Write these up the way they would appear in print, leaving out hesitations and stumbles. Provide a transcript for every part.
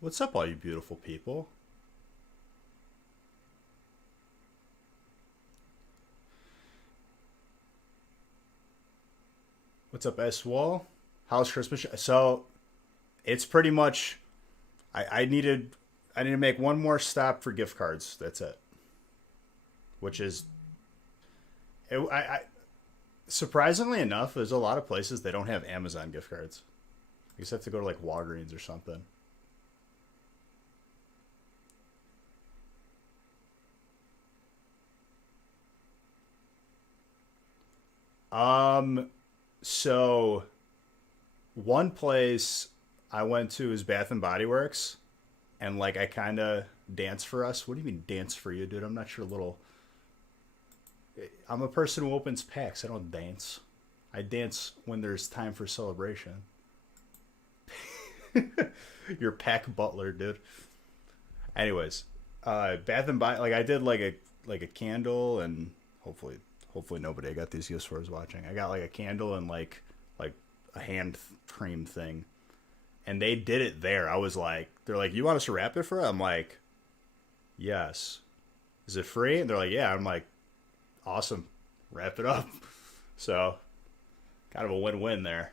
What's up, all you beautiful people? What's up, S Wall? How's Christmas? So it's pretty much. I needed. I need to make one more stop for gift cards. That's it. Which is. Surprisingly enough, there's a lot of places they don't have Amazon gift cards. You just have to go to like Walgreens or something. Um. So one place I went to is Bath and Body Works, and like I kind of dance for us. What do you mean dance for you, dude? I'm not your little. I'm a person who opens packs. I don't dance. I dance when there's time for celebration. Your pack butler, dude. Anyways, Bath and Body, like I did like a candle, and hopefully nobody I got these gifts for is watching. I got like a candle and like a hand cream thing, and they did it there. I was like, they're like, you want us to wrap it for it? I'm like, yes. Is it free? And they're like, yeah. I'm like, awesome, wrap it up. So kind of a win-win there.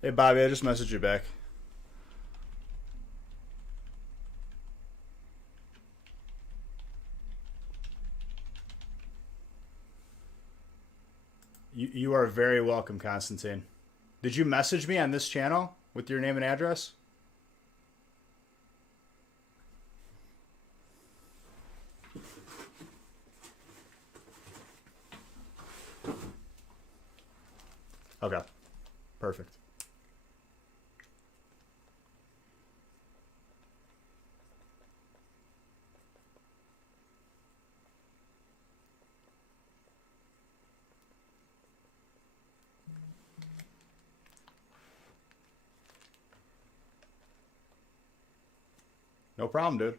Hey Bobby, I just messaged you back. You are very welcome, Constantine. Did you message me on this channel with your name and address? Okay, perfect. No problem, dude.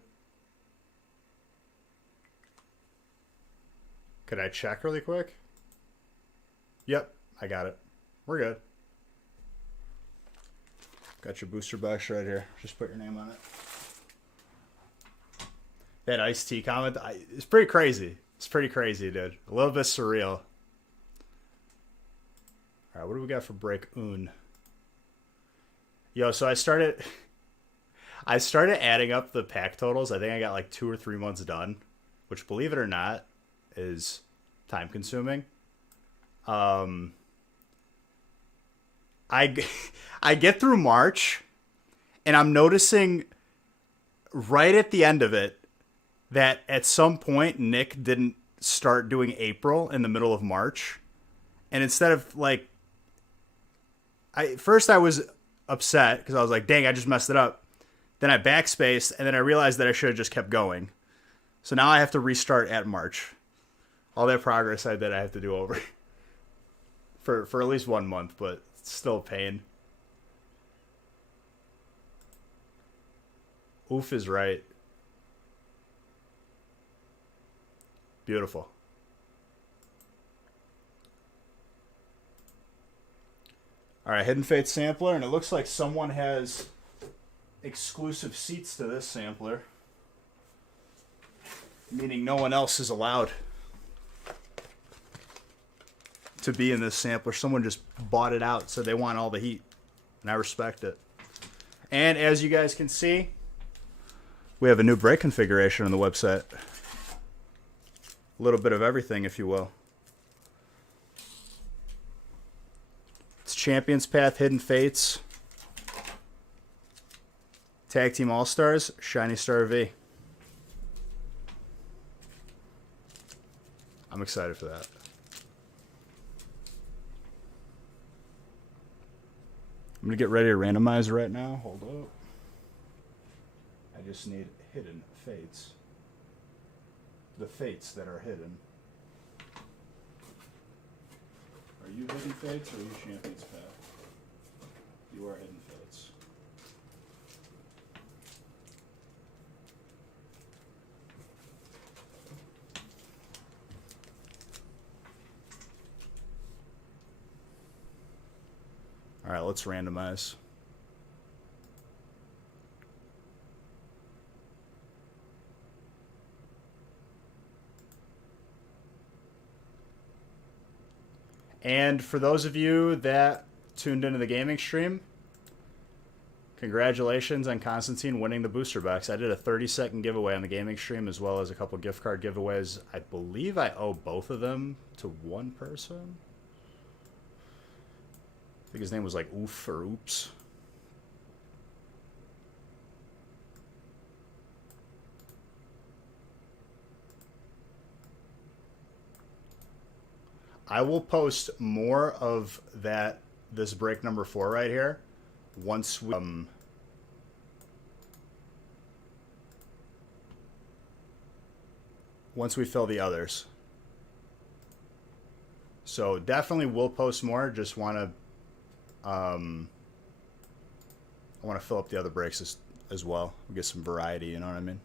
Could I check really quick? Yep, I got it. We're good. Got your booster box right here. Just put your name on it. That iced tea comment, it's pretty crazy. It's pretty crazy, dude. A little bit surreal. All right, what do we got for break un? Yo, so I started adding up the pack totals. I think I got like 2 or 3 months done, which, believe it or not, is time consuming. Um, I I get through March, and I'm noticing right at the end of it that at some point Nick didn't start doing April in the middle of March, and instead of like, I was upset because I was like, dang, I just messed it up. Then I backspaced, and then I realized that I should have just kept going. So now I have to restart at March. All that progress I did, I have to do over for at least 1 month, but it's still a pain. Oof is right. Beautiful. All right, Hidden Fate sampler, and it looks like someone has exclusive seats to this sampler, meaning no one else is allowed to be in this sampler. Someone just bought it out, so they want all the heat, and I respect it. And as you guys can see, we have a new brake configuration on the website. A little bit of everything, if you will. It's Champions Path, Hidden Fates, Tag Team All Stars, Shiny Star V. I'm excited for that. I'm going to get ready to randomize right now. Hold up. I just need Hidden Fates. The fates that are hidden. you hidden fates or are you champions path? You are hidden fates. All right, let's randomize. And for those of you that tuned into the gaming stream, congratulations on Constantine winning the booster box. I did a 30-second giveaway on the gaming stream as well as a couple gift card giveaways. I believe I owe both of them to one person. I think his name was like Oof or Oops. I will post more of this break number 4 right here once we fill the others. So definitely we'll post more. Just want to I want to fill up the other breaks as well. We get some variety, you know what I mean?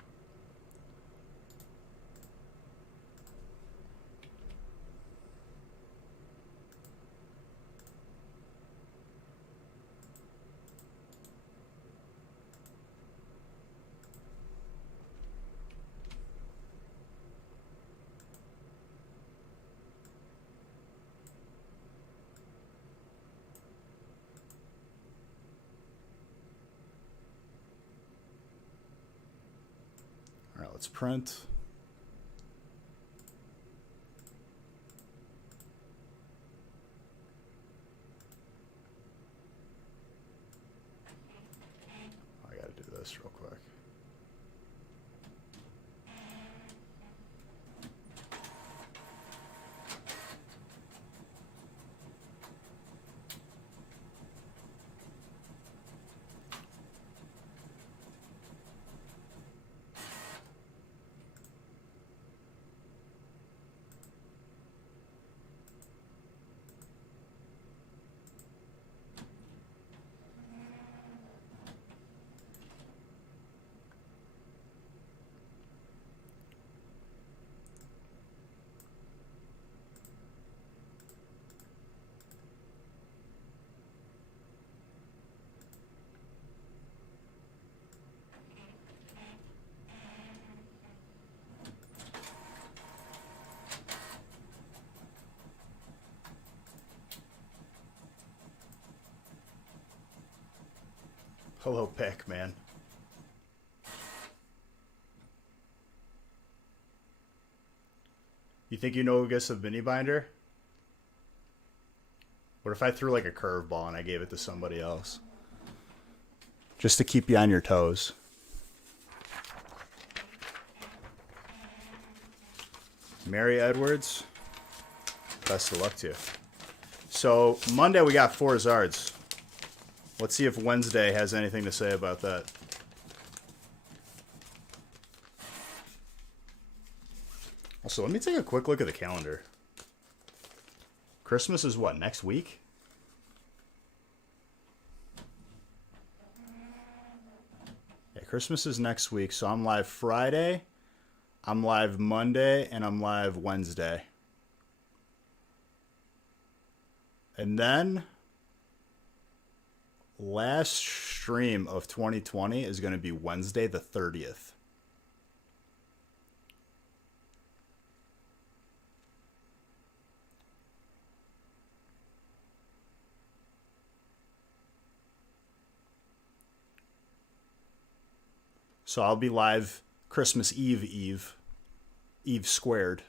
All right, let's print. I gotta do this real quick. Hello, Pac-Man. You think you know who gets a mini binder? What if I threw like a curveball and I gave it to somebody else? Just to keep you on your toes. Mary Edwards, best of luck to you. So Monday we got 4 Zards. Let's see if Wednesday has anything to say about that. Also, let me take a quick look at the calendar. Christmas is what, next week? Yeah, Christmas is next week, so I'm live Friday, I'm live Monday, and I'm live Wednesday. And then last stream of 2020 is going to be Wednesday the 30th. So I'll be live Christmas Eve squared.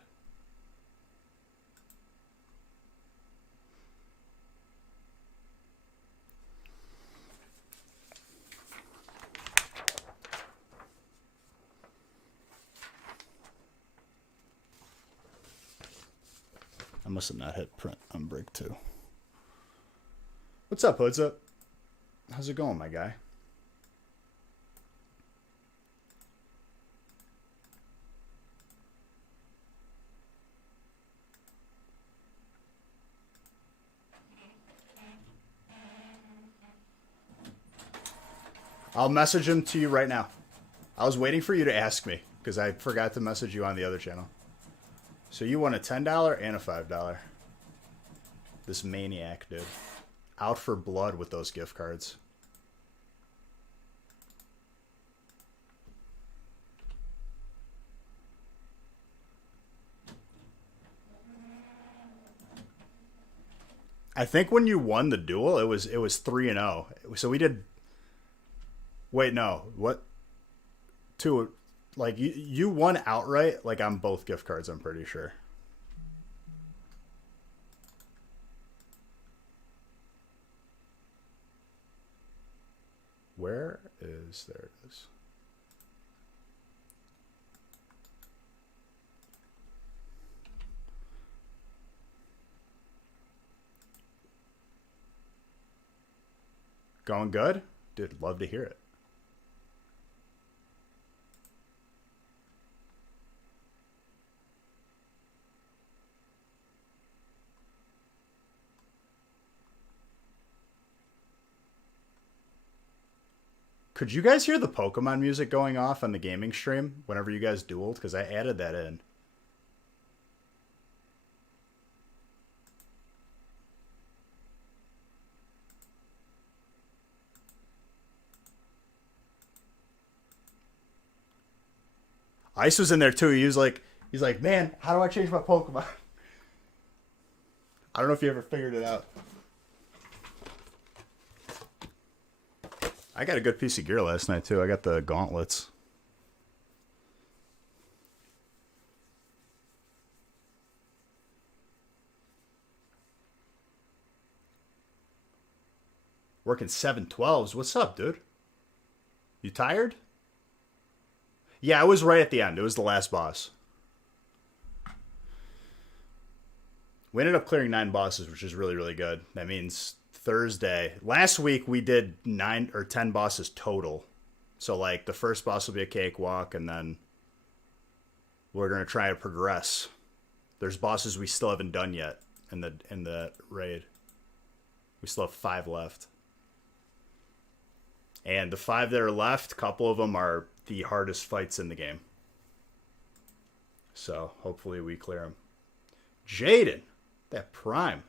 I must have not hit print on break 2. What's up, Hoods Up? How's it going, my guy? I'll message him to you right now. I was waiting for you to ask me because I forgot to message you on the other channel. So you won a $10 and a $5. This maniac, dude. Out for blood with those gift cards. I think when you won the duel, it was 3-0. So we did. Wait, no. What? Two. Like you won outright. Like on both gift cards, I'm pretty sure. Where is there? It is. Going good? Dude, love to hear it. Could you guys hear the Pokemon music going off on the gaming stream whenever you guys dueled? Because I added that in. Ice was in there too. He's like, man, how do I change my Pokemon? I don't know if you ever figured it out. I got a good piece of gear last night too. I got the gauntlets. Working 7/12s. What's up, dude? You tired? Yeah, I was right at the end. It was the last boss. We ended up clearing 9 bosses, which is really, really good. That means Thursday. Last week we did 9 or 10 bosses total. So like the first boss will be a cakewalk, and then we're gonna try to progress. There's bosses we still haven't done yet in the raid. We still have 5 left. And the 5 that are left, a couple of them are the hardest fights in the game. So hopefully we clear them. Jaden, that prime.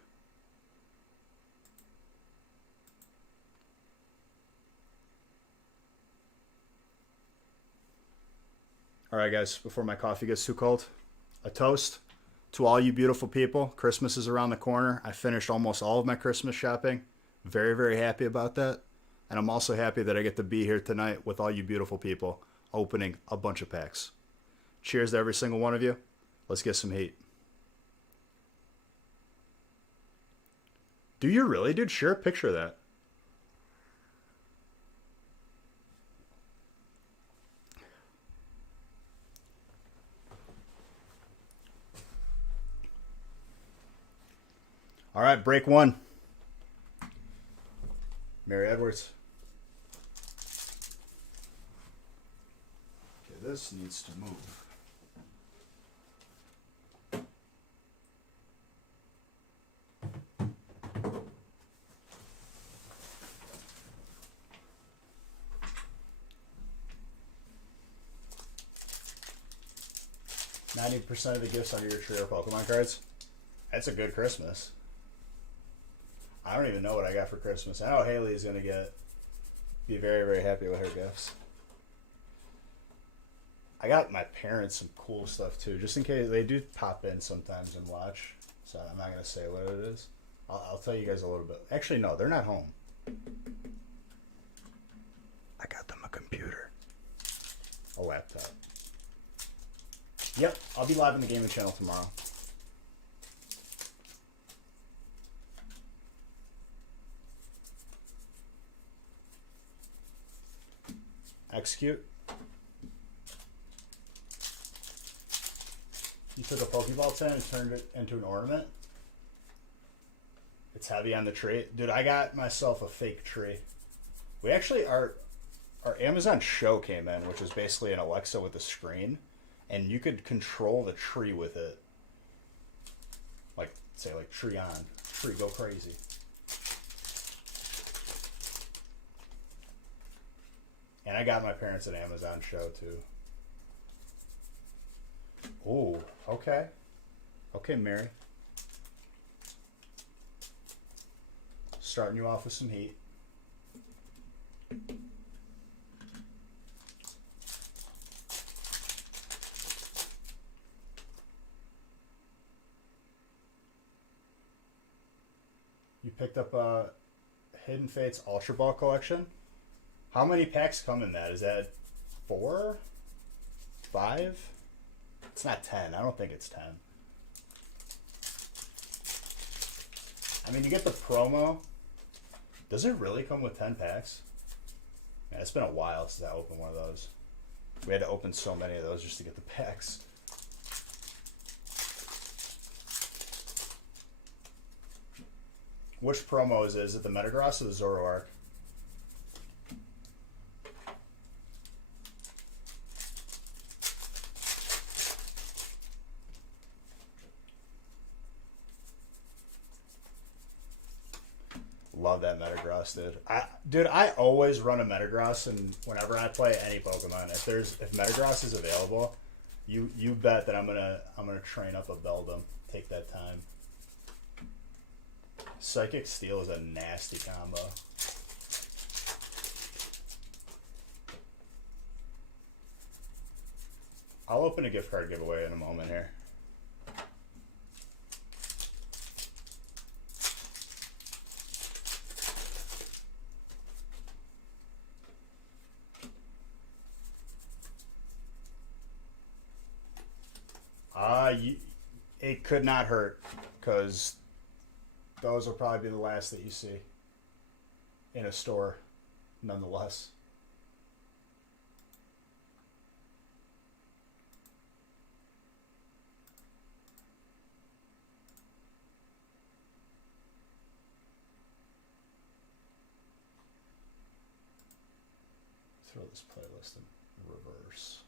All right, guys, before my coffee gets too cold, a toast to all you beautiful people. Christmas is around the corner. I finished almost all of my Christmas shopping. Very, very happy about that. And I'm also happy that I get to be here tonight with all you beautiful people opening a bunch of packs. Cheers to every single one of you. Let's get some heat. Do you really, dude? Share a picture of that. All right, break 1. Mary Edwards. Okay, this needs to move. %90 of the gifts under your tree are Pokemon cards. That's a good Christmas. I don't even know what I got for Christmas. I know Haley is going to be very, very happy with her gifts. I got my parents some cool stuff too, just in case they do pop in sometimes and watch. So I'm not going to say what it is. I'll tell you guys a little bit. Actually, no, they're not home. I got them a computer. A laptop. Yep, I'll be live on the gaming channel tomorrow. Execute. You took a Pokeball tin and turned it into an ornament. It's heavy on the tree. Dude, I got myself a fake tree. We actually, our Amazon Show came in, which is basically an Alexa with a screen. And you could control the tree with it. Like, say, like, tree on. Tree, go crazy. And I got my parents an Amazon show too. Oh, okay. Okay, Mary. Starting you off with some heat. You picked up a Hidden Fates Ultra Ball collection. How many packs come in that? Is that 4? 5? It's not 10. I don't think it's 10. I mean, you get the promo. Does it really come with 10 packs? Man, it's been a while since I opened one of those. We had to open so many of those just to get the packs. Which promo is it? Is it the Metagross or the Zoroark? Love that Metagross, dude. I always run a Metagross, and whenever I play any Pokemon, if Metagross is available, you bet that I'm gonna train up a Beldum. Take that time. Psychic Steel is a nasty combo. I'll open a gift card giveaway in a moment here. It could not hurt, because those will probably be the last that you see in a store, nonetheless. Throw this playlist in reverse.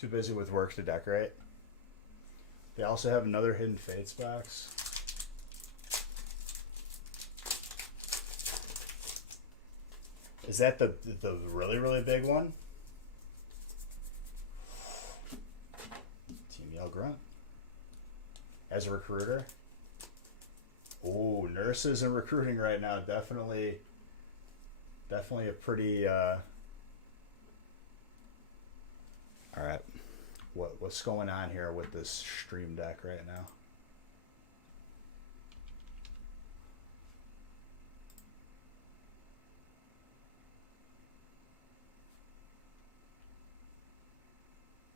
Too busy with work to decorate. They also have another Hidden Fates box. Is that the really, really big one? Team Yell Grunt. As a recruiter. Oh, nurses and recruiting right now. Definitely a pretty... Alright. What's going on here with this stream deck right now?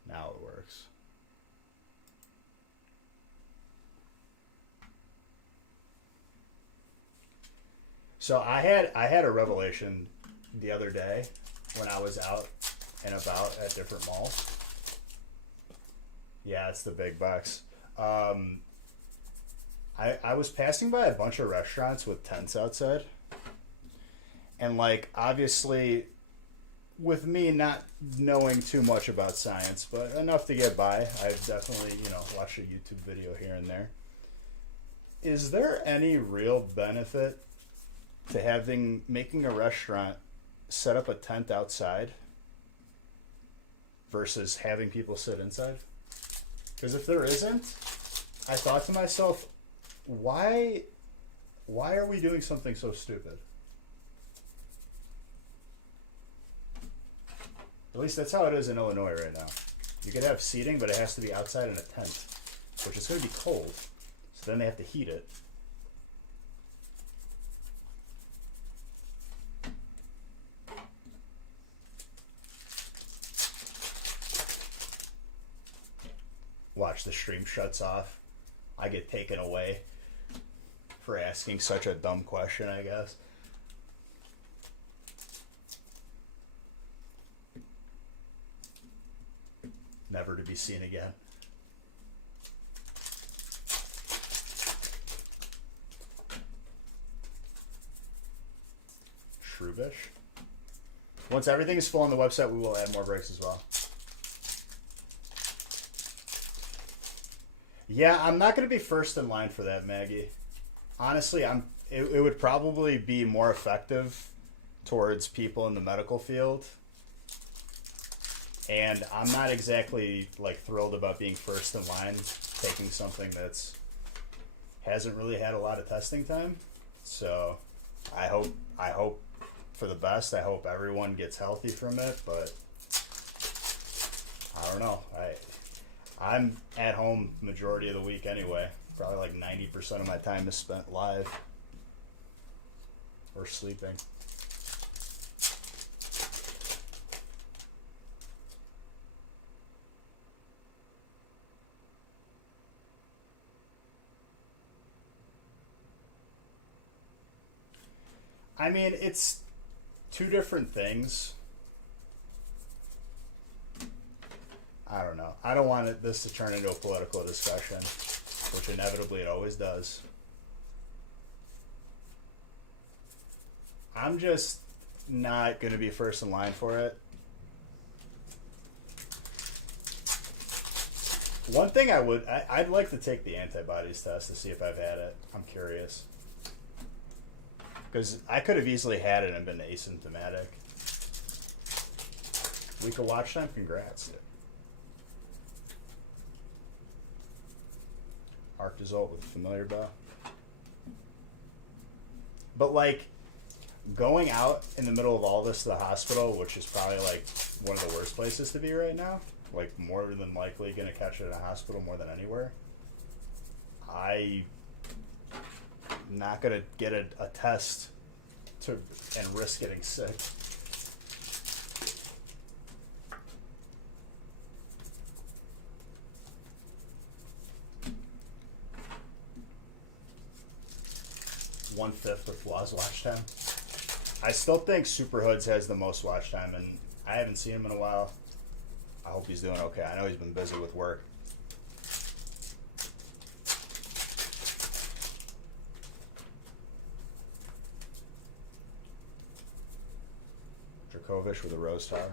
Now it works. So I had a revelation the other day when I was out and about at different malls. Yeah, it's the big box. I was passing by a bunch of restaurants with tents outside. And, like, obviously, with me not knowing too much about science, but enough to get by, I've definitely, watched a YouTube video here and there. Is there any real benefit to making a restaurant set up a tent outside versus having people sit inside? Because if there isn't, I thought to myself, why are we doing something so stupid? At least that's how it is in Illinois right now. You could have seating, but it has to be outside in a tent, which is going to be cold. So then they have to heat it. Watch, the stream shuts off. I get taken away for asking such a dumb question, I guess. never to be seen again. Shroobish. Once everything is full on the website, we will add more breaks as well. Yeah, I'm not going to be first in line for that, Maggie. Honestly, it would probably be more effective towards people in the medical field. And I'm not exactly like thrilled about being first in line, taking something that's hasn't really had a lot of testing time. So I hope for the best. I hope everyone gets healthy from it, but I don't know. I'm at home majority of the week anyway. Probably like 90% of my time is spent live or sleeping. I mean, it's two different things. I don't know. I don't want this to turn into a political discussion, which inevitably it always does. I'm just not going to be first in line for it. One thing I'd like to take the antibodies test to see if I've had it. I'm curious. Because I could have easily had it and been asymptomatic. Week of watch time? Congrats. Arc result with familiar bow. But like going out in the middle of all this to the hospital, which is probably like one of the worst places to be right now, like more than likely going to catch it in a hospital more than anywhere. I'm not going to get a test and risk getting sick. One-fifth with Flaw's watch time. I still think Superhoods has the most watch time, and I haven't seen him in a while. I hope he's doing okay. I know he's been busy with work. Dracovish with a Rose Tower.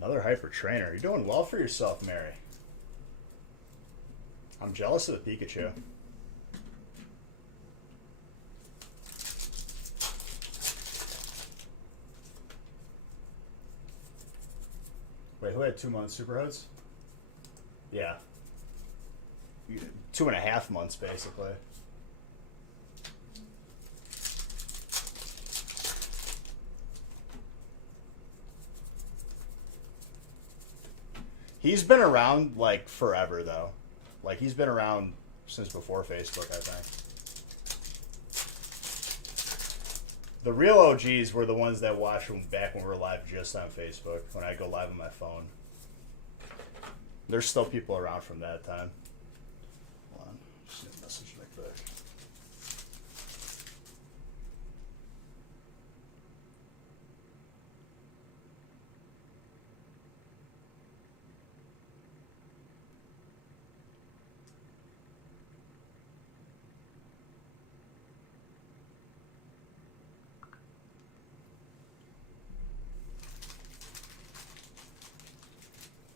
Another hyper trainer. You're doing well for yourself, Mary. I'm jealous of the Pikachu. Wait, who had 2 months Super Hoods? Yeah. 2.5 months, basically. He's been around, like, forever, though. Like, he's been around since before Facebook, I think. The real OGs were the ones that watched him back when we were live just on Facebook, when I go live on my phone. There's still people around from that time. Hold on. Just need a message back there.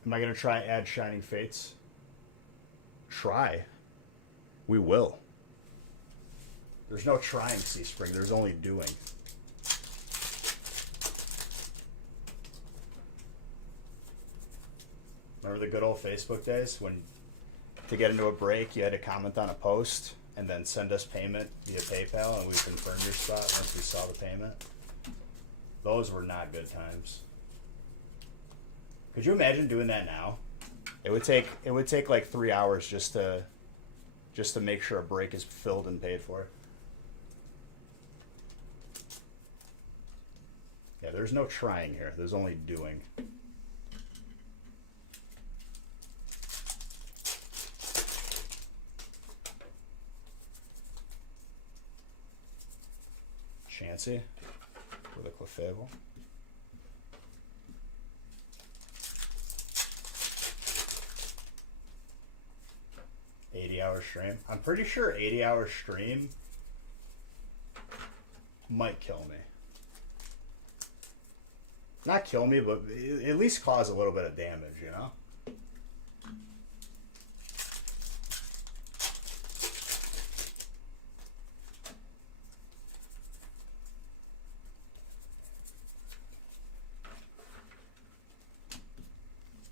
Am I going to try add Shining Fates? Try. We will. There's no trying, Seaspring. There's only doing. Remember the good old Facebook days when to get into a break you had to comment on a post and then send us payment via PayPal and we confirm your spot once we saw the payment? Those were not good times. Could you imagine doing that now? It would take like 3 hours just to make sure a break is filled and paid for. Yeah, there's no trying here. There's only doing. fancy with a clefable. $80 stream. I'm pretty sure 80-hour stream might kill me. Not kill me, but at least cause a little bit of damage, you know?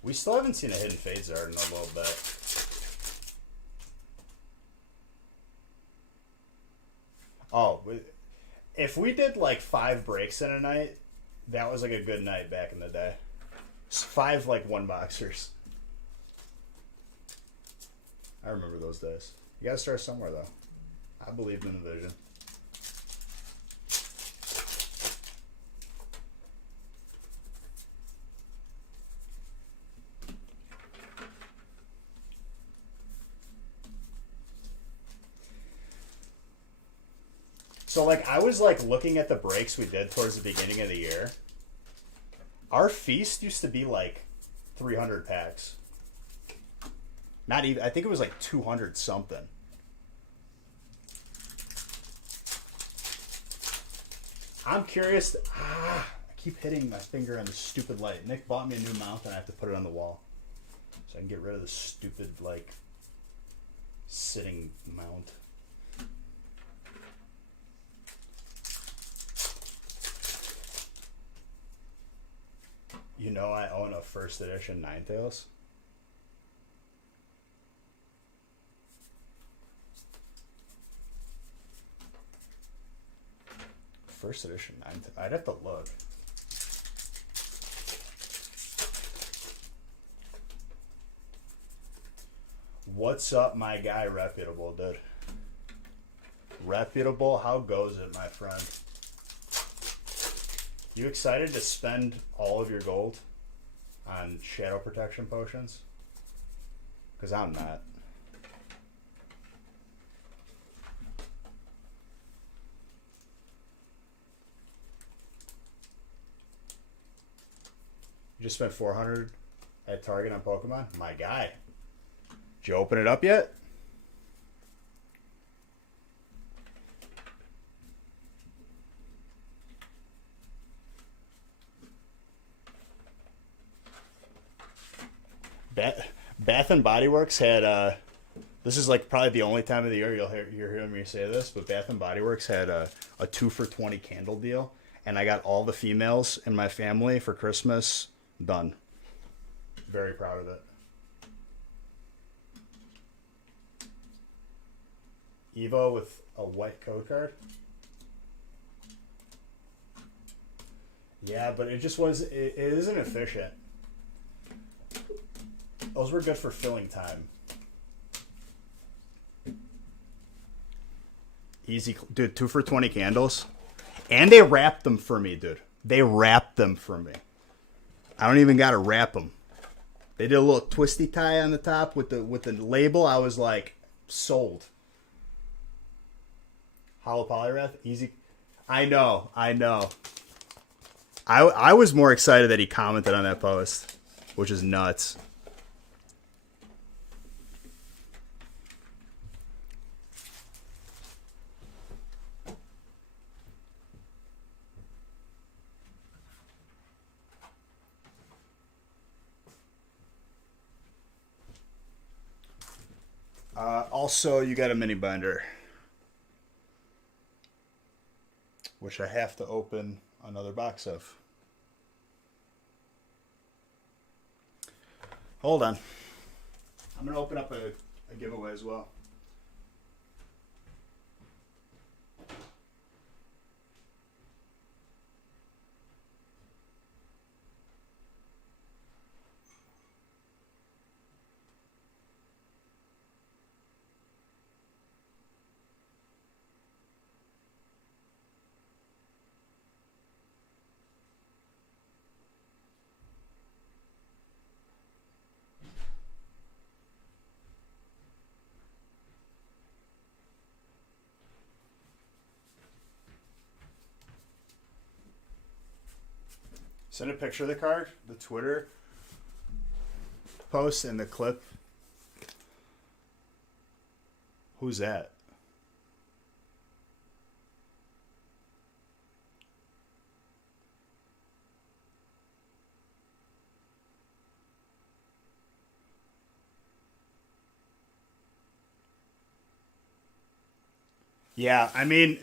We still haven't seen a Hidden Fades art in a little bit. Oh, if we did like 5 breaks in a night, that was like a good night back in the day. 5 like one boxers. I remember those days. You gotta start somewhere though. I believe in the vision. So, like, I was, like, looking at the breaks we did towards the beginning of the year. Our feast used to be, like, 300 packs. Not even, I think it was, like, 200 something. I'm curious. I keep hitting my finger on the stupid light. Nick bought me a new mount, and I have to put it on the wall. So I can get rid of the stupid, like, sitting mount. You know I own a first edition Ninetales. First edition Ninetales. I'd have to look. What's up, my guy, Reputable, dude? Reputable, how goes it, my friend? You excited to spend all of your gold on shadow protection potions? Because I'm not. You just spent 400 at Target on Pokemon? My guy. Did you open it up yet? Bath and Body Works had this is like probably the only time of the year you're hearing me say this, but Bath and Body Works had a 2 for $20 candle deal, and I got all the females in my family for Christmas done. Very proud of it. Evo with a white code card. Yeah, but it just was. It isn't efficient. Those were good for filling time. Easy, dude. 2 for $20 candles, and they wrapped them for me, dude. They wrapped them for me. I don't even gotta wrap them. They did a little twisty tie on the top with the label. I was like, sold. Hollow Poliwrath, easy. I know. I was more excited that he commented on that post, which is nuts. Also, you got a mini binder, which I have to open another box of. Hold on. I'm going to open up a giveaway as well. Send a picture of the card, the Twitter post, and the clip. Who's that? Yeah, I mean,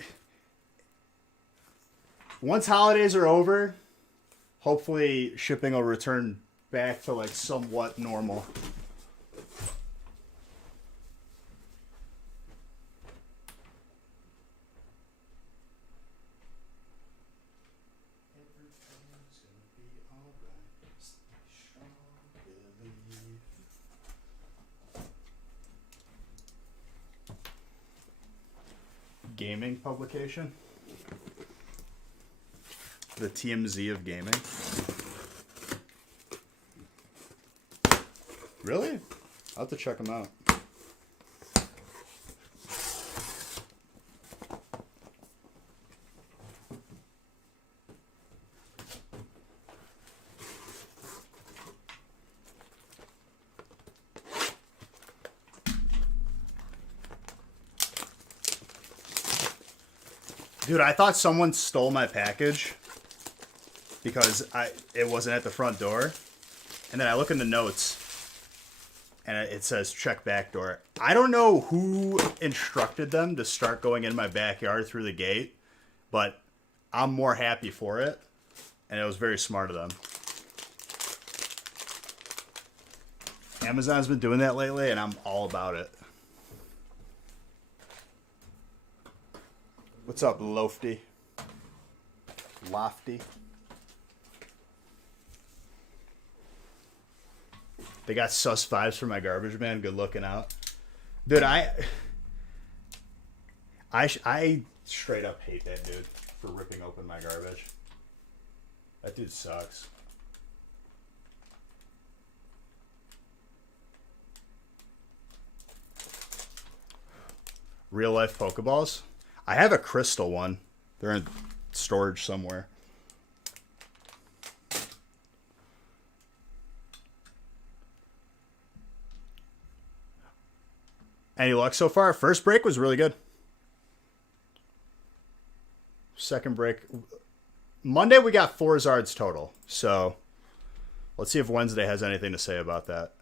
once holidays are over, hopefully shipping will return back to like somewhat normal. Gaming publication. The TMZ of gaming. Really? I'll have to check them out. Dude, I thought someone stole my package because it wasn't at the front door. And then I look in the notes and it says check back door. I don't know who instructed them to start going in my backyard through the gate, but I'm more happy for it. And it was very smart of them. Amazon's been doing that lately and I'm all about it. What's up, Lofty? Lofty. They got sus vibes for my garbage man. Good looking out. Dude, I straight up hate that dude for ripping open my garbage. That dude sucks. Real life Pokeballs? I have a crystal one. They're in storage somewhere. Any luck so far? First break was really good. Second break. Monday we got 4 Zards total. So let's see if Wednesday has anything to say about that.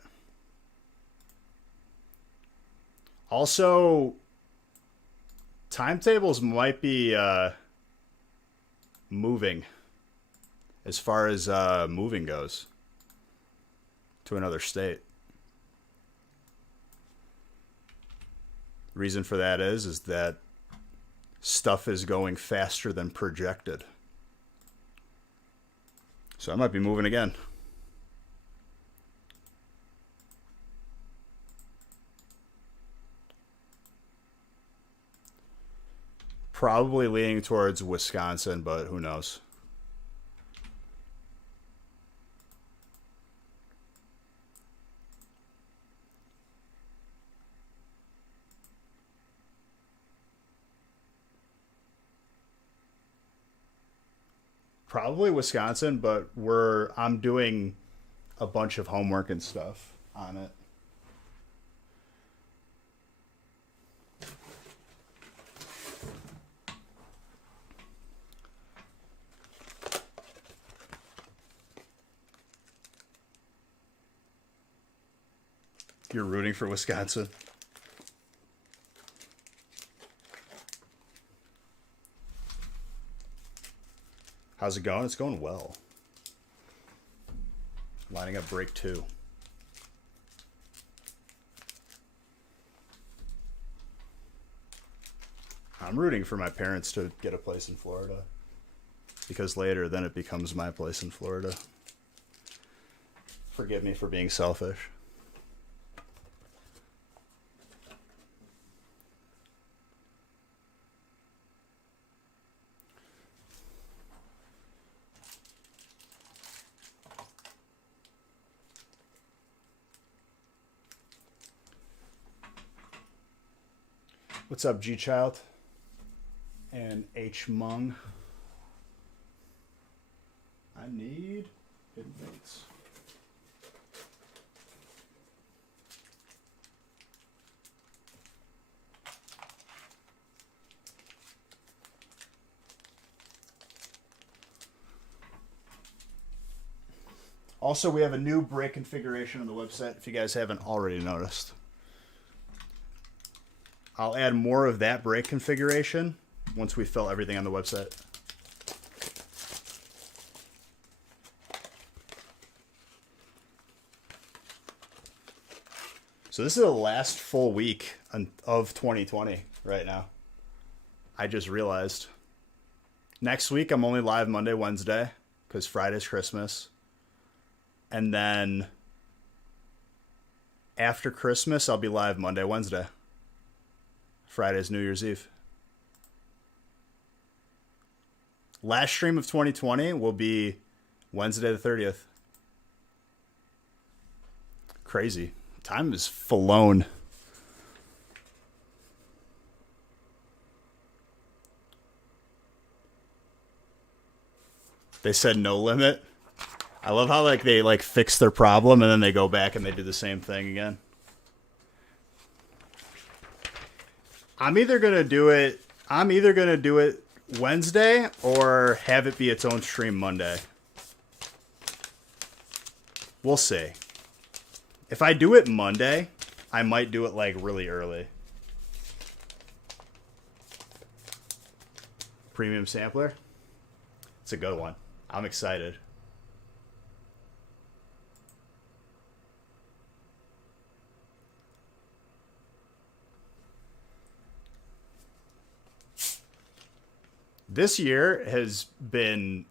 Also, timetables might be moving as far as moving goes to another state. Reason for that is that stuff is going faster than projected. So I might be moving again. Probably leaning towards Wisconsin, but who knows? Probably Wisconsin, but I'm doing a bunch of homework and stuff on it. You're rooting for Wisconsin? How's it going? It's going well. Lining up break 2. I'm rooting for my parents to get a place in Florida. Because later, then it becomes my place in Florida. Forgive me for being selfish. What's up, G Child? And H Mung. I I need hidden links. Also, we have a new break configuration on the website if you guys haven't already noticed. I'll add more of that break configuration once we fill everything on the website. So this is the last full week of 2020 right now. I just realized. Next week, I'm only live Monday, Wednesday, because Friday's Christmas. And then after Christmas, I'll be live Monday, Wednesday. Friday's New Year's Eve. Last stream of 2020 will be Wednesday the 30th. Crazy. Time is flown. They said no limit. I love how like they like fix their problem and then they go back and they do the same thing again. I'm either gonna do it Wednesday or have it be its own stream Monday. We'll see. If I do it Monday, I might do it like really early. Premium sampler. It's a good one. I'm excited. This year has been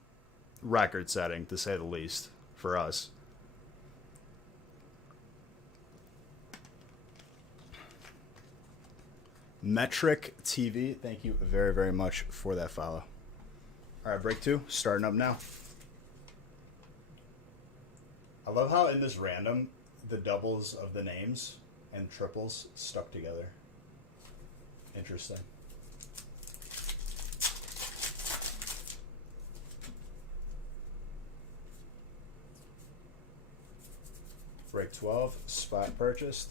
record-setting, to say the least, for us. Metric TV, thank you very, very much for that follow. All right, break 2, starting up now. I love how in this random, the doubles of the names and triples stuck together. Interesting. Break 12, spot purchased.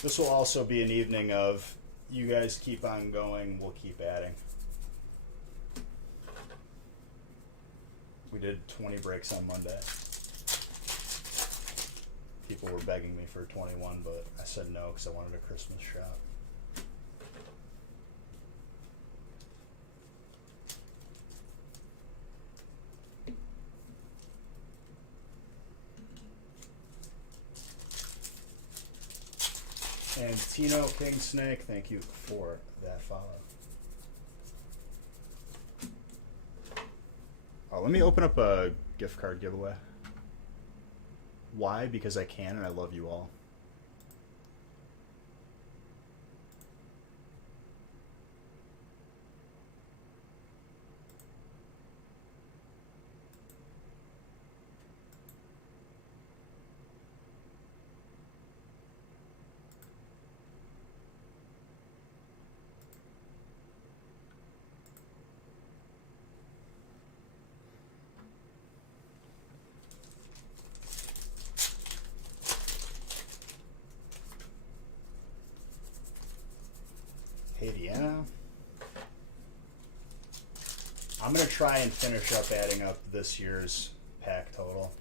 This will also be an evening of you guys keep on going, we'll keep adding. We did 20 breaks on Monday. People were begging me for 21, but I said no because I wanted a Christmas shop. And Tino King Snake, thank you for that follow. Oh, let me open up a gift card giveaway. Why? Because I can and I love you all. Haitiana. I'm going to try and finish up adding up this year's pack total.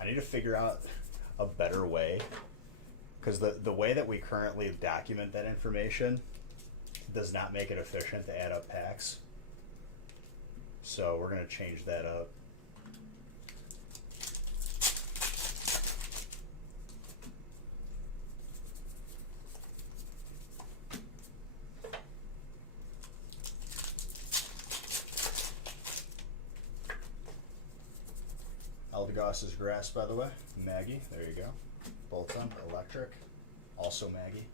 I need to figure out a better way, because the way that we currently document that information does not make it efficient to add up packs. So we're going to change that up. Aldegoss's grass, by the way. Maggie, there you go. Bolton, electric. Also Maggie.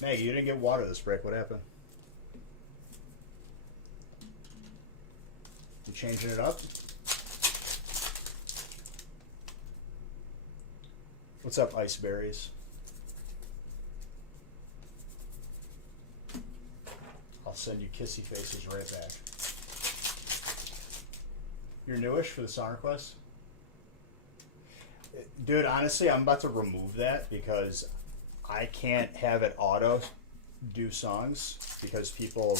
Maggie, you didn't get water this break. What happened? You changing it up? What's up, Iceberries? send you kissy faces right back. You're newish for the song request? Dude, honestly, I'm about to remove that because I can't have it auto do songs because people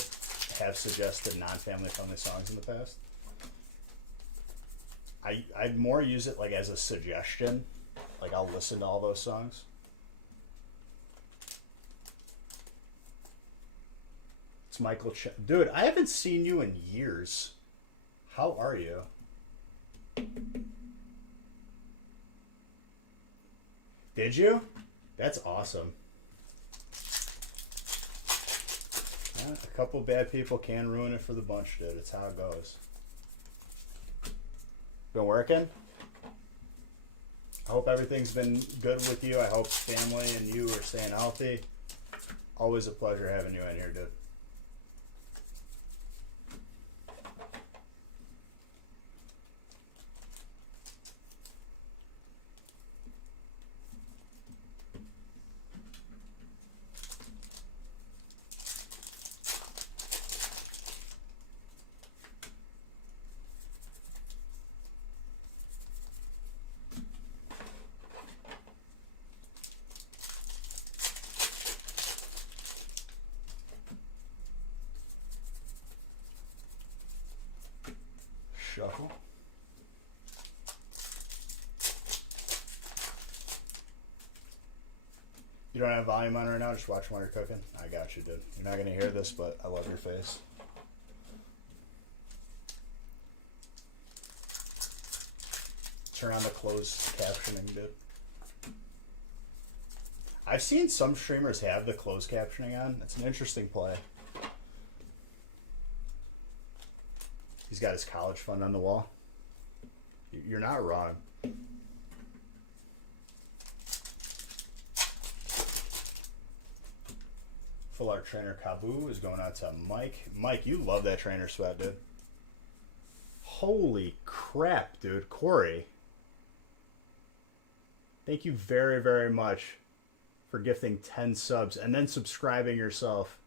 have suggested non-family friendly songs in the past. I'd more use it like as a suggestion. Like I'll listen to all those songs. It's Michael Dude, I haven't seen you in years. How are you? Did you? That's awesome. Yeah, a couple bad people can ruin it for the bunch, dude. It's how it goes. Been working? I hope everything's been good with you. I hope family and you are staying healthy. Always a pleasure having you in here, dude. Shuffle. You don't have volume on right now? Just watch while you're cooking? I got you, dude. You're not going to hear this, but I love your face. Turn on the closed captioning, dude. I've seen some streamers have the closed captioning on. It's an interesting play. He's got his college fund on the wall. You're not wrong. Full art trainer Kabu is going out to Mike. Mike, you love that trainer sweat, dude. Holy crap, dude. Corey. Thank you very, very much for gifting 10 subs and then subscribing yourself,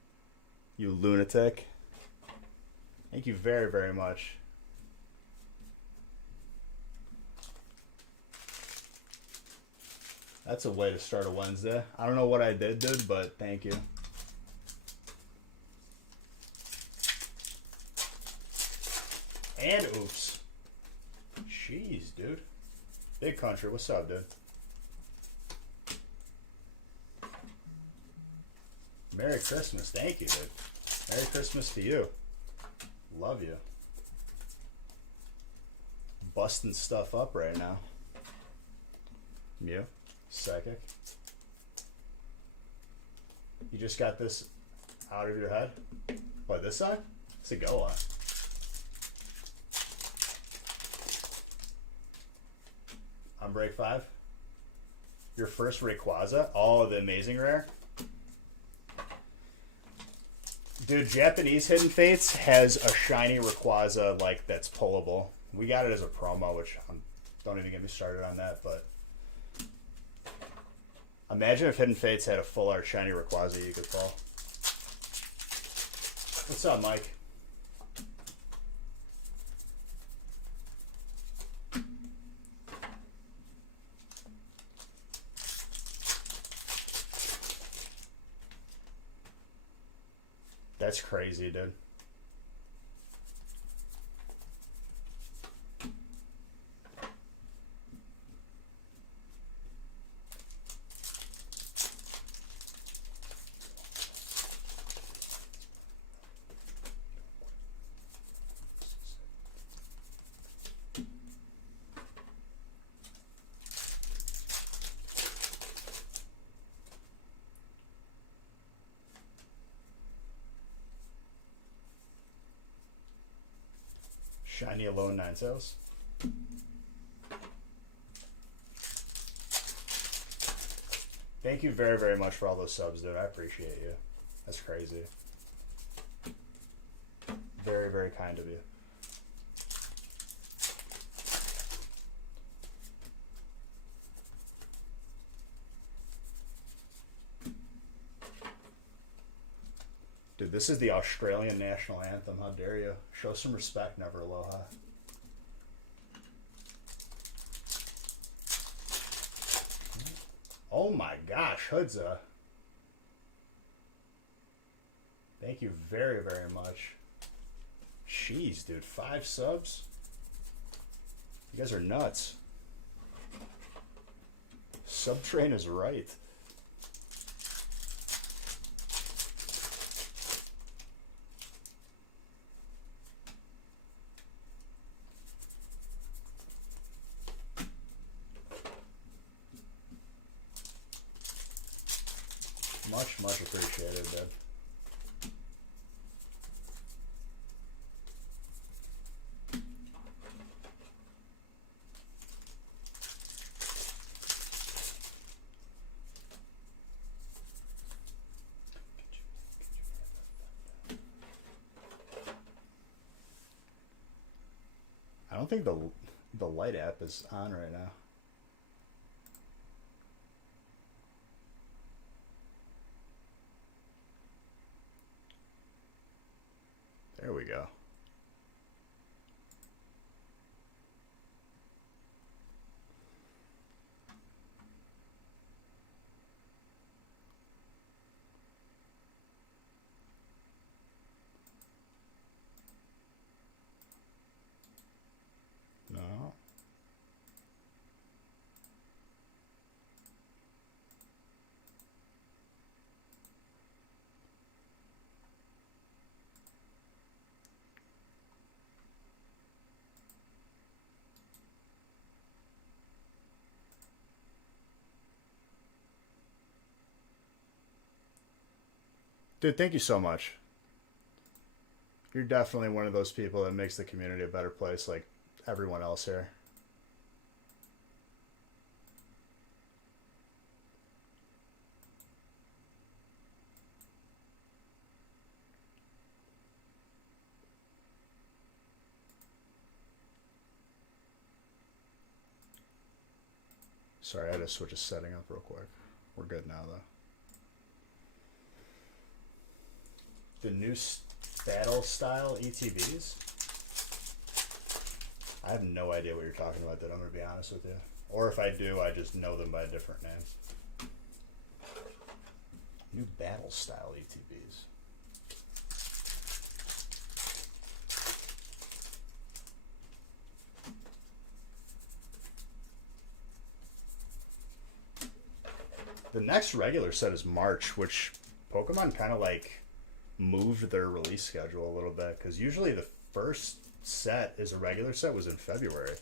you lunatic. Thank you very, very much. That's a way to start a Wednesday. I don't know what I did, dude, but thank you. And oops. Jeez, dude. Big country, what's up, dude? Merry Christmas. Thank you, dude. Merry Christmas to you. Love you. Busting stuff up right now. Mew. Psychic. You just got this out of your head? What, this side? What's it go on? On break 5? Your first Rayquaza? Oh, the amazing rare? Dude, Japanese Hidden Fates has a shiny Rayquaza like that's pullable. We got it as a promo, which don't even get me started on that. But imagine if Hidden Fates had a full art shiny Rayquaza you could pull. What's up, Mike? That's crazy, dude. Shiny alone 9 sales. Thank you very, very much for all those subs, dude. I appreciate you. That's crazy. Very, very kind of you. Dude, this is the Australian national anthem. How dare you? Show some respect, never aloha. Oh my gosh, Hudza. Thank you very, very much. Jeez, dude, 5 subs? You guys are nuts. Subtrain is right. Much appreciated, dude. I don't think the light app is on right now. There we go. No. Dude, thank you so much. You're definitely one of those people that makes the community a better place, like everyone else here. Sorry, I had to switch a setting up real quick. We're good now, though. The new battle style ETBs? I have no idea what you're talking about, dude. I'm going to be honest with you. Or if I do, I just know them by a different name. New battle style ETBs. The next regular set is March, which Pokemon kind of like moved their release schedule a little bit, because usually the first set is a regular set was in February.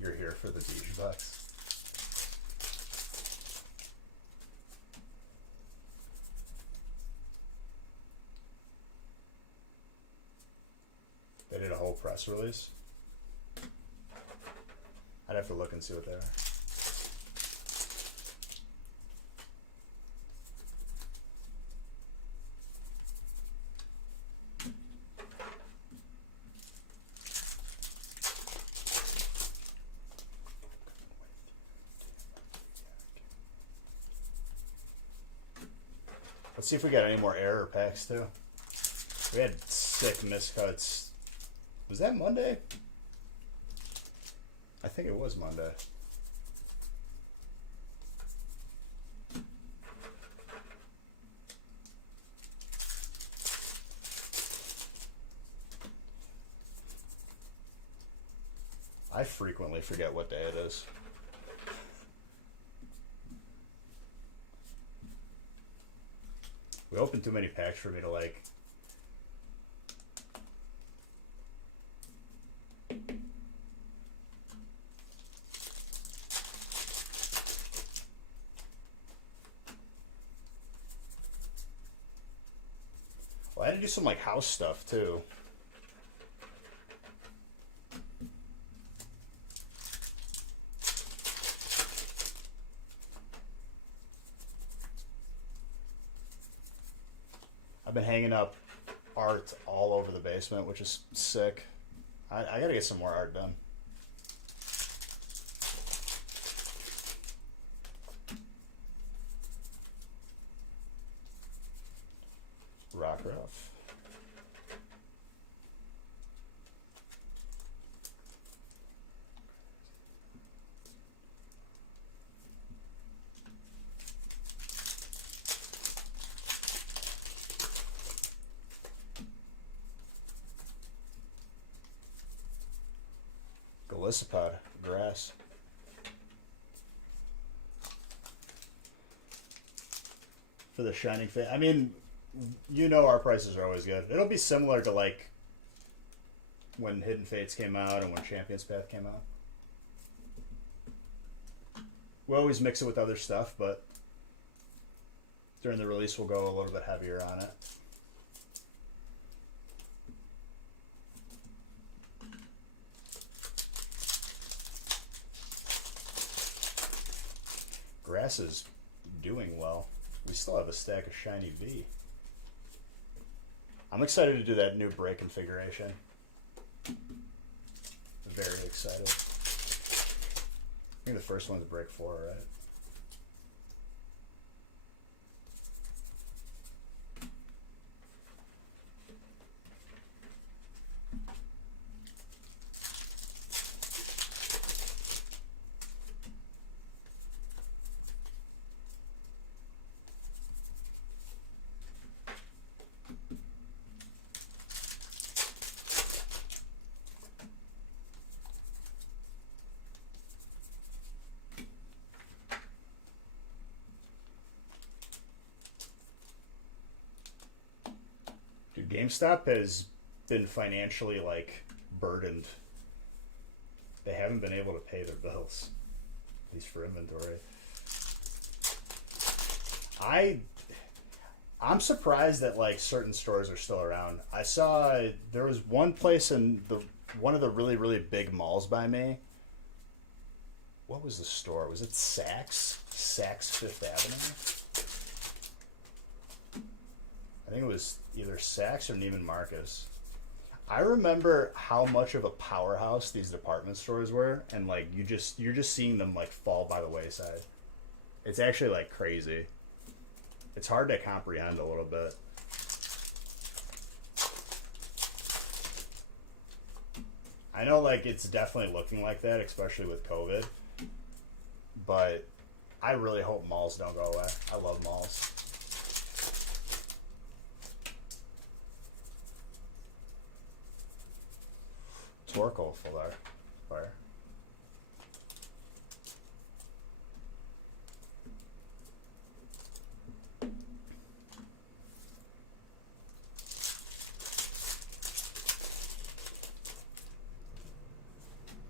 You're here for the beach bucks. They did a whole press release. I'd have to look and see what they are. Let's see if we got any more error packs too. We had sick miscuts. Was that Monday? I think it was Monday. I frequently forget what day it is. We opened too many packs for me to like. Well, I had to do some like house stuff too. I've been hanging up art all over the basement, which is sick. I gotta get some more art done. Rock rough. Golisopod, grass. For the Shining Face. I mean, you know our prices are always good. It'll be similar to like when Hidden Fates came out and when Champion's Path came out. We always mix it with other stuff, but during the release we'll go a little bit heavier on it. Grass is doing well. We still have a stack of Shiny V. I'm excited to do that new break configuration. Very excited. I think the first one's break 4, right? GameStop has been financially like burdened. They haven't been able to pay their bills, at least for inventory. I'm surprised that like certain stores are still around. I saw there was one place in one of the really big malls by me. What was the store? Was it Saks? Saks Fifth Avenue? I think it was either Saks or Neiman Marcus. I remember how much of a powerhouse these department stores were, and like you're just seeing them like fall by the wayside. It's actually like crazy. It's hard to comprehend a little bit. I know like it's definitely looking like that, especially with COVID. But I really hope malls don't go away. I love malls. Torkoal full there. Fire.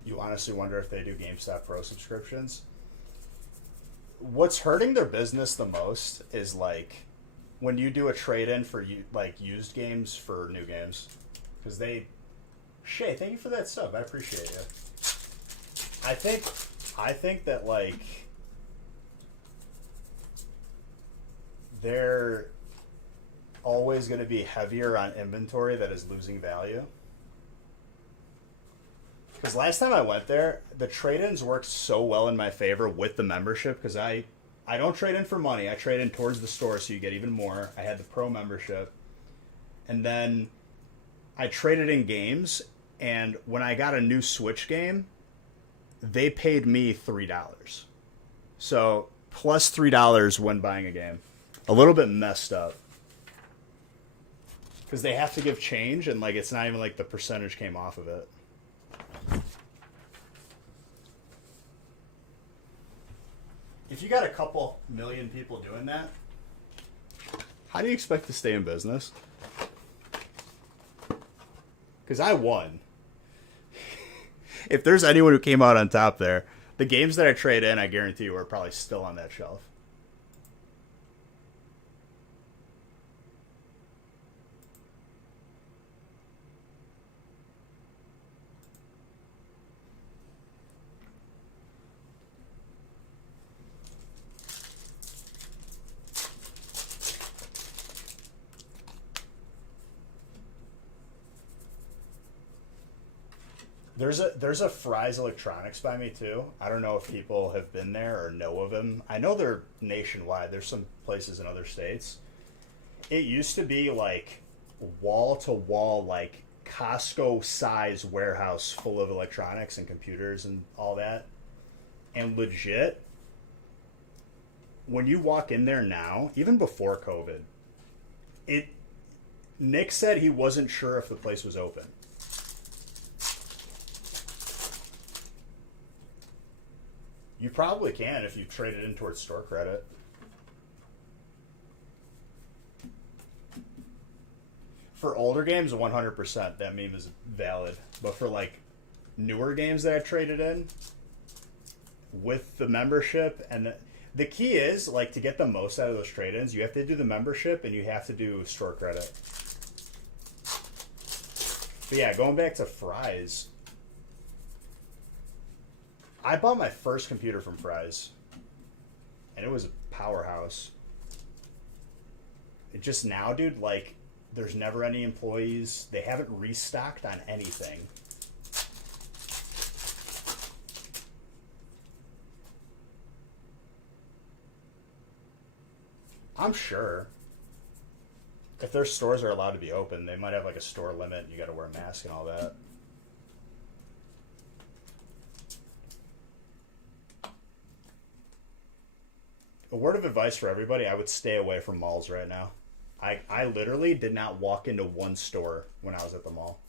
You honestly wonder if they do GameStop Pro subscriptions? What's hurting their business the most is like when you do a trade-in for like used games for new games, because they. Shay, thank you for that sub. I appreciate you. I think that like they're always going to be heavier on inventory that is losing value. Because last time I went there, the trade-ins worked so well in my favor with the membership, because I don't trade in for money. I trade in towards the store so you get even more. I had the pro membership. And then I traded in games, and when I got a new Switch game, they paid me $3. So plus $3 when buying a game. A little bit messed up. Because they have to give change, and like it's not even like the percentage came off of it. If you got a couple million people doing that, how do you expect to stay in business? Because I won. If there's anyone who came out on top there, the games that I trade in, I guarantee you, are probably still on that shelf. There's a Fry's Electronics by me too. I don't know if people have been there or know of them. I know they're nationwide. There's some places in other states. It used to be like wall to wall, like Costco size warehouse full of electronics and computers and all that. And legit, when you walk in there now, even before COVID, it Nick said he wasn't sure if the place was open. You probably can if you trade it in towards store credit. For older games, 100% that meme is valid. But for like newer games that I've traded in with the membership, and the key is like to get the most out of those trade-ins, you have to do the membership and you have to do store credit. But yeah, going back to Fry's, I bought my first computer from Fry's, and it was a powerhouse. It just now, dude, like, there's never any employees. They haven't restocked on anything. I'm sure. If their stores are allowed to be open, they might have, like, a store limit, and you gotta wear a mask and all that. A word of advice for everybody, I would stay away from malls right now. I literally did not walk into one store when I was at the mall.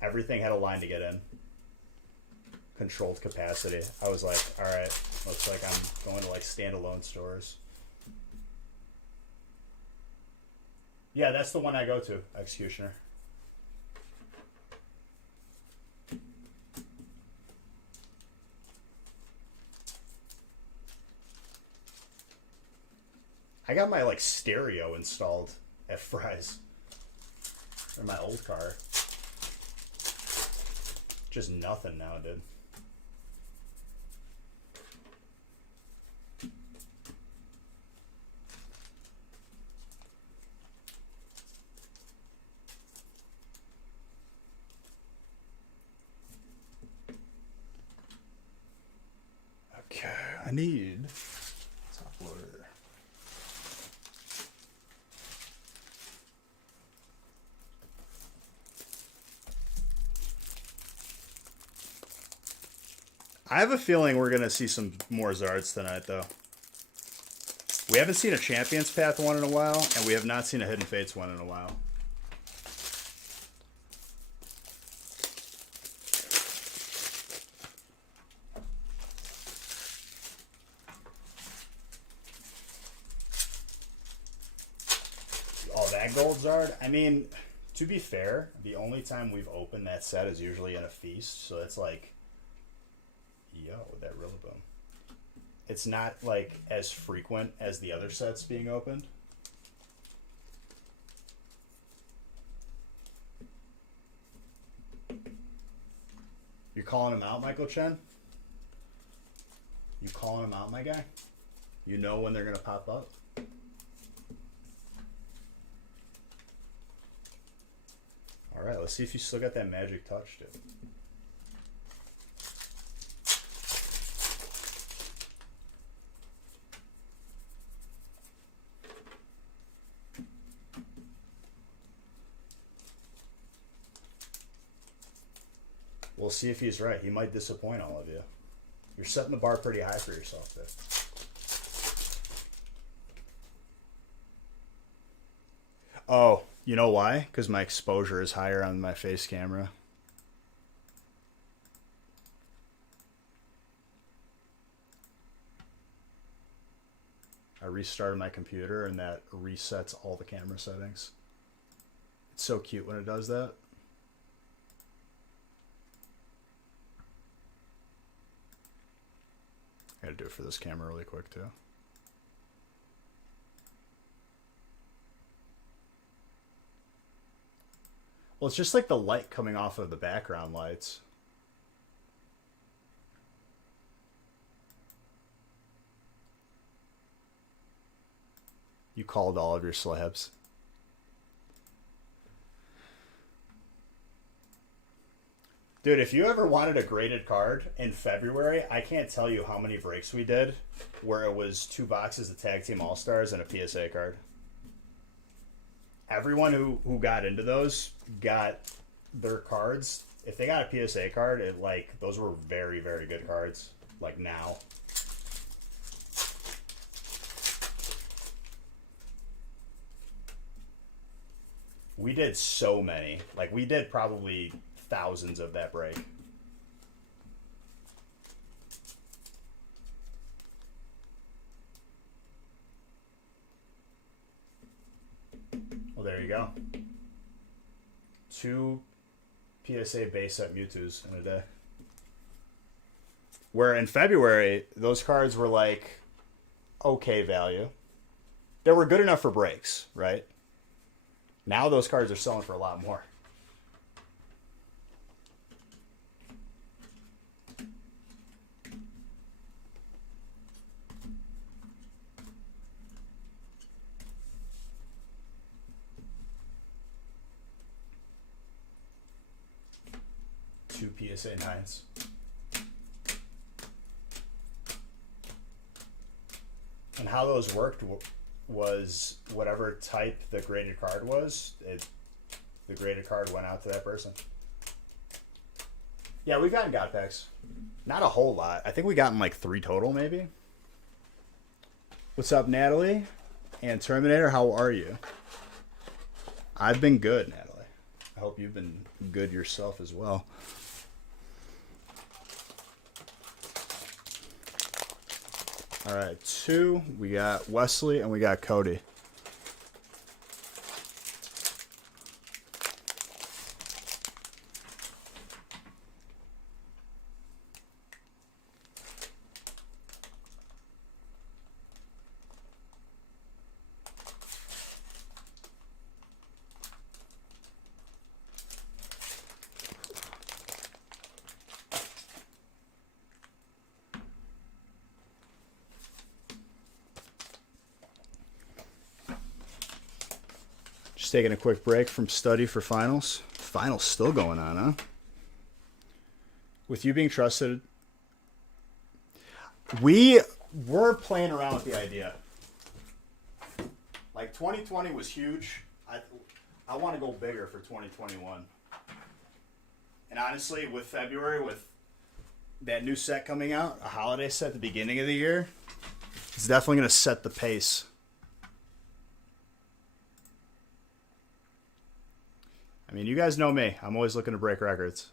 Everything had a line to get in. Controlled capacity. I was like, alright, looks like I'm going to like standalone stores. Yeah, that's the one I go to, Executioner. I got my like stereo installed at Fry's. Or my old car. Just nothing now, dude. Okay, I need top loader. I have a feeling we're going to see some more Zards tonight, though. We haven't seen a Champions Path one in a while, and we have not seen a Hidden Fates one in a while. Oh, that gold Zard? I mean, to be fair, the only time we've opened that set is usually in a feast, so it's like... Yo, that Rillaboom. It's not, like, as frequent as the other sets being opened. You're calling him out, Michael Chen? You calling him out, my guy? You know when they're going to pop up? Alright, let's see if you still got that magic touch, dude. We'll see if he's right. He might disappoint all of you. You're setting the bar pretty high for yourself there. Oh, you know why? Because my exposure is higher on my face camera. I restarted my computer and that resets all the camera settings. It's so cute when it does that. I gotta do it for this camera really quick too. Well, it's just like the light coming off of the background lights. You called all of your slabs. Dude, if you ever wanted a graded card in February, I can't tell you how many breaks we did where it was 2 boxes of Tag Team All-Stars and a PSA card. Everyone who got into those got their cards. If they got a PSA card, those were very, very good cards. Like now. We did so many. Like, we did probably thousands of that break. Well, there you go. 2 PSA base set Mewtwo's in a day. Where in February, those cards were like okay value. They were good enough for breaks, right? Now those cards are selling for a lot more. Two PSA 9s. And how those worked was whatever type the graded card was, the graded card went out to that person. Yeah, we've gotten God packs. Not a whole lot. I think we gotten like 3 total, maybe. What's up, Natalie? And Terminator, how are you? I've been good, Natalie. I hope you've been good yourself as well. All right, 2. We got Wesley and we got Cody. Just taking a quick break from study for finals. Finals still going on, huh? With you being trusted, we were playing around with the idea. Like 2020 was huge. I want to go bigger for 2021. And honestly, with February, with that new set coming out, a holiday set at the beginning of the year, it's definitely going to set the pace. I mean, you guys know me. I'm always looking to break records.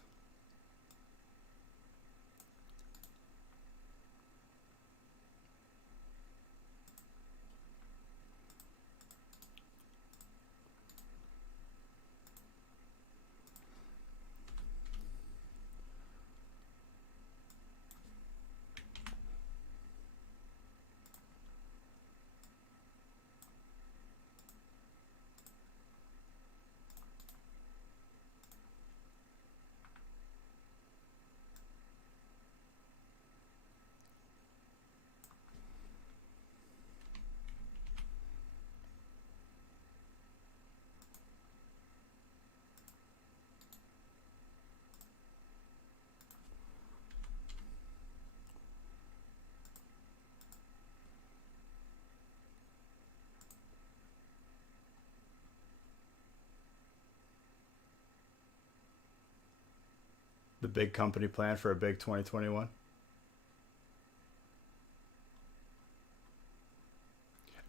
The big company plan for a big 2021?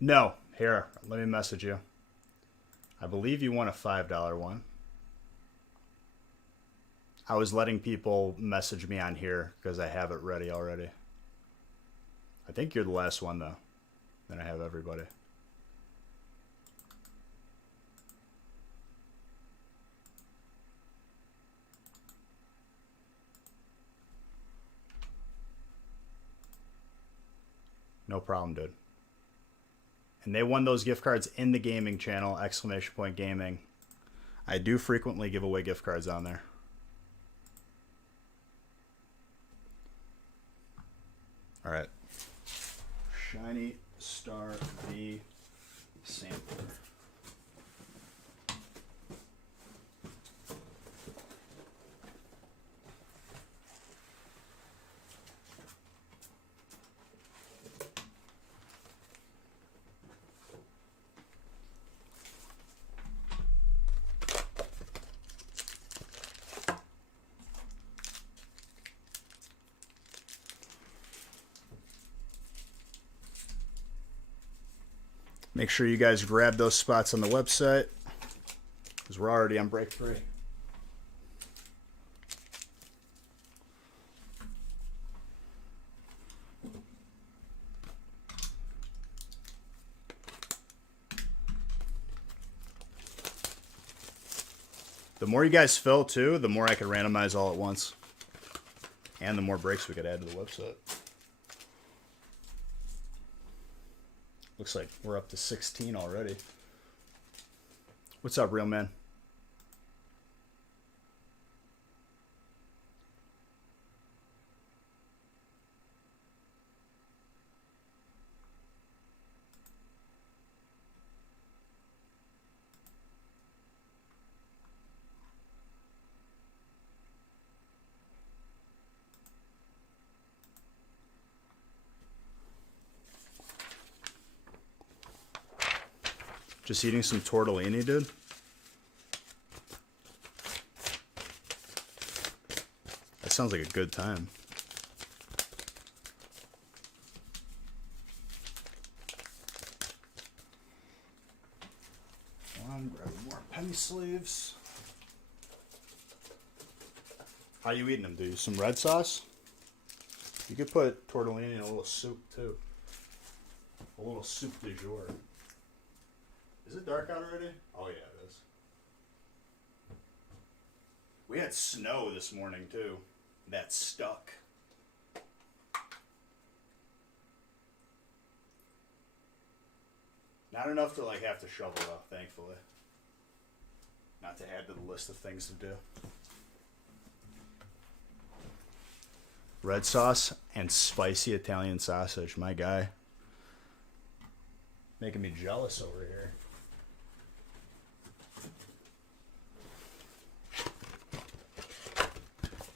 No. Here, let me message you. I believe you want a $5 one. I was letting people message me on here because I have it ready already. I think you're the last one, though. Then I have everybody. No problem, dude. And they won those gift cards in the gaming channel, ! Gaming. I do frequently give away gift cards on there. All right. Shiny Star V sampler. Make sure you guys grab those spots on the website because we're already on break 3. The more you guys fill, too, the more I could randomize all at once. And the more breaks we could add to the website. Looks like we're up to 16 already. What's up, real man? Just eating some tortellini, dude. That sounds like a good time. One, grab more penny sleeves. How you eating them, dude? Some red sauce? You could put tortellini in a little soup, too. A little soup du jour. Is it dark out already? Oh, yeah, it is. We had snow this morning, too. That stuck. Not enough to, like, have to shovel up, thankfully. Not to add to the list of things to do. Red sauce and spicy Italian sausage, my guy. Making me jealous over here.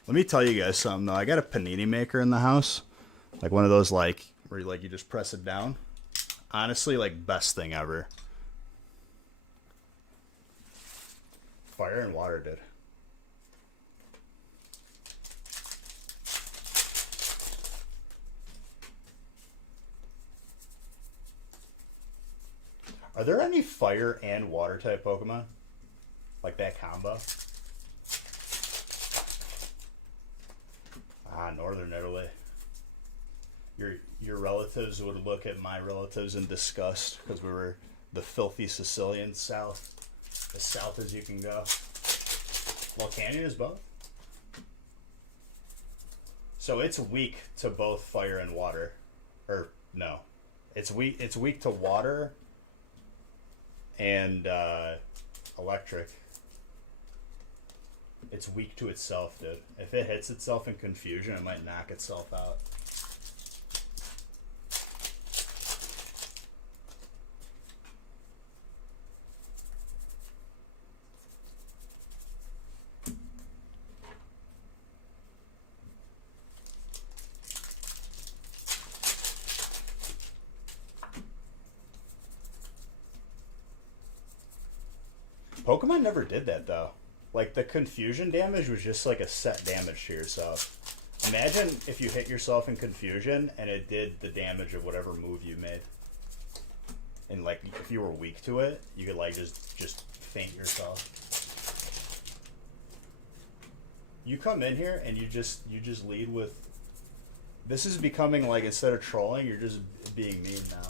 Let me tell you guys something, though. I got a panini maker in the house. Like one of those, like, where you, like, you just press it down. Honestly, like, best thing ever. Fire and water, dude. Are there any fire and water type Pokemon? Like that combo? Ah, Northern Italy. Your relatives would look at my relatives in disgust because we were the filthy Sicilian South. As south as you can go. Volcanion is both. So it's weak to both fire and water. Or no. It's weak to water and electric. It's weak to itself, dude. If it hits itself in confusion, it might knock itself out. Pokemon never did that, though. Like, the confusion damage was just like a set damage to yourself. Imagine if you hit yourself in confusion and it did the damage of whatever move you made. And, like, if you were weak to it, you could, like, just faint yourself. You come in here and you just lead with... This is becoming, like, instead of trolling, you're just being mean now.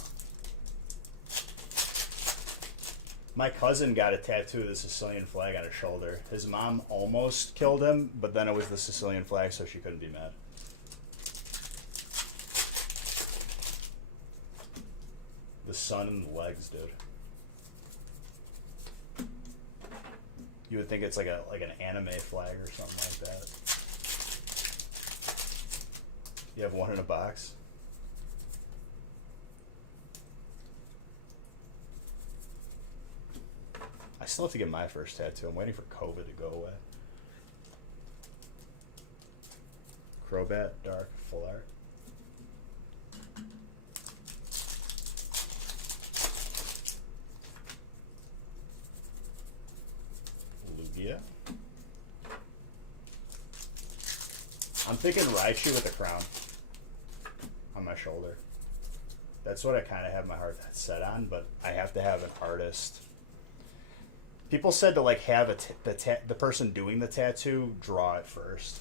My cousin got a tattoo of the Sicilian flag on his shoulder. His mom almost killed him, but then it was the Sicilian flag, so she couldn't be mad. The sun and the legs, dude. You would think it's like an anime flag or something like that. You have one in a box? I still have to get my first tattoo. I'm waiting for COVID to go away. Crobat, dark, full art. Lugia. I'm thinking Raichu with a crown on my shoulder. That's what I kind of have my heart set on, but I have to have an artist. People said to like have the person doing the tattoo draw it first.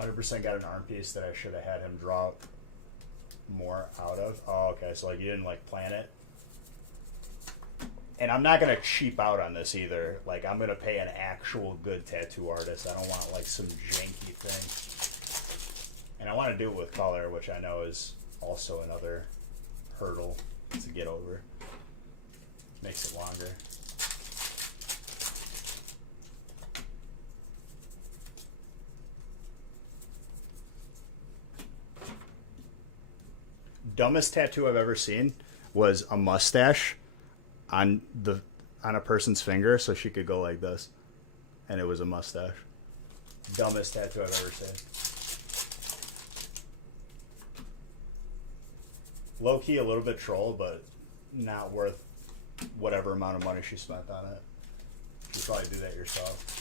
100% got an arm piece that I should have had him draw more out of. Oh, okay. So like you didn't like plan it. And I'm not gonna cheap out on this either. Like I'm gonna pay an actual good tattoo artist. I don't want like some janky thing. And I want to do it with color, which I know is also another hurdle to get over. Makes it longer. Dumbest tattoo I've ever seen was a mustache on a person's finger so she could go like this, and it was a mustache. Dumbest tattoo I've ever seen. Low key a little bit troll, but not worth whatever amount of money she spent on it. You should probably do that yourself.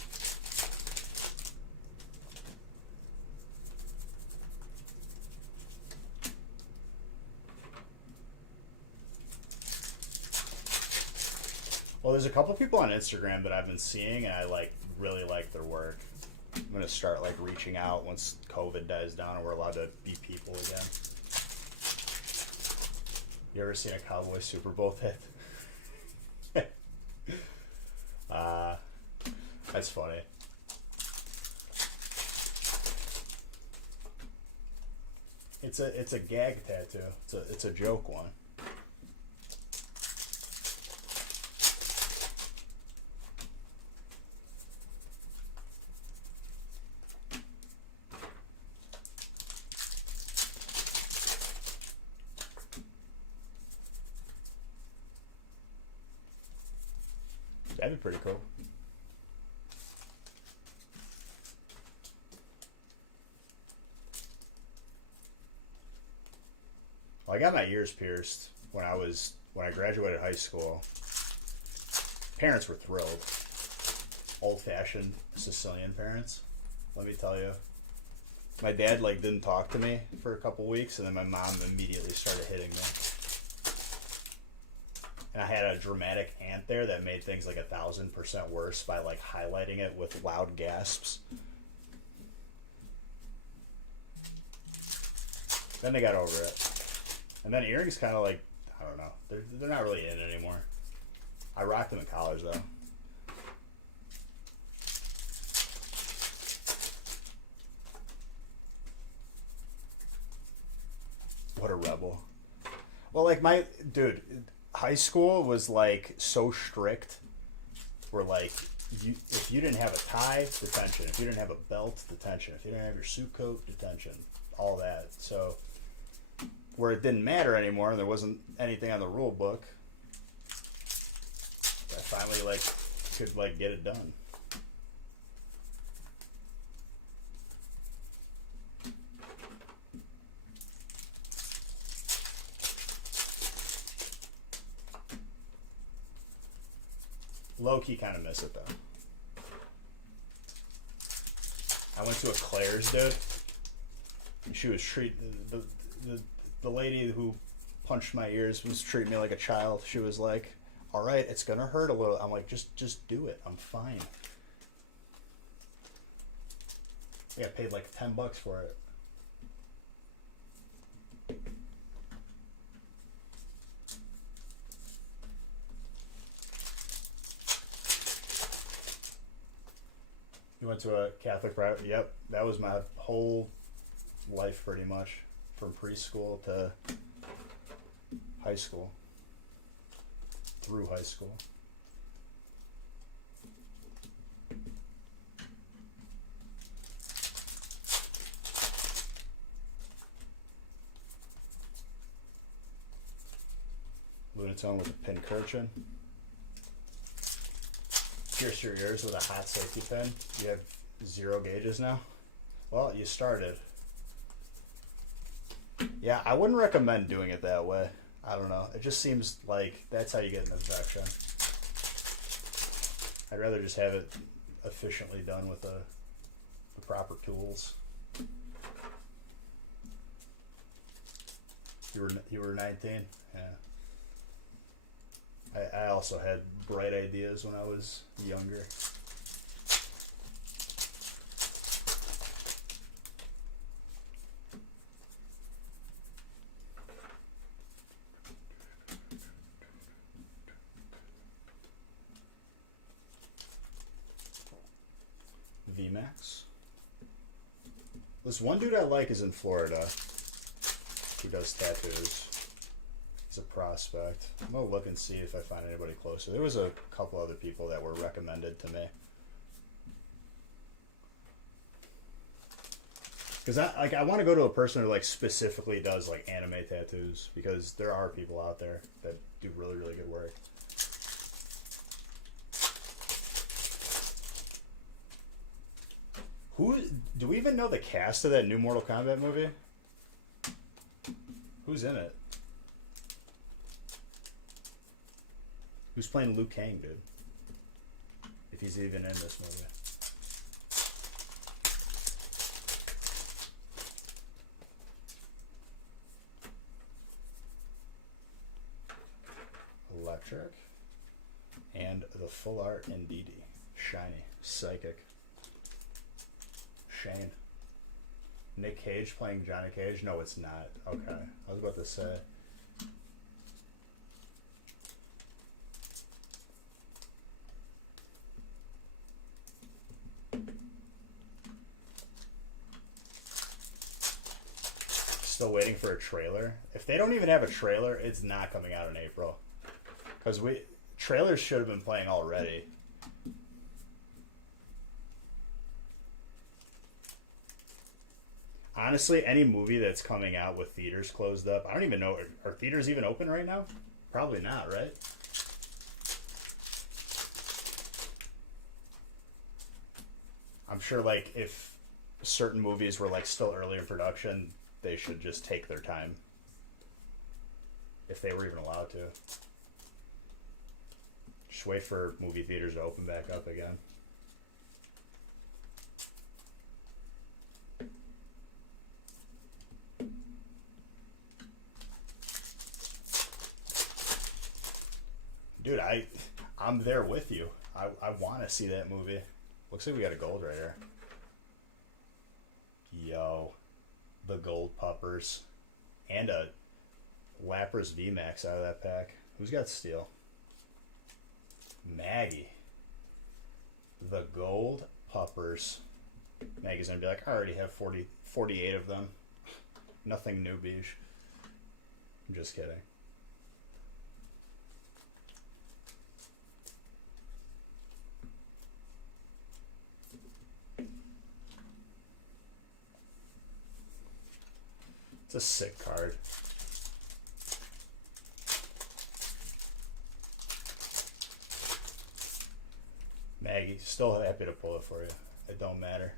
Well, there's a couple people on Instagram that I've been seeing, and I really like their work. I'm gonna start like reaching out once COVID dies down and we're allowed to be people again. You ever seen a Cowboy Super Bowl hit? That's funny. It's a gag tattoo. It's a joke one. That'd be pretty cool. Well, I got my ears pierced when I graduated high school. Parents were thrilled. Old-fashioned Sicilian parents, let me tell you. My dad didn't talk to me for a couple weeks, and then my mom immediately started hitting me. And I had a dramatic aunt there that made things 1,000% worse by highlighting it with loud gasps. Then they got over it. And then earrings kind of I don't know. They're not really in anymore. I rocked them in college though. What a rebel. Well, high school was so strict where if you didn't have a tie, detention. If you didn't have a belt, detention. If you didn't have your suit coat, detention. All that. So where it didn't matter anymore and there wasn't anything on the rule book, I finally could get it done. Low-key kind of miss it, though. I went to a Claire's, dude. And she was the lady who punched my ears was treating me like a child. She was like, all right, it's going to hurt a little. I'm like, just do it. I'm fine. I got paid $10 for it. You went to a Catholic private? Yep, that was my whole life pretty much, from preschool to high school, through high school. Lunatone with a pincurchin. Pierce your ears with a hot safety pin. You have 0 gauges now. Well, you started. Yeah, I wouldn't recommend doing it that way. I don't know. It just seems like that's how you get an infection. I'd rather just have it efficiently done with the proper tools. You were 19? Yeah. I also had bright ideas when I was younger. VMAX. This one dude I like is in Florida who does tattoos. He's a prospect. I'm gonna look and see if I find anybody closer. There was a couple other people that were recommended to me. Because I want to go to a person who like specifically does like anime tattoos, because there are people out there that do really, really good work. Do we even know the cast of that new Mortal Kombat movie? Who's in it? Who's playing Liu Kang, dude? If he's even in this movie. Electric. And the full art in DD. Shiny. Psychic. Shane. Nick Cage playing Johnny Cage? No, it's not. Okay. I was about to say. Still waiting for a trailer. If they don't even have a trailer, it's not coming out in April. Because trailers should have been playing already. Honestly, any movie that's coming out with theaters closed up, I don't even know, are theaters even open right now? Probably not, right? I'm sure, like, if certain movies were, like, still early in production, they should just take their time. If they were even allowed to. Just wait for movie theaters to open back up again. Dude, I'm there with you. I want to see that movie. Looks like we got a gold right here. Yo. The gold puppers. And a Lapras VMAX out of that pack. Who's got steel? Maggie. The gold puppers. Maggie's gonna be like, I already have 48 of them. Nothing new, Beige. I'm just kidding. It's a sick card. Maggie, still happy to pull it for you. It don't matter.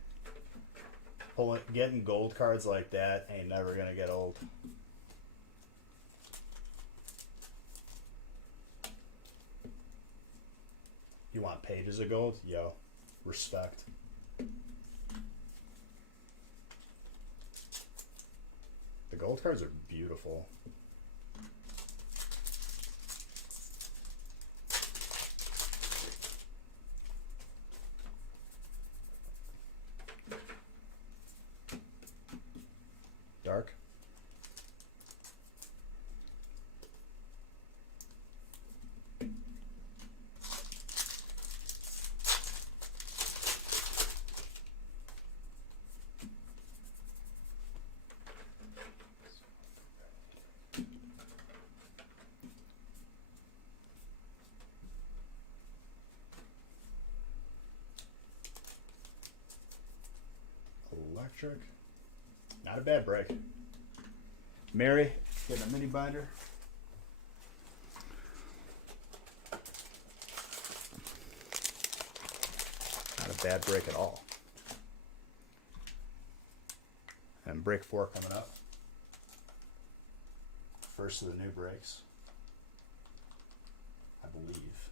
Getting gold cards like that ain't never gonna get old. You want pages of gold? Yo, respect. The gold cards are beautiful. Dark. Electric. Not a bad break. Mary, getting a mini binder. bad break at all. And break 4 coming up. First of the new breaks, I believe.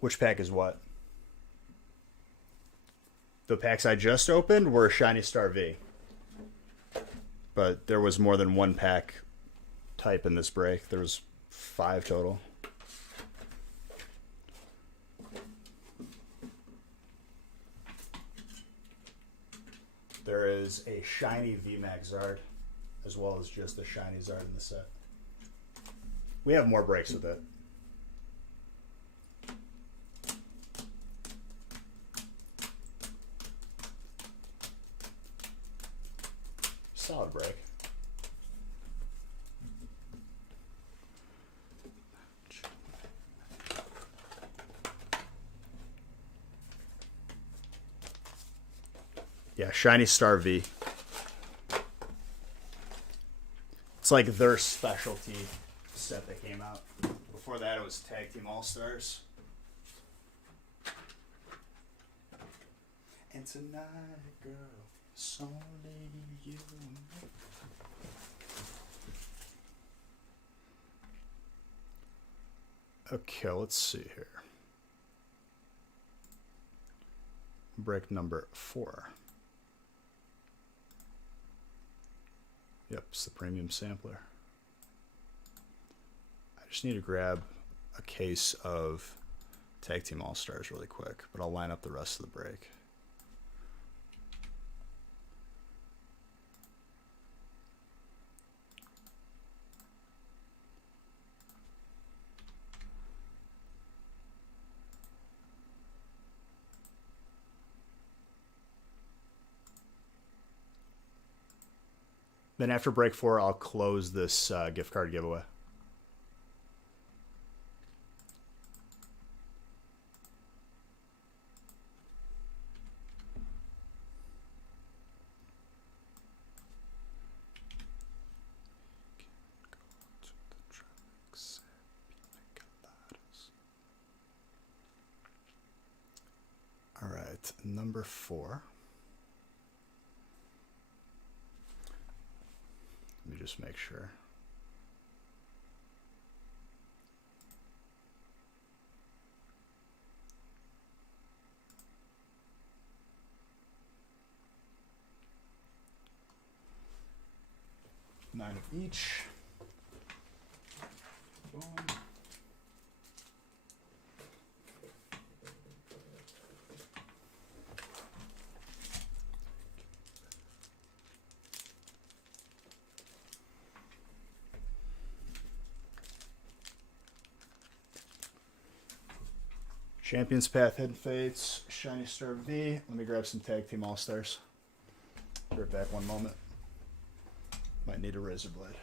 Which pack is what? The packs I just opened were Shiny Star V. But there was more than one pack type in this break. There was 5 total. There is a shiny VMAX Zard, as well as just a shiny Zard in the set. We have more breaks with it. Solid break. Yeah, Shiny Star V. It's like their specialty set that came out. Before that, it was Tag Team All Stars. And tonight, girl, it's only you. Okay, let's see here. Break number 4. Yep, it's the premium sampler. I just need to grab a case of Tag Team All Stars really quick, but I'll line up the rest of the break. Then after break 4, I'll close this gift card giveaway. All right, number 4. Let me just make sure. Nine of each. Boom. Champions Path, Hidden Fates, Shiny Star V. Let me grab some Tag Team All Stars. Be right back, one moment. Might need a razor blade.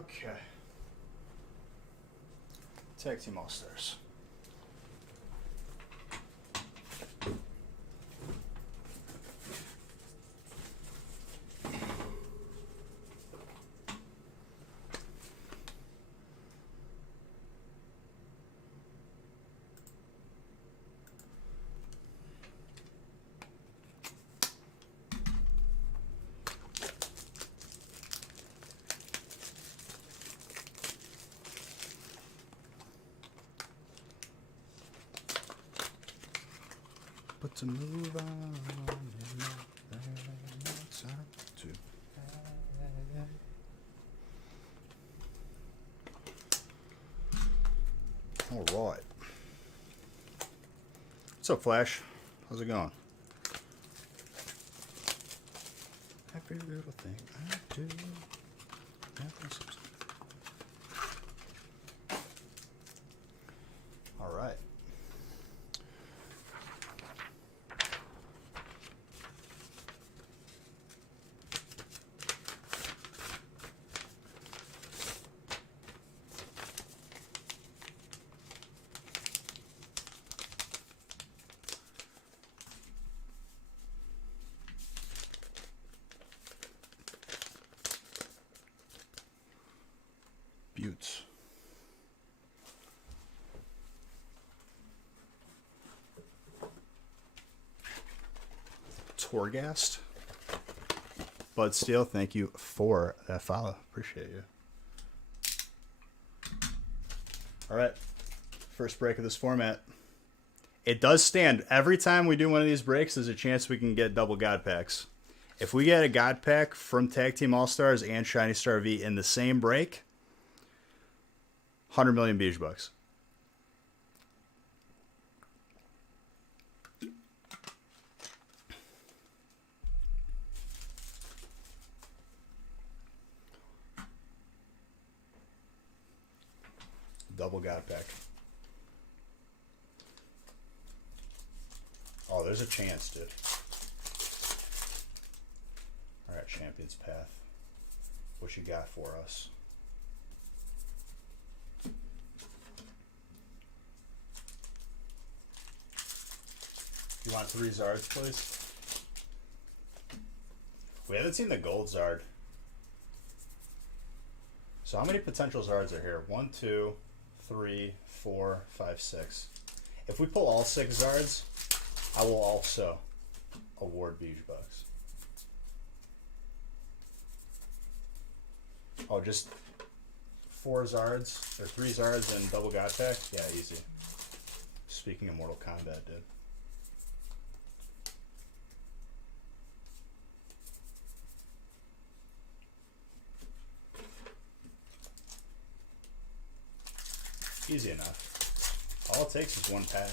Okay. Tag Team All-Stars. But to move on, all right. What's up, Flash? How's it going? Every little thing I do. All right. Buttes. Torghast. Bud Steele, thank you for that follow. Appreciate you. All right. First break of this format. It does stand. Every time we do one of these breaks, there's a chance we can get double God packs. If we get a God pack from Tag Team All-Stars and Shiny Star V in the same break, 100 million beige bucks. Double God pack. Oh, there's a chance, dude. All right, Champion's Path. What you got for us? You want 3 Zards, please? We haven't seen the gold Zard. So how many potential Zards are here? 1, 2, 3, 4, 5, 6. If we pull all 6 Zards, I will also award beige bucks. Oh, just 4 Zards or 3 Zards and double God pack? Yeah, easy. Speaking of Mortal Kombat, dude. Easy enough. All it takes is 1 pack.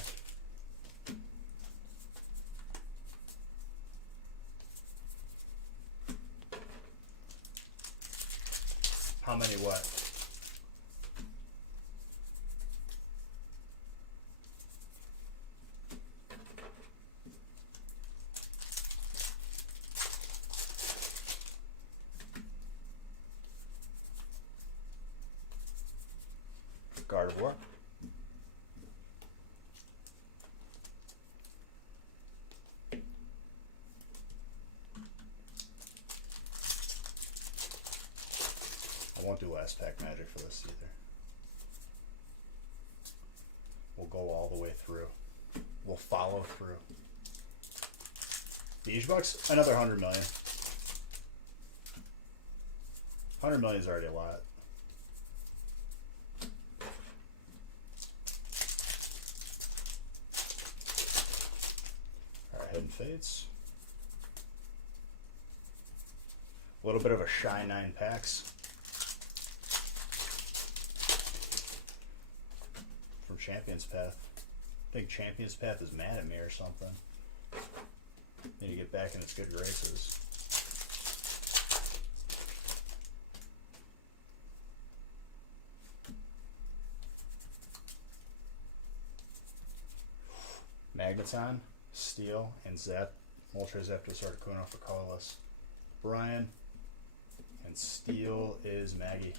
How many what? Gardevoir. I won't do last pack magic for this either. We'll go all the way through. We'll follow through. Beige bucks, another 100 million. 100 million is already a lot. Hidden Fates. A little bit of a shy 9 packs from Champion's Path. I think Champion's Path is mad at me or something. Need to get back in its good graces. Magneton, Steel, and Zap, Ultra Zapdos Articuno for colorless. Brian, and Steel is Maggie.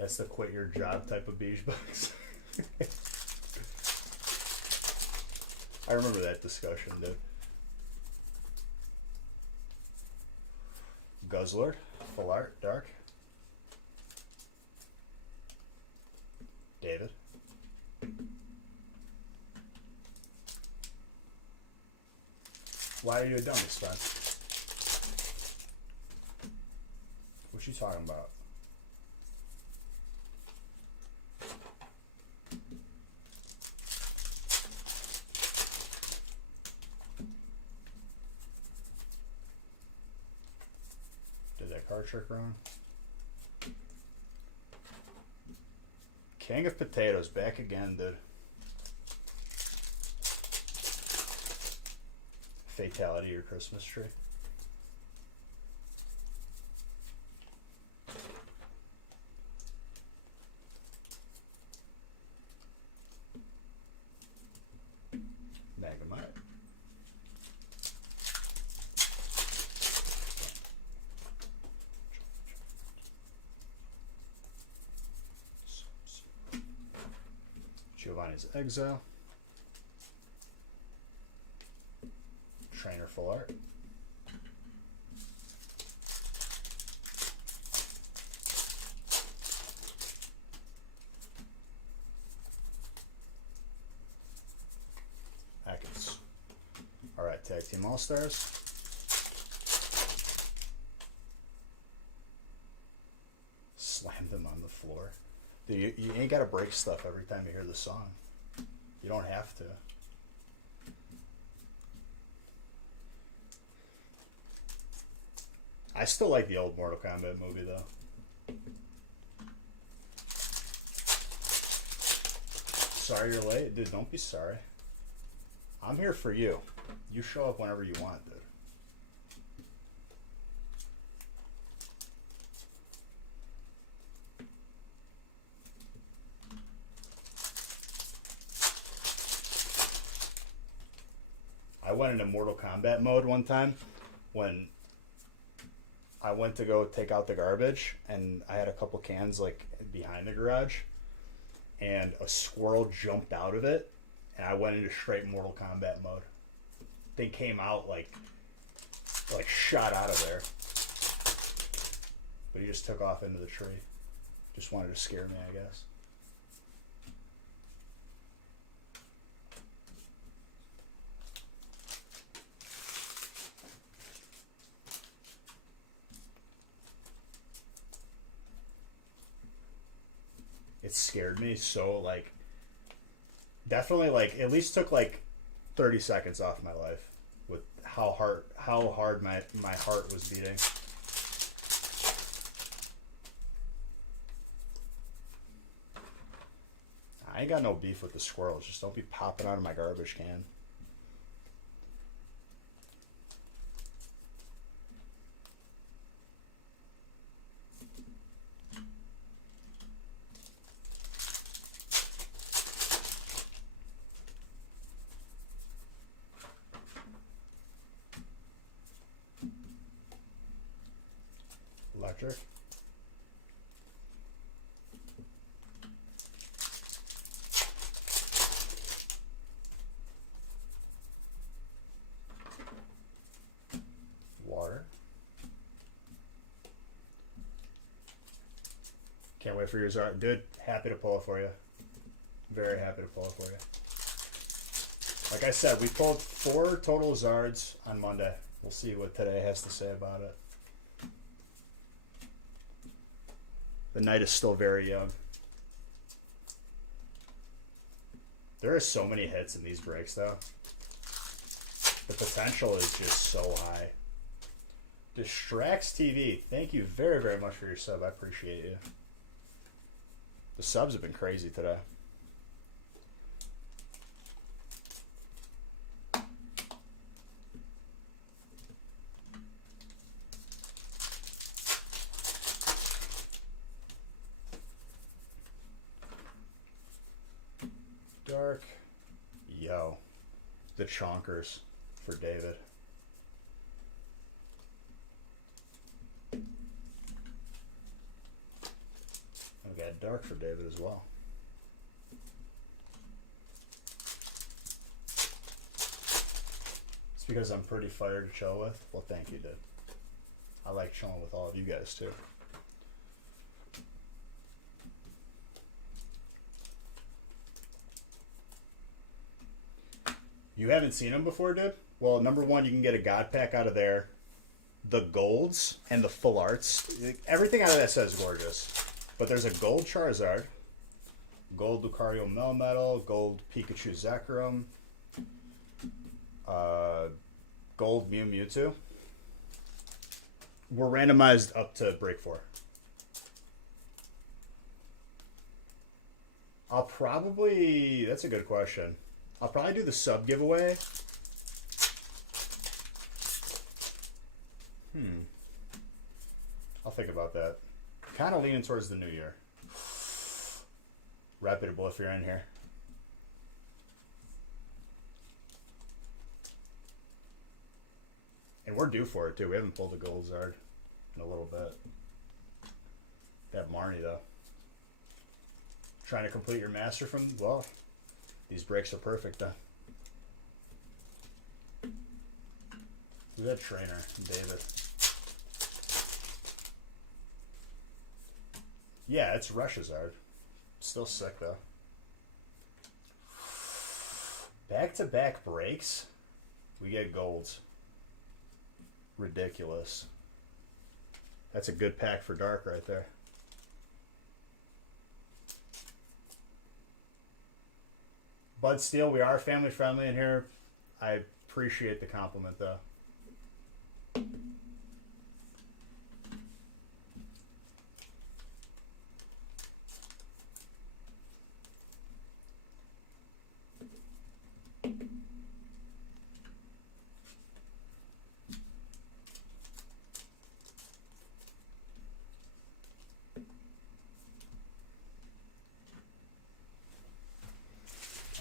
That's the quit your job type of beige box. I remember that discussion, dude. Guzzlord, full art, dark. David. Why are you a dummy, Spence? What you talking about? Did that card trick wrong? King of Potatoes back again, dude. Fatality your Christmas tree. Magnemite. Giovanni's Exile. Trainer full art. Atkins. Alright, Tag Team All-Stars. Slam them on the floor. Dude, you ain't gotta break stuff every time you hear the song. You don't have to. I still like the old Mortal Kombat movie, though. Sorry you're late? Dude, don't be sorry. I'm here for you. You show up whenever you want, dude. I went into Mortal Kombat mode one time when I went to go take out the garbage, and I had a couple cans like behind the garage, and a squirrel jumped out of it, and I went into straight Mortal Kombat mode. They came out like shot out of there, but he just took off into the tree. Just wanted to scare me, I guess. It scared me so, like, definitely, like, at least took like 30 seconds off my life with how hard my heart was beating. I ain't got no beef with the squirrels, just don't be popping out of my garbage can. Electric. Water. Can't wait for your Zard. Dude, happy to pull it for you. Very happy to pull it for you. Like I said, we pulled 4 total Zards on Monday. We'll see what today has to say about it. The night is still very young. There are so many hits in these breaks, though. The potential is just so high. Distracts TV, thank you very, very much for your sub. I appreciate you. The subs have been crazy today. Dark. Yo. The chonkers for David. I've got dark for David as well. It's because I'm pretty fired to chill with. Well, thank you, dude. I like chilling with all of you guys too. You haven't seen them before, dude? Well, number one, you can get a God Pack out of there. The golds and the full arts. Everything out of that set is gorgeous. But there's a gold Charizard, gold Lucario Melmetal, gold Pikachu Zekrom, gold Mew Mewtwo. We're randomized up to break 4. I'll probably... That's a good question. I'll probably do the sub giveaway. I'll think about that. Kind of leaning towards the new year. Reputable if you're in here. And we're due for it too. We haven't pulled a gold Zard in a little bit. That Marnie though. Trying to complete your master from, well, these breaks are perfect though. Who's that trainer? David. Yeah, it's Rushazard. Still sick though. Back-to-back breaks. We get golds. Ridiculous. That's a good pack for dark right there. Bud Steel, we are family friendly in here. I appreciate the compliment though.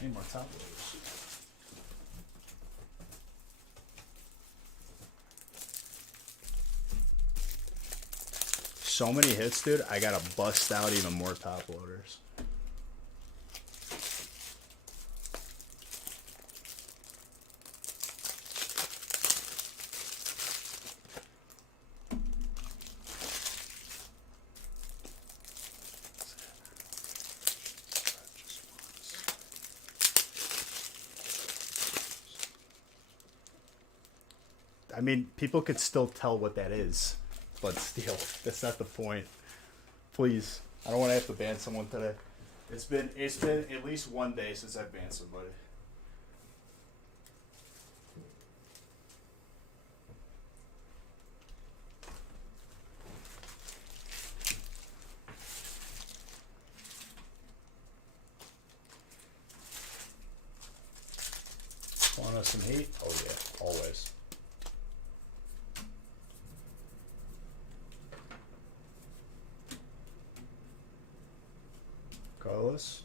Any more top loaders? So many hits, dude. I gotta bust out even more top loaders. I mean, people could still tell what that is, but still, that's not the point. Please, I don't want to have to ban someone today. It's been at least one day since I've banned somebody. Want us some heat? Oh yeah, always. Carlos.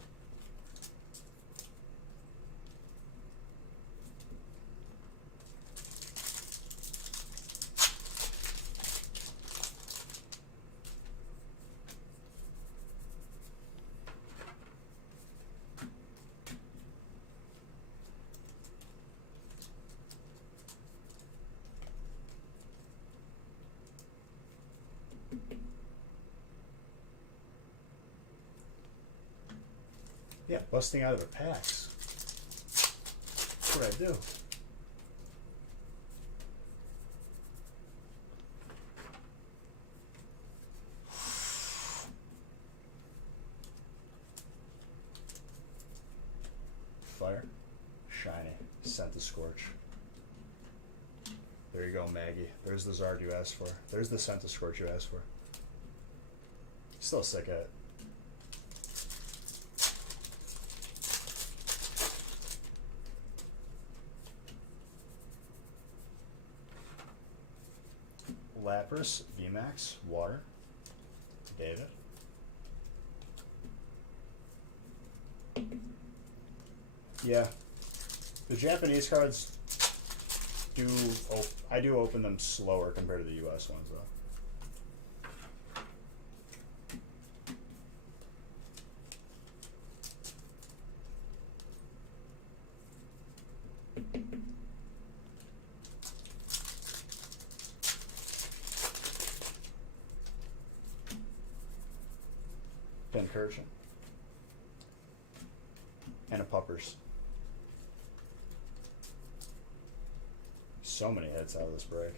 Yeah, busting out of the packs. That's what I do. Fire. Shiny. Scent the Scorch. There you go, Maggie. There's the Zard you asked for. There's the Scent the Scorch you asked for. Still sick at it. Lapras, VMAX, Water, David. Yeah, the Japanese cards do. I do open them slower compared to the U.S. ones, though. Pincurchin. And a puppers. So many hits out of this break.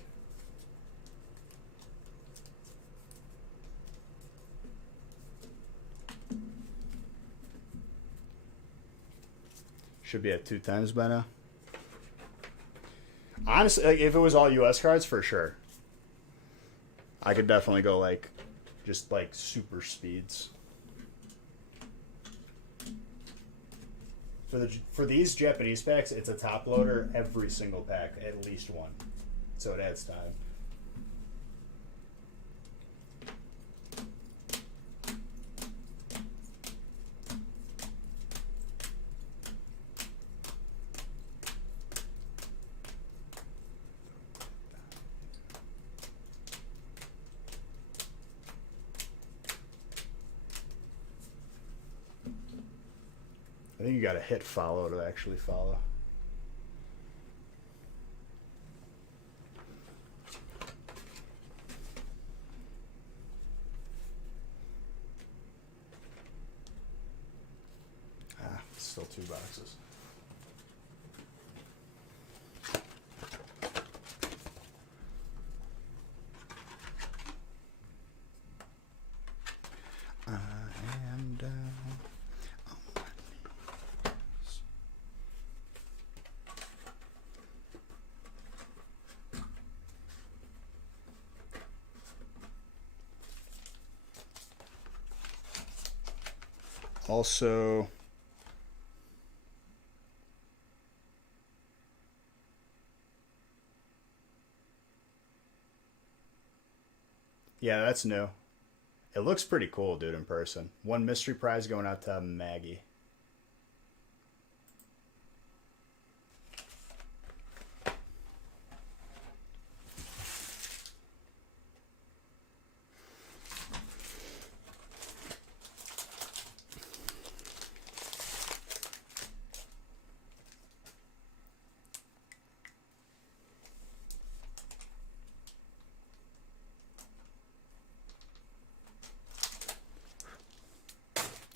Should be at 2 times by now. Honestly, like, if it was all US cards, for sure. I could definitely go like, just like super speeds. For these Japanese packs, it's a top loader every single pack, at least one. So it adds time. I think you got to hit follow to actually follow. Still 2 boxes. And also, yeah, that's new. It looks pretty cool, dude, in person. 1 mystery prize going out to Maggie.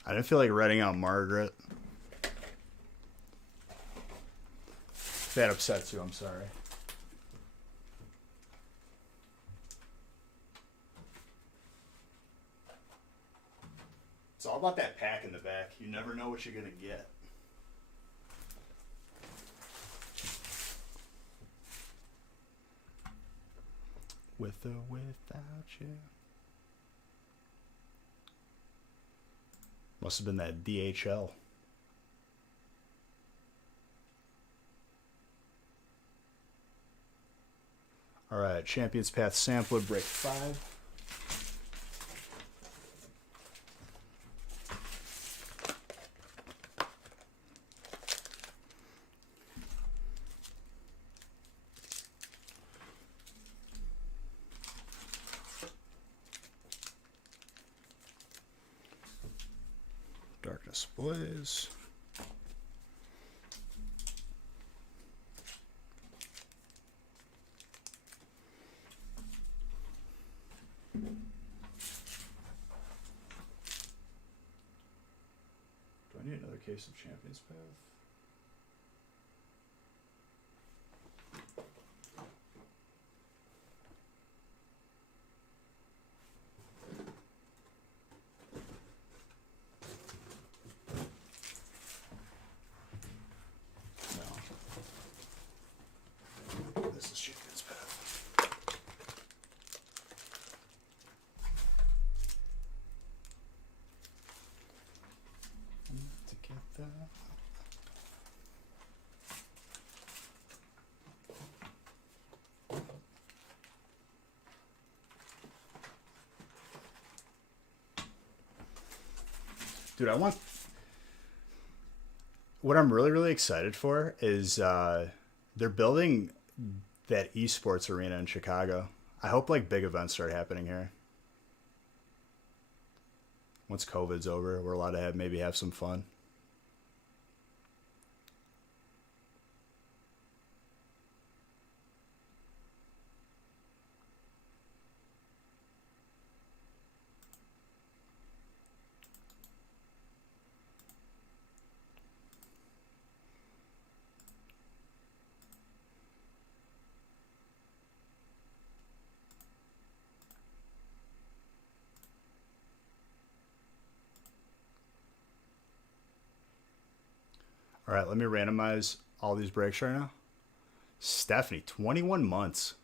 I didn't feel like writing out Margaret. If that upsets you, I'm sorry. It's all about that pack in the back. You never know what you're going to get. With or without you. Must have been that DHL. All right, Champions Path Sampler, break 5. Darkness Blaze. Do I need another case of Champions Path? No. This is Champions Path. To get that. Dude, I want... What I'm really, really excited for is they're building that esports arena in Chicago. I hope like big events start happening here. Once COVID's over, we're allowed to maybe have some fun. All right, let me randomize all these breaks right now. Stephanie, 21 months.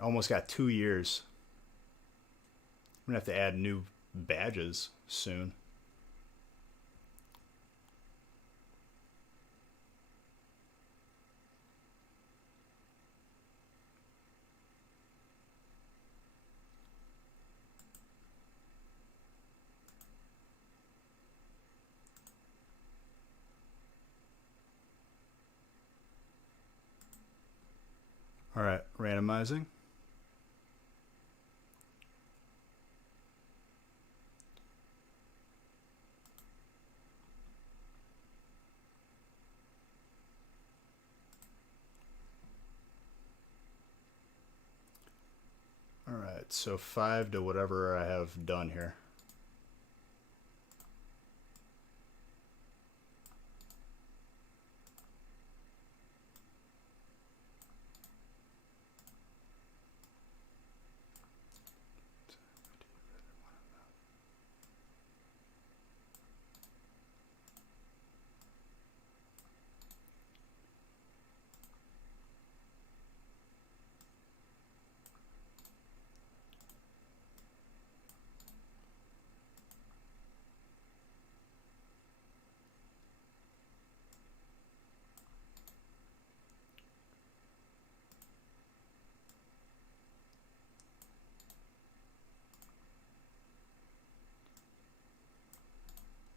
Almost got 2 years. I'm going to have to add new badges soon. All right, randomizing. All right, so 5 to whatever I have done here.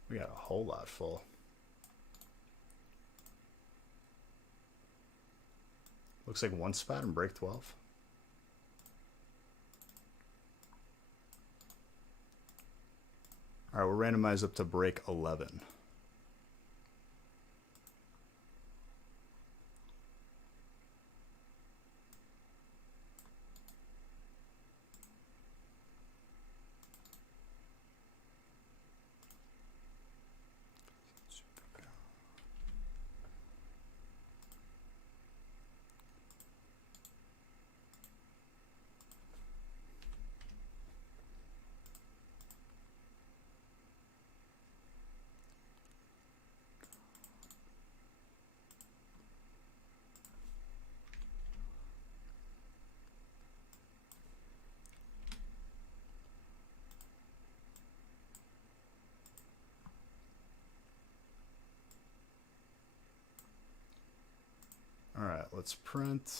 We got a whole lot full. Looks like one spot in break 12. All right, we're randomized up to break 11. All right, let's print.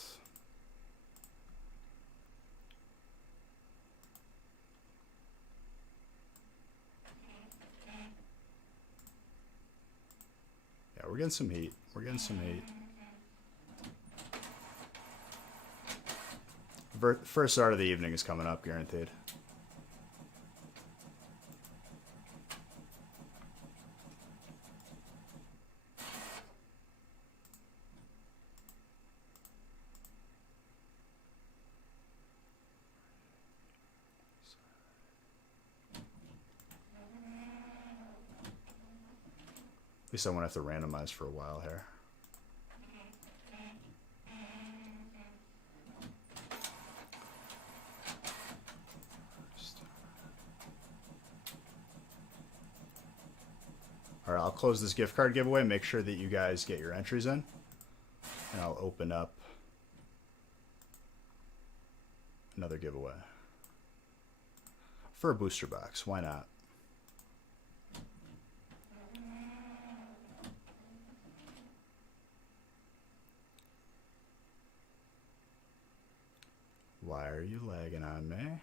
Yeah, we're getting some heat. We're getting some heat. First start of the evening is coming up, guaranteed. At least I won't have to randomize for a while here. All right, I'll close this gift card giveaway. Make sure that you guys get your entries in. And I'll open up another giveaway. For a booster box, why not? Why are you lagging on me?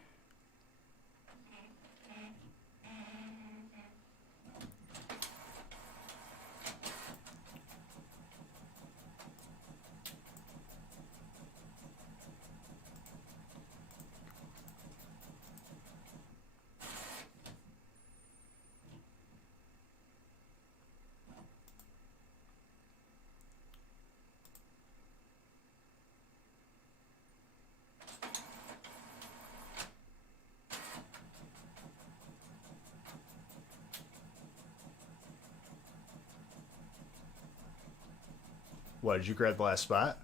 What, did you grab the last spot?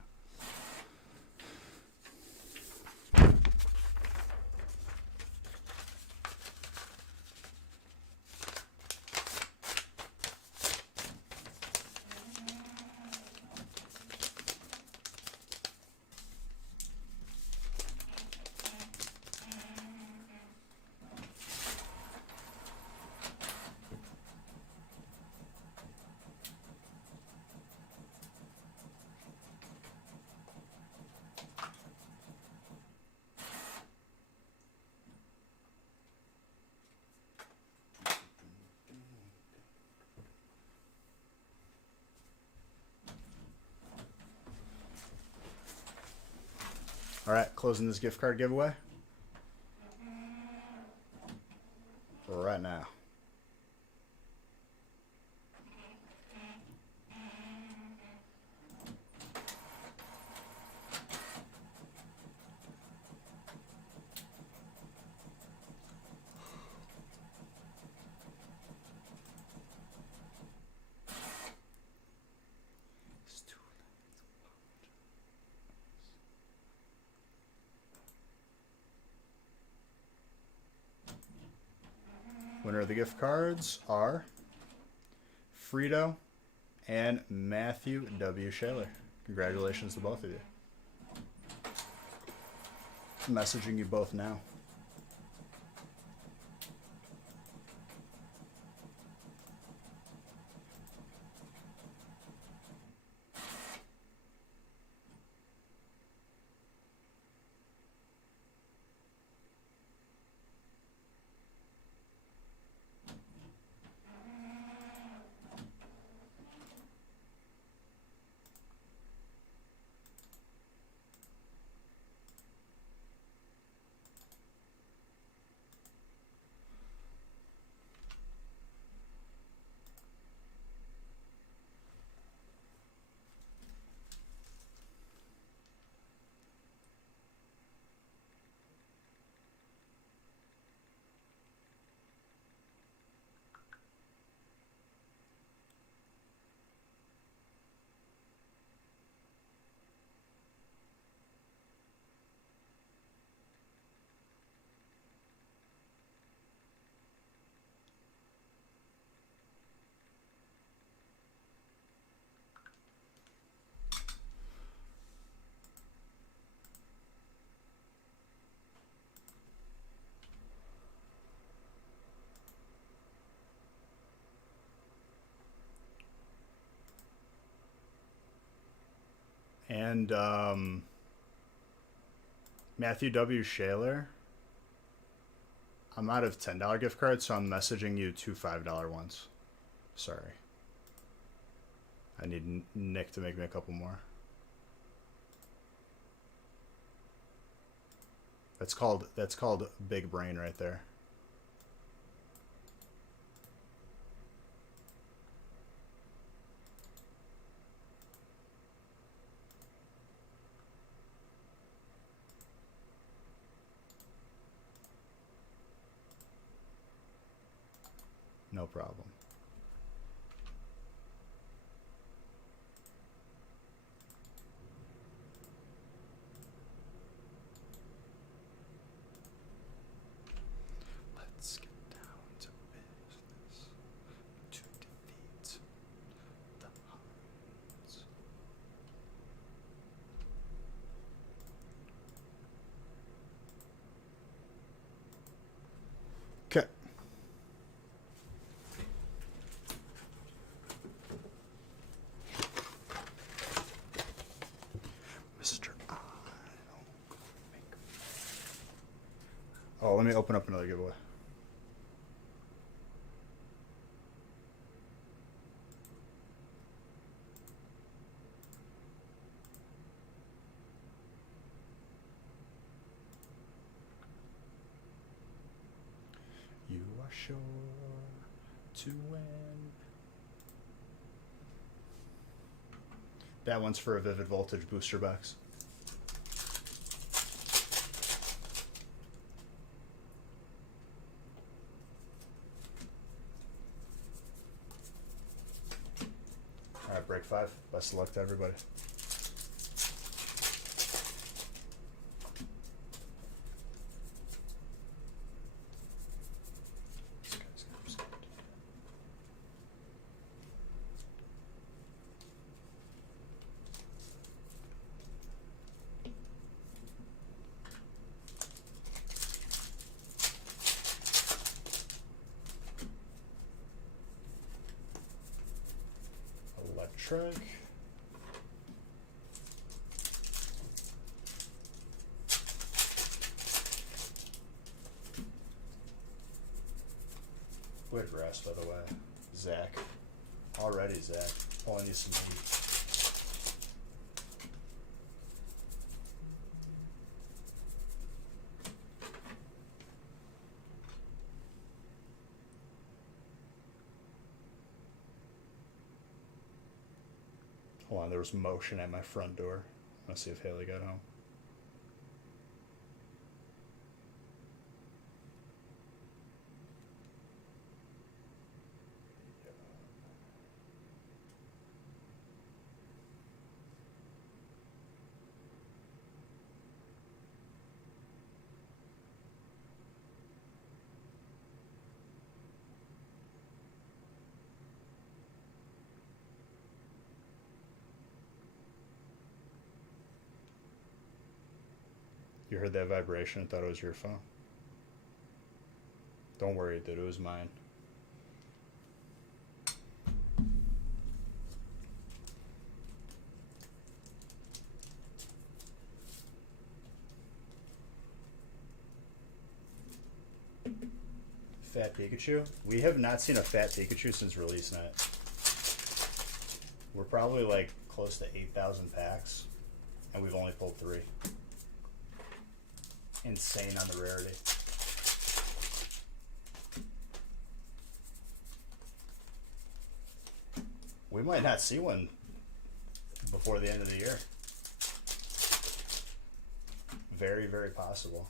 All right, closing this gift card giveaway right now. Winner of the gift cards are Frito and Matthew W. Shaler. Congratulations to both of you. I'm messaging you both now. And Matthew W. Shaler, I'm out of $10 gift cards, so I'm messaging you two $5 ones. Sorry. I need Nick to make me a couple more. That's called big brain right there. No problem. Let's get down to business to defeat the Huns. Okay. Oh, let me open up another giveaway. You are sure to win. That one's for a Vivid Voltage booster box. Alright, break 5. Best of luck to everybody. Electric. Weird grass, by the way. Zach. Already, Zach. Pulling you some heat. Hold on, there was motion at my front door. Let's see if Haley got home. You heard that vibration and thought it was your phone. Don't worry, dude, it was mine. Fat Pikachu? We have not seen a fat Pikachu since release night. We're probably like close to 8,000 packs, and we've only pulled 3. Insane on the rarity. We might not see one before the end of the year. Very, very possible.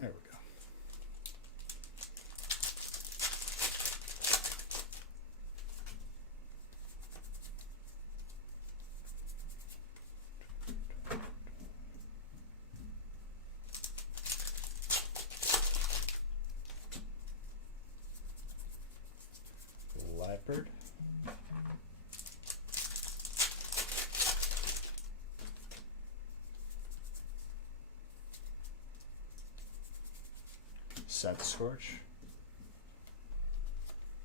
There we go. Leopard. Scent Scorch.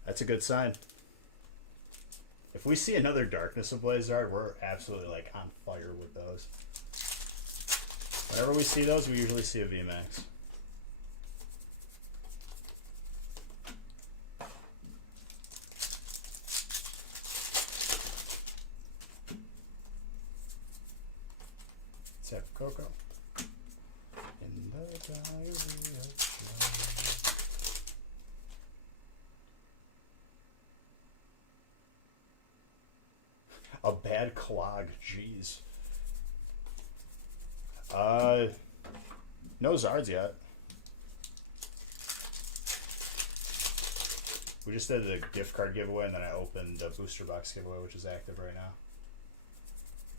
That's a good sign. If we see another Darkness Ablaze art, we're absolutely like on fire with those. Whenever we see those, we usually see a VMAX. Tap Cocoa. In the diary of a bad clog, jeez. No Zards yet. We just did the gift card giveaway, and then I opened the booster box giveaway, which is active right now.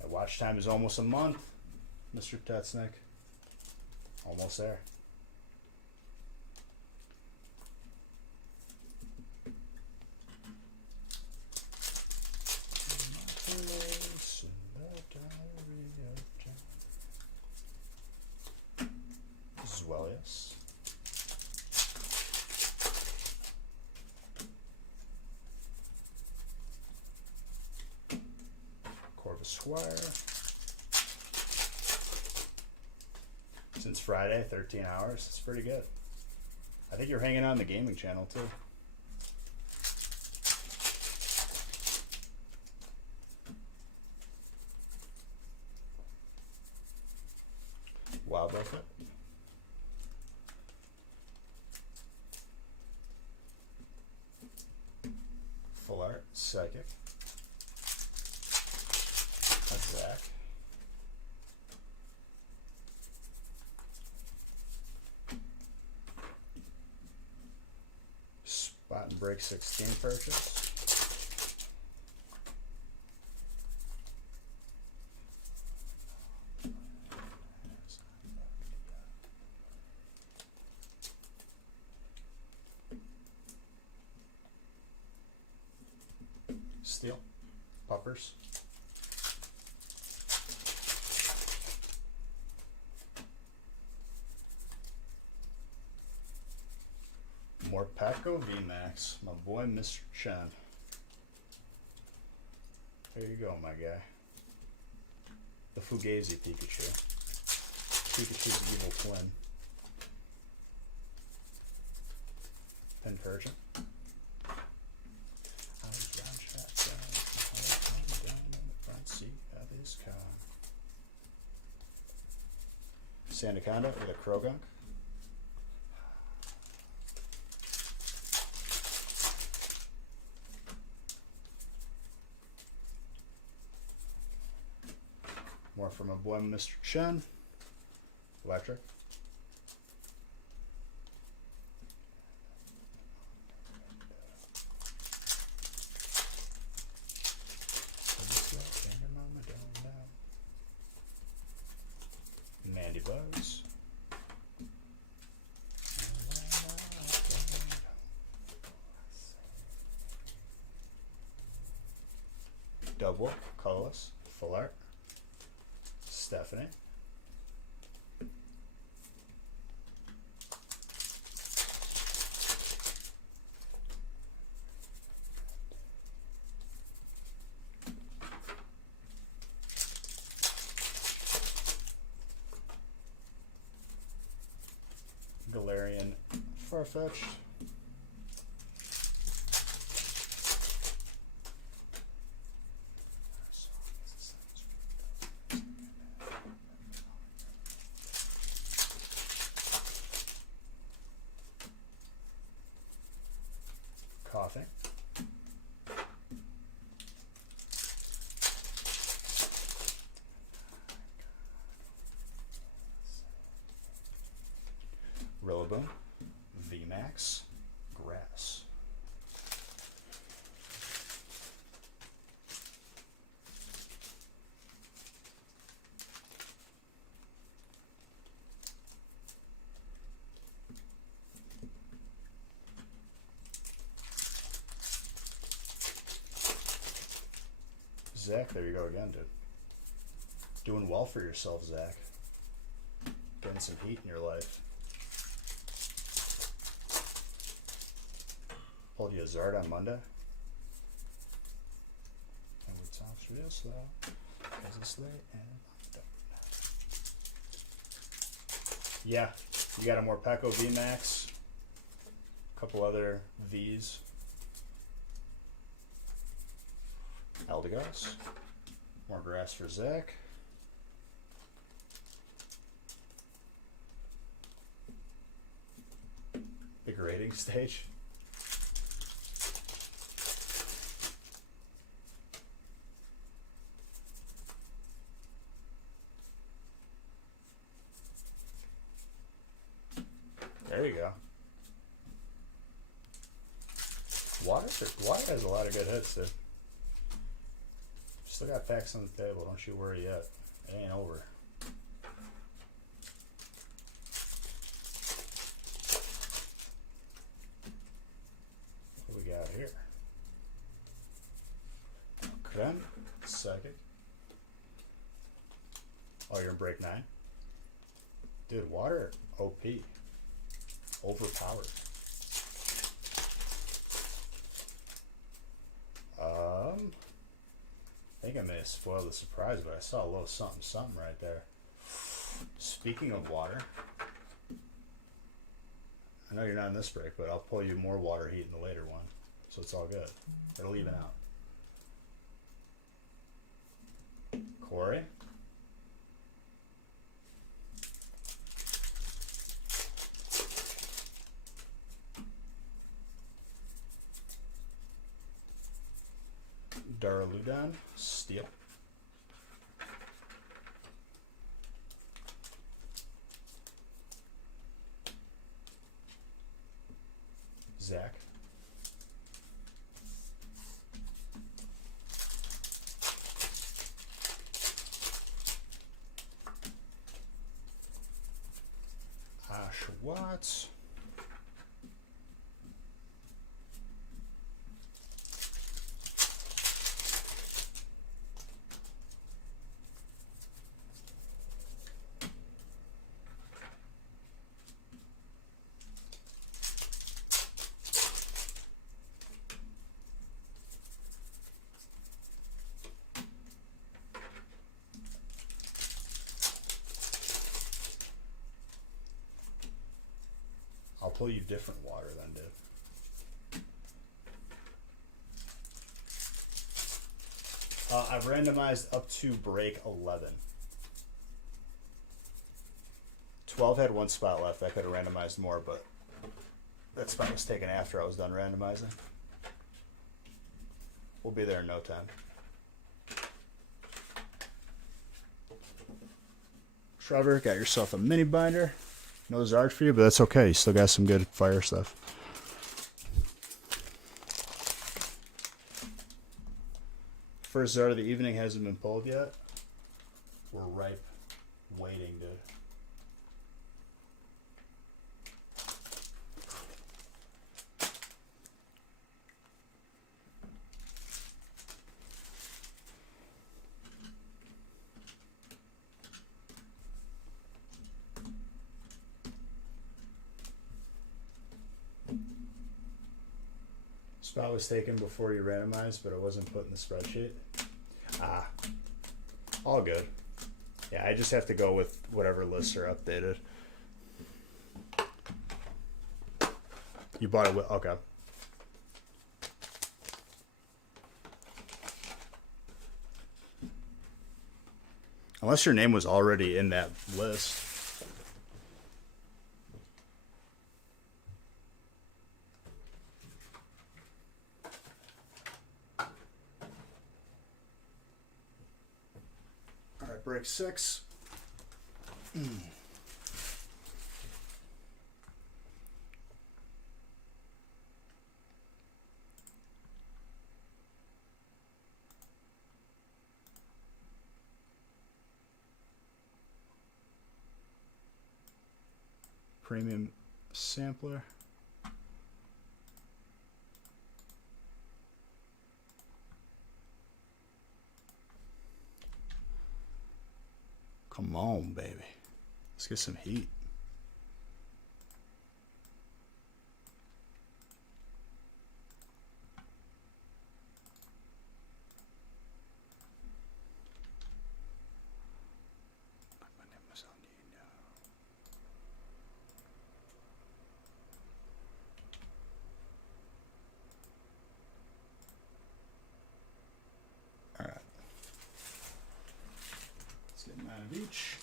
That watch time is almost a month, Mr. Tetsnick. Almost there. Zwellius. Corvus Squire. Since Friday, 13 hours. It's pretty good. I think you're hanging on the gaming channel too. Wild Buffet. Full Art. Psychic. Attack. Spot and Break 16 purchase. Steel. Puppers. More Paco VMAX, my boy Mr. Chen. There you go, my guy. The Fugazi Pikachu. Pikachu's evil twin. Pincurchin. I was round shot down in the front seat of his car. Sandaconda with a Krogunk. More from my boy Mr. Chen. Electric. Mandy Bugs. Double, colorless, full art. Stephanie. Galarian Farfetch'd. Coughing. Rillaboom, VMAX, Grass. Zach, there you go again, dude. Doing well for yourself, Zach. Getting some heat in your life. Pulled you a Zard on Monday. And we talked real slow. Because it's late and I'm done. Yeah, you got a Morpeko VMAX. A couple other Vs. Eldegoss. More grass for Zach. The grading stage. There you go. Water has a lot of good hits, dude. Still got packs on the table, don't you worry yet. It ain't over. What we got here? Krem, Psychic. Oh, you're in break 9? Dude, water OP. Overpowered. I think I may have spoiled the surprise, but I saw a little something right there. Speaking of water, I know you're not in this break, but I'll pull you more water heat in the later one, so it's all good. It'll even out. Corey. Daraludon, Steel. Zach. Ash Watts. pull you different water then, dude. I've randomized up to break 11. 12 had one spot left. I could have randomized more, but that spot was taken after I was done randomizing. We'll be there in no time. Trevor, got yourself a mini binder. No Zard for you, but that's okay. You still got some good fire stuff. First Zard of the evening hasn't been pulled yet. We're ripe, waiting, dude. Spot was taken before you randomized, but it wasn't put in the spreadsheet. Ah, all good. Yeah, I just have to go with whatever lists are updated. You bought it with, okay. Unless your name was already in that list. Break 6. Premium sampler. Come on, baby. Let's get some heat. All right. Let's get 9 of each.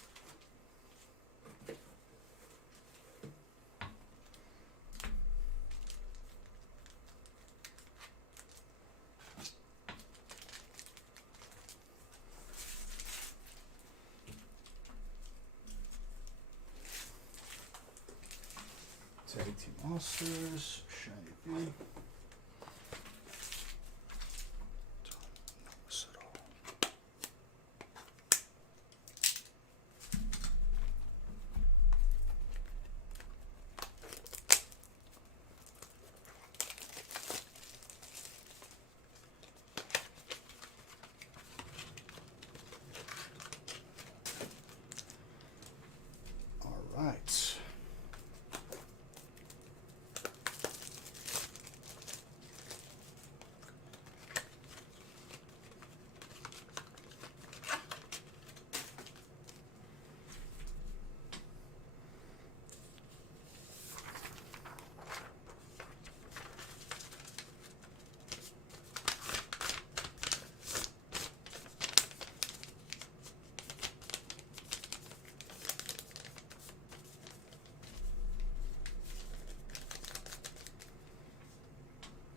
Tag Team All-Stars, Shiny B. All right.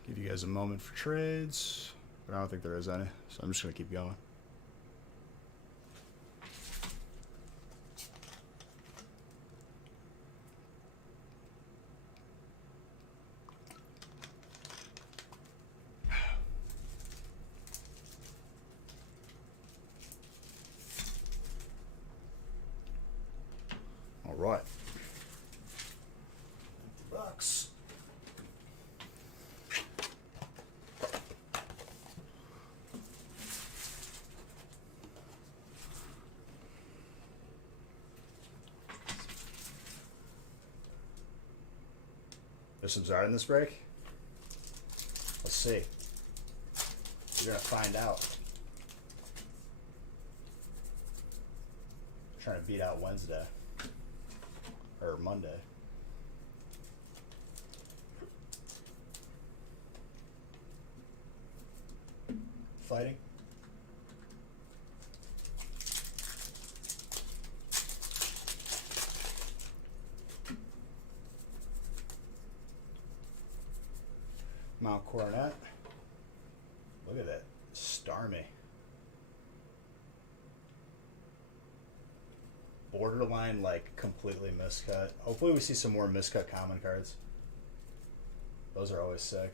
Give you guys a moment for trades, but I don't think there is any, so I'm just going to keep going. All right. Box. There's some Zard in this break? Let's see. You're gonna find out. I'm trying to beat out Wednesday. Or Monday. fighting. Mount Coronet. Look at that. Starmie. Borderline, like, completely miscut. Hopefully we see some more miscut common cards. Those are always sick.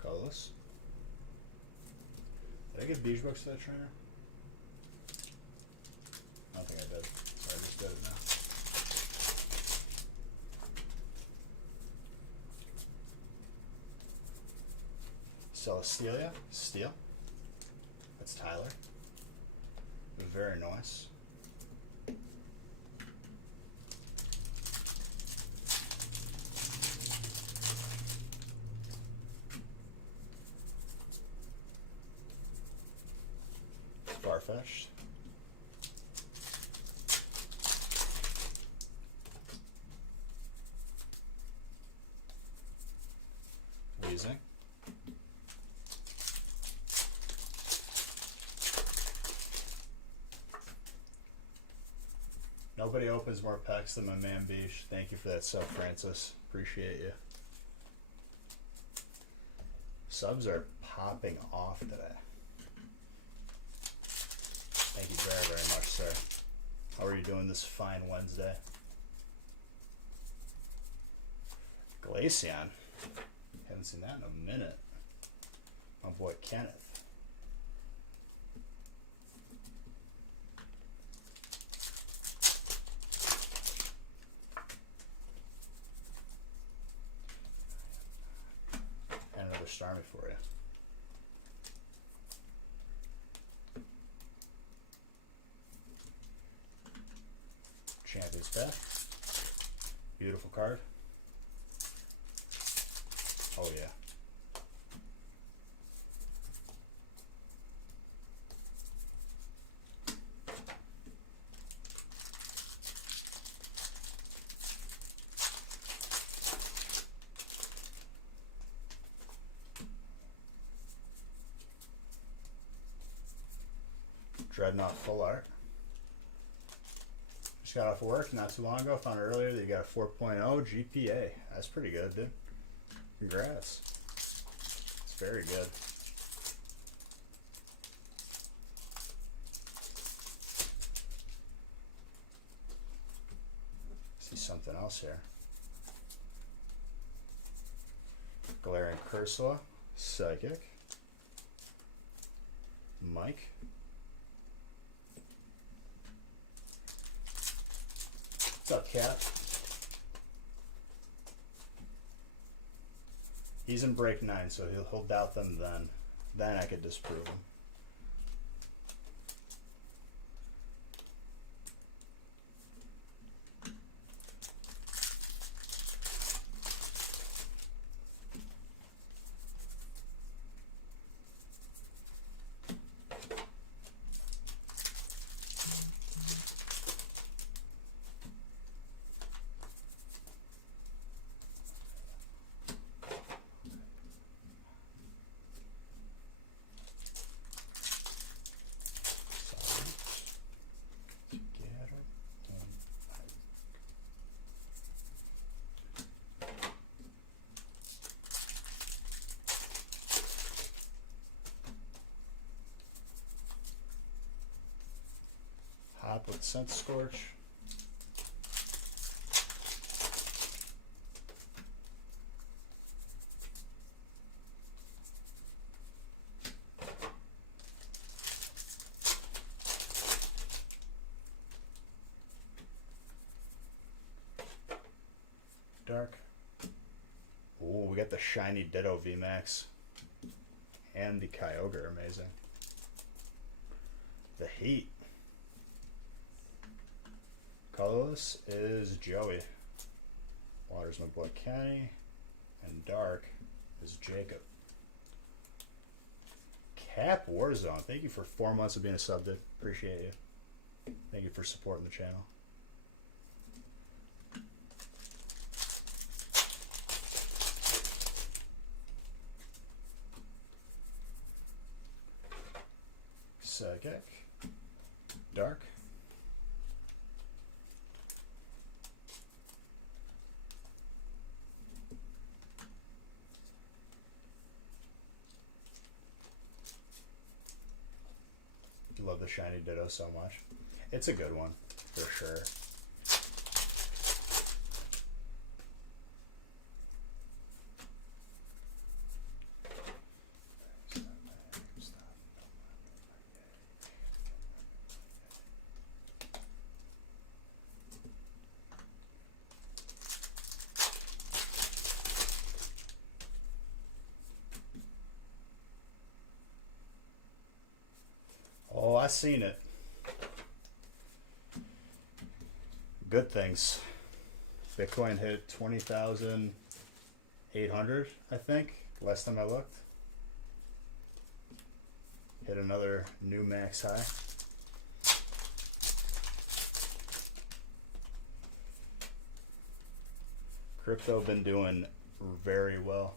Colorless. Did I give beige books to that trainer? I don't think I did. So I just did it now. Celestelia, Steel. That's Tyler. Very nice. Farfetched. Weezing. Nobody opens more packs than my man Beach. Thank you for that sub, Francis. Appreciate you. Subs are popping off today. Thank you very, very much, sir. How are you doing this fine Wednesday? Glaceon. Haven't seen that in a minute. My boy Kenneth. And another Starmie for you. Champions Pack. Beautiful card. Oh yeah. Dreadnought full art. Just got off work not too long ago. Found earlier that you got a 4.0 GPA. That's pretty good, dude. Congrats. It's very good. See something else here. Galarian Cursor, Psychic. Mike. What's up, Cat? He's in break 9, so he'll doubt them then. Then I could disprove him. Hop with Scent Scorch. Dark. Ooh, we got the shiny Ditto VMAX. And the Kyogre, amazing. The Heat. Colorless is Joey. Water's my boy Kenny. And dark is Jacob. Cap Warzone. Thank you for 4 months of being a sub, dude. Appreciate you. Thank you for supporting the channel. Psychic. Dark. Love the shiny Ditto so much. It's a good one, for sure. Oh, I seen it. Good things. Bitcoin hit 20,800, I think, last time I looked. Hit another new max high. Crypto been doing very well.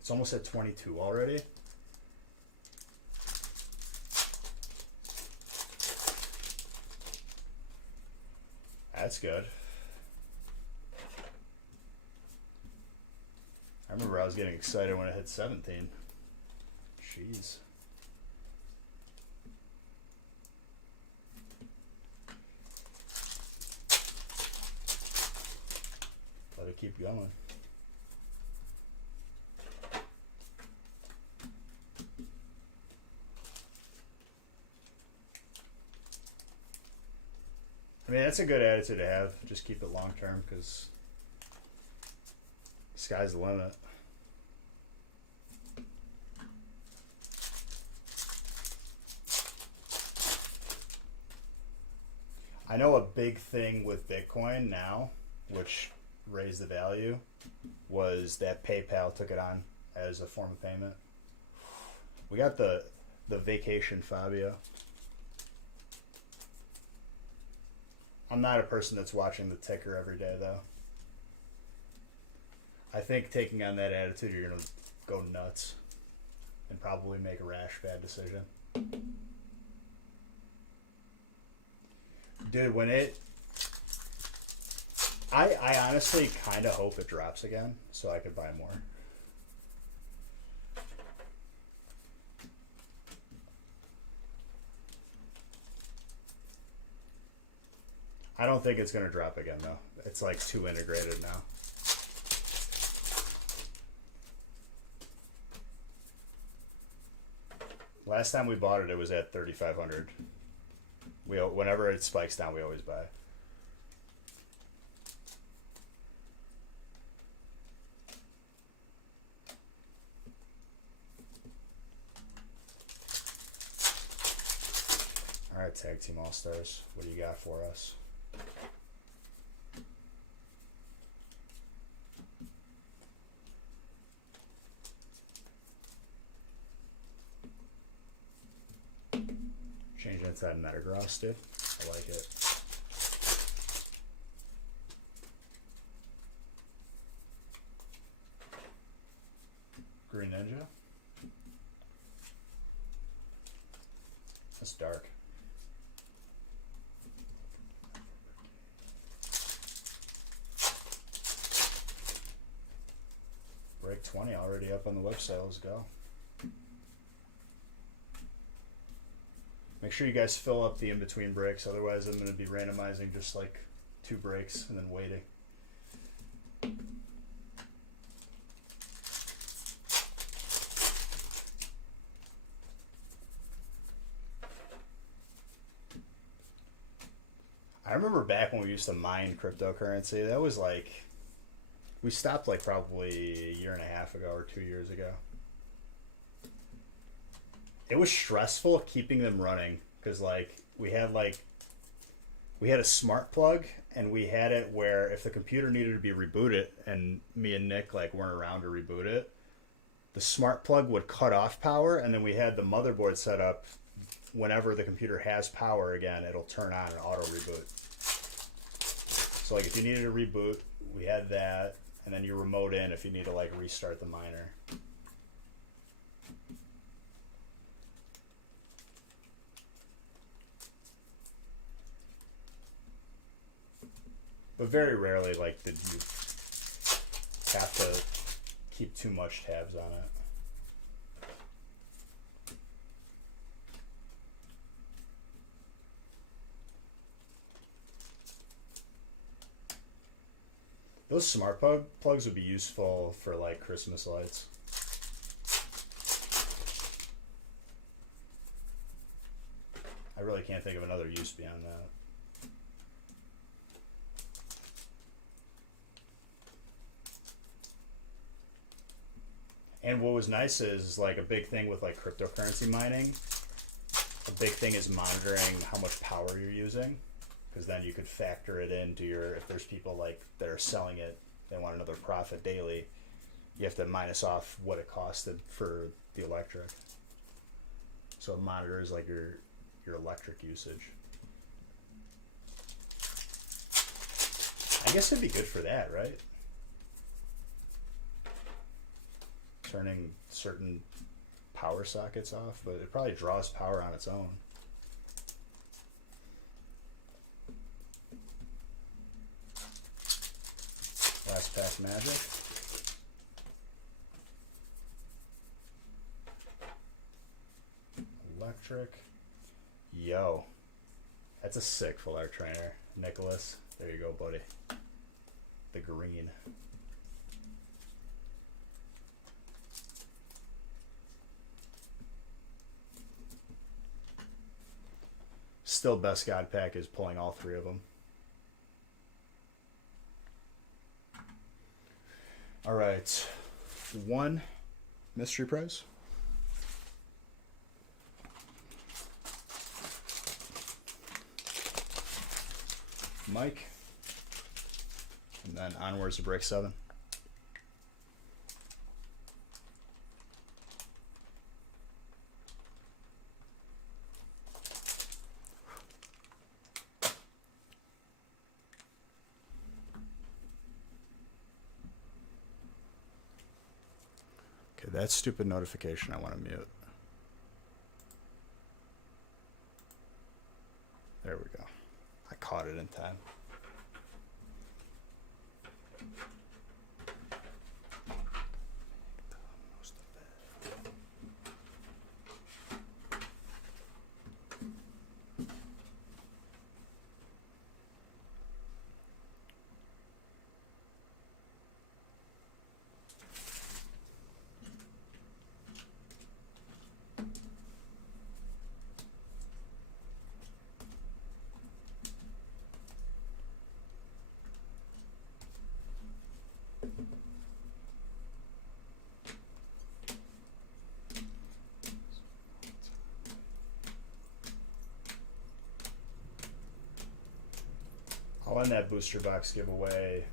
It's almost at 22 already. That's good. I remember I was getting excited when it hit 17. Jeez. Let it keep going. I mean, that's a good attitude to have. Just keep it long term, because sky's the limit. I know a big thing with Bitcoin now, which raised the value, was that PayPal took it on as a form of payment. We got the vacation Fabio. I'm not a person that's watching the ticker every day, though. I think taking on that attitude, you're going to go nuts and probably make a rash, bad decision. Dude, when it... I honestly kind of hope it drops again so I could buy more. I don't think it's going to drop again, though. It's like too integrated now. Last time we bought it, it was at 3,500. Whenever it spikes down, we always buy. All right, Tag Team All-Stars. What do you got for us? Change inside Metagross, dude. I like it. Green Ninja. That's dark. Break 20 already up on the website. Let's go. Make sure you guys fill up the in-between breaks, otherwise I'm going to be randomizing just like 2 breaks and then waiting. I remember back when we used to mine cryptocurrency, that was like, we stopped like probably a year and a half ago or 2 years ago. it was stressful keeping them running because like we had a smart plug and we had it where if the computer needed to be rebooted and me and Nick like weren't around to reboot it, the smart plug would cut off power, and then we had the motherboard set up whenever the computer has power again, it'll turn on and auto reboot. So like if you needed to reboot, we had that, and then you remote in if you need to like restart the miner. But very rarely like did you have to keep too much tabs on it. Those smart plugs would be useful for like Christmas lights. I really can't think of another use beyond that. And what was nice is like a big thing with like cryptocurrency mining, a big thing is monitoring how much power you're using, because then you could factor it into your, if there's people like that are selling it, they want another profit daily, you have to minus off what it costed for the electric. So it monitors like your electric usage. I guess it'd be good for that, right? Turning certain power sockets off, but it probably draws power on its own. Last pack magic. Electric. Yo. That's a sick full art trainer. Nicholas. There you go, buddy. The green. Still best God pack is pulling all three of them. All right. One mystery prize. Mike. And then onwards to break 7. Okay, that stupid notification I want to mute. There we go. I caught it in time. I'll end that booster box giveaway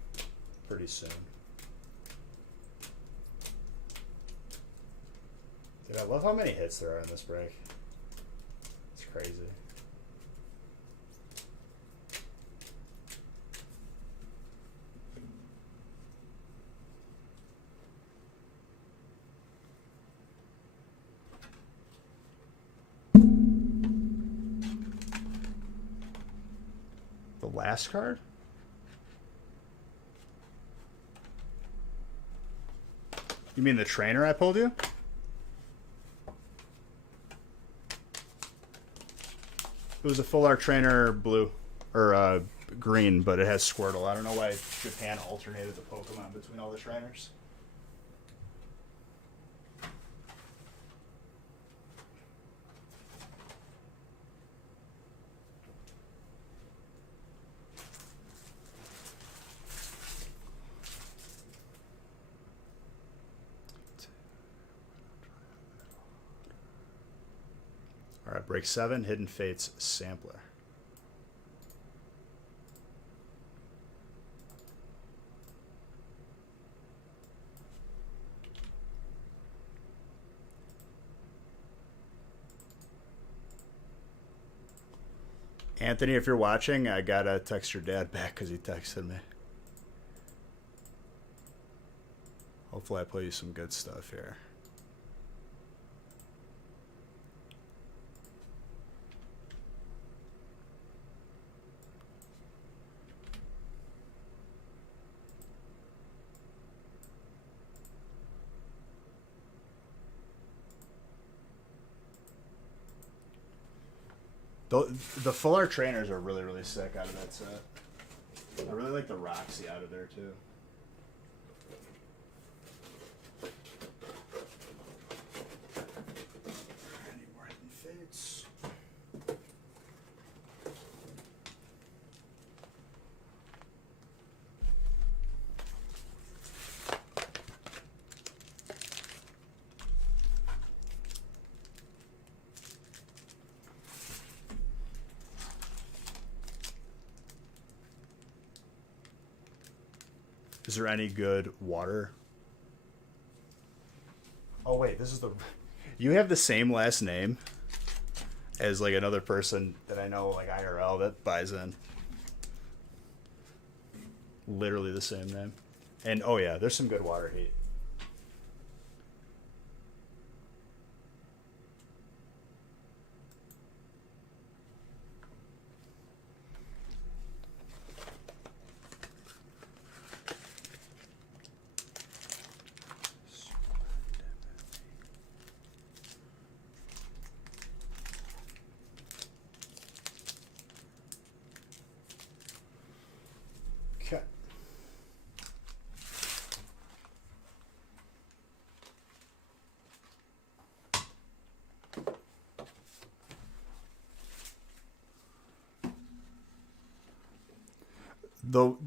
pretty soon. Dude, I love how many hits there are in this break. It's crazy. The last card? You mean the trainer I pulled you? It was a full art trainer blue, or green, but it has Squirtle. I don't know why Japan alternated the Pokemon between all the trainers. All right, break 7, Hidden Fates sampler. Anthony, if you're watching, I gotta text your dad back because he texted me. Hopefully I play you some good stuff here. The full art trainers are really, really sick out of that set. I really like the Roxy out of there, too. Any more Hidden Fates? Is there any good water? Oh wait, this is the. You have the same last name as like another person that I know, like IRL, that buys in. Literally the same name. And oh yeah, there's some good water heat. Okay.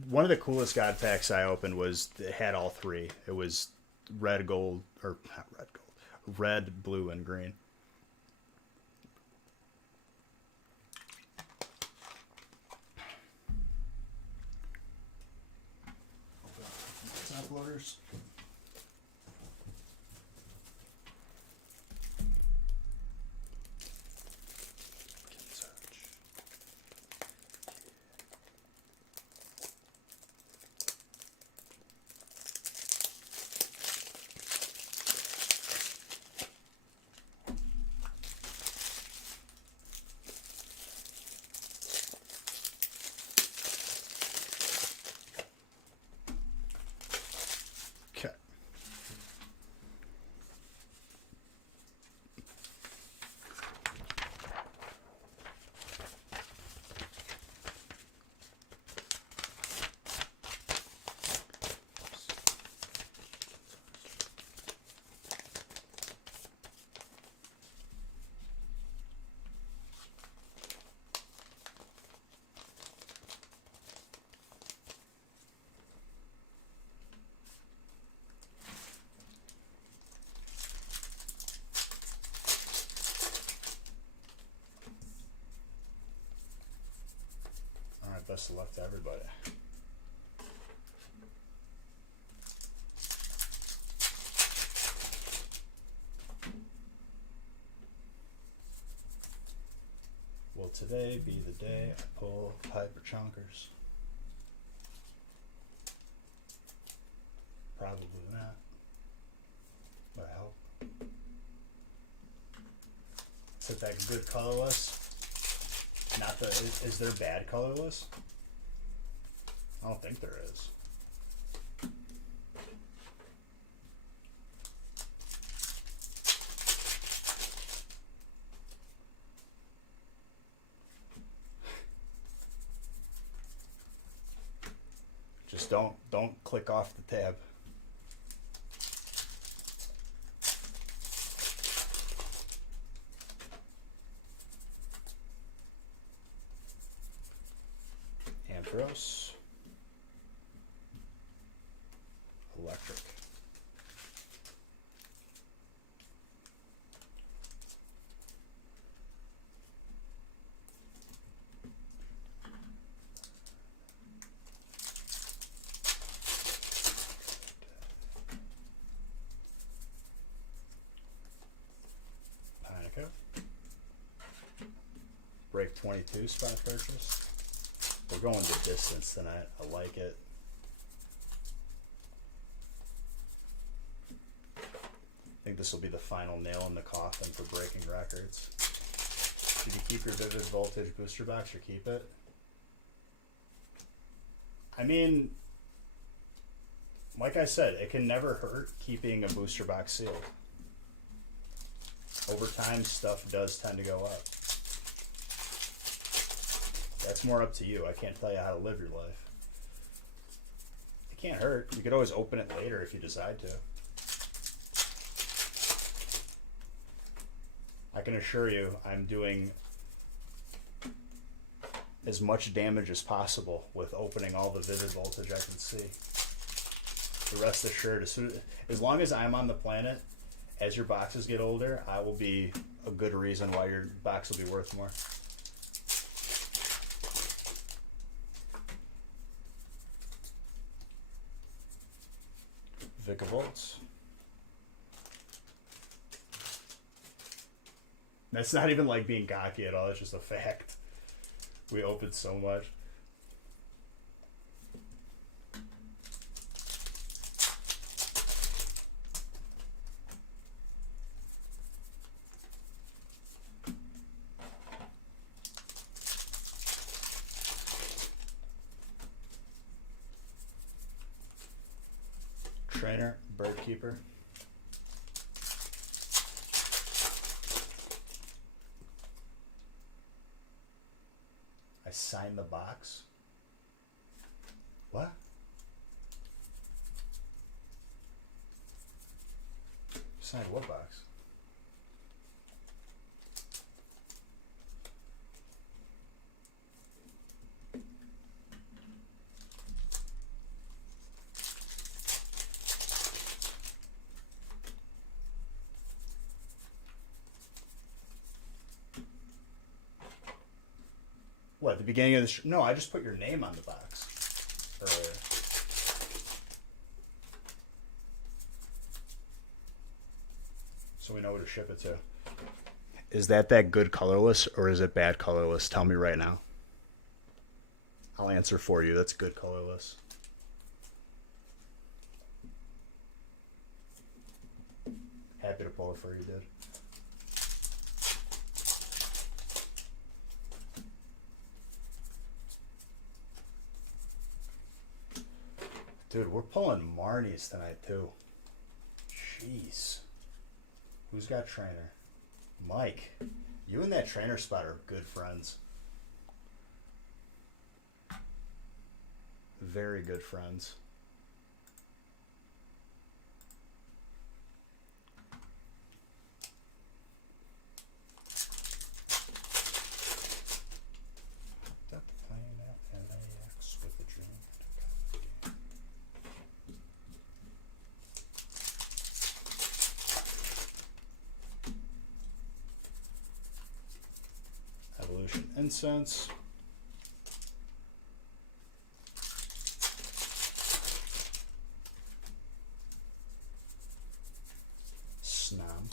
One of the coolest God packs I opened was it had all three. It was red, gold, or not red, gold, red, blue, and green. Top loaders. Okay. All right, best of luck to everybody. Will today be the day I pull Hyper Chonkers? Probably not, but I hope. Is it that good colorless? Not the. Is there bad colorless? I don't think there is. Just don't click off the tab. Antros. Electric. break 22 spot purchase. We're going the distance tonight. I like it. I think this will be the final nail in the coffin for breaking records. Should you keep your Vivid Voltage booster box or keep it? I mean, like I said, it can never hurt keeping a booster box sealed. Over time, stuff does tend to go up. That's more up to you. I can't tell you how to live your life. It can't hurt. You could always open it later if you decide to. I can assure you I'm doing as much damage as possible with opening all the Vivid Voltage I can see. So rest assured, as long as I'm on the planet, as your boxes get older, I will be a good reason why your box will be worth more. Vicavolts. That's not even like being cocky at all. It's just a fact. We opened so much. Trainer, bird keeper. I signed the box. What? Signed what box? What, the beginning of the no, I just put your name on the box earlier. So we know where to ship it to. Is that good colorless or is it bad colorless? Tell me right now. I'll answer for you. That's good colorless. Happy to pull it for you, dude. Dude, we're pulling Marnies tonight, too. Jeez. Who's got trainer? Mike. You and that trainer spot are good friends. Very good friends. Incense. Snom.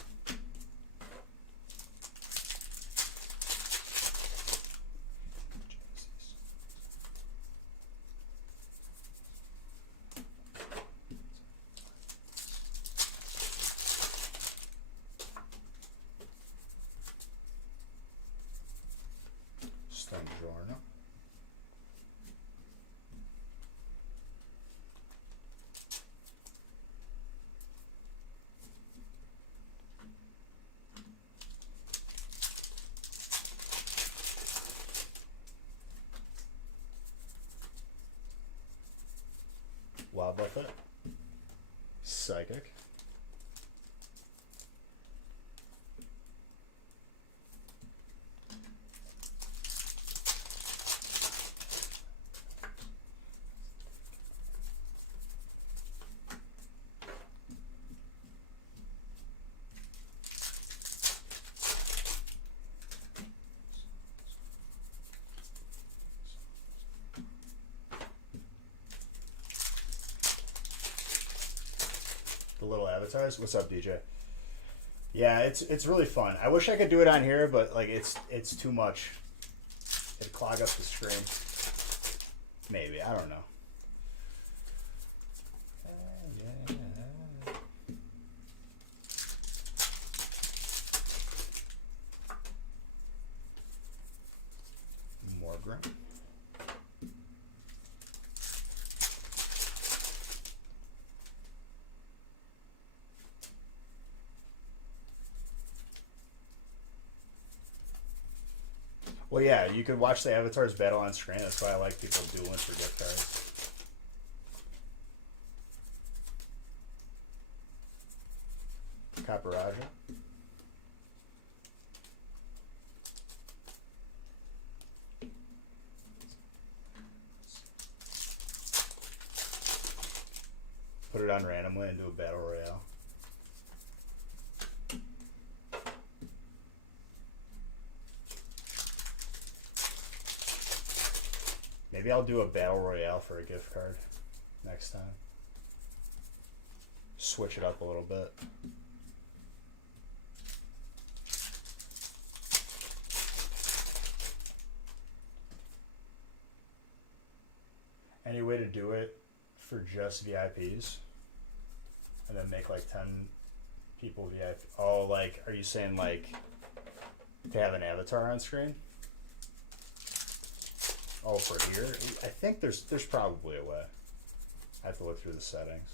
Buongiorno. Wild Buffet. Psychic. Little avatars. What's up, DJ? Yeah, it's really fun. I wish I could do it on here, but like it's too much. It'd clog up the screen. Maybe, I don't know. More grunt. Well, yeah, you could watch the avatars battle on screen. That's why I like people dueling for gift cards. Caparaja. Put it on randomly and do a battle royale. Maybe I'll do a battle royale for a gift card next time. Switch it up a little bit. Any way to do it for just VIPs? And then make like 10 people VIP. Oh, like, are you saying like to have an avatar on screen? Oh, for here? I think there's probably a way. I have to look through the settings.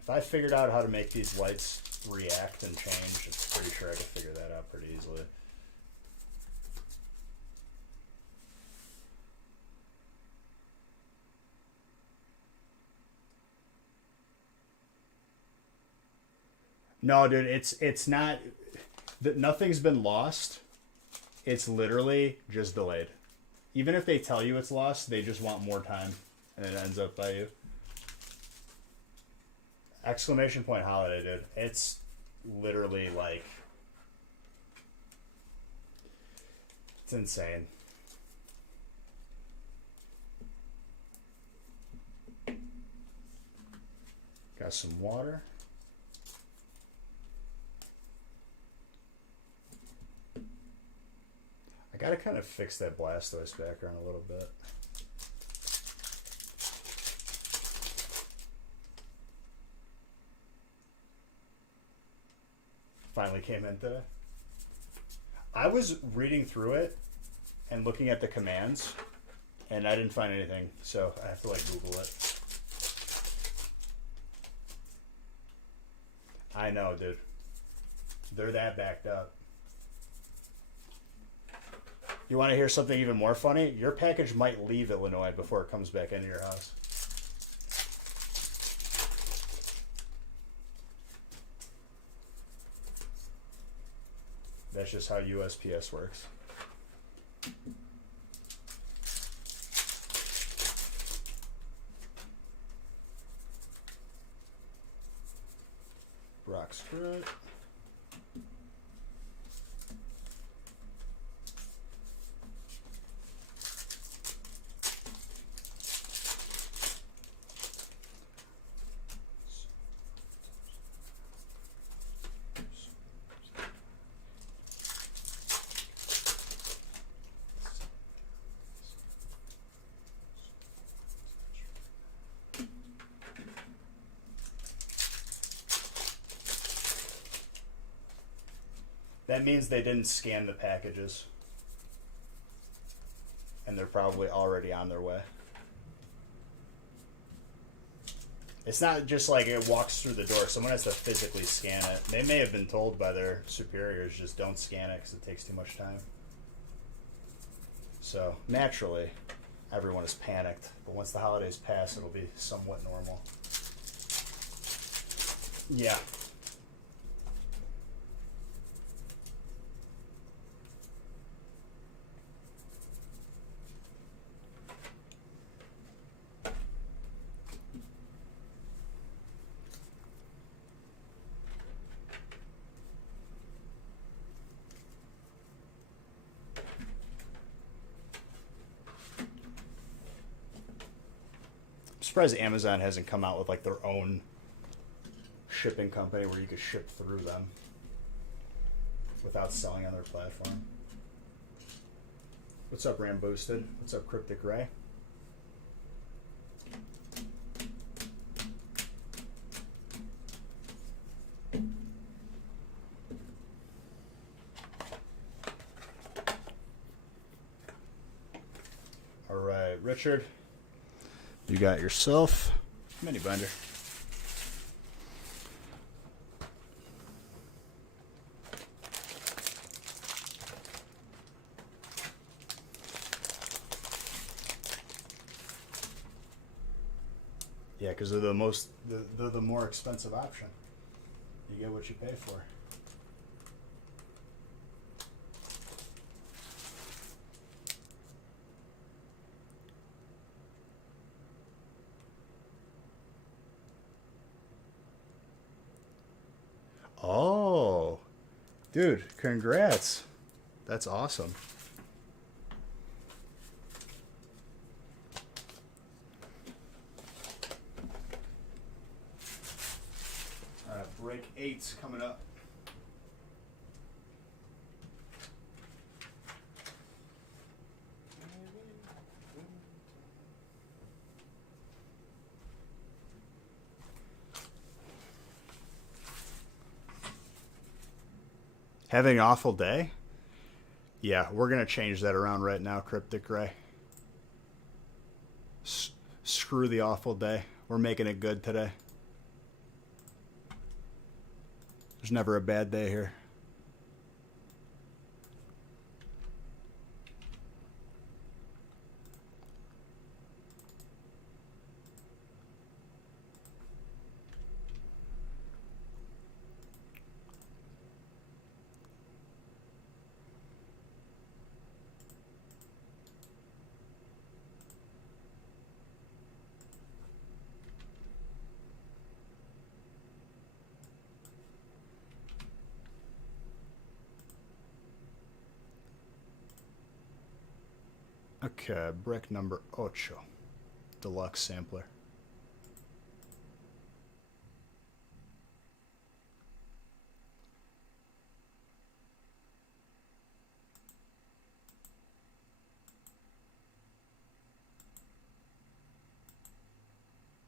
If I figured out how to make these lights react and change, I'm pretty sure I could figure that out pretty easily. No, dude, it's not. Nothing's been lost. It's literally just delayed. Even if they tell you it's lost, they just want more time, and it ends up by you. Exclamation point holiday, dude. It's literally like, it's insane. Got some water. I gotta kind of fix that Blastoise background a little bit. Finally came in today. I was reading through it and looking at the commands, and I didn't find anything, so I have to like Google it. I know, dude. They're that backed up. You want to hear something even more funny? Your package might leave Illinois before it comes back into your house. That's just how USPS works. Rock strut. That means they didn't scan the packages. And they're probably already on their way. It's not just like it walks through the door. Someone has to physically scan it. They may have been told by their superiors, just don't scan it because it takes too much time. So, naturally, everyone is panicked. But once the holidays pass, it'll be somewhat normal. Yeah. I'm surprised Amazon hasn't come out with like their own shipping company where you could ship through them. without selling on their platform. What's up, Ram Boosted? What's up, Cryptic Ray? All right, Richard, you got yourself a mini binder. Yeah, because they're they're the more expensive option. You get what you pay for. Oh, dude, congrats. That's awesome. Break 8's coming up. Having an awful day? Yeah, we're going to change that around right now, Cryptic Ray. Screw the awful day. We're making it good today. There's never a bad day here. Okay, brick number 8. Deluxe sampler.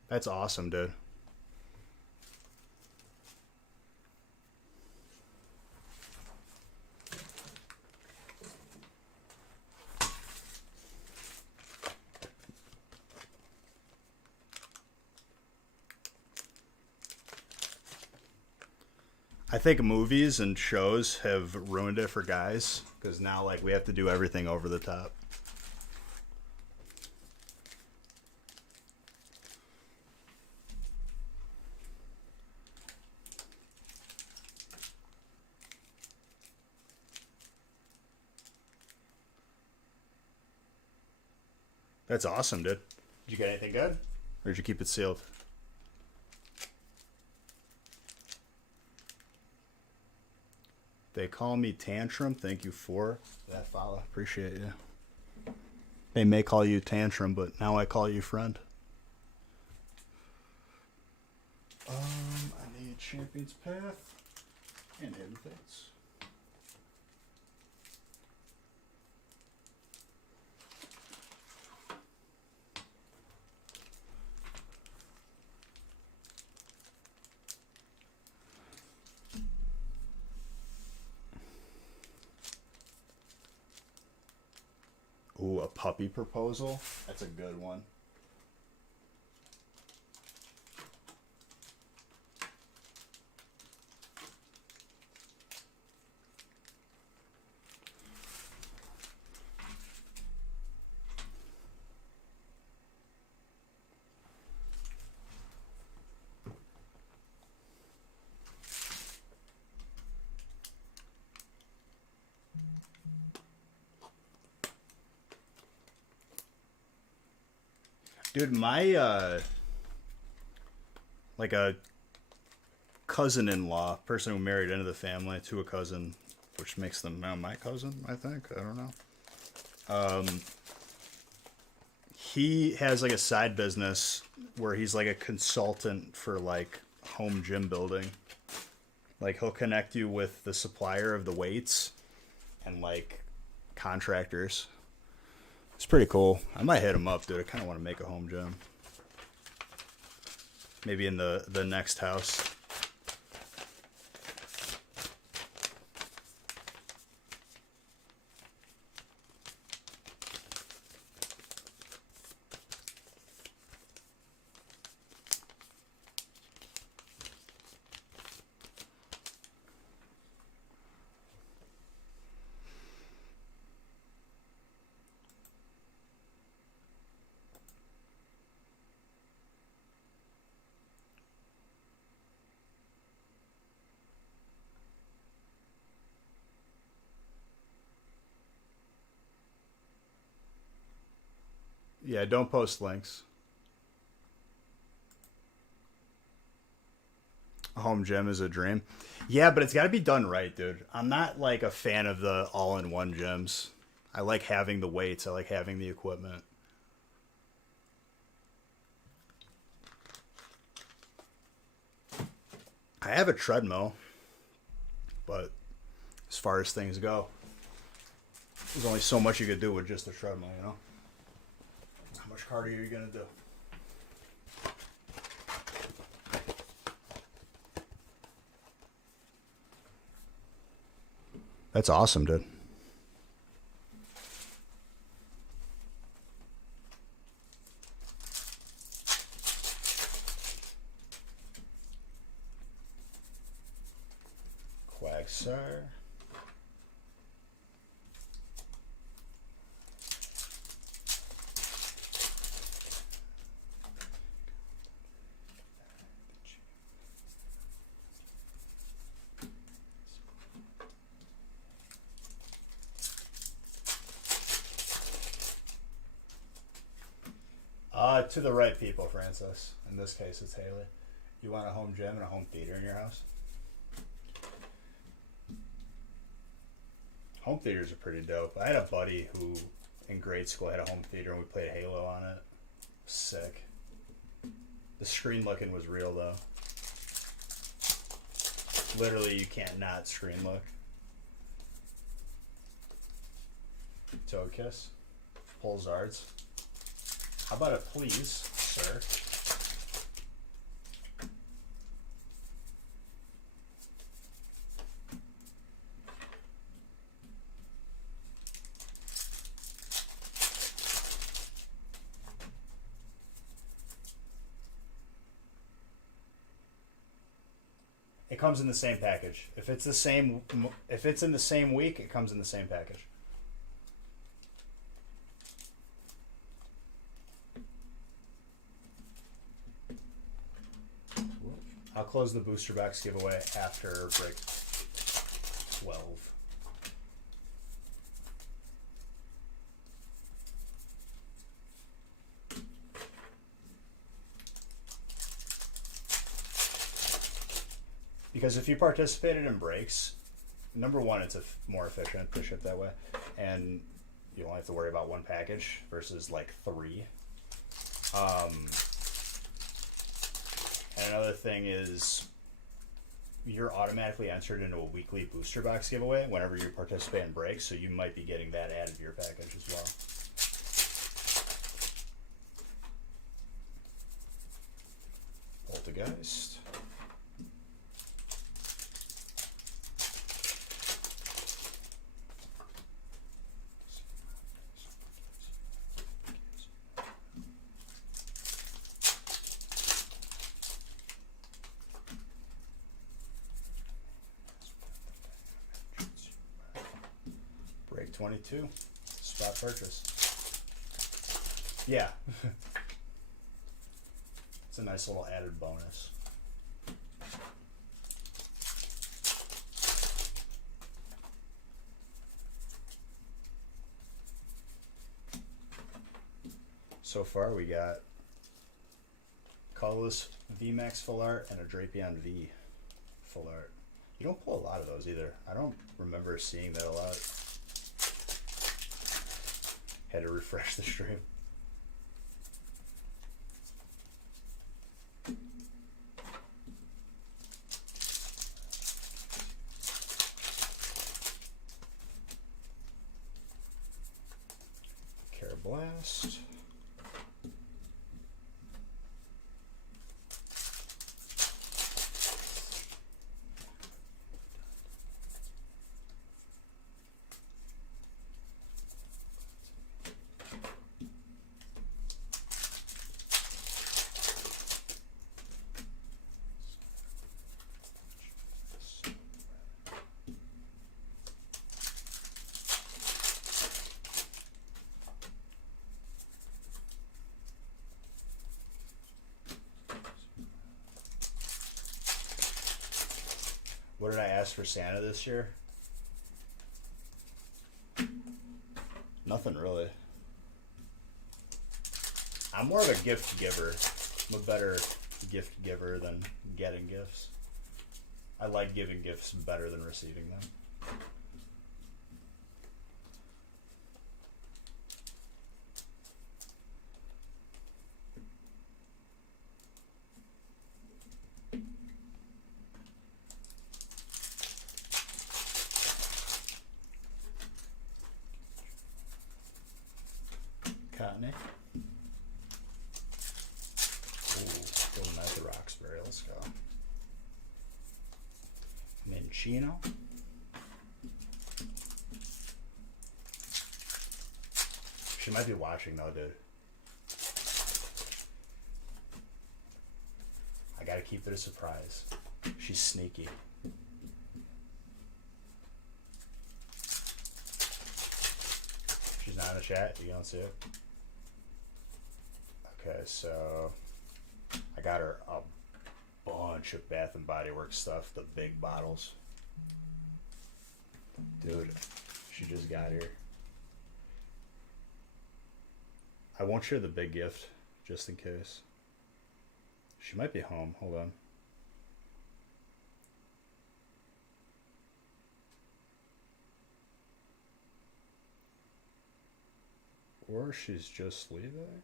That's awesome, dude. I think movies and shows have ruined it for guys because now, like, we have to do everything over the top. That's awesome, dude. Did you get anything good? Or did you keep it sealed? They call me Tantrum. Thank you for that follow. Appreciate you. They may call you Tantrum, but now I call you friend. I need Champion's Path and Hidden Fates. Ooh, a puppy proposal? That's a good one. Dude, my, like a cousin-in-law, person who married into the family to a cousin, which makes them now my cousin, I think. I don't know. He has, like, a side business where he's, like, a consultant for, like, home gym building. Like he'll connect you with the supplier of the weights and like contractors. It's pretty cool. I might hit him up, dude. I kind of want to make a home gym. Maybe in the next house. Yeah, don't post links. A home gym is a dream. Yeah, but it's got to be done right, dude. I'm not like a fan of the all-in-one gyms. I like having the weights. I like having the equipment. I have a treadmill, but as far as things go, there's only so much you could do with just a treadmill, you know? How much cardio are you going to do? That's awesome, dude. Quagsire. To the right people, Francis. In this case, it's Haley. You want a home gym and a home theater in your house? Home theaters are pretty dope. I had a buddy who, in grade school, had a home theater and we played Halo on it. Sick. The screen looking was real, though. Literally, you can't not screen look. Toad Kiss. Pulls Zards. How about it, please, sir? It comes in the same package. If it's in the same week, it comes in the same package. I'll close the booster box giveaway after break 12. Because if you participated in breaks, number one, it's more efficient to ship that way, and you only have to worry about one package versus like 3. And another thing is you're automatically entered into a weekly booster box giveaway whenever you participate in breaks, so you might be getting that added to your package as well. Poltergeist. Break 22. Spot purchase. Yeah. It's a nice little added bonus. So far we got colorless VMAX full art and a Drapion V full art. You don't pull a lot of those either. I don't remember seeing that a lot. Had to refresh the stream. list. What did I ask for Santa this year? Nothing really. I'm more of a gift giver. I'm a better gift giver than getting gifts. I like giving gifts better than receiving them. Cottony. Ooh, Golden Knight the Roxbury. Let's go. Minchino. She might be watching though, dude. I gotta keep it a surprise. She's sneaky. She's not in the chat. You don't see it? Okay, so I got her a bunch of Bath and Body Works stuff, the big bottles. Dude, she just got here. I won't share the big gift, just in case. She might be home. Hold on. Or she's just leaving.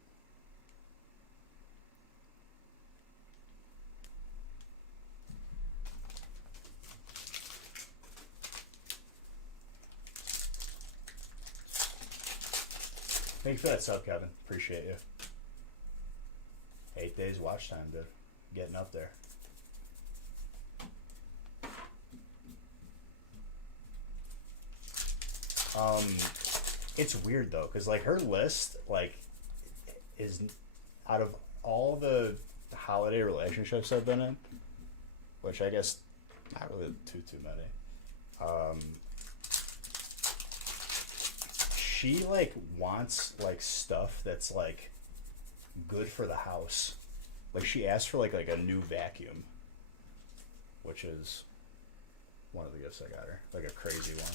Thanks for that sub, Kevin. Appreciate you. 8 days watch time, dude. Getting up there. It's weird though, cause like her list, like, is out of all the holiday relationships I've been in, which I guess not really too many. She like wants like stuff that's like good for the house. Like she asked for like a new vacuum, which is one of the gifts I got her, like a crazy one.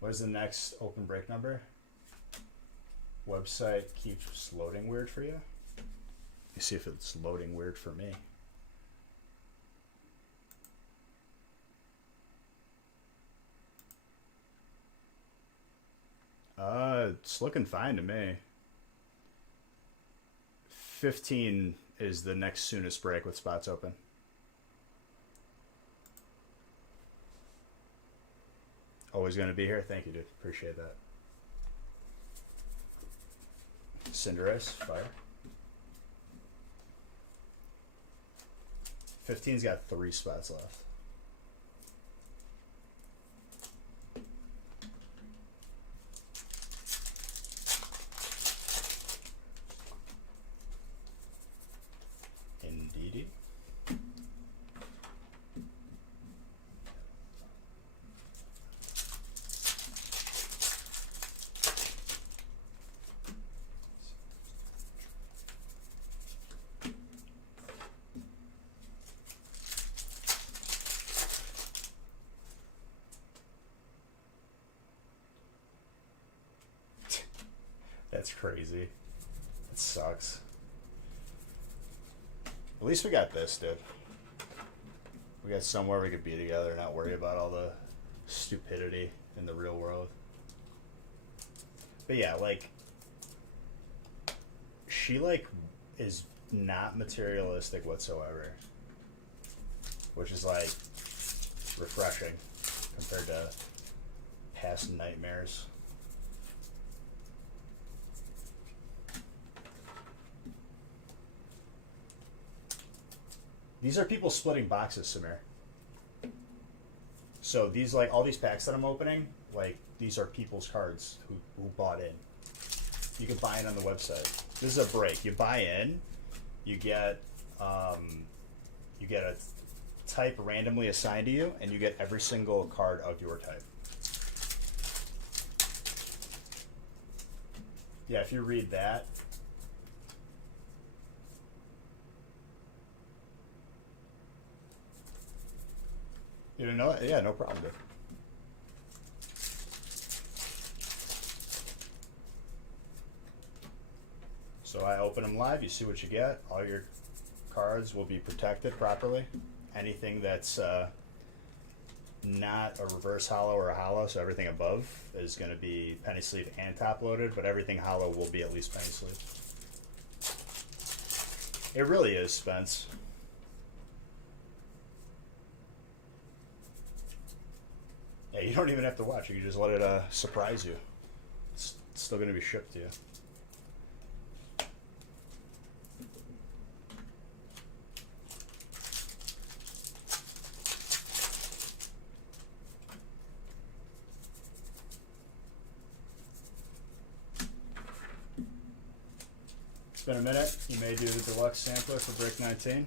What is the next open break number? Website keeps loading weird for you. Let me see if it's loading weird for me. It's looking fine to me. 15 is the next soonest break with spots open. Always going to be here. Thank you, dude. Appreciate that. Cinderace, fire. 15's got 3 spots left. Indeedy. That's crazy. It sucks. At least we got this, dude. We got somewhere we could be together and not worry about all the stupidity in the real world. But yeah, like, she, like, is not materialistic whatsoever. Which is, like, refreshing compared to past nightmares. These are people splitting boxes, Samir. So these, like, all these packs that I'm opening, like, these are people's cards who bought in. You can buy in on the website. This is a break. You buy in, you get a type randomly assigned to you, and you get every single card of your type. Yeah, if you read that. You didn't know it? Yeah, no problem, dude. So I open them live, you see what you get. All your cards will be protected properly. Anything that's not a reverse hollow or a hollow, so everything above is going to be penny sleeve and top loaded, but everything hollow will be at least penny sleeve. It really is, Spence. Yeah, you don't even have to watch. You can just let it surprise you. It's still going to be shipped to you. It's been a minute. You may do the deluxe sampler for break 19.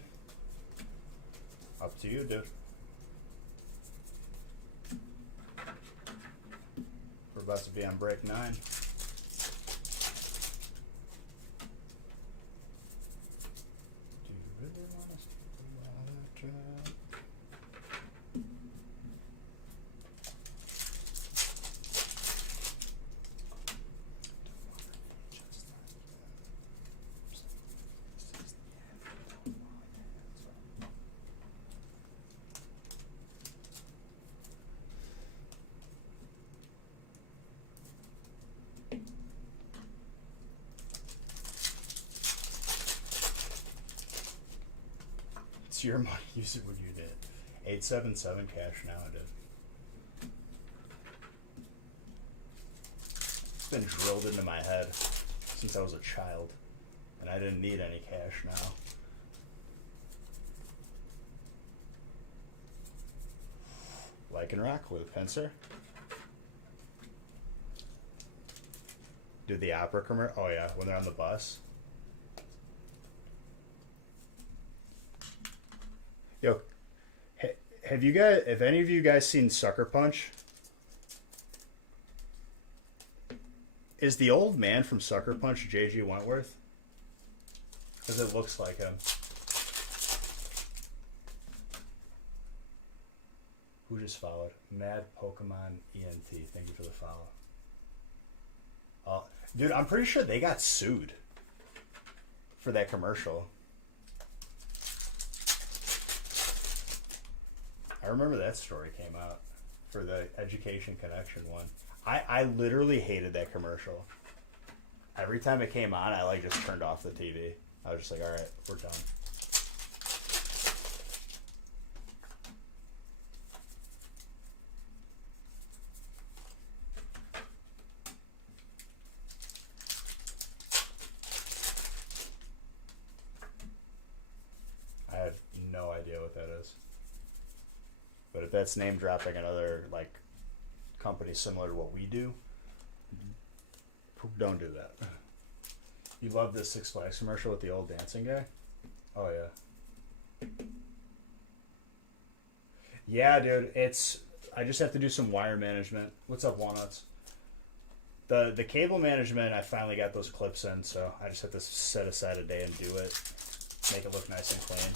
Up to you, dude. We're about to be on break 9. Do you really want us to do that? It's your money. Use it when you did. 877 cash now, dude. It's been drilled into my head since I was a child, and I didn't need any cash now. Like and rock with a pincer. Do the opera commercial. Oh yeah, when they're on the bus. Yo, have any of you guys seen Sucker Punch? Is the old man from Sucker Punch J.G. Wentworth? Because it looks like him. Who just followed? Mad Pokemon ENT. Thank you for the follow. Dude, I'm pretty sure they got sued for that commercial. I remember that story came out for the Education Connection one. I literally hated that commercial. Every time it came on, I like just turned off the TV. I was just like, all right, we're done. I have no idea what that is. But if that's name dropping another like company similar to what we do, don't do that. You love this Six Flags commercial with the old dancing guy? Oh yeah. Yeah, dude. I just have to do some wire management. What's up, Walnuts? The cable management, I finally got those clips in, so I just have to set aside a day and do it. Make it look nice and clean.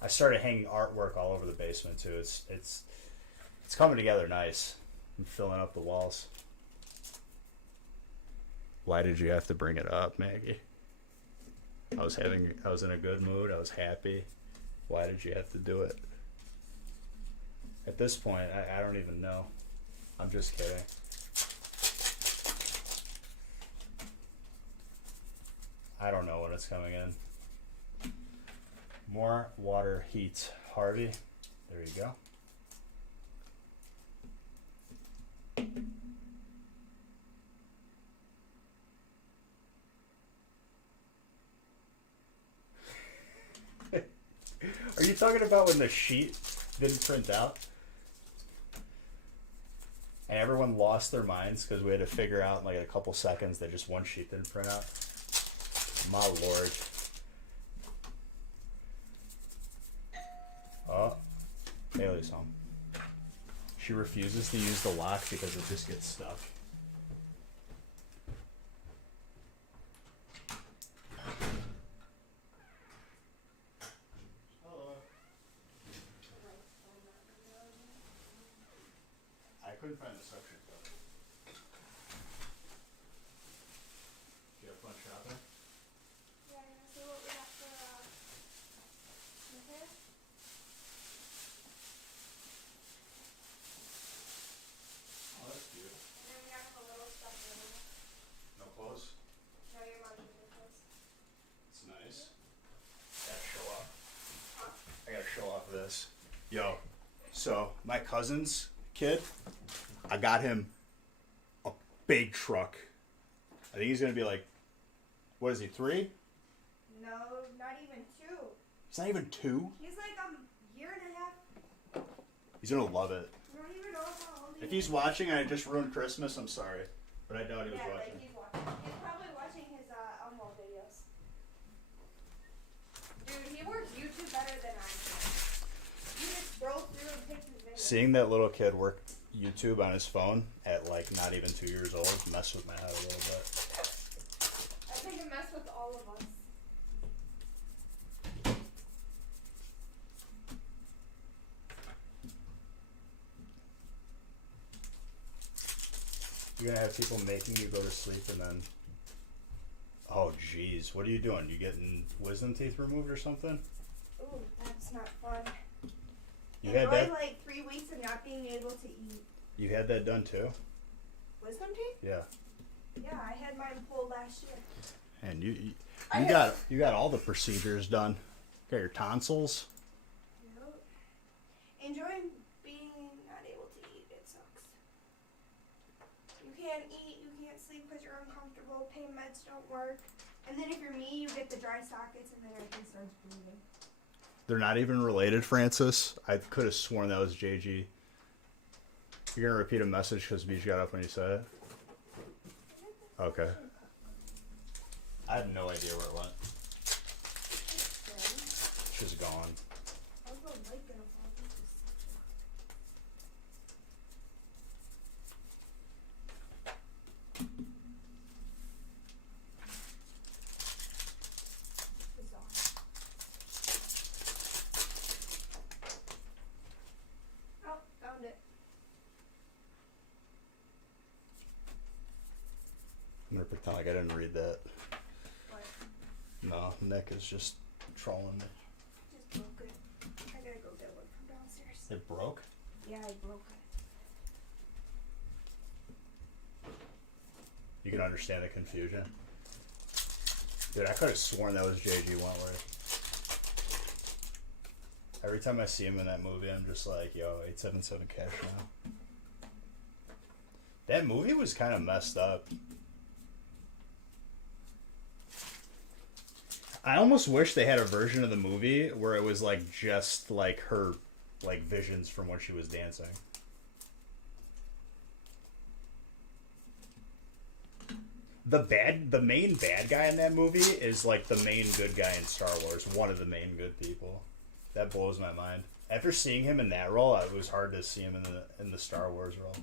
I started hanging artwork all over the basement too. It's coming together nice. I'm filling up the walls. Why did you have to bring it up, Maggie? I was in a good mood. I was happy. Why did you have to do it? At this point, I don't even know. I'm just kidding. I don't know when it's coming in. More water heat. Harvey. There you go. Are you talking about when the sheet didn't print out? And everyone lost their minds because we had to figure out in like a couple seconds that just one sheet didn't print out. My lord. Oh, Haley's home. She refuses to use the lock because it just gets stuck. I couldn't find the suction cup. Did you have fun shopping? Yeah, you wanna see what we got for the hair? Oh, that's cute. And then we got a little stuff in it. No clothes? No, your mom can do this. It's nice. Gotta show off. I gotta show off this. Yo, so my cousin's kid, I got him a big truck. I think he's gonna be like, what is he, 3? No, not even 2. He's not even 2. He's like a year and a half. He's gonna love it. You don't even know how old he If is. he's watching and I just ruined Christmas, I'm sorry. But I doubt he was Yeah, watching. like he's watching. He's probably watching his Elmo videos. Dude, he works YouTube better than I do. You just scroll through and pick his videos. Seeing that little kid work YouTube on his phone at like not even 2 years old messed with my head a little bit. I think it messed with all of us. You're gonna have people making you go to sleep and then, oh geez, what are you doing? You getting wisdom teeth removed or something? Ooh, that's not fun. You had that? Like 3 weeks of not being able to eat. You had that done too? Wisdom teeth? Yeah. Yeah, I had mine pulled last year. And you got all the procedures done. Got your tonsils. Yep. Enjoying being not able to eat, it sucks. You can't eat, you can't sleep because you're uncomfortable, pain meds don't work. And then if you're me, you get the dry sockets and then everything starts bleeding. They're not even related, Francis. I could have sworn that was JG. You're gonna repeat a message because Beach got up when you said it? Okay. I have no idea where it went. She's gone. How's the light gonna fall? Oh, found it. I'm gonna pretend like I didn't read that. What? No, Nick is just trolling me. Just broke it. I gotta go get one from downstairs. It broke? Yeah, I broke it. You can understand the confusion. Dude, I could have sworn that was JG Wentworth. Every time I see him in that movie, I'm just like, yo, 877 cash now. That movie was kind of messed up. I almost wish they had a version of the movie where it was like just like her like visions from when she was dancing. The main bad guy in that movie is like the main good guy in Star Wars, one of the main good people. That blows my mind. After seeing him in that role, it was hard to see him in the Star Wars role.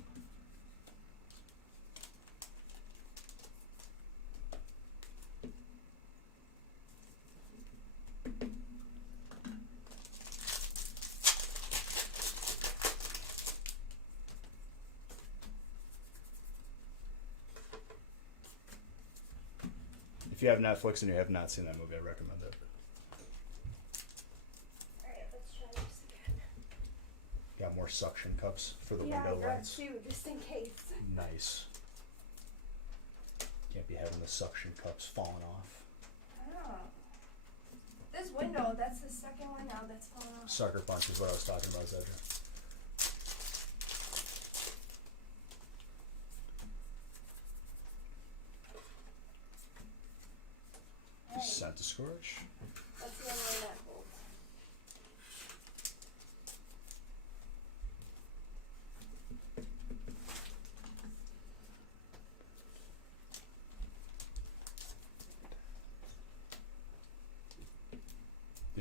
If you have Netflix and you have not seen that movie, I recommend it. Alright, let's try this again. Got more suction cups for the Yeah, I window grabbed lens. 2 just in case. Nice. Can't be having the suction cups falling off. Oh. This window, that's the second window that's falling off. Sucker punch is what I was talking about, Zedra. Alright, Scent to scorch. let's see how long that holds.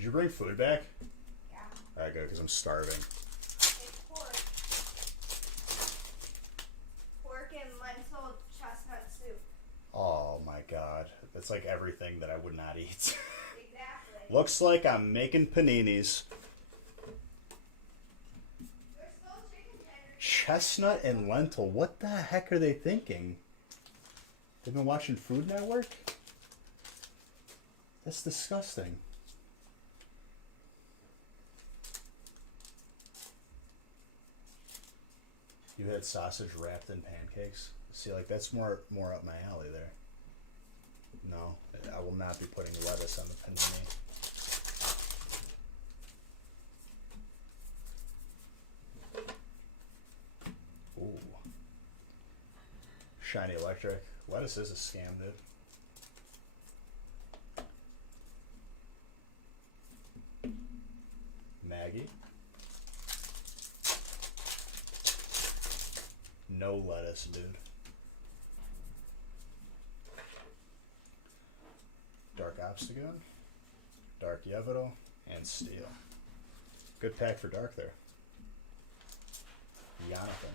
Did you bring food back? Yeah. All right, good, because I'm starving. It's pork. Pork and lentil chestnut soup. Oh my god. That's like everything that I would not eat. Exactly. Looks like I'm making paninis. There's still chicken tenders. Chestnut and lentil. What the heck are they thinking? They've been watching Food Network? That's disgusting. You had sausage wrapped in pancakes? See, like, that's more up my alley there. No, I will not be putting lettuce on the panini. Ooh. Shiny electric. Lettuce is a scam, dude. Maggie. No lettuce, dude. Dark Obstagon, Dark Yevito, and Steel. Good pack for Dark there. Jonathan.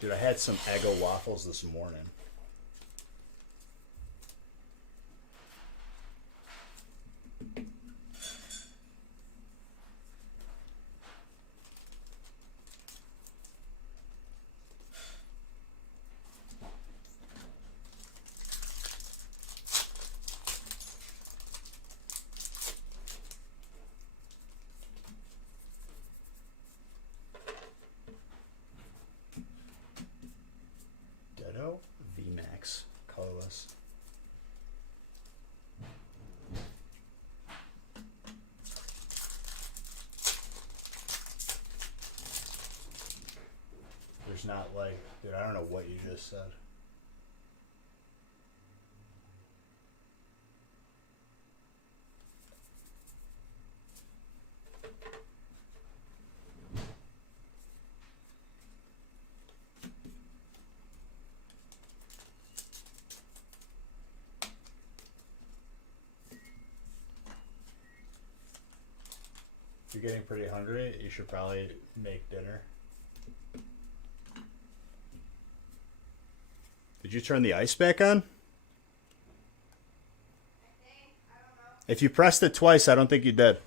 Dude, I had some Eggo waffles this morning. Ditto VMAX colorless. There's not like, dude, I don't know what you just said. If you're getting pretty hungry, you should probably make dinner. Did you turn the ice back on? I think. I don't know. If you pressed it twice, I don't think you did.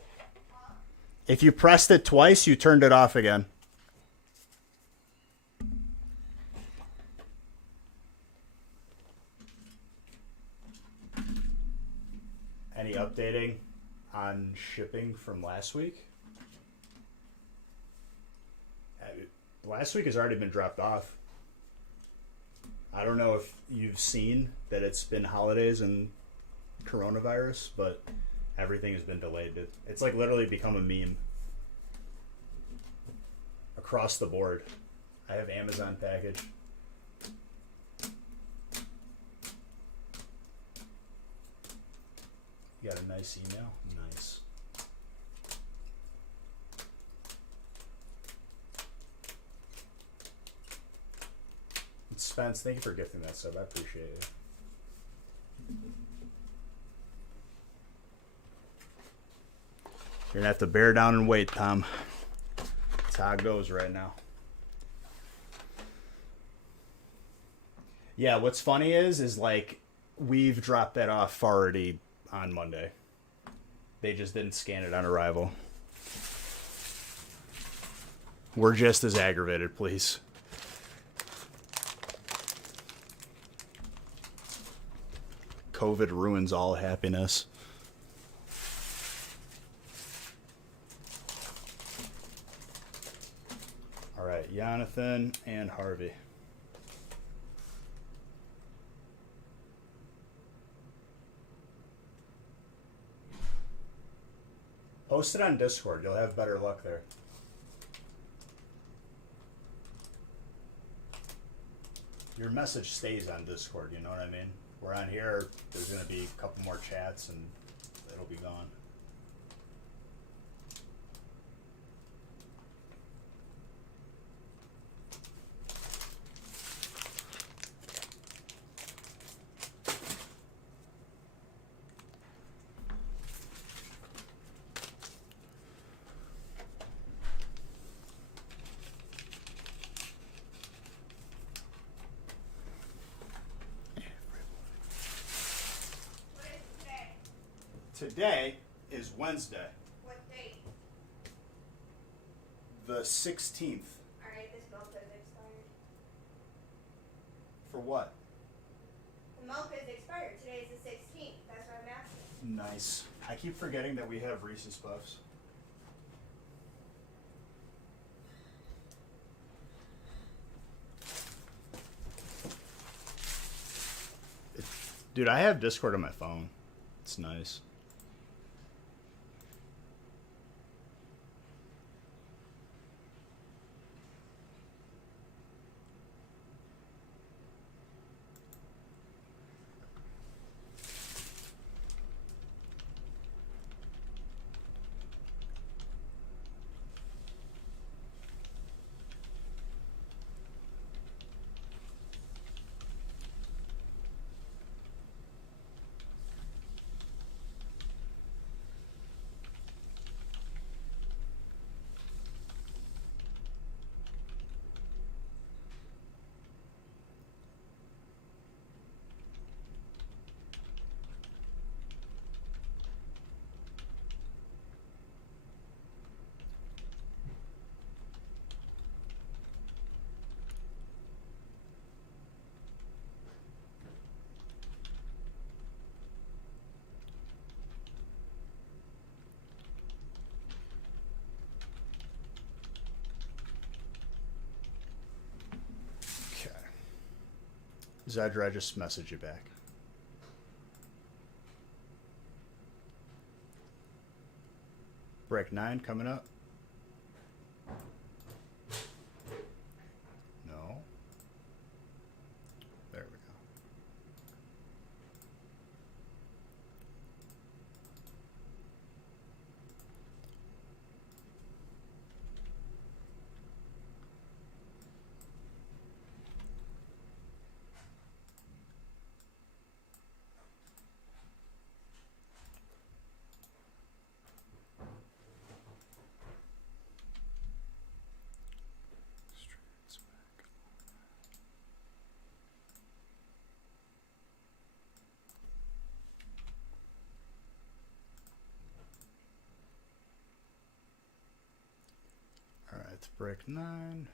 If you pressed it twice, you turned it off again. Any updating on shipping from last week? Last week has already been dropped off. I don't know if you've seen that it's been holidays and coronavirus, but everything has been delayed. It's like literally become a meme across the board. I have Amazon package. You got a nice email? Nice. Spence, thank you for gifting that sub. I appreciate it. You're gonna have to bear down and wait, Tom. That's how it goes right now. Yeah, what's funny is like we've dropped that off already on Monday. They just didn't scan it on arrival. We're just as aggravated, please. COVID ruins all happiness. All right, Jonathan and Harvey. Post it on Discord. You'll have better luck there. Your message stays on Discord, you know what I mean? We're on here, there's going to be a couple more chats and it'll be gone. Today is Wednesday, What date? the 16th. Alright, this milk is expired. For what? The milk is expired. Today is the 16th. That's what I'm asking. Nice. I keep forgetting that we have Reese's Puffs. Dude, I have Discord on my phone. It's nice. Zadra, I just messaged you back. Break 9 coming up. No. There we go. Alright, break 9.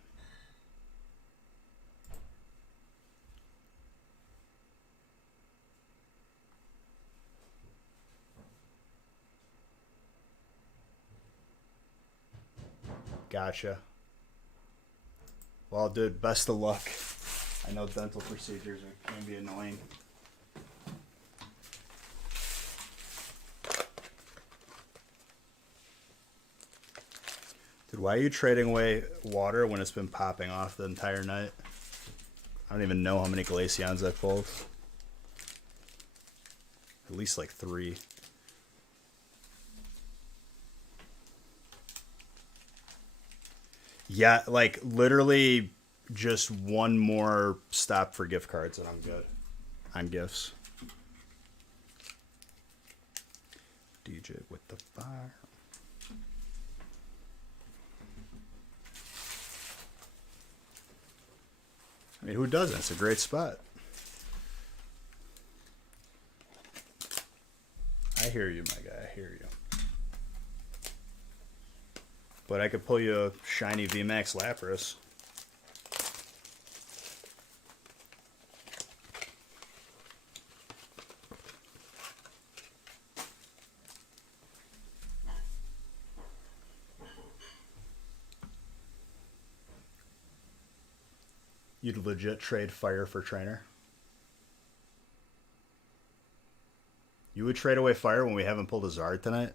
Gotcha. Well, dude, best of luck. I know dental procedures can be annoying. Dude, why are you trading away water when it's been popping off the entire night? I don't even know how many Glaceons I pulled. At least like 3. Yeah, like literally just one more stop for gift cards and I'm good on gifts. DJ with the fire. I mean, who doesn't? It's a great spot. I hear you, my guy. I hear you. But I could pull you a shiny VMAX Lapras. You'd legit trade fire for trainer? You would trade away fire when we haven't pulled a Zard tonight?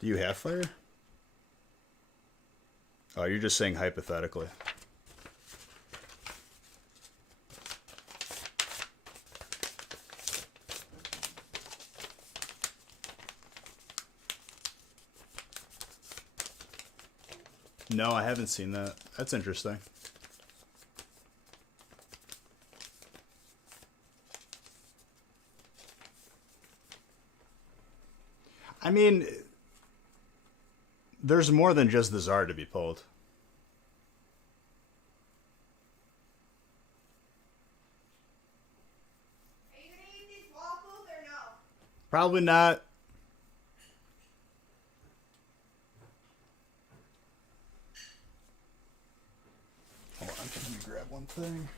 Do you have fire? Oh, you're just saying hypothetically. No, I haven't seen that. That's interesting. I mean, there's more than just the Zard to be pulled. Are you Probably not. Hold on, let me grab one thing.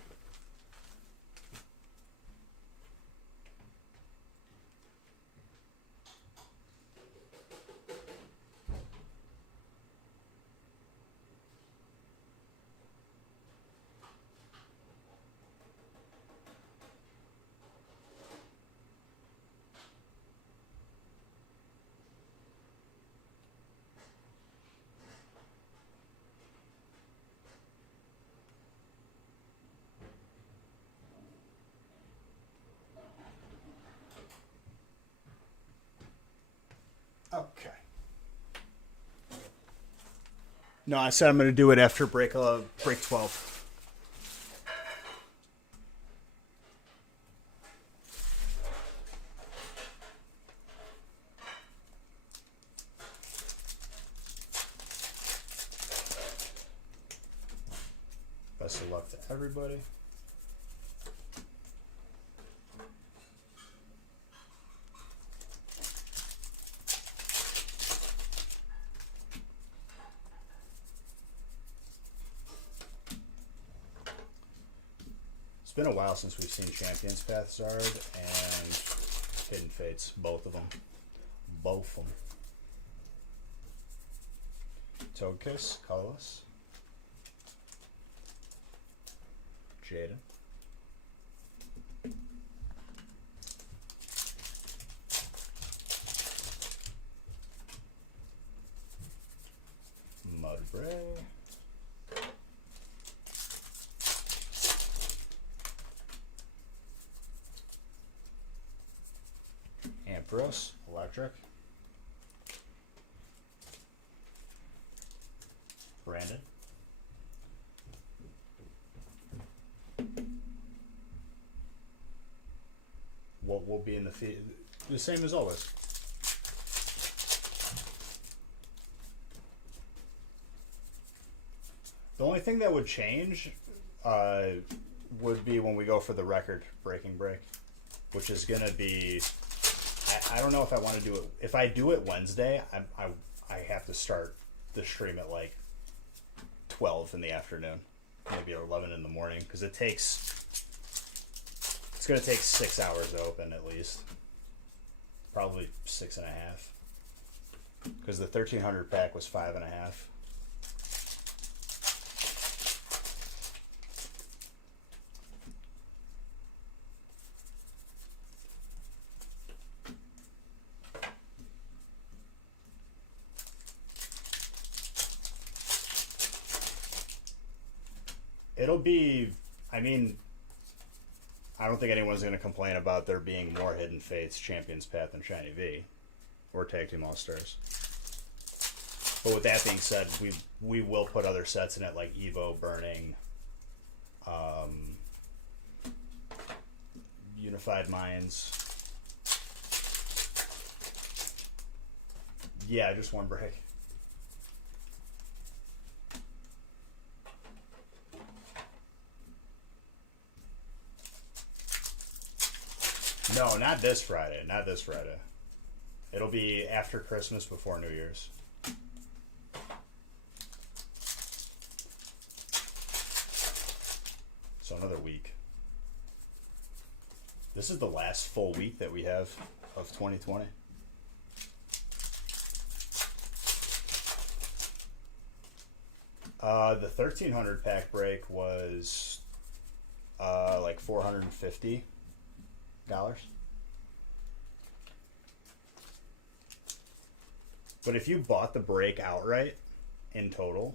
Okay. No, I said I'm going to do it after break 12. Best of luck to everybody. It's been a while since we've seen Champions Path Zard and Hidden Fates, both of them. Both of them. Togekiss, colorless. Jaden. Mudbray. Ampharos, Electric. Brandon. What will be in the feed? The same as always. The only thing that would change would be when we go for the record breaking break, which is going to be... I don't know if I want to do it. If I do it Wednesday, I have to start the stream at like 12 in the afternoon, maybe 11 in the morning, because it's going to take 6 hours to open at least, probably 6.5, because the 1300 pack was 5.5. It'll be, I mean, I don't think anyone's going to complain about there being more Hidden Fates, Champions Path, and Shiny V, or Tag Team All-Stars. But with that being said, we will put other sets in it, like Evo, Burning, Unified Minds. Yeah, just one break. No, not this Friday. Not this Friday. It'll be after Christmas, before New Year's. So another week. This is the last full week that we have of 2020. The 1300 pack break was like $450. But if you bought the break outright in total,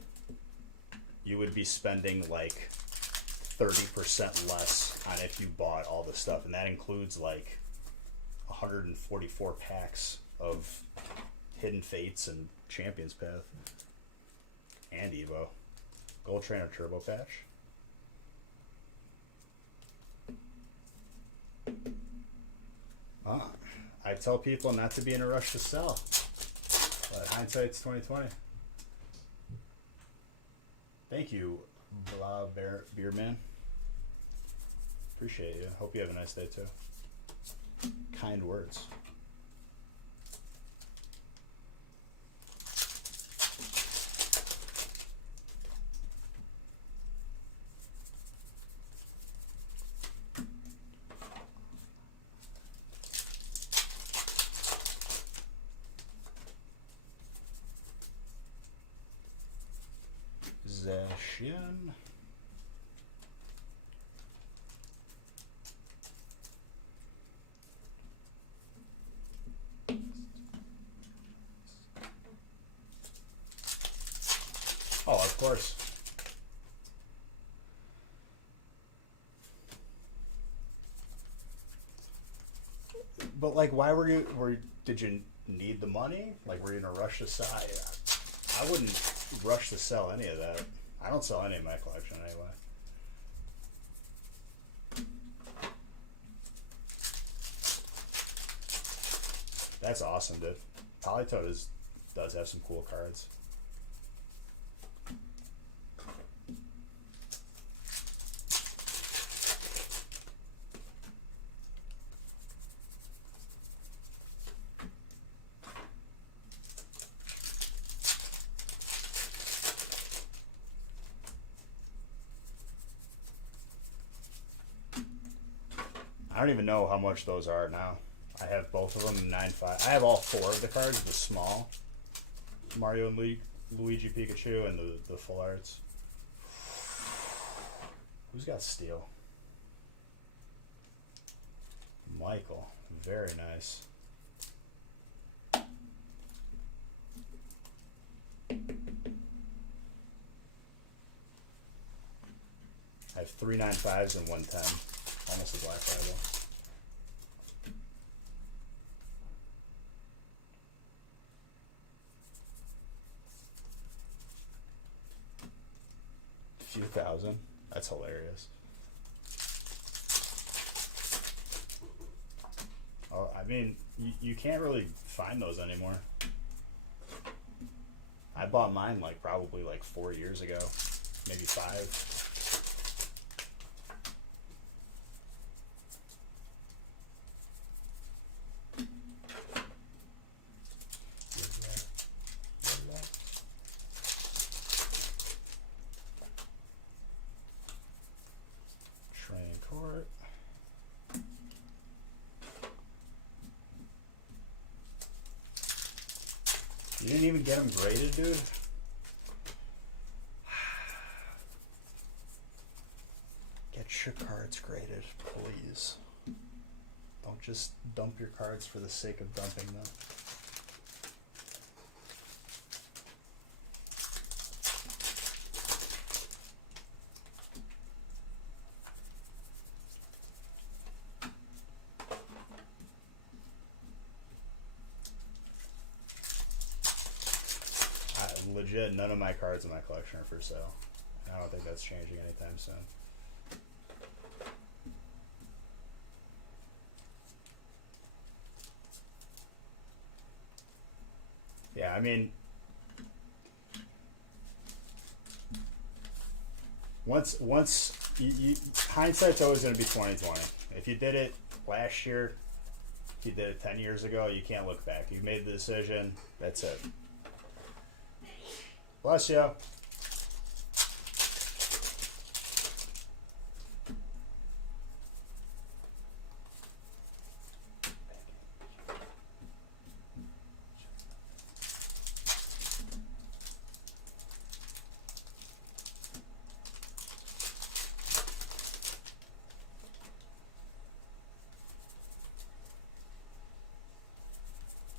you would be spending like 30% less on if you bought all the stuff, and that includes like 144 packs of Hidden Fates and Champions Path and Evo. Gold Trainer Turbo Patch. I tell people not to be in a rush to sell, but hindsight's 2020. Thank you, Blah Beer Man. Appreciate you. Hope you have a nice day too. Kind words. possession. Oh, of course. But like, why did you need the money? Like, were you in a rush to sell? I wouldn't rush to sell any of that. I don't sell any of my collection anyway. That's awesome, dude. Polytoad does have some cool cards. I don't even know how much those are now. I have both of them 9.5. I have all 4 of the cards, the small Mario and Luigi Pikachu and the full arts. Who's got steel? Michael. Very nice. I have 3 9.5s and 1 10. Almost a black label. Few thousand. That's hilarious. Oh, I mean, you can't really find those anymore. I bought mine like probably like 4 years ago, maybe 5. You didn't even get them graded, dude? Get your cards graded, please. Don't just dump your cards for the sake of dumping them. Legit, none of my cards in my collection are for sale. I don't think that's changing anytime soon. Yeah, I mean, once hindsight's always going to be 20/20. If you did it last year, if you did it 10 years ago, you can't look back. You made the decision. That's it. Bless you.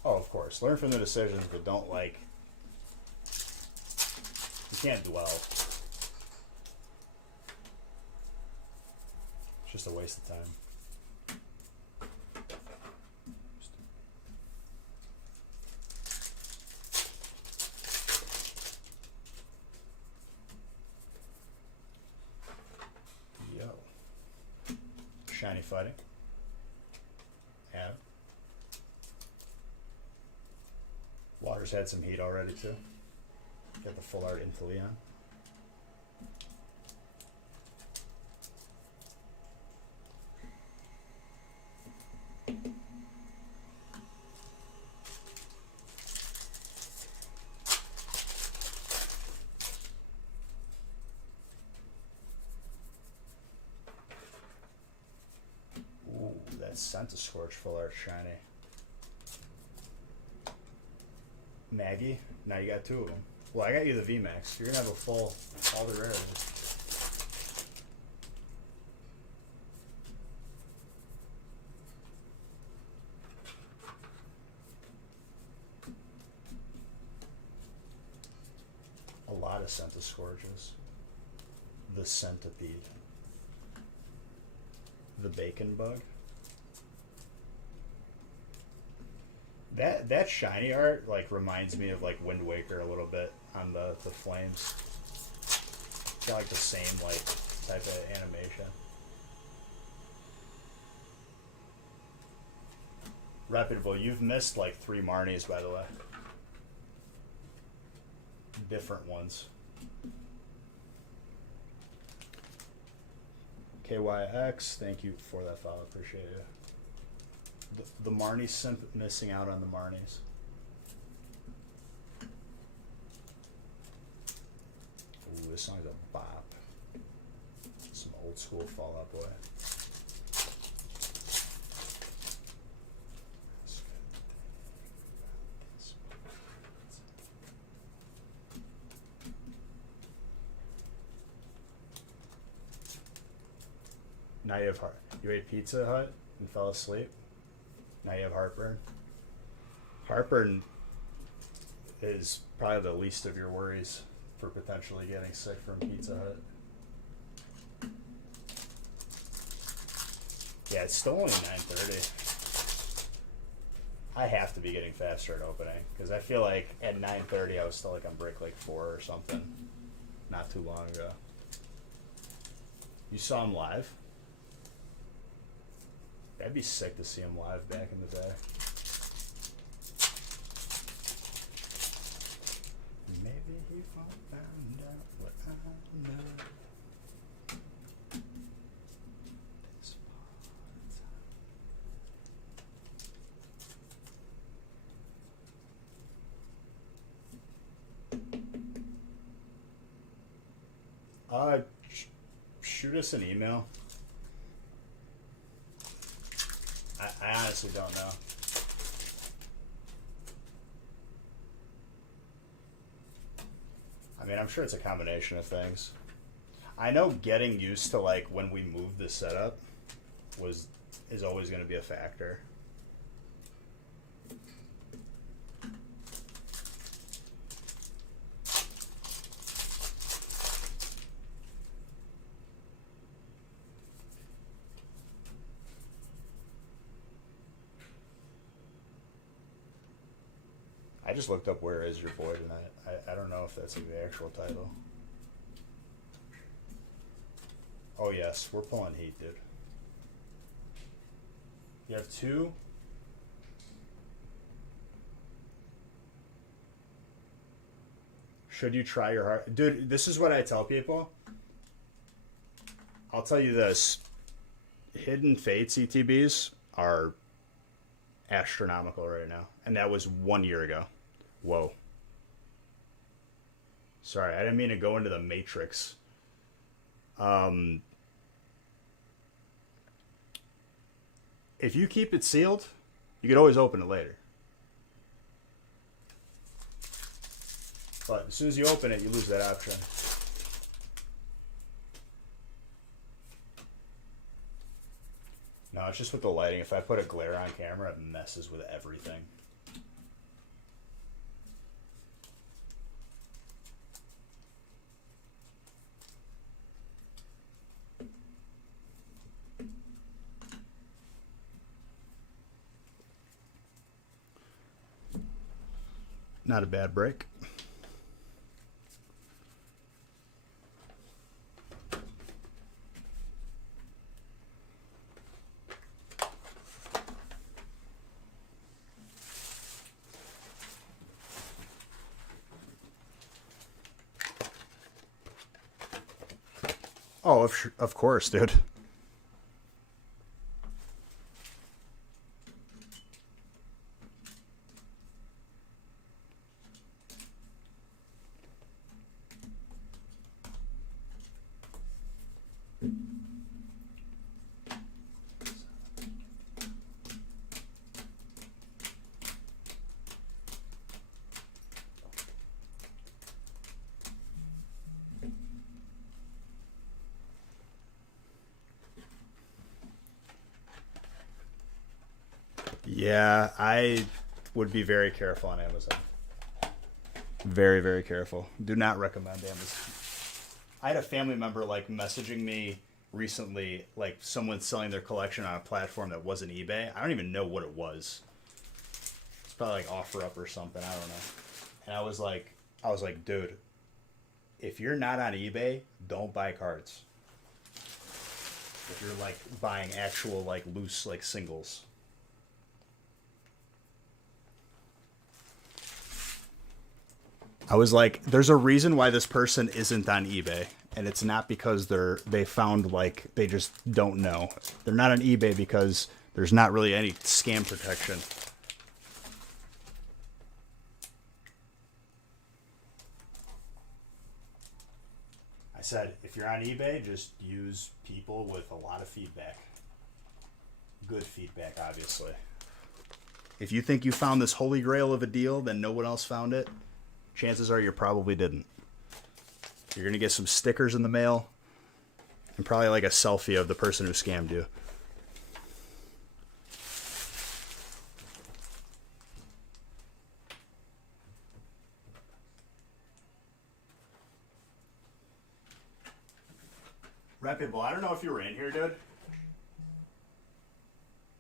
Oh, of course. Learn from the decisions, but don't like. You can't dwell. It's just a waste of time. Yo. Shiny fighting. Yeah. Water's had some heat already too. Got the full art into Leon. Ooh, that's Scorch full art shiny. Maggie, now you got 2 of them. Well, I got you the VMAX. You're gonna have a full, all the rarities. A lot of centiscorches. The centipede. The bacon bug. That shiny art like reminds me of like Wind Waker a little bit on the flames. Got like the same like type of animation. Reputable, you've missed like 3 Marnies by the way. Different ones. KYX, thank you for that follow, appreciate it. The Marnie simp missing out on the Marnies. Ooh, this song's a bop. Some old school Fall Out Boy. Now you have heart. You ate Pizza Hut and fell asleep. Now you have heartburn. Heartburn is probably the least of your worries for potentially getting sick from Pizza Hut. Yeah, it's still only 9:30. I have to be getting faster at opening because I feel like at 9:30 I was still like on break like 4 or something, not too long ago. You saw him live? That'd be sick to see him live back in the day. Maybe he found out what I know. This part. Shoot us an email. I honestly don't know. I mean, I'm sure it's a combination of things. I know getting used to like when we moved the setup is always going to be a factor. I just looked up Where Is Your Boy tonight. I don't know if that's like the actual title. Oh yes, we're pulling heat, dude. You have 2? Should you try your heart? Dude, this is what I tell people. I'll tell you this. Hidden Fate CTBs are astronomical right now. And that was 1 year ago. Whoa. Sorry, I didn't mean to go into the matrix. If you keep it sealed, you could always open it later. But as soon as you open it, you lose that option. No, it's just with the lighting. If I put a glare on camera, it messes with everything. Not a bad break. Oh, of course, dude. Yeah, I would be very careful on Amazon. Very, very careful. Do not recommend Amazon. I had a family member like messaging me recently, like someone selling their collection on a platform that wasn't eBay. I don't even know what it was. It's probably like OfferUp or something. I don't know. And I was like, dude, if you're not on eBay, don't buy cards. If you're like buying actual like loose like singles. I was like, there's a reason why this person isn't on eBay, and it's not because they found like they just don't know. They're not on eBay because there's not really any scam protection. I said, if you're on eBay, just use people with a lot of feedback. Good feedback, obviously. If you think you found this holy grail of a deal, then no one else found it. Chances are you probably didn't. You're going to get some stickers in the mail and probably like a selfie of the person who scammed you. Reputable. I don't know if you were in here, dude.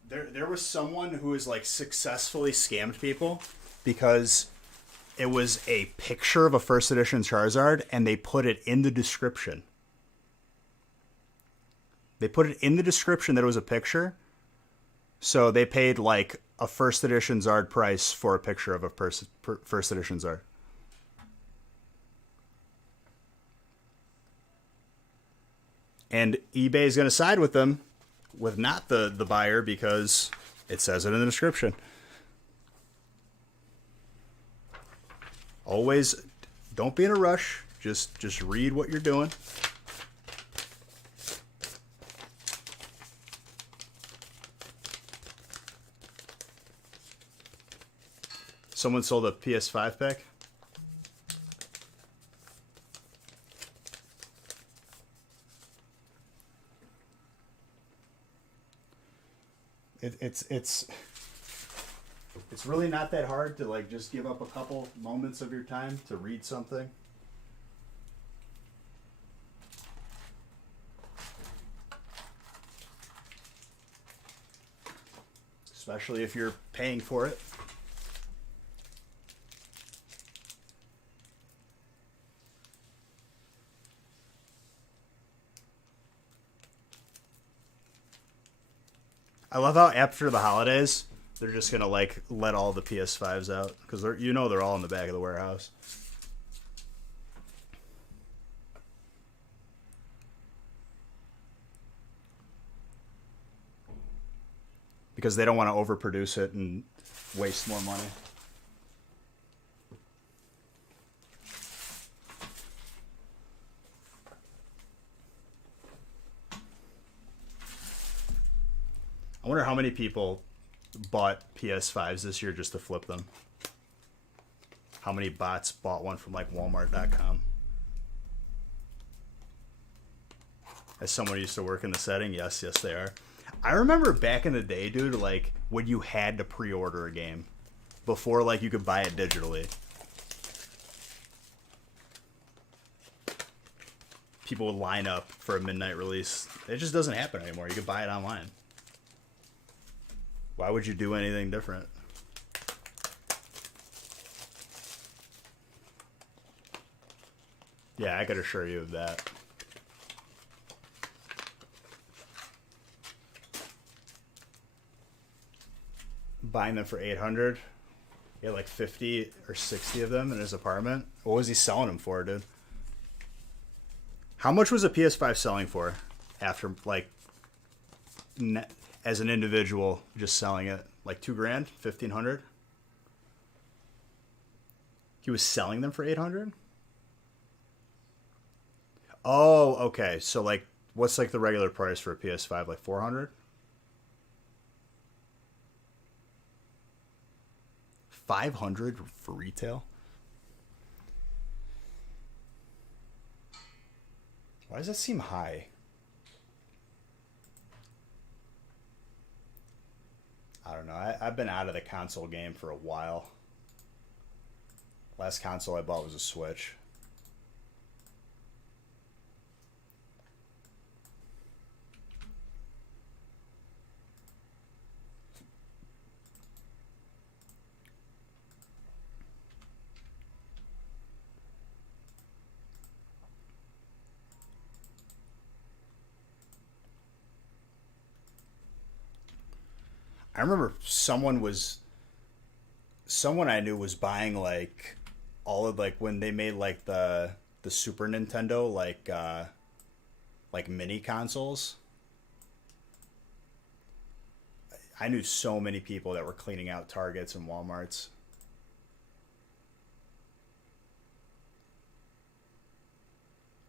There was someone who was like successfully scammed people because it was a picture of a first edition Charizard and they put it in the description. They put it in the description that it was a picture. So they paid like a first edition Zard price for a picture of a first edition Zard. And eBay is going to side with them, with not the buyer, because it says it in the description. Always, don't be in a rush. Just read what you're doing. Someone sold a PS5 pack. It's really not that hard to like just give up a couple moments of your time to read something. Especially if you're paying for it. I love how after the holidays, they're just going to like let all the PS5s out because they're all in the back of the warehouse. Because they don't want to overproduce it and waste more money. I wonder how many people bought PS5s this year just to flip them. How many bots bought one from like Walmart.com? As someone who used to work in the setting, yes, they are. I remember back in the day, dude, like when you had to pre-order a game before like you could buy it digitally. People would line up for a midnight release. It just doesn't happen anymore. You can buy it online. Why would you do anything different? Yeah, I could assure you of that. Buying them for $800. He had like 50 or 60 of them in his apartment. What was he selling them for, dude? How much was a PS5 selling for after like as an individual just selling it? Like $2,000, 1,500. He was selling them for 800. Oh, okay. So like, what's like the regular price for a PS5? Like 400. 500 for retail. Why does that seem high? I don't don't know. I've been out of the console game for a while. Last console I bought was a Switch. I remember someone I knew was buying like all of like when they made like the Super Nintendo like mini consoles. I knew so many people that were cleaning out Targets and Walmarts.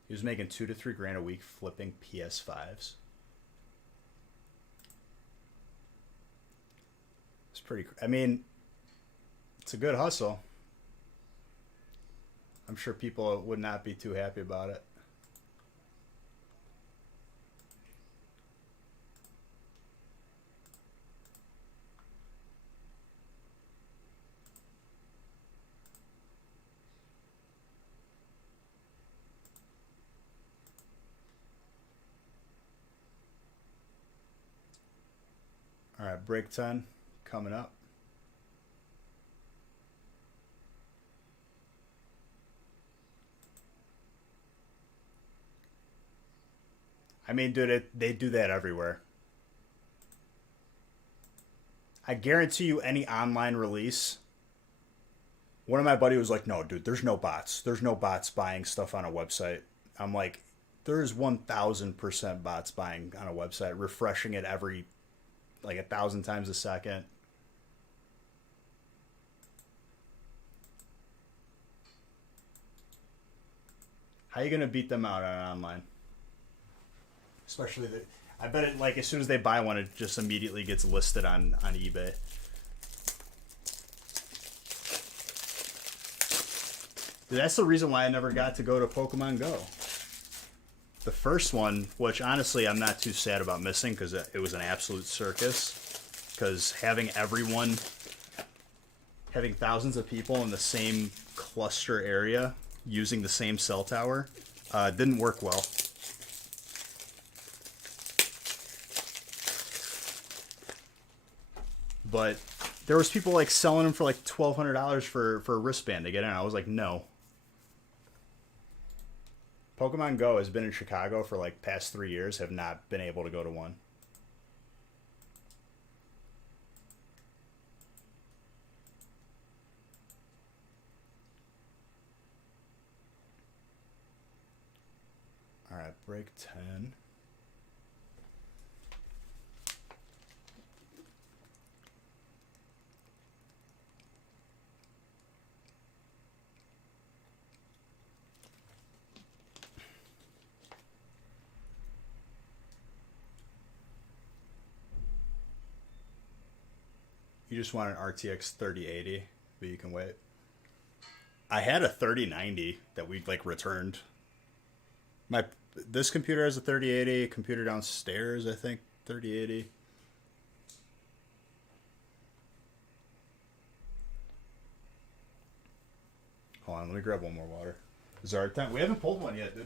He was making 2 to 3 grand a week flipping PS5s. It's pretty. I mean, it's a good hustle. I'm sure people would not be too happy about it. All right, break 10 coming up. I mean, dude, they do that everywhere. I guarantee you, any online release. One of my buddy was like, "No, dude, there's no bots. There's no bots buying stuff on a website." I'm like, "There's 1,000% bots buying on a website, refreshing it every like 1,000 times a second." How you gonna beat them out on online? Especially the, I bet it like as soon as they buy one, it just immediately gets listed on eBay. Dude, that's the reason why I never got to go to Pokemon Go. The first one, which honestly I'm not too sad about missing because it was an absolute circus. Because having thousands of people in the same cluster area using the same cell tower didn't work well. But there was people like selling them for like $1,200 for a wristband to get in. I was like, no. Pokemon Go has been in Chicago for like past 3 years. Have not been able to go to one. All right, break 10. You just want an RTX 3080, but you can wait. I had a 3090 that we like returned. My this computer has a 3080. Computer downstairs, I think, 3080. Hold on, let me grab one more water. Is our time? We haven't pulled one yet, dude.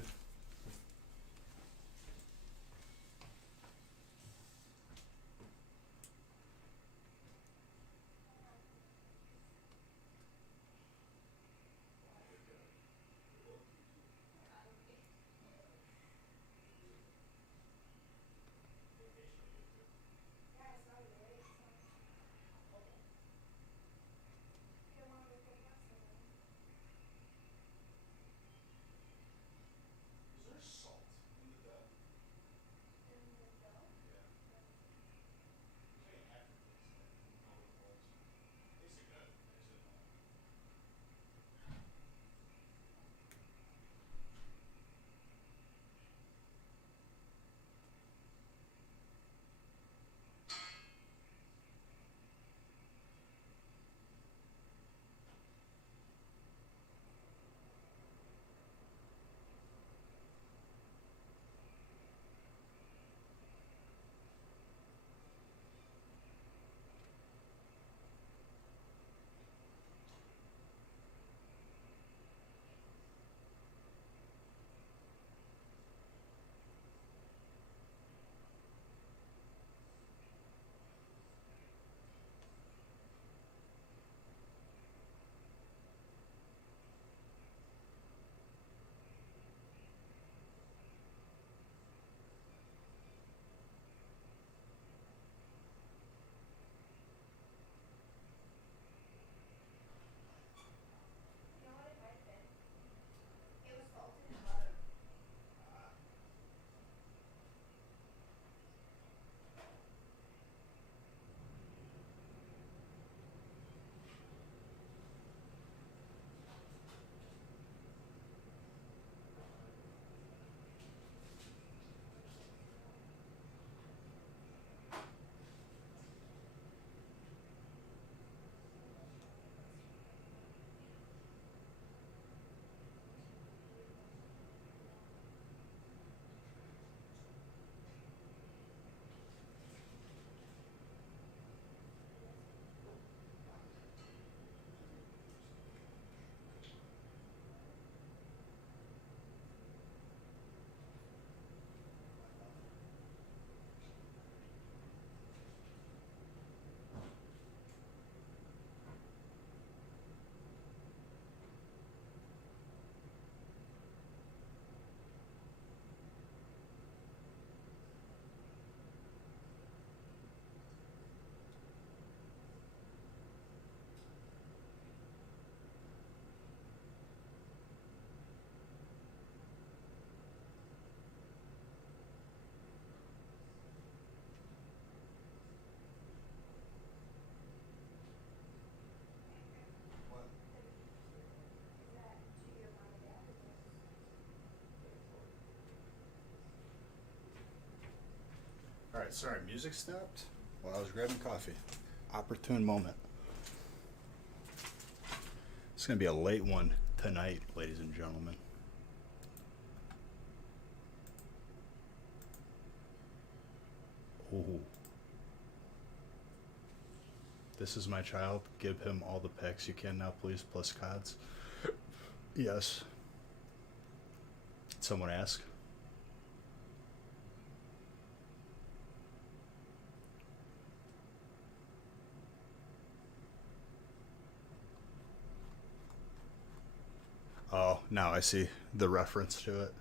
Alright, sorry, music stopped while I was grabbing coffee. Opportune moment. It's going to be a late one tonight, ladies and gentlemen. Ooh. This is my child. Give him all the pecks you can now, please, plus cods. Yes. Did someone ask? Oh, now I see the reference to it.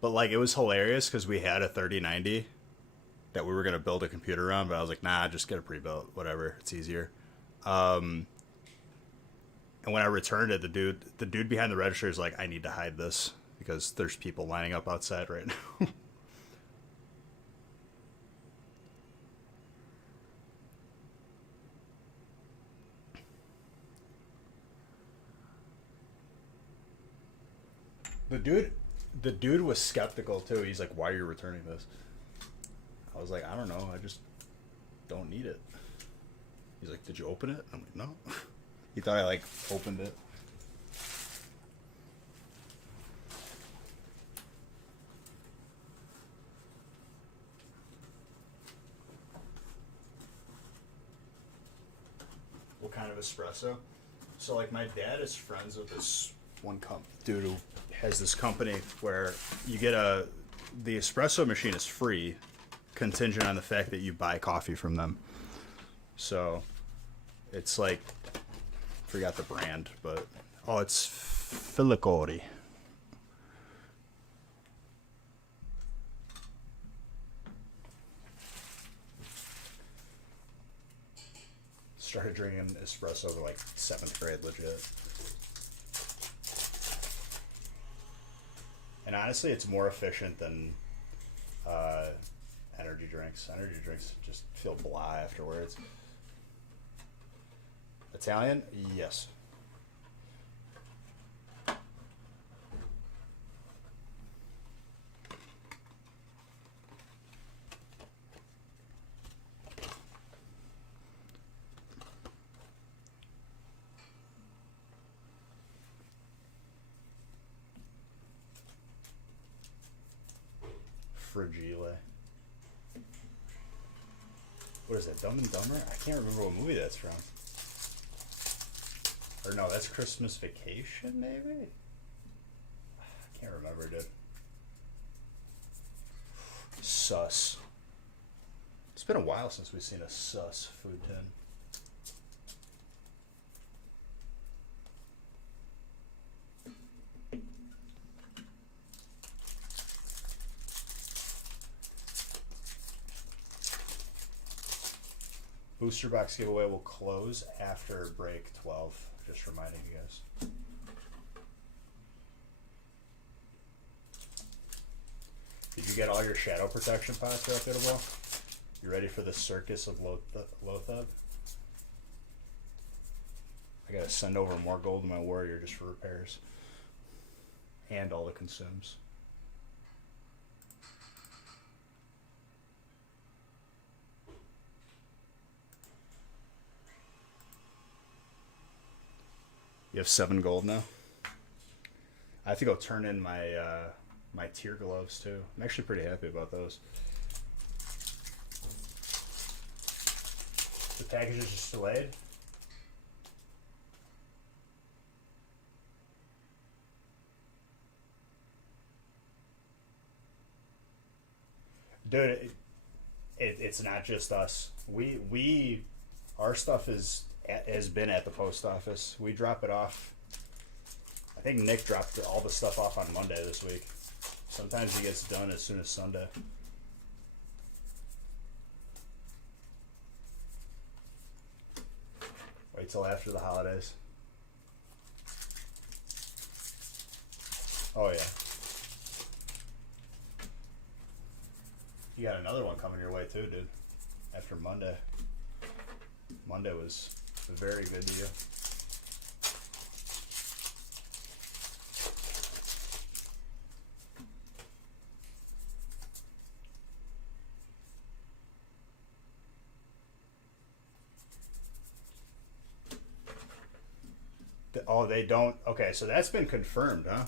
But like it was hilarious because we had a 3090 that we were gonna build a computer on, but I was like, nah, just get it pre-built, whatever, it's easier. And when I returned it, the dude behind the register is like, I need to hide this because there's people lining up outside right now. The dude was skeptical too. He's like, "Why are you returning this?" I was like, "I don't know. I just don't need it." He's like, "Did you open it?" I'm like, "No." He thought I like opened it. What kind of espresso? So like, my dad is friends with this one dude who has this company where you get the espresso machine is free, contingent on the fact that you buy coffee from them. So it's like, forgot the brand, but it's Filicori. Started drinking espresso in like 7th grade, legit. And honestly, it's more efficient than energy drinks. Energy drinks just feel blah afterwards. Italian? Yes. Fragile. What is that, Dumb and Dumber? I can't remember what movie that's from. Or no, that's Christmas Vacation, maybe? I can't remember, dude. Sus. It's been a while since we've seen a sus food tin. Booster box giveaway will close after break 12. Just reminding you guys. Did you get all your shadow protection pots reputable? You ready for the circus of Lothub? I gotta send over more gold to my warrior just for repairs. And all the consumes. You have 7 gold now. I have to go turn in my my tier gloves too. I'm actually pretty happy about those. The package is just delayed. Dude, it's not just us. Our stuff has been at the post office. We drop it off. I think Nick dropped all the stuff off on Monday this week. Sometimes he gets done as soon as Sunday. Wait till after the holidays. Oh yeah. You got another one coming your way too, dude. After Monday. Monday was very good to you. Oh, they don't. Okay, so that's been confirmed, huh?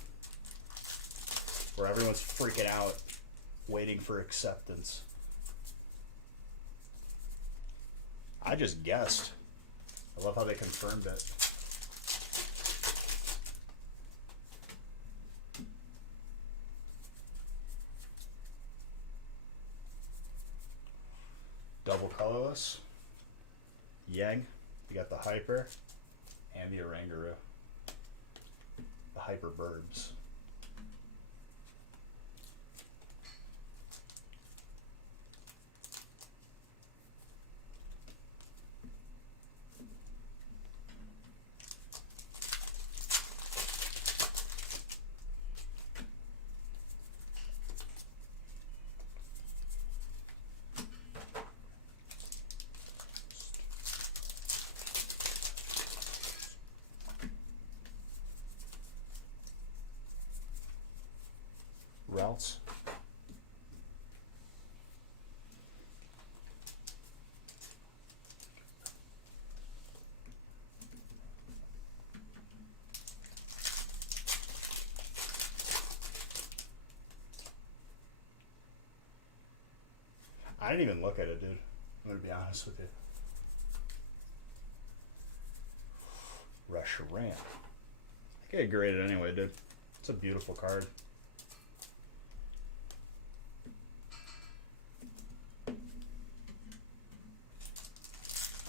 Where everyone's freaking out, waiting for acceptance. I just guessed. I love how they confirmed it. Double colorless. Yang. You got the Hyper and the Oranguru. The Hyper Burbs. Routes. I didn't even look at it, dude. I'm gonna be honest with you. Rush Ramp. I get graded anyway, dude. It's a beautiful card.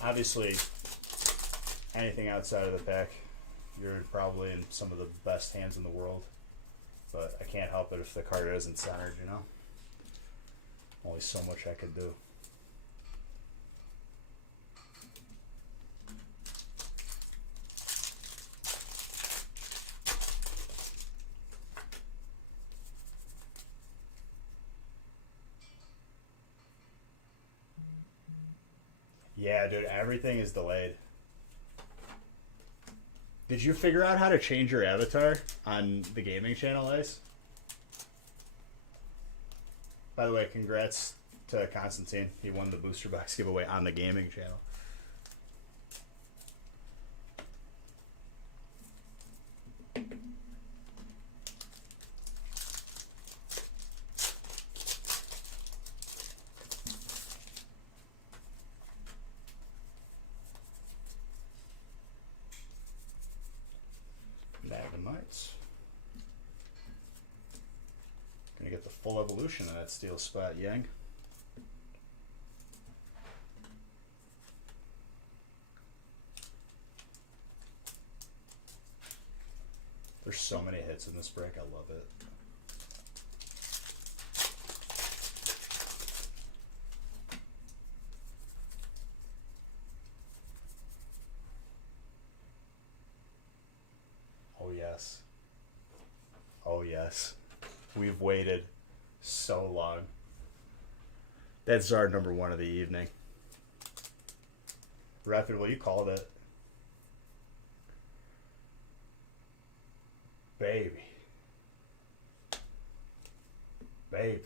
Obviously, anything outside of the pack, you're probably in some of the best hands in the world. But I can't help it if the card isn't centered, you know? Only so much I could do. Yeah, dude, everything is delayed. Did you figure out how to change your avatar on the gaming channel, Ice? By the way, congrats to Constantine. He won the booster box giveaway on the gaming channel. Magnemite. Gonna get the full evolution of that steel spot, Yang. There's so many hits in this break, I love it. Oh yes. Oh yes. We've waited so long. That's our number one of the evening. Reputable, you called it. Baby. Baby.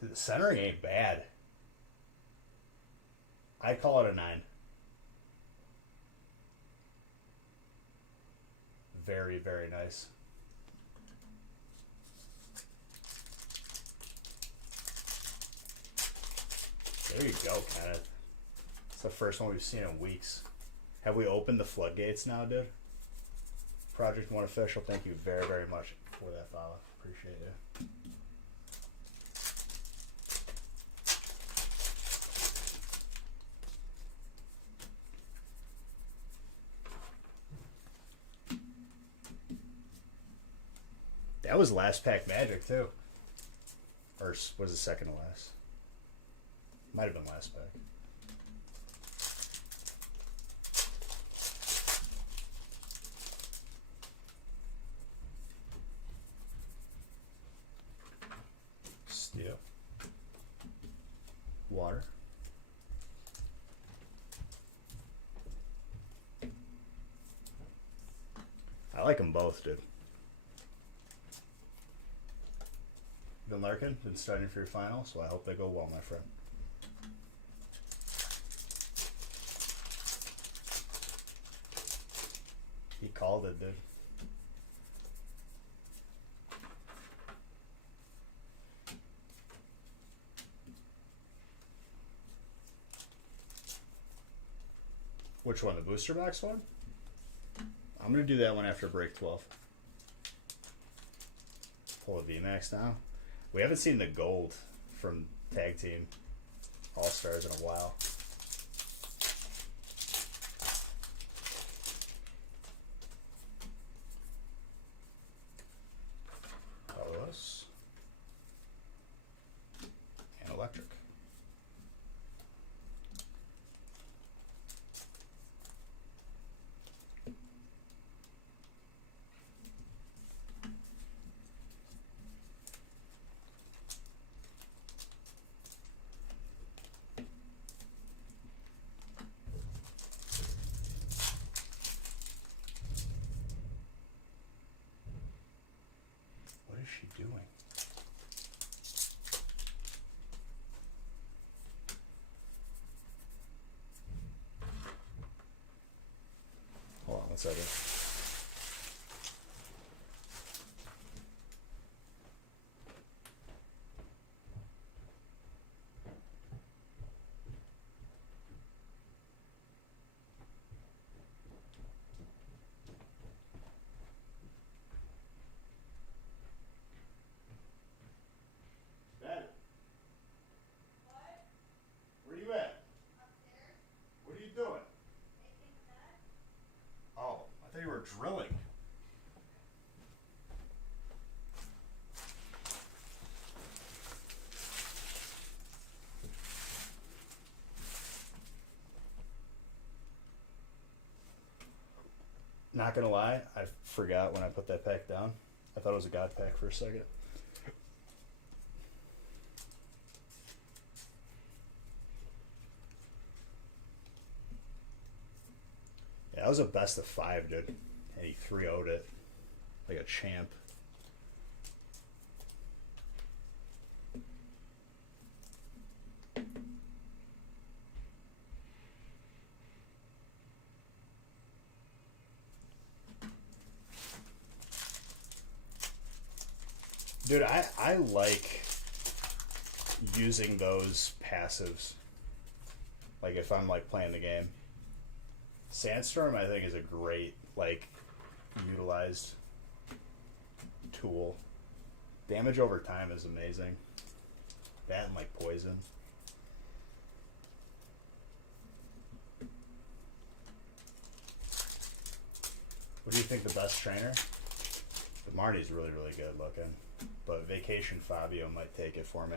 Dude, the centering ain't bad. I'd call it a 9. Very, very nice. There you go, Kenneth. It's the first one we've seen in weeks. Have we opened the floodgates now, dude? Project One Official, thank you very, very much for that follow. Appreciate it. That was last pack magic, too. Or was it second to last? Might have been last pack. Steel. Water. I like them both, dude. Been lurking, been studying for your final, so I hope they go well, my friend. Which one? The booster box one? I'm gonna do that one after break 12. Pull a VMAX now. We haven't seen the gold from Tag Team All Stars in a while. Colorless and electric. What is she doing? Hold on one second. Ben, where you at? What are you doing? Oh, I thought you were drilling. Not gonna lie, I forgot when I put that pack down. I thought it was a God pack for a second. Yeah, that was a best of 5, dude. And he 3-0'd it like a champ. Dude, I like using those passives. Like if I'm like playing the game. Sandstorm I think is a great like utilized tool. Damage over time is amazing. That and like poison. What do you think the best trainer? The Marty's really, really good looking. But Vacation Fabio might take it for me.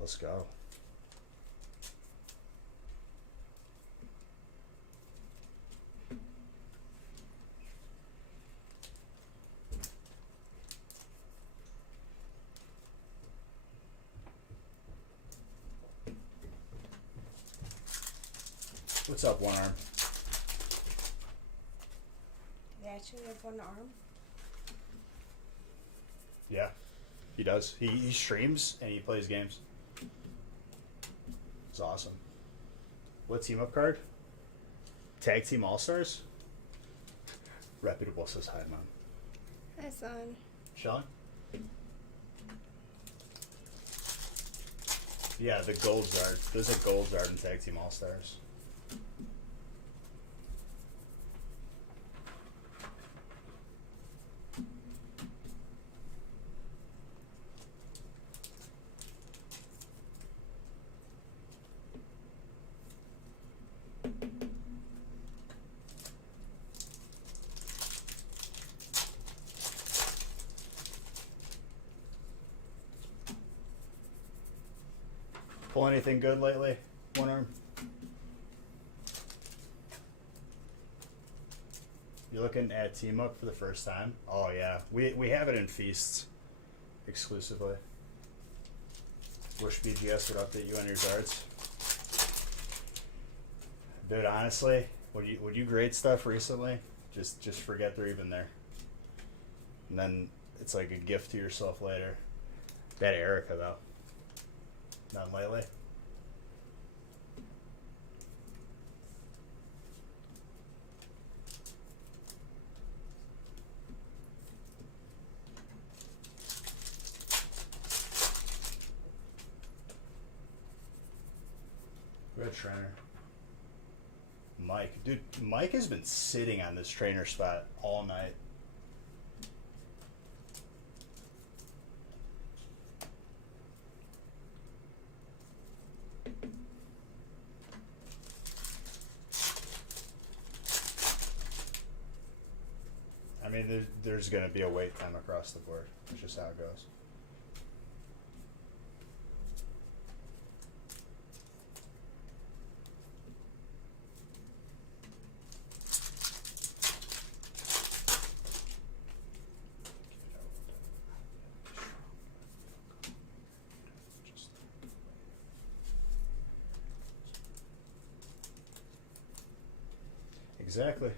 Let's go. What's up, One Arm? They actually have one arm. Yeah, he does. He streams and he plays games. It's awesome. What team up card? Tag Team All Stars? Reputable says hi, Mom. Hi, son. Sean? Yeah, the Gold Zard. There's a Gold Zard in Tag Team All Stars. Pull anything good lately? One Arm? You looking at Team Up for the first time? Oh yeah, we have it in Feasts exclusively. Wish BGS would update you on your darts. Dude, honestly, would you grade stuff recently? Just forget they're even there. And then it's like a gift to yourself later. That Erica though. None lately. Good trainer. Mike. Dude, Mike has been sitting on this trainer spot all night. I mean, there's going to be a wait time across the board. That's just how it goes. Exactly.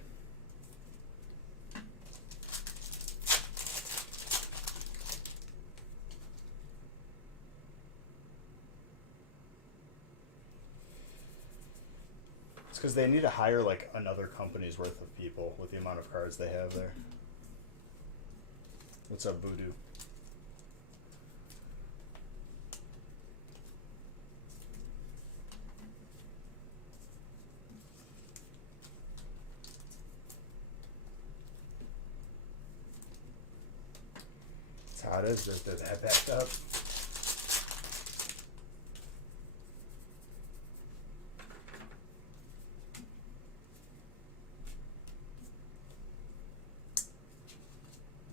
It's because they need to hire like another company's worth of people with the amount of cards they have there. What's up, Voodoo? That's how it is. They're that backed up.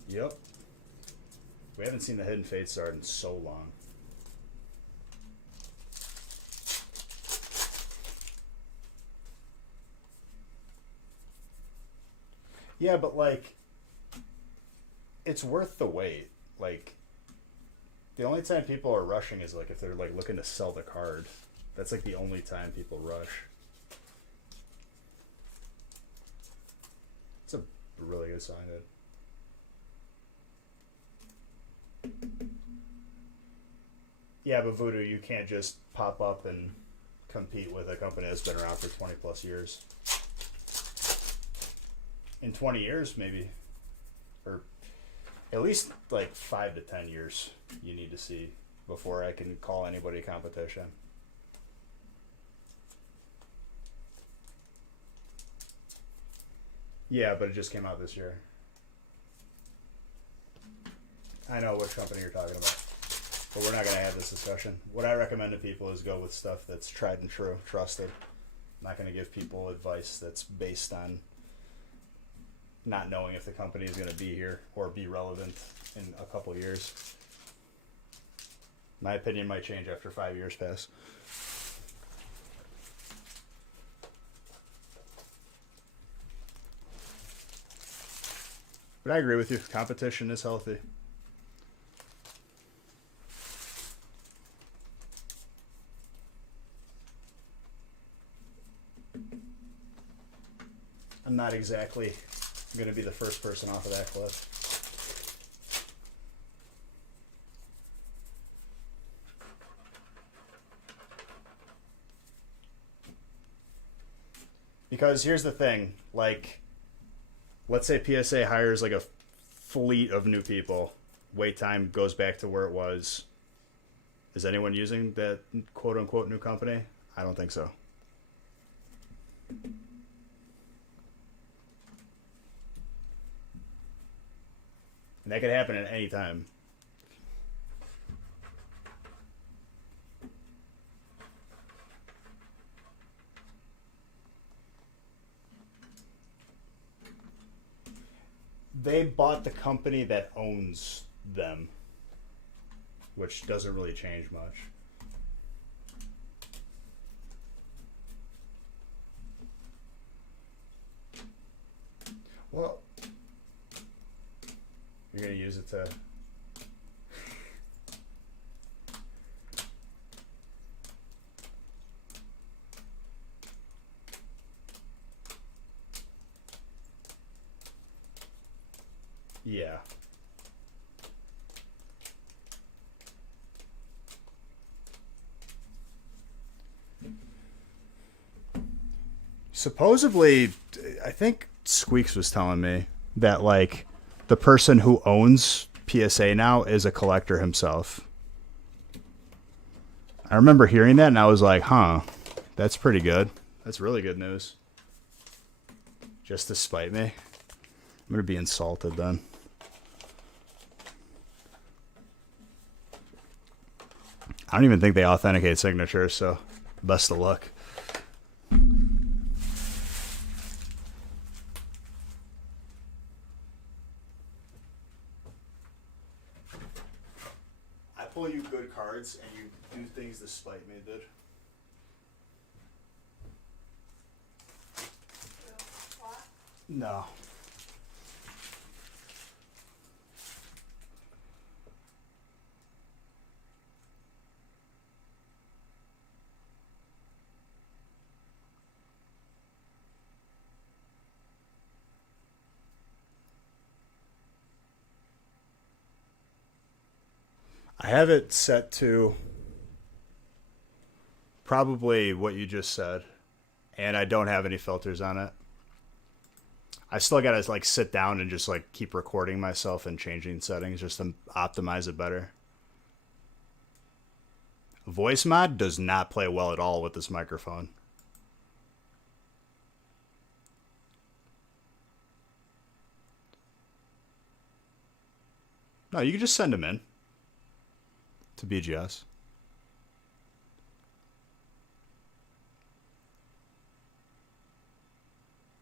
Yep. We haven't seen the Hidden Fate start in so long. Yeah, but like, it's worth the wait. Like, the only time people are rushing is like if they're like looking to sell the card. That's like the only time people rush. It's a really good sign, dude. Yeah, but Voodoo, you can't just pop up and compete with a company that's been around for 20 plus years. In 20 years, maybe. Or at least like 5 to 10 years you need to see before I can call anybody competition. Yeah, but it just came out this year. I know which company you're talking about, but we're not going to have this discussion. What I recommend to people is go with stuff that's tried and true, trusted. I'm not going to give people advice that's based on not knowing if the company is going to be here or be relevant in a couple years. My opinion might change after 5 years pass. But I agree with you. Competition is healthy. I'm not exactly going to be the first person off of that cliff. Because here's the thing, like, let's say PSA hires like a fleet of new people. Wait time goes back to where it was. Is anyone using that quote unquote new company? I don't think so. And that could happen at any time. They bought the company that owns them, which doesn't really change much. Well, you're going to use it to... Yeah. Supposedly, I think Squeaks was telling me that, like, the person who owns PSA now is a collector himself. I remember hearing that, and I was like, huh, That's pretty good. That's really good news. Just to spite me. I'm going to be insulted then. I don't even think they authenticate signatures, so best of luck. I pull you good cards and you do things to spite me, dude. No. I have it set to probably what you just said, and I don't have any filters on it. I still gotta like sit down and just like keep recording myself and changing settings just to optimize it better. Voice mod does not play well at all with this microphone. No, you can just send them in to BGS.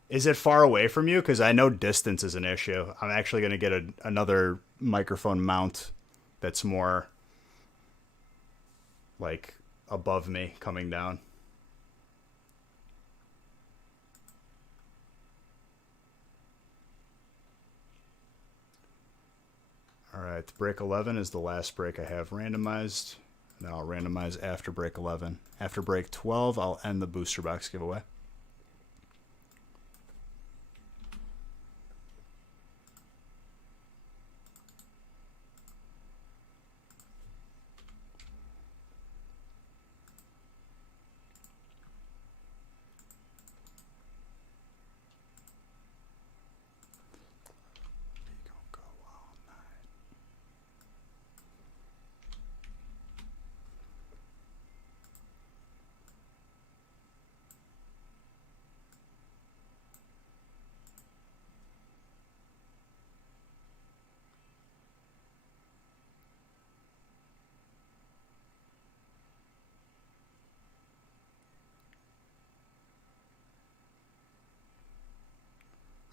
Is it far away from you? Because I know distance is an issue. I'm actually going to get another microphone mount that's more like above me coming down. All right, break 11 is the last break I have randomized. And then I'll randomize after break 11. After break 12, I'll end the booster box giveaway.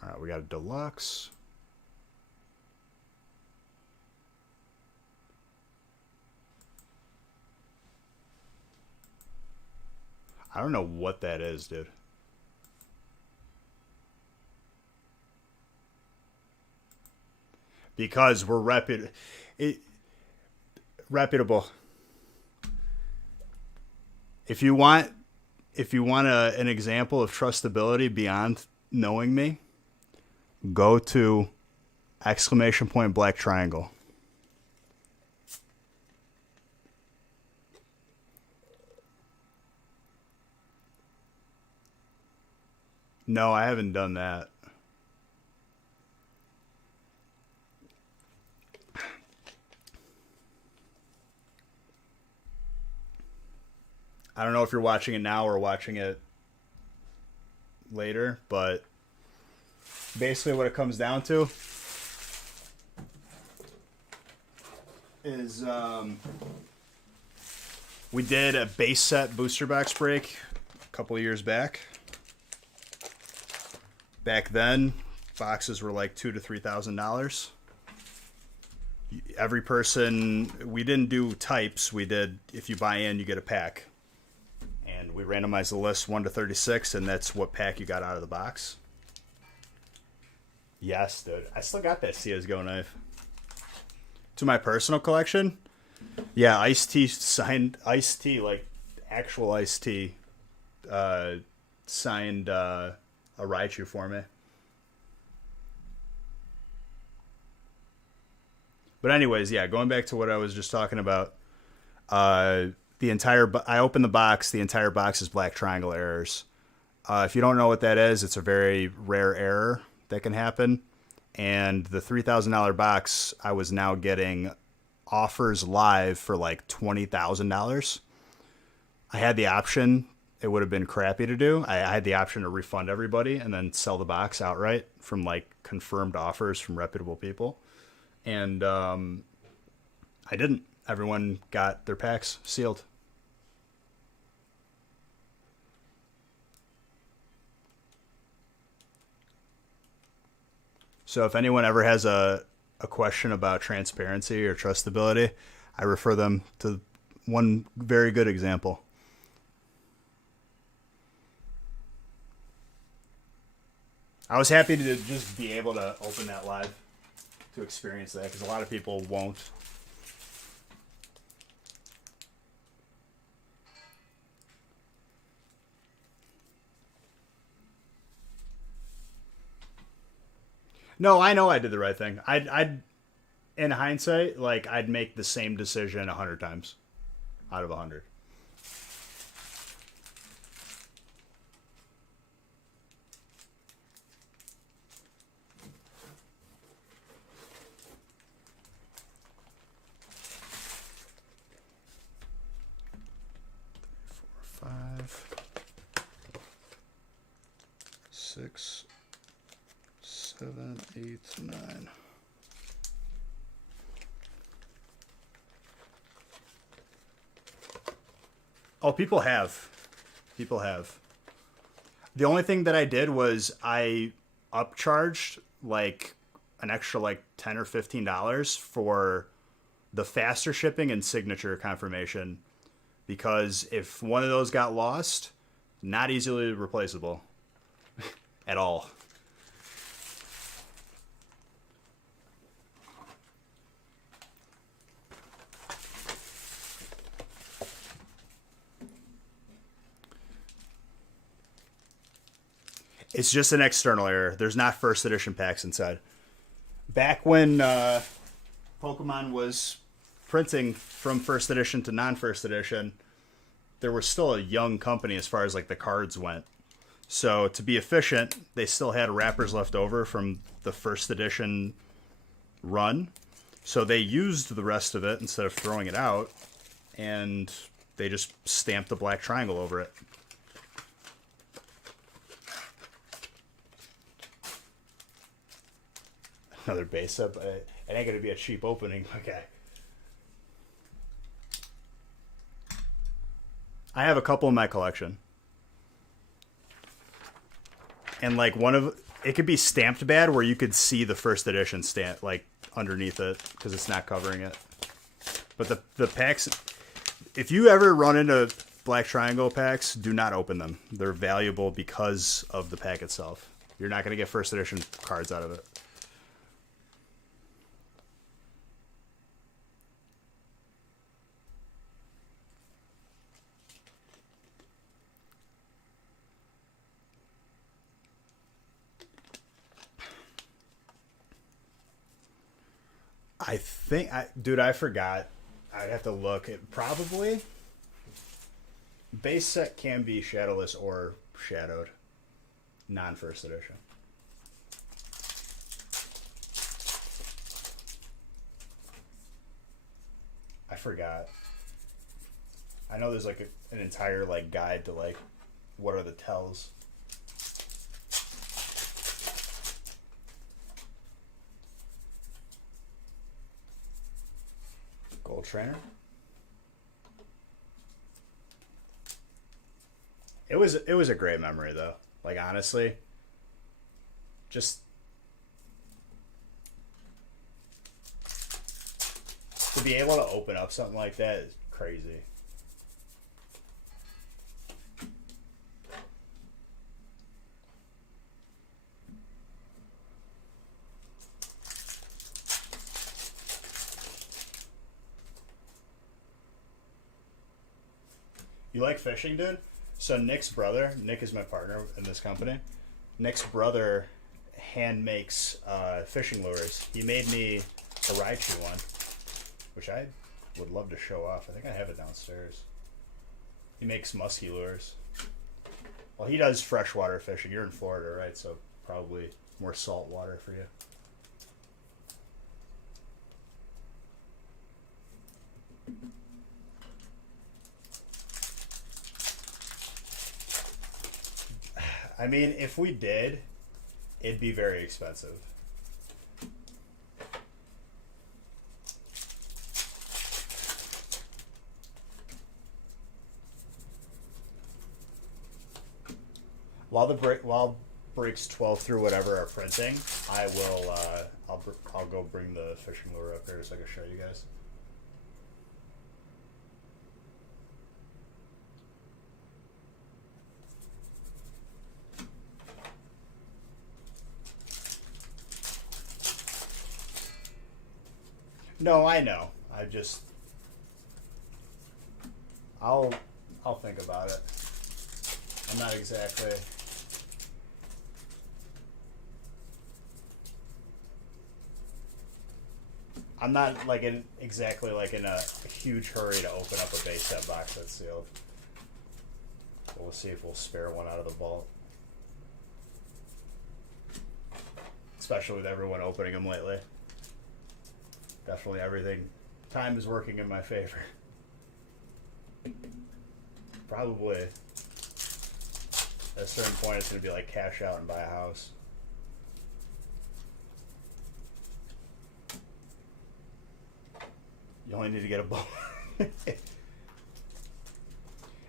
All right, we got a deluxe. I don't know what that is, dude. Because we're reputable. If you want an example of trustability beyond knowing me, go to ! black triangle. No, I haven't done that. I don't know if you're watching it now or watching it later, but basically what it comes down to is we did a base set booster box break a couple of years back. Back then, boxes were like $2,000 to $3,000. Every person, we didn't do types. We did, if you buy in, you get a pack. And we randomized the list 1 to 36, and that's what pack you got out of the box. Yes, dude. I still got that CSGO knife. To my personal collection, yeah, Ice-T signed, Ice-T, like actual Ice-T, signed a Raichu for me. But anyways, yeah, going back to what I was just talking about, I opened the box, the entire box is black triangle errors. If you don't know what that is, it's a very rare error that can happen. And the $3,000 box, I was now getting offers live for like $20,000. I had the option. it would have been crappy to do. I had the option to refund everybody and then sell the box outright from like confirmed offers from reputable people. And I didn't. Everyone got their packs sealed. So if anyone ever has a question about transparency or trustability, I refer them to one very good example. I was happy to just be able to open that live to experience that because a lot of people won't. No, I know I did the right thing. I'd in hindsight, like I'd make the same decision 100 times out of 100. Five, 6, 7, 8, 9. Oh, people have. People have. The only thing that I did was I upcharged like an extra like $10 or $15 for the faster shipping and signature confirmation because if one of those got lost, not easily replaceable at all. It's just an external error. There's not first edition packs inside. Back when Pokemon was printing from first edition to non-first edition, there was still a young company as far as like the cards went. So to be efficient, they still had wrappers left over from the first edition run. So they used the rest of it instead of throwing it out, and they just stamped the black triangle over it. Another base up. It ain't gonna be a cheap opening. Okay. I have a couple in my collection. And like one of it could be stamped bad where you could see the first edition stamp like underneath it because it's not covering it. But the packs, if you ever run into Black Triangle packs, do not open them. They're valuable because of the pack itself. You're not going to get first edition cards out of it. I think, dude, I forgot. I'd have to look. It probably base set can be shadowless or shadowed, non-first edition. I forgot. I know there's like an entire like guide to like what are the tells. Gold Trainer. It was a great memory though. Like honestly, just to be able to open up something like that is crazy. You like fishing, dude? So Nick's brother, Nick is my partner in this company. Nick's brother hand makes fishing lures. He made me a Raichu one, which I would love to show off. I think I have it downstairs. He makes musky lures. Well, he does freshwater fishing. You're in Florida, right? So probably more salt water for you. I mean, if we did, it'd be very expensive. While breaks 12 through whatever are printing, I will I'll go bring the fishing lure up here so I can show you guys. No, I know. I'll think about it. I'm not exactly. I'm not like exactly like in a huge hurry to open up a base set box that's sealed. So we'll see if we'll spare one out of the vault. Especially with everyone opening them lately. Definitely everything. Time is working in my favor. Probably at a certain point it's going to be like cash out and buy a house. You only need to get a boat.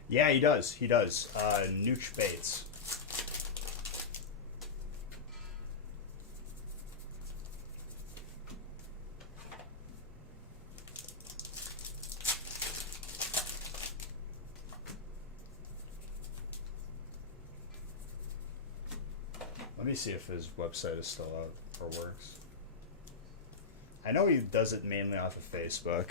Yeah, he does. He does. Nooch Bates. Let me see if his website is still up or works. I know he does it mainly off of Facebook.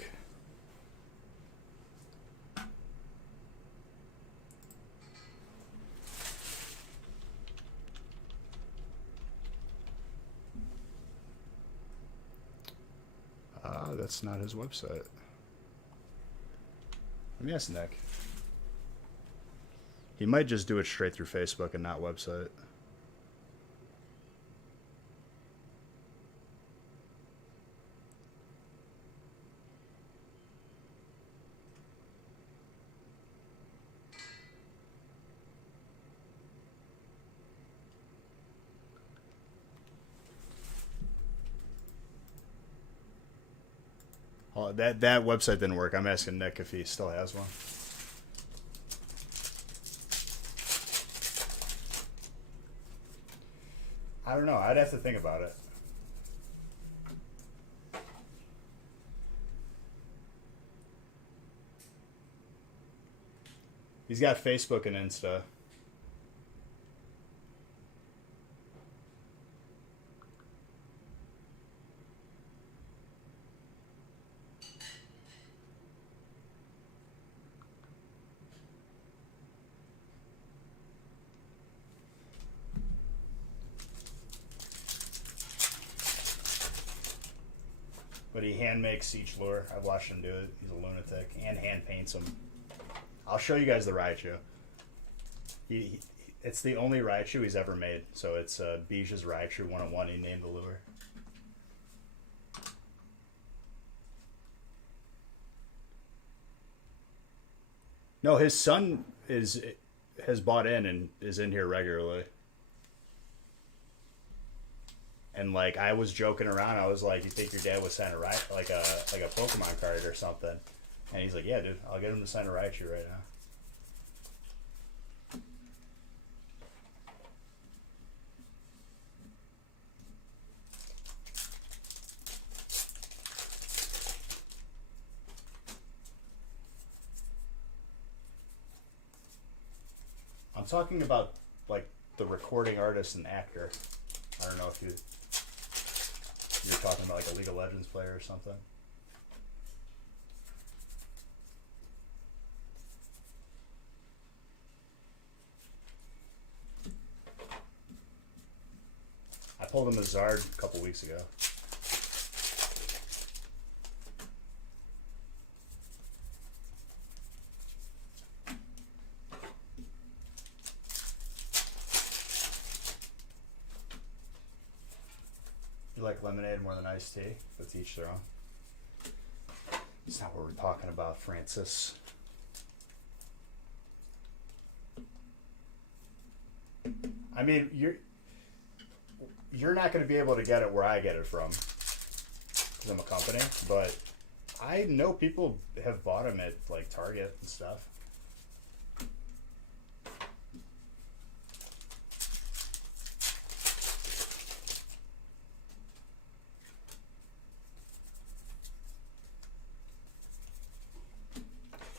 That's not his website. Let me ask Nick. He might just do it straight through Facebook and not website. Oh, that website didn't work. I'm asking Nick if he still has one. I don't know. I'd have to think about it. He's got Facebook and Insta. But he hand makes each lure. I've watched him do it. He's a lunatic. And hand paints them. I'll show you guys the Raichu. It's the only Raichu he's ever made. So it's Bija's Raichu 101. He named the lure. No, his son has bought in and is in here regularly. And like I was joking around, I was like, "You think your dad would sign a like a Pokemon card or something?" And he's like, "Yeah, dude, I'll get him to sign a Raichu right now." I'm talking about like the recording artist and actor. I don't know if you're talking about like a League of Legends player or something. I pulled him a Zard a couple weeks ago. You like lemonade more than iced tea? But to each their own. That's not what we're talking about, Francis. I mean, you're not going to be able to get it where I get it from, because I'm a company. But I know people have bought them at like Target and stuff.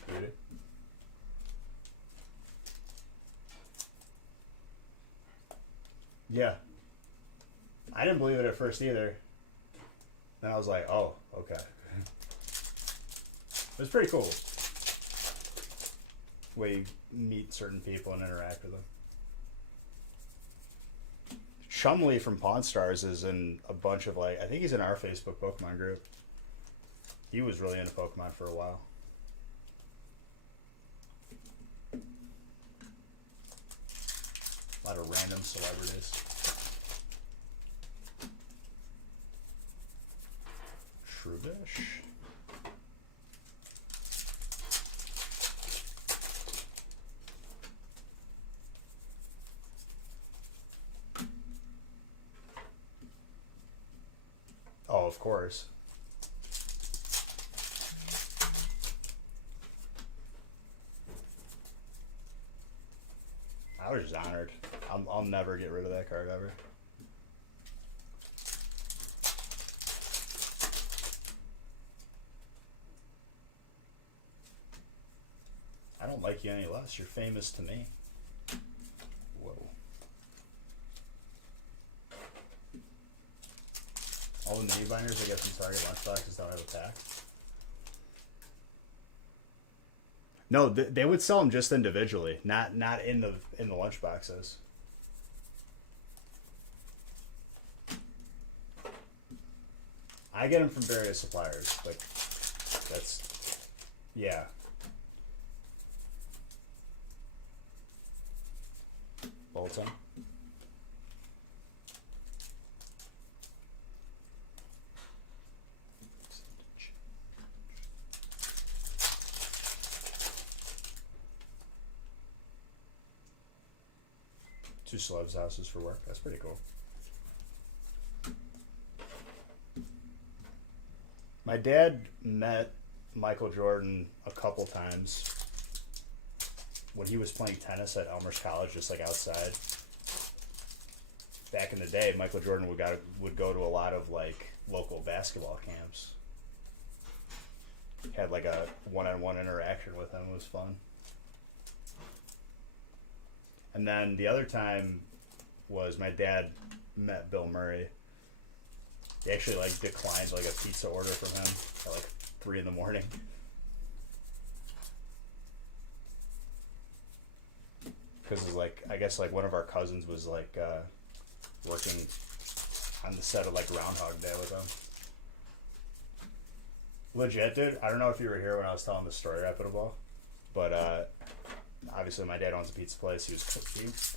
Really? Yeah. I didn't believe it at first either. Then I was like, oh, okay. It was pretty cool. The way you meet certain people and interact with them. Chumley from Pawn Stars is in a bunch of like, I think he's in our Facebook Pokemon group. He was really into Pokemon for a while. A lot of random celebrities. Trubbish. Oh, of course. I was just honored. I'll never get rid of that card ever. I don't like you any less. You're famous to me. Whoa. All the mini binders I get from Target lunchboxes don't have a pack. No, they would sell them just individually, not in the lunchboxes. I get them from various suppliers. Like, that's, yeah. Bolton. Two celebs' houses for work. That's pretty cool. My dad met Michael Jordan a couple times when he was playing tennis at Elmhurst College, just like outside. Back in the day, Michael Jordan would go to a lot of like local basketball camps. Had like a one-on-one interaction with him. It was fun. And then the other time was my dad met Bill Murray. He actually like declined like a pizza order from him at like 3 a.m. Because like I guess like one of our cousins was like working on the set of like Groundhog Day with him. Legit, dude. I don't know if you were here when I was telling the story reputable, but obviously my dad owns a pizza place.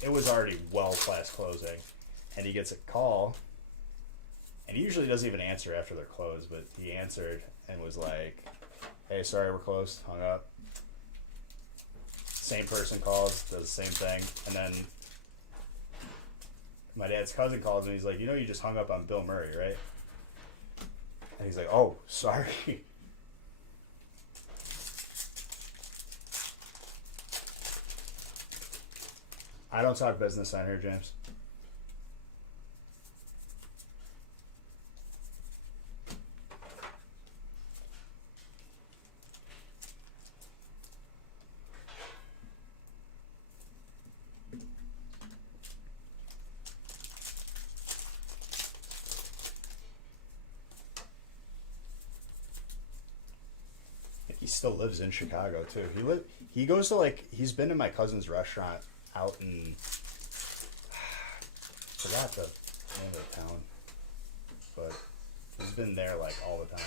It was already well past closing, and he gets a call, and he usually doesn't even answer after they're closed, but he answered and was like, hey, sorry, we're closed. Hung up. Same person calls, does the same thing, and then my dad's cousin calls and he's like, you know, you just hung up on Bill Murray, right? And he's like, oh, sorry. I don't talk business on here, James. He still lives in Chicago too. He goes to like he's been to my cousin's restaurant out in forgot the name of the town, but he's been there like all the time.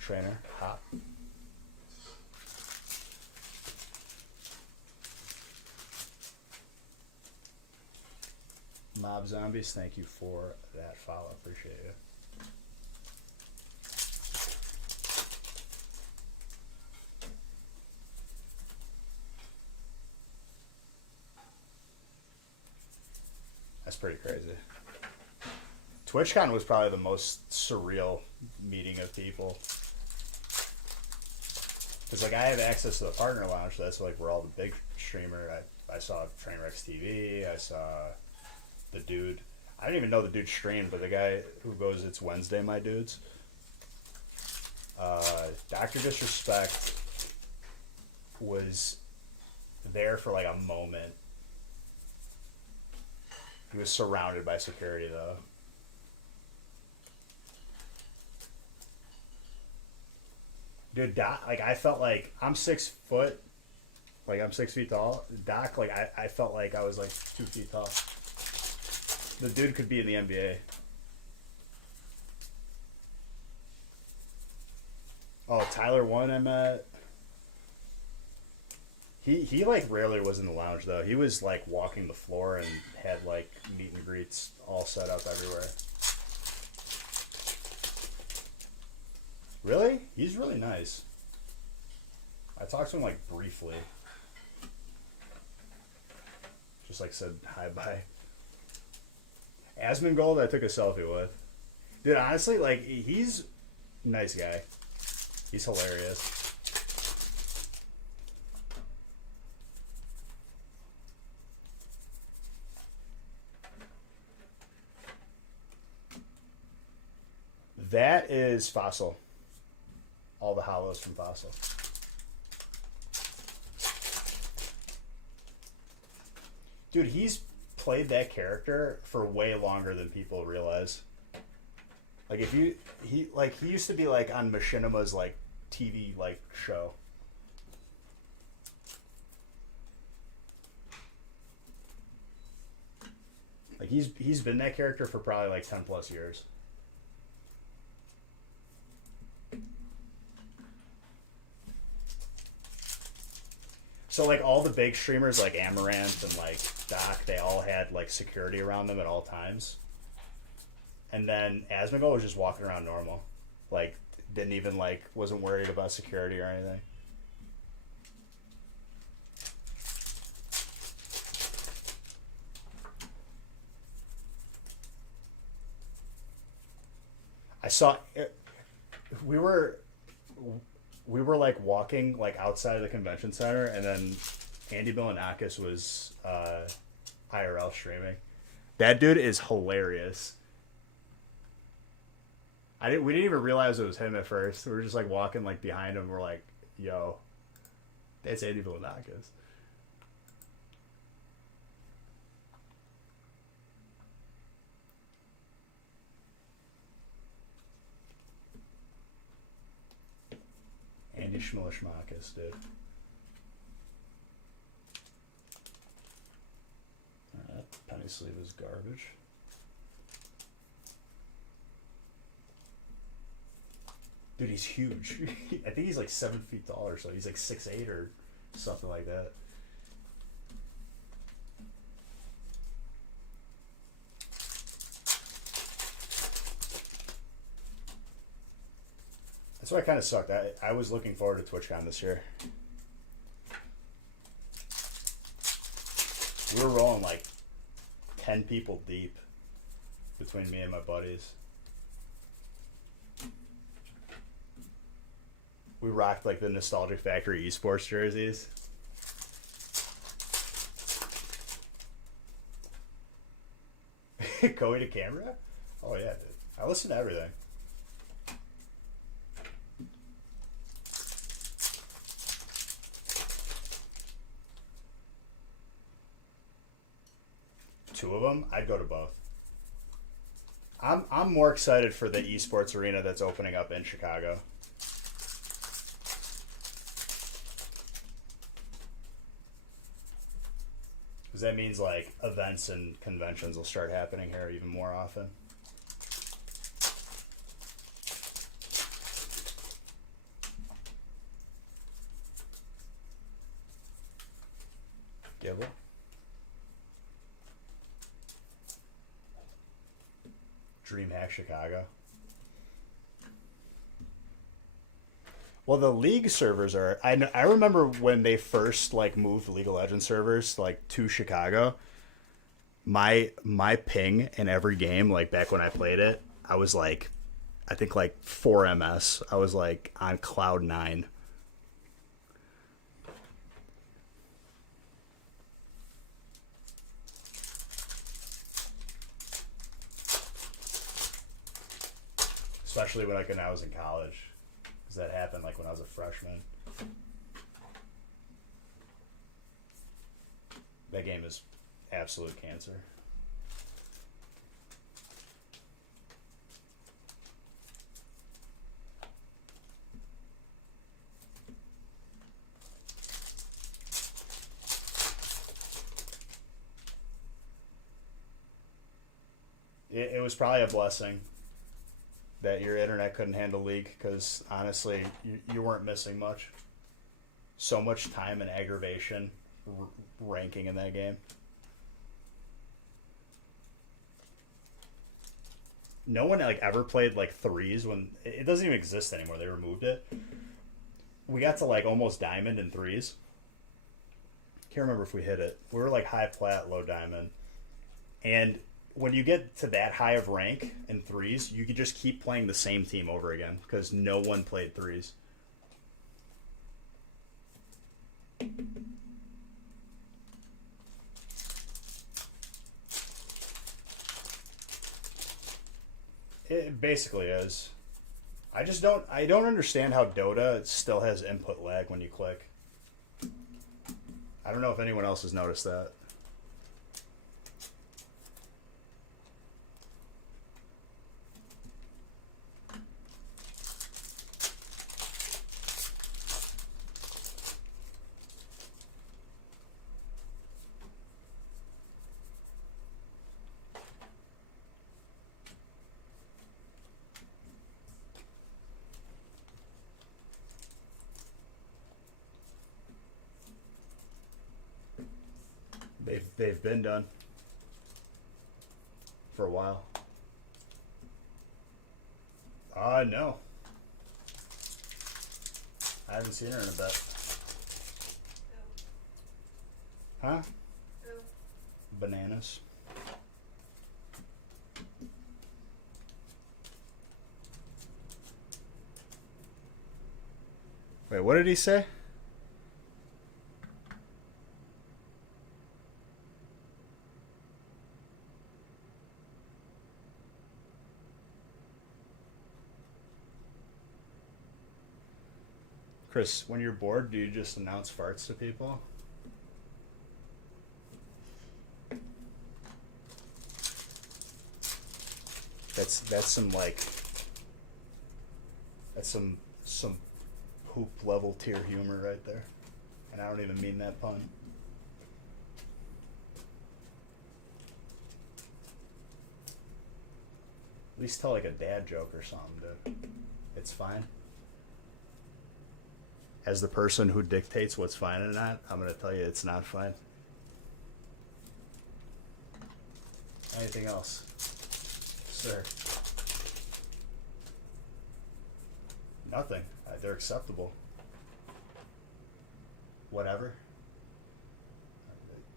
Trainer, hop. Mob Zombies, thank you for that follow. Appreciate it. That's pretty crazy. TwitchCon was probably the most surreal meeting of people. Because, like, I have access to the partner lounge. So that's, like, where all the big streamer... I saw Trainwrecks TV. I saw the dude... I didn't even know the dude streamed, but the guy who goes, It's Wednesday, my dudes. Dr. Disrespect was there for, like, a moment. He was surrounded by security, though. Dude, Doc, like, I felt like I'm 6 foot, like, I'm 6 feet tall. Doc, like, I felt like I was, like, 2 feet tall. The dude could be in the NBA. Oh, Tyler 1 I met. He like, rarely was in the lounge, though. He was, like, walking the floor and had, like, meet and greets all set up everywhere. Really? He's really nice. I talked to him, like, briefly. Just, like, said hi, bye. Asmongold, I took a selfie with. Dude, honestly, like, he's a nice guy. He's hilarious. That is Fossil. All the hollows from Fossil. Dude, he's played that character for way longer than people realize. Like, if you... He used to be, like, on Machinima's, like, TV, like, show. Like, he's been that character for probably, like, 10 plus years. So, like, all the big streamers, like Amaranth and, like, Doc, they all had, like, security around them at all times. And then Asmongold was just walking around normal. Like, didn't even, like, wasn't worried about security or anything. I saw... We were like walking like outside of the convention center, and then Andy Milanakis was IRL streaming. That dude is hilarious. We didn't even realize it was him at first. We were just like walking like behind him. We're like, yo, that's Andy Milanakis. Andy Schmilishmakis, dude. That penny sleeve is garbage. Dude, he's huge. I think he's like 7 feet tall or so. He's like 6'8" or something like that. That's why I kind of sucked. I was looking forward to TwitchCon this year. We were rolling like 10 people deep between me and my buddies. We rocked like the Nostalgic Factory esports jerseys. Going to camera? Oh yeah, dude. I listen to everything. Two of them, I'd go to both. I'm more excited for the esports arena that's opening up in Chicago. Because that means like events and conventions will start happening here even more often. Gibble. DreamHack Chicago. Well, the League servers are... I remember when they first like moved League of Legends servers like to Chicago. my ping in every game, like back when I played it, I was like, I think like 4 ms. I was like on cloud 9. Especially when I was in college, because that happened like when I was a freshman. That game is absolute cancer. It was probably a blessing that your internet couldn't handle League, because honestly, you weren't missing much. So much time and aggravation ranking in that game. No one like ever played like threes when it doesn't even exist anymore. They removed it. We got to like almost diamond in threes. Can't remember if we hit it. We were like high plat, low diamond, and when you get to that high of rank in threes, you could just keep playing the same team over again because no one played threes. It basically is. I don't understand how Dota still has input lag when you click. I don't know if anyone else has noticed that. They've been done for a while. No. I haven't seen her in a bit. Huh? Bananas. Wait, what did he say? Chris, when you're bored, do you just announce farts to people? That's some like that's some poop level tier humor right there. And I don't even mean that pun. At least tell like a dad joke or something, dude. It's fine. As the person who dictates what's fine or not, I'm going to tell you it's not fine. Anything else? Sir. Nothing. They're acceptable. Whatever.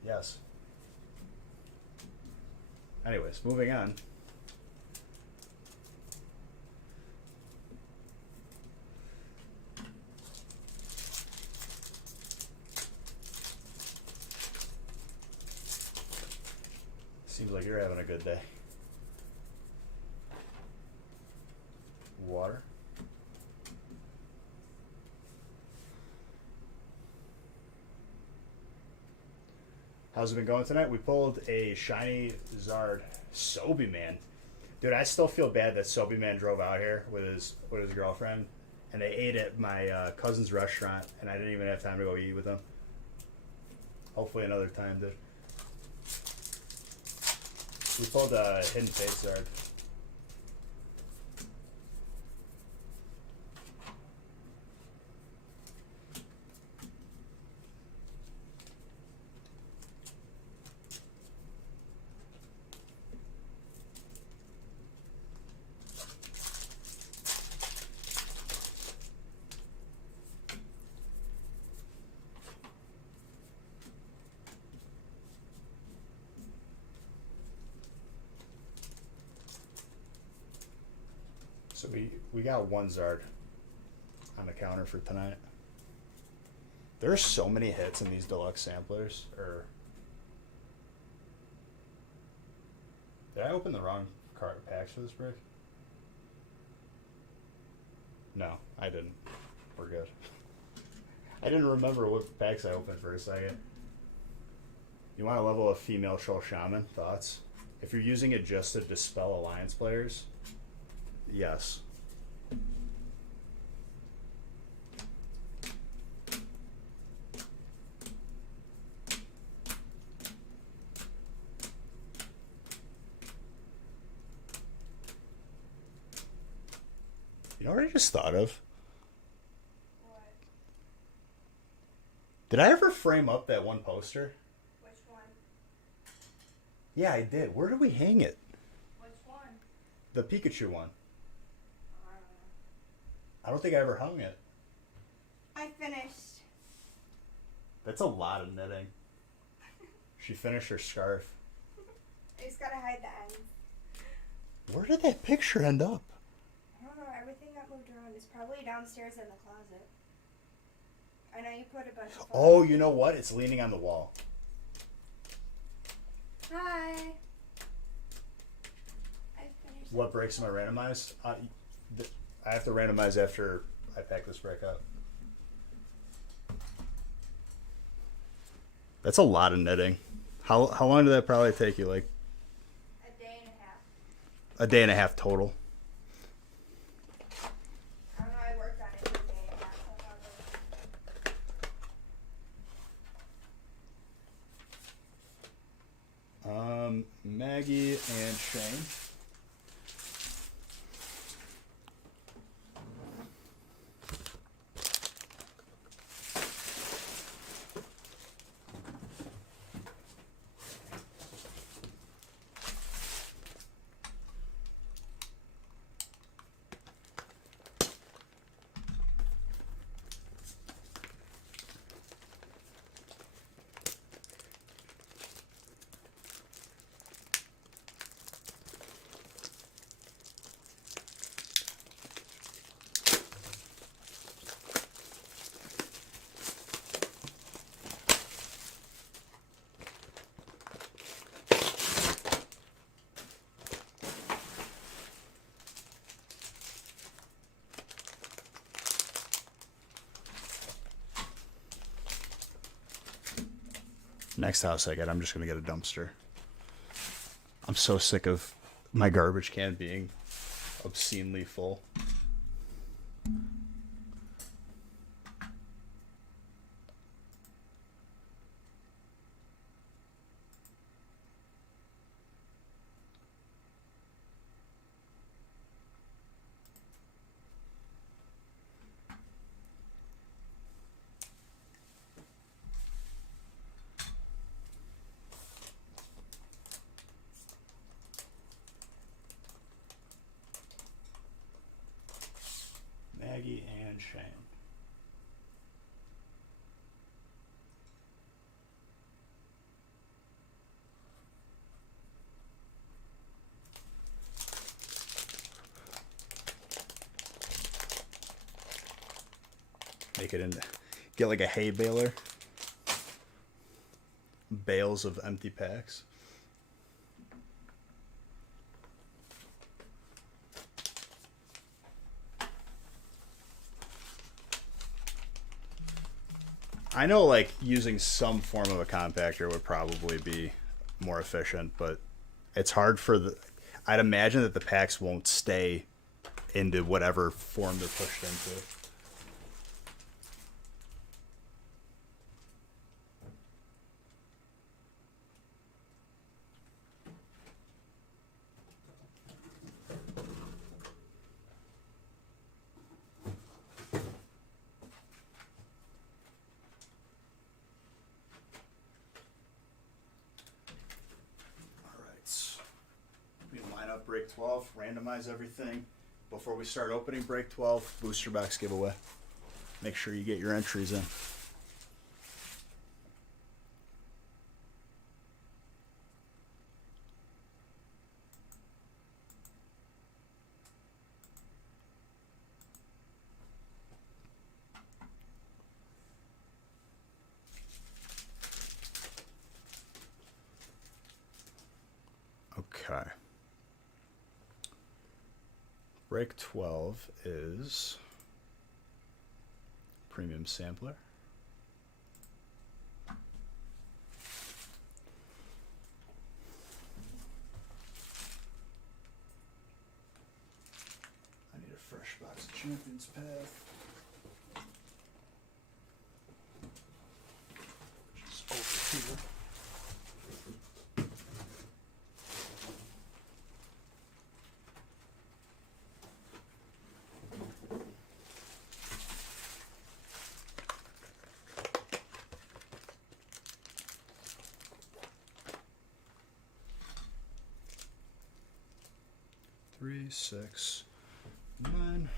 Yes. Anyways, moving on. Seems like you're having a good day. Water. How's it been going tonight? We pulled a shiny Zard. Sobe Man. Dude, I still feel bad that Sobe Man drove out here with his girlfriend, and they ate at my cousin's restaurant, and I didn't even have time to go eat with them. Hopefully another time, dude. We pulled a Hidden Fate Zard. So we got one Zard on the counter for tonight. There's so many hits in these deluxe samplers. Or did I open the wrong card packs for this break? No, I didn't. We're good. I didn't remember what packs I opened for a second. You want to level a female Shoal Shaman? Thoughts? If you're using it just to dispel Alliance players, yes. You know what I just thought of? What? Did I ever frame up that one poster? Which one? Yeah, I did. Where did we hang it? Which one? The Pikachu one. I don't know. I don't think I ever hung it. I finished. That's a lot of knitting. She finished her scarf. I just gotta hide the ends. Where did that picture end up? I don't know. Everything got moved around. It's probably downstairs in the closet. I know you put a bunch of. Oh, you know what? It's leaning on the wall. Hi. I finished. What breaks am I randomized? I have to randomize after I pack this break up. That's a lot of knitting. How long did that probably take you? Like A day and a half. a day and a half total. I don't know. I worked on it for a day and a half. So Maggie and Shane. Next house I get, I'm just going to get a dumpster. I'm so sick of my garbage can being obscenely full. Maggie and Shane. Make it in. Get like a hay baler. Bales of empty packs. I know like using some form of a compactor would probably be more efficient, but it's hard for the. I'd imagine that the packs won't stay into whatever form they're pushed into. We line up break 12, randomize everything. Before we start opening break 12, booster box giveaway. Make sure you get your entries in. Break 12 is premium sampler. I need a fresh box of Champions Path. Which is over here. Three, 6, 9.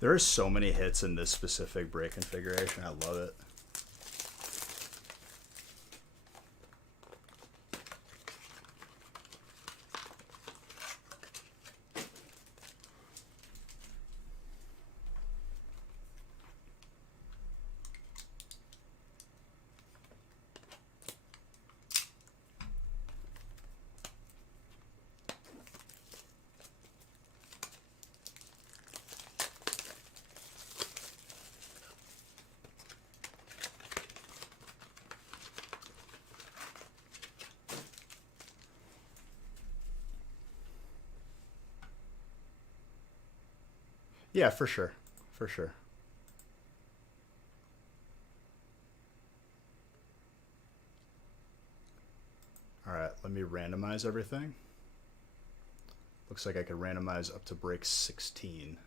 There are so many hits in this specific break configuration. I love it. Yeah, for sure. For sure. All right, let me randomize everything. Looks like I could randomize up to break 16.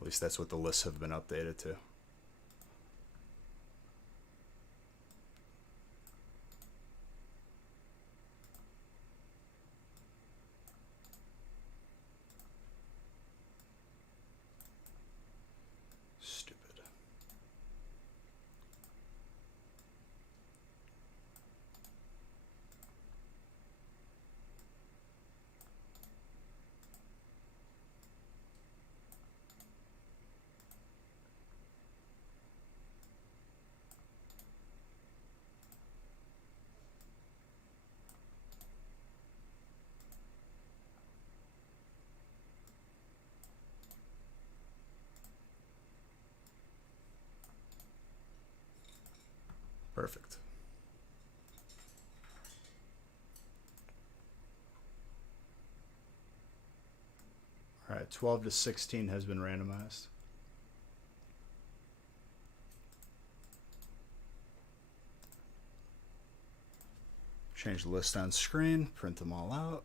At least that's what the lists have been updated to. Stupid. Perfect. All right, 12 to 16 has been randomized. Change the list on screen, print them all out.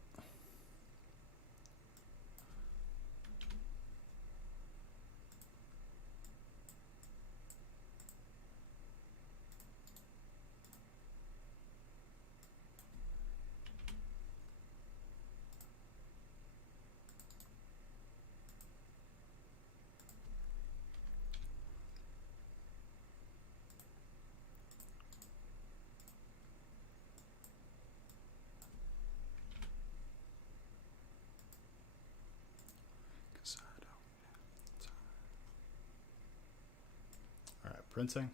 All right, printing.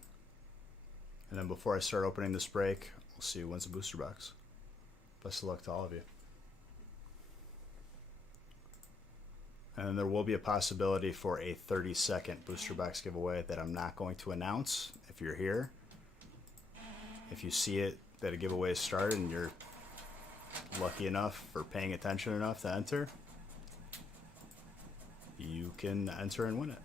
And then before I start opening this break, we'll see who wins the booster box. Best of luck to all of you. And there will be a possibility for a 30-second booster box giveaway that I'm not going to announce. If you're here, if you see it, that a giveaway is started and you're lucky enough or paying attention enough to enter, you can enter and win it.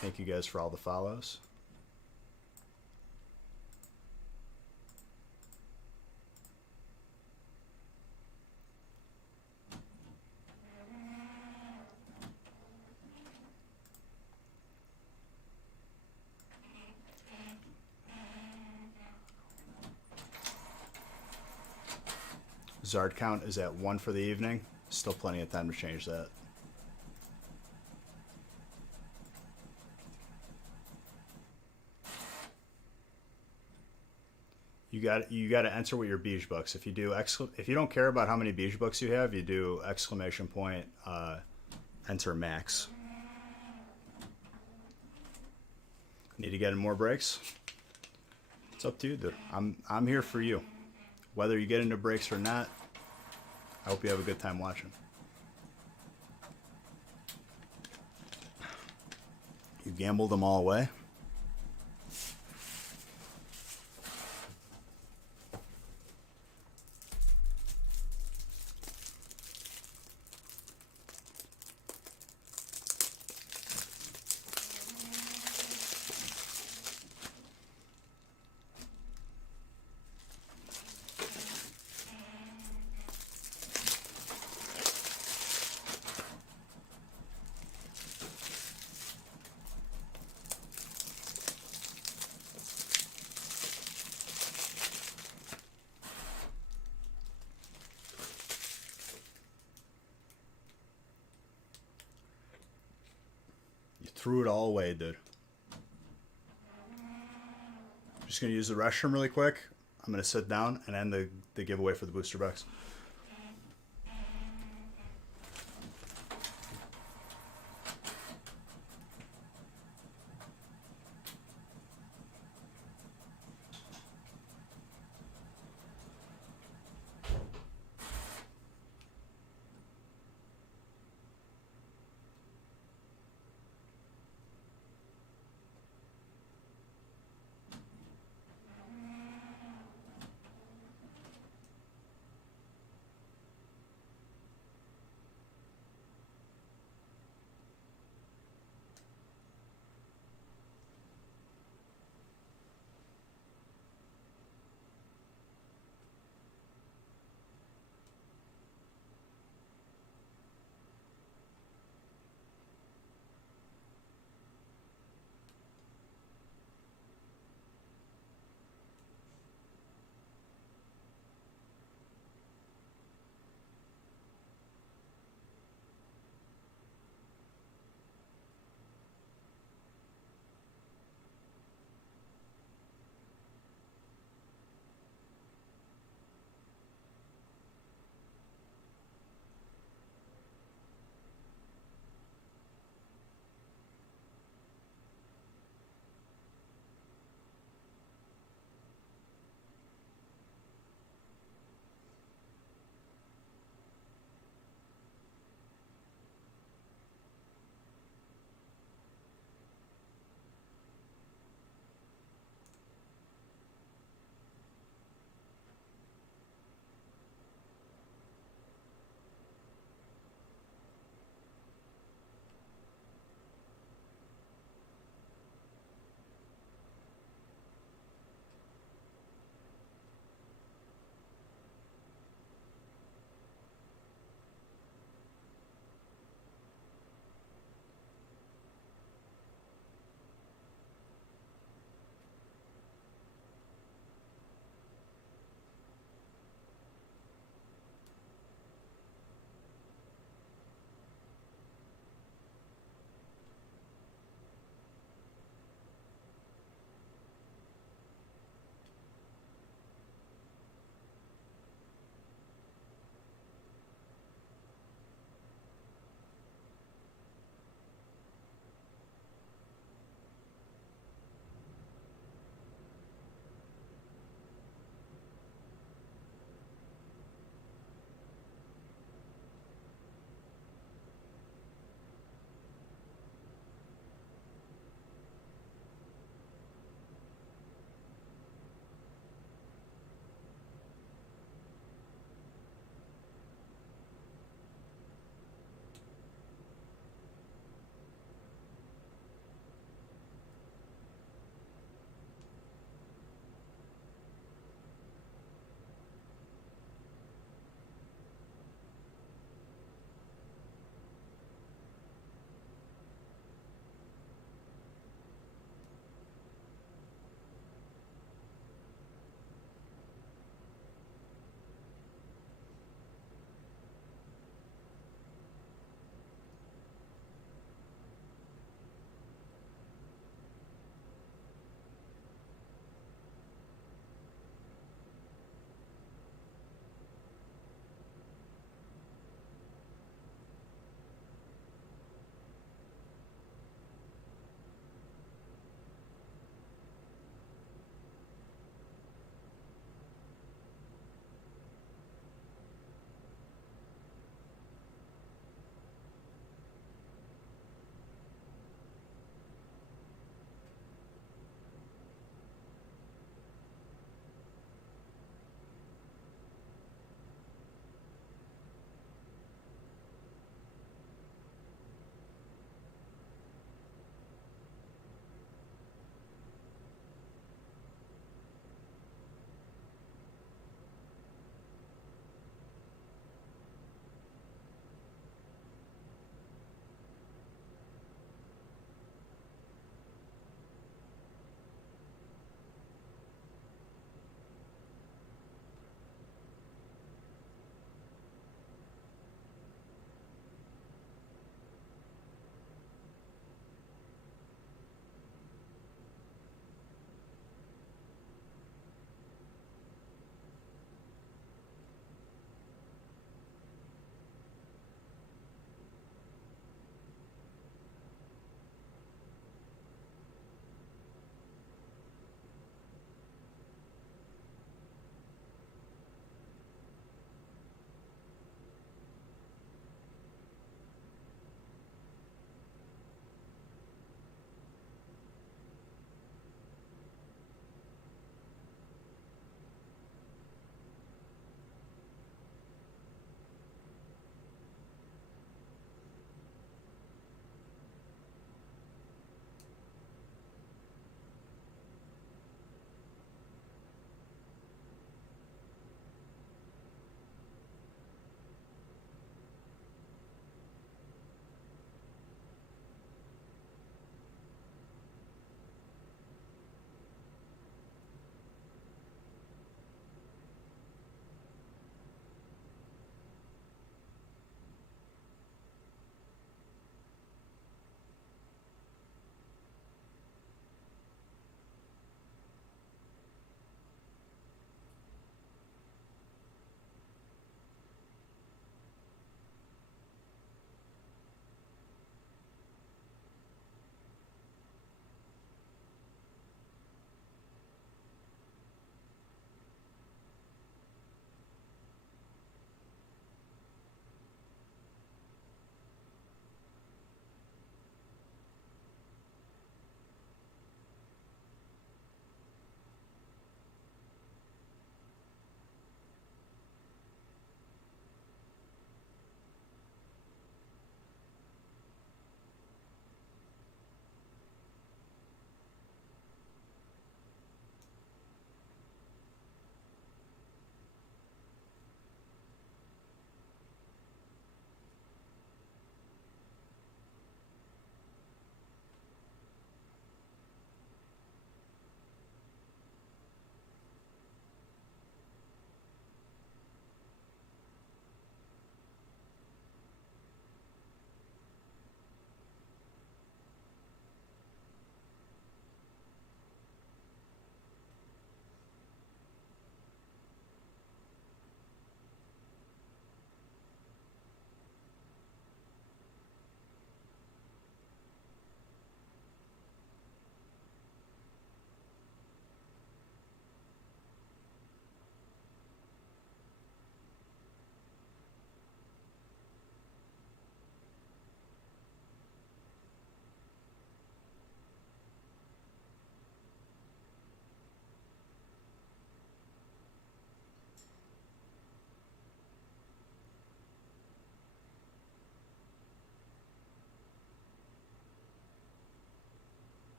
Thank you guys for all the follows. Zard count is at 1 for the evening. Still plenty of time to change that. You got to enter with your beige bucks. If you do if you don't care about how many beige bucks you have, you do exclamation point enter max. Need to get in more breaks? It's up to you, dude. I'm here for you. Whether you get into breaks or not, I hope you have a good time watching. You gambled them all away. Threw it all away, dude. Just gonna use the restroom really quick. I'm gonna sit down and end the giveaway for the booster box.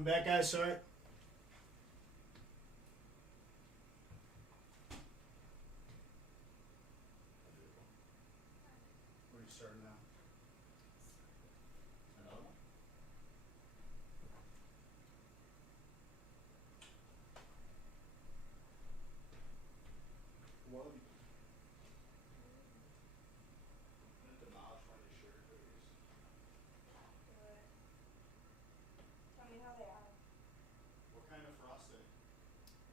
Coming back, guys, sorry. Where are you starting now? Another one? What? Demolish one of your sugar cookies. Tell me how they are. What kind of frosting?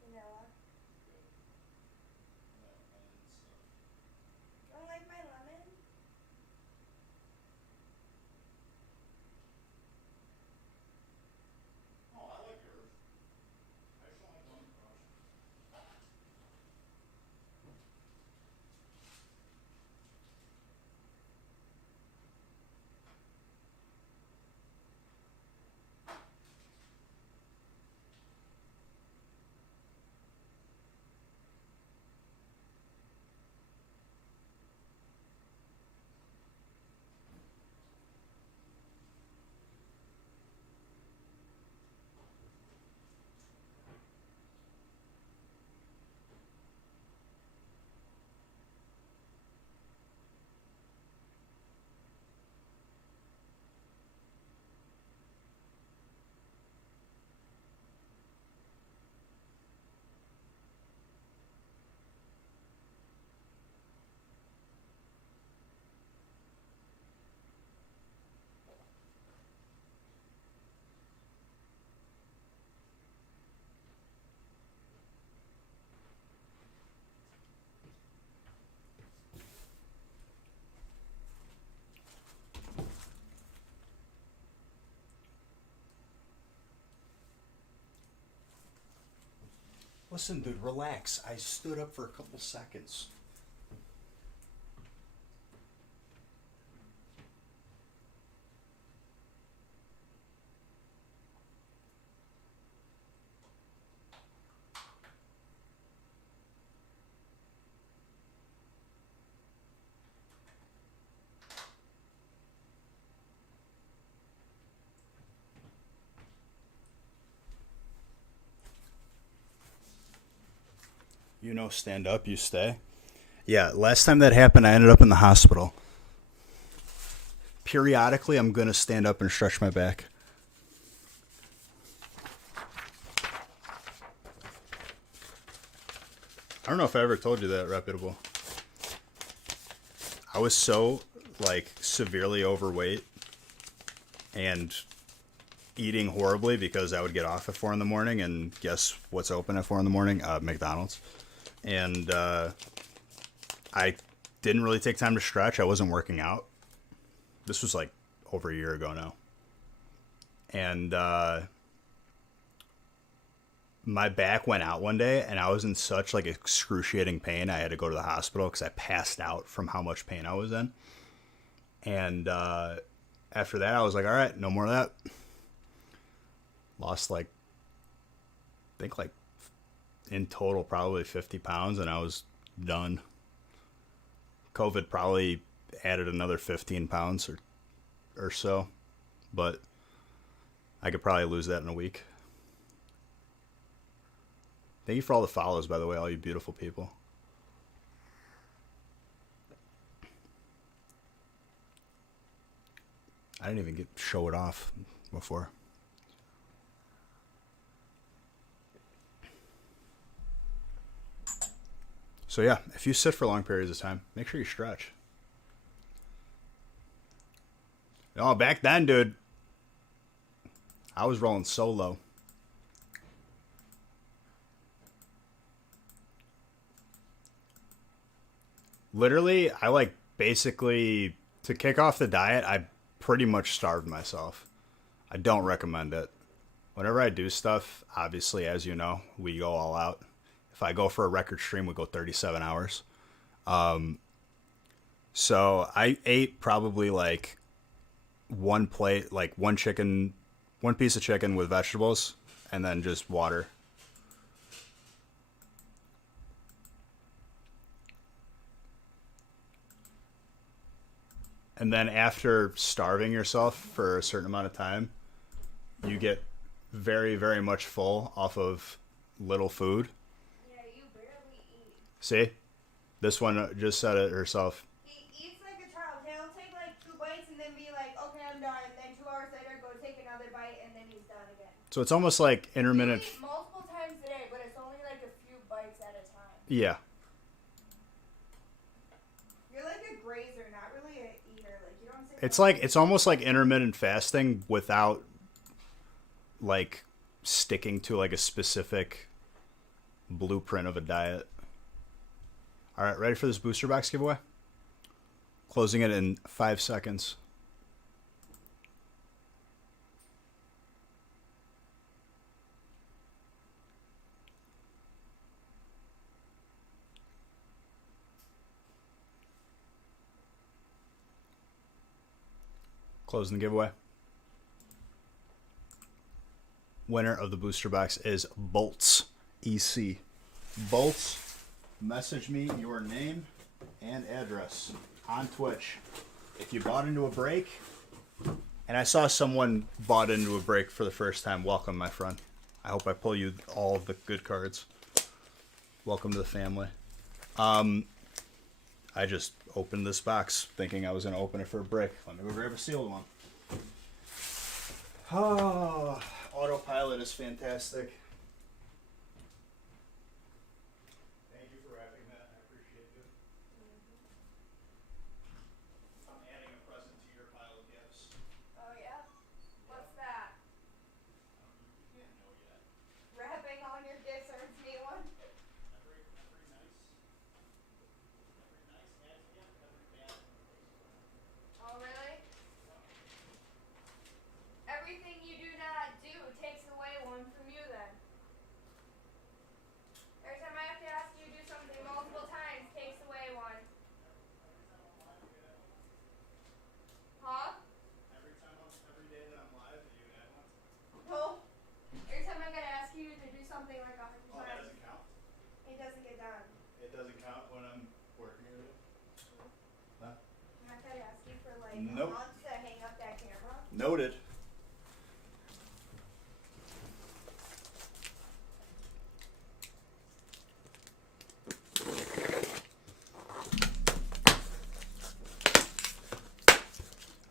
Vanilla. Good. And stuff. Don't like my lemon? Oh, I like yours. I just don't like lemon crush. Listen, dude, relax. I stood up for a couple seconds. You know, stand up, you stay. Yeah, last time that happened, I ended up in the hospital. Periodically, I'm going to stand up and stretch my back. I don't know if I ever told you that, Reputable. I was so, like, severely overweight and eating horribly because I would get off at 4 in the morning, and guess what's open at 4 in the morning? McDonald's. And I didn't really take time to stretch. I wasn't working out. This was like over a year ago now. And my back went out one day, and I was in such like excruciating pain. I had to go to the hospital because I passed out from how much pain I was in. And after that, I was like, all right, no more of that. Lost like, I think like in total probably 50 pounds, and I was done. COVID probably added another 15 pounds or so, but I could probably lose that in a week. Thank you for all the follows, by the way, all you beautiful people. I didn't even show it off before. So yeah, if you sit for long periods of time, make sure you stretch. Oh, back then, dude, I was rolling solo. Literally, I like basically, to kick off the diet, I pretty much starved myself. I don't recommend it. Whenever I do stuff, obviously, as you know, we go all out. If I go for a record stream, we go 37 hours. So I ate probably like one plate, like one piece of chicken with vegetables, and then just water. And then after starving yourself for a certain amount of time, you get very, very much full off of little food. Yeah, you barely eat. See? This one just said it herself. He eats like a child. He'll take like 2 bites and then be like, okay, I'm done. And then 2 hours later, go take another bite, and then he's done again. So it's almost like intermittent. You eat multiple times a day, but it's only like a few bites at a time. Yeah. You're like a grazer, not really an eater. Like you don't sit. It's almost like intermittent fasting without like sticking to like a specific blueprint of a diet. All right, ready for this booster box giveaway? Closing it in 5 seconds. Closing the giveaway. Winner of the booster box is Bolts EC. Bolts, message me your name and address on Twitch. If you bought into a break, and I saw someone bought into a break for the first time, welcome, my friend. I hope I pull you all of the good cards. Welcome to the family. I just opened this box thinking I was going to open it for a break. Let me go grab a sealed one. Oh, autopilot is fantastic. Thank you for wrapping that. I appreciate it. I'm adding a present to your pile of gifts. Oh yeah. What's that? You can't know yet. Wrapping all your gifts earns me one. Every nice adds gift, every bad one takes away. Oh really? Everything you do not do takes away one from you then. Every time I have to ask you to do something multiple times takes away one. Huh? Every day that I'm live, you add one. No. Every time I gotta ask you to do something like 100 Oh, that times, doesn't count? it doesn't get done. It doesn't count when I'm working with it? Huh? And I gotta ask you for like Nope. a month to hang up that camera. Noted.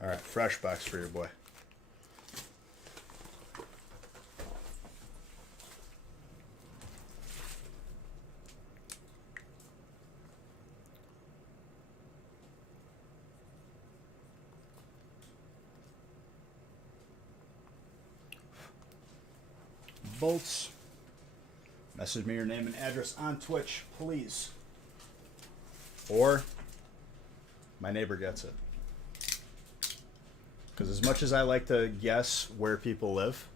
All right, fresh box for your boy. Bolts. Message me your name and address on Twitch, please. Or my neighbor gets it. Because as much as I like to guess where people live,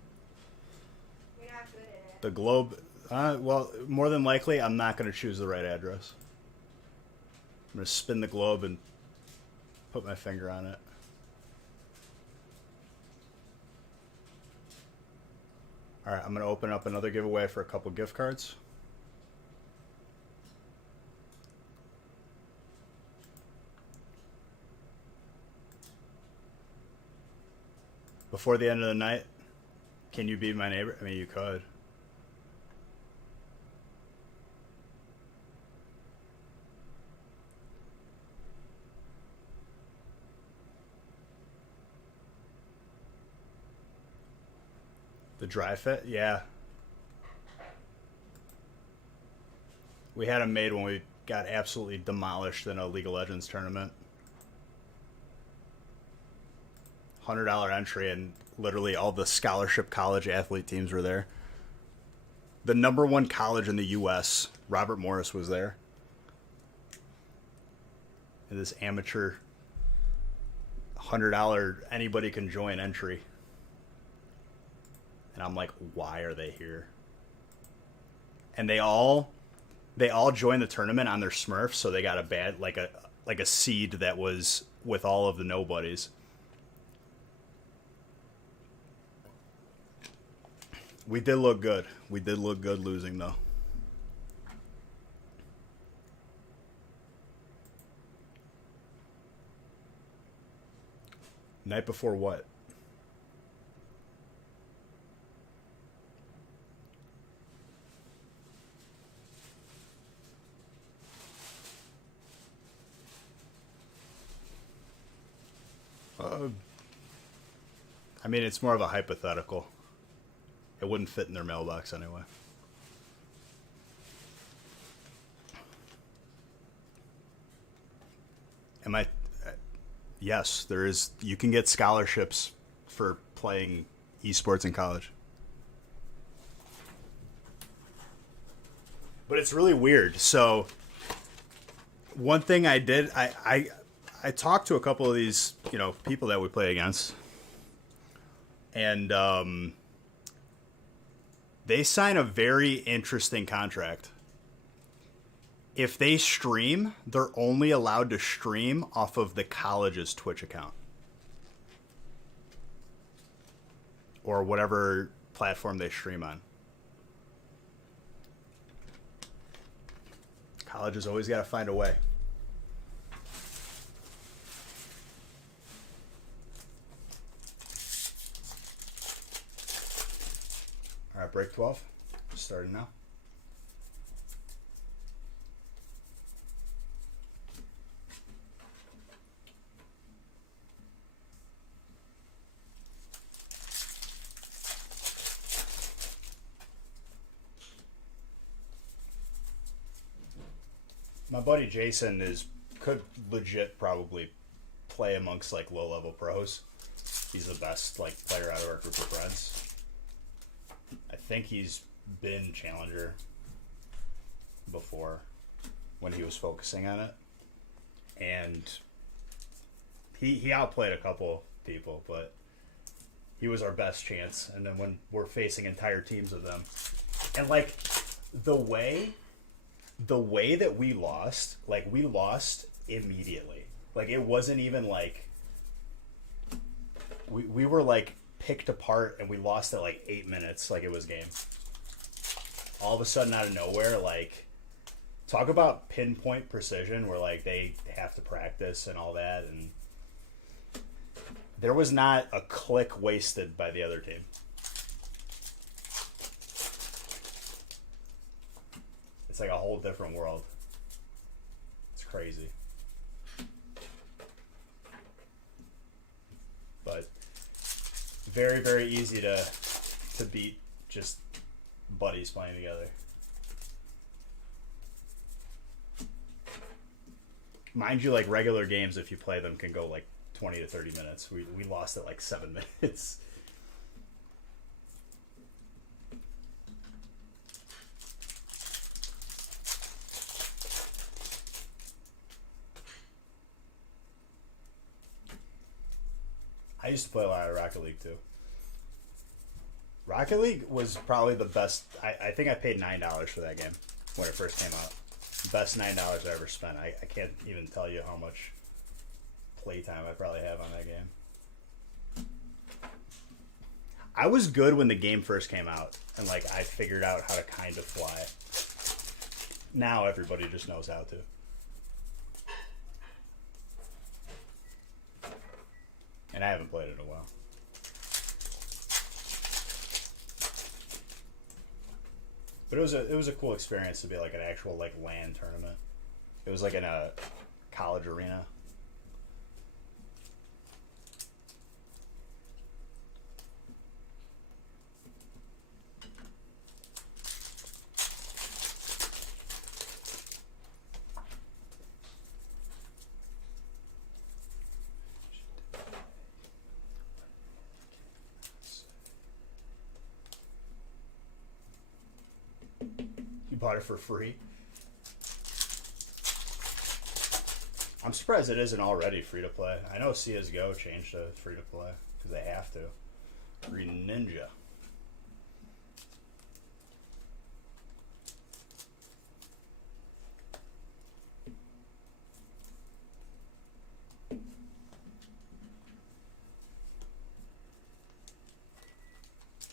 You're not good at it. the globe, well, more than likely, I'm not going to choose the right address. I'm going to spin the globe and put my finger on it. All right, I'm going to open up another giveaway for a couple gift cards. Before the end of the night, can you be my neighbor? I mean, you could. The dry fit? Yeah. We had them made when we got absolutely demolished in a League of Legends tournament. $100 entry, and literally all the scholarship college athlete teams were there. The #1 college in the U.S., Robert Morris, was there. And this amateur $100 anybody can join entry. And I'm like, why are they here? And they all joined the tournament on their Smurfs, so they got a bad like a seed that was with all of the nobodies. We did look good. We did look good losing, though. Night before what? I mean, it's more of a hypothetical. It wouldn't fit in their mailbox anyway. Am I? Yes, there is. You can get scholarships for playing esports in college. But it's really weird. So, one thing I did, I talked to a couple of these, people that we play against, and they sign a very interesting contract. If they stream, they're only allowed to stream off of the college's Twitch account. Or whatever platform they stream on. Colleges always got to find a way. All right, break 12. Starting now. My buddy Jason could legit probably play amongst like low level pros. He's the best player out of our group of friends. I think he's been challenger before when he was focusing on it, and he outplayed a couple people, but he was our best chance. And then when we're facing entire teams of them, and the way that we lost, we lost immediately. It wasn't even we were picked apart and we lost at 8 minutes, it was game. All of a sudden out of nowhere, talk about pinpoint precision where they have to practice and all that, and there was not a click wasted by the other team. It's a whole different world. It's crazy. But very, very easy to beat just buddies playing together. Mind you, regular games, if you play them, can go 20 to 30 minutes. We lost at 7 minutes. I used to play a lot of Rocket League too. Rocket League was probably the best. I think I paid $9 for that game when it first came out. Best $9 I ever spent. I can't even tell you how much playtime I probably have on that game. I was good when the game first came out, and I figured out how to kind of fly. Now everybody just knows how to. And I haven't played it in a while. But it was a cool experience to be an actual LAN tournament. It was in a college arena. Bought it for free. I'm surprised it isn't already free to play. I know CSGO changed to free to play because they have to. Green Ninja.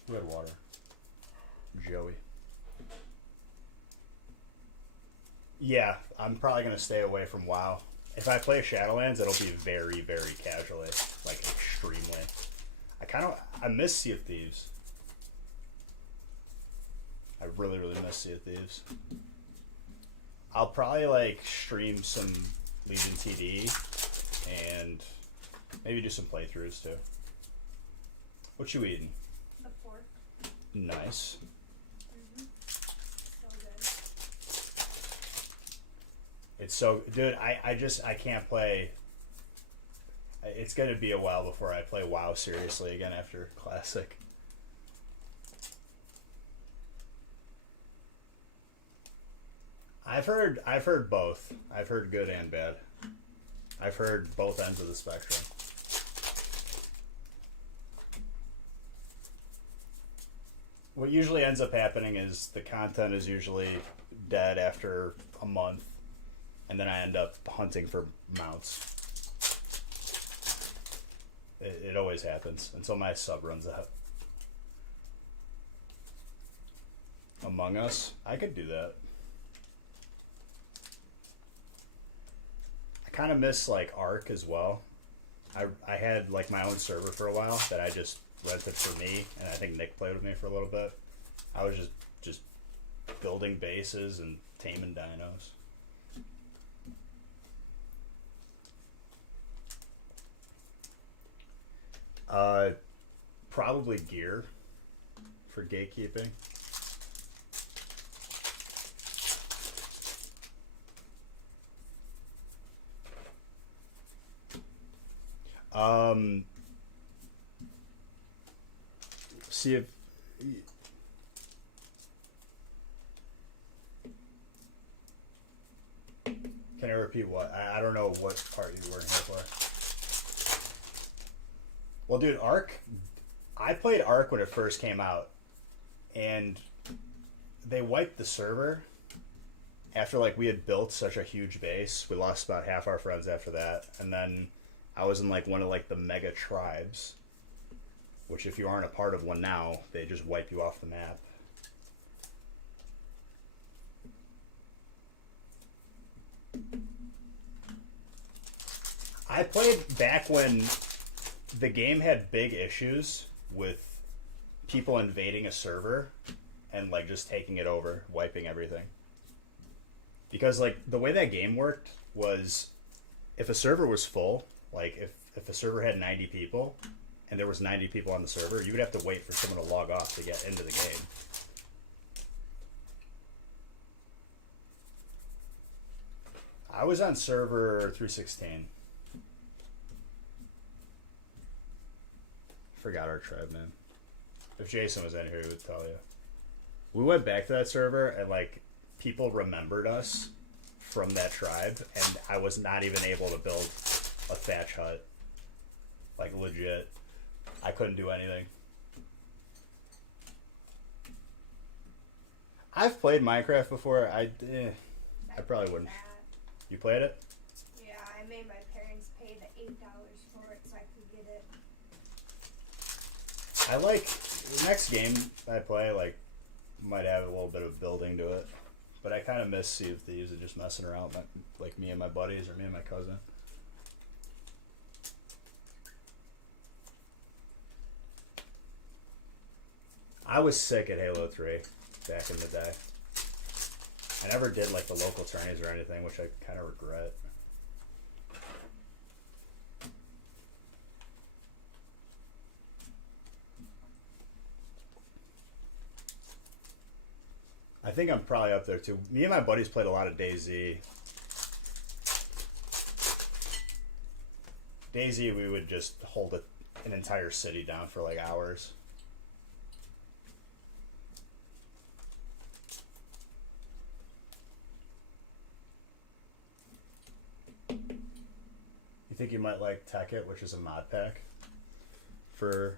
Redwater. Joey. Yeah, I'm probably going to stay away from WoW. If I play Shadowlands, it'll be very, very casually. Extremely. I miss Sea of Thieves. I really, really miss Sea of Thieves. I'll probably, stream some Legion TD and Maybe do some playthroughs too. What you eating? The pork. Nice. So good. It's so, dude. I can't play. It's gonna be a while before I play WoW seriously again after Classic. I've heard both. I've heard good and bad. I've heard both ends of the spectrum. What usually ends up happening is the content is usually dead after a month, and then I end up hunting for mounts. It always happens until my sub runs out. Among Us? I could do that. I kind of miss like Ark as well. I had like my own server for a while that I just rented for me, and I think Nick played with me for a little bit. I was just building bases and taming dinos. Probably gear for gatekeeping. See if can I repeat what? I don't know what part you weren't here for. Well, dude, Ark. I played Ark when it first came out, and they wiped the server after like we had built such a huge base. We lost about half our friends after that, and then I was in like one of like the mega tribes, which if you aren't a part of one now, they just wipe you off the map. I played back when the game had big issues with people invading a server and like just taking it over, wiping everything. Because like the way that game worked was if a server was full, like if a server had 90 people and there was 90 people on the server, you would have to wait for someone to log off to get into the game. I was on server 316. Forgot our tribe name. If Jason was in here, he would tell you. We went back to that server and like people remembered us from that tribe, and I was not even able to build a thatch hut. Like legit, I couldn't do anything. I've played Minecraft before. I probably wouldn't. You played it? Yeah, I made my parents pay the $8 for it so I could get it. I like the next game I play. Like, might have a little bit of building to it, but I kind of miss Sea of Thieves and just messing around, like me and my buddies or me and my cousin. I was sick at Halo 3 back in the day. I never did like the local tourneys or anything, which I kind of regret. I think I'm probably up there too. Me and my buddies played a lot of DayZ. DayZ, we would just hold an entire city down for like hours. You think you might like Tech It, which is a mod pack for...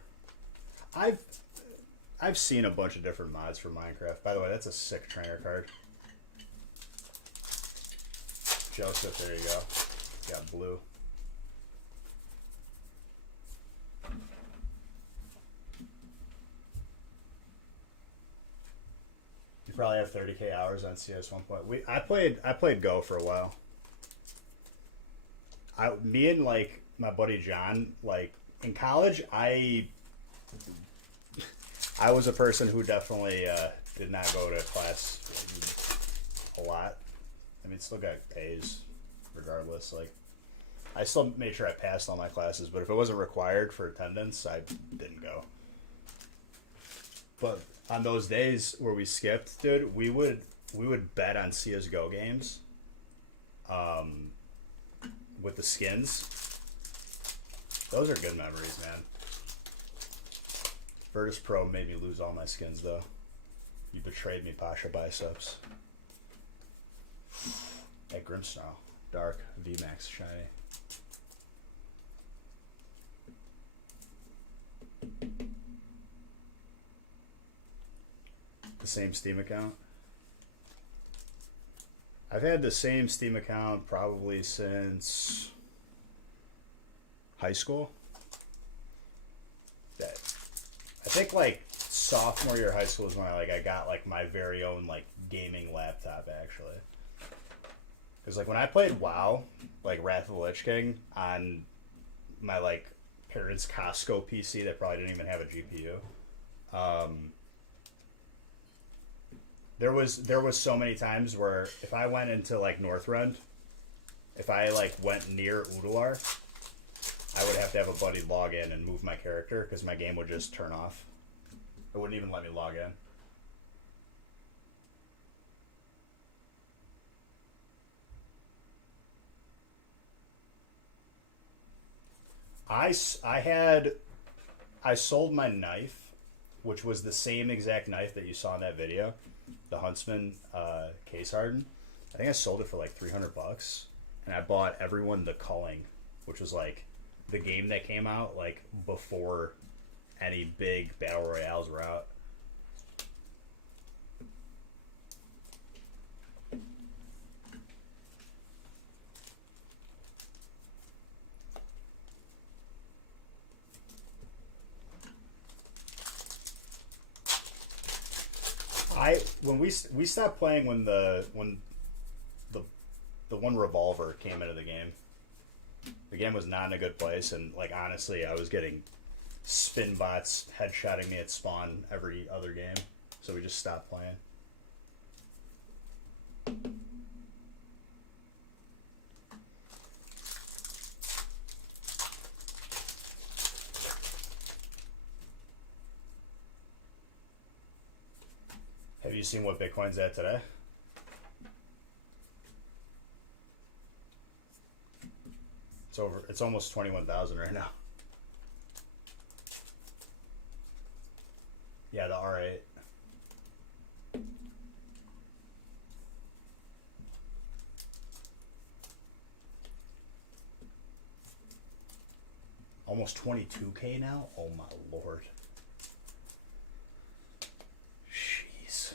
I've seen a bunch of different mods for Minecraft. By the way, that's a sick trainer card. Joseph, there you go. Got blue. You probably have 30k hours on CS 1. I played Go for a while. Me and like my buddy John, like in college, I was a person who definitely did not go to class a lot. I mean, still got A's regardless. Like, I still made sure I passed all my classes, but if it wasn't required for attendance, I didn't go. But on those days where we skipped, dude, we would bet on CS:GO games, um, with the skins. Those are good memories, man. Virtus Pro made me lose all my skins, though. You betrayed me, Pasha Biceps. Hey, Grimsnarl. Dark. VMAX. Shiny. The same Steam account? I've had the same Steam account probably since high school. That I think like sophomore year of high school is when I got like my very own like gaming laptop actually. Because like when I played WoW, like Wrath of the Lich King on my like parents' Costco PC that probably didn't even have a GPU. There was so many times where if I went into like Northrend, if I like went near Udalar, I would have to have a buddy log in and move my character because my game would just turn off. It wouldn't even let me log in. I sold my knife, which was the same exact knife that you saw in that video, the Huntsman case hardened. I think I sold it for like $300, and I bought everyone the Culling, which was like the game that came out like before any big battle royales were out. We stopped playing when the one revolver came into the game. The game was not in a good place, and like honestly, I was getting spin bots headshotting me at spawn every other game, so we just stopped playing. Have you seen what Bitcoin's at today? It's almost 21,000 right now. Yeah, the R8. Almost 22K now? Oh my lord. Jeez.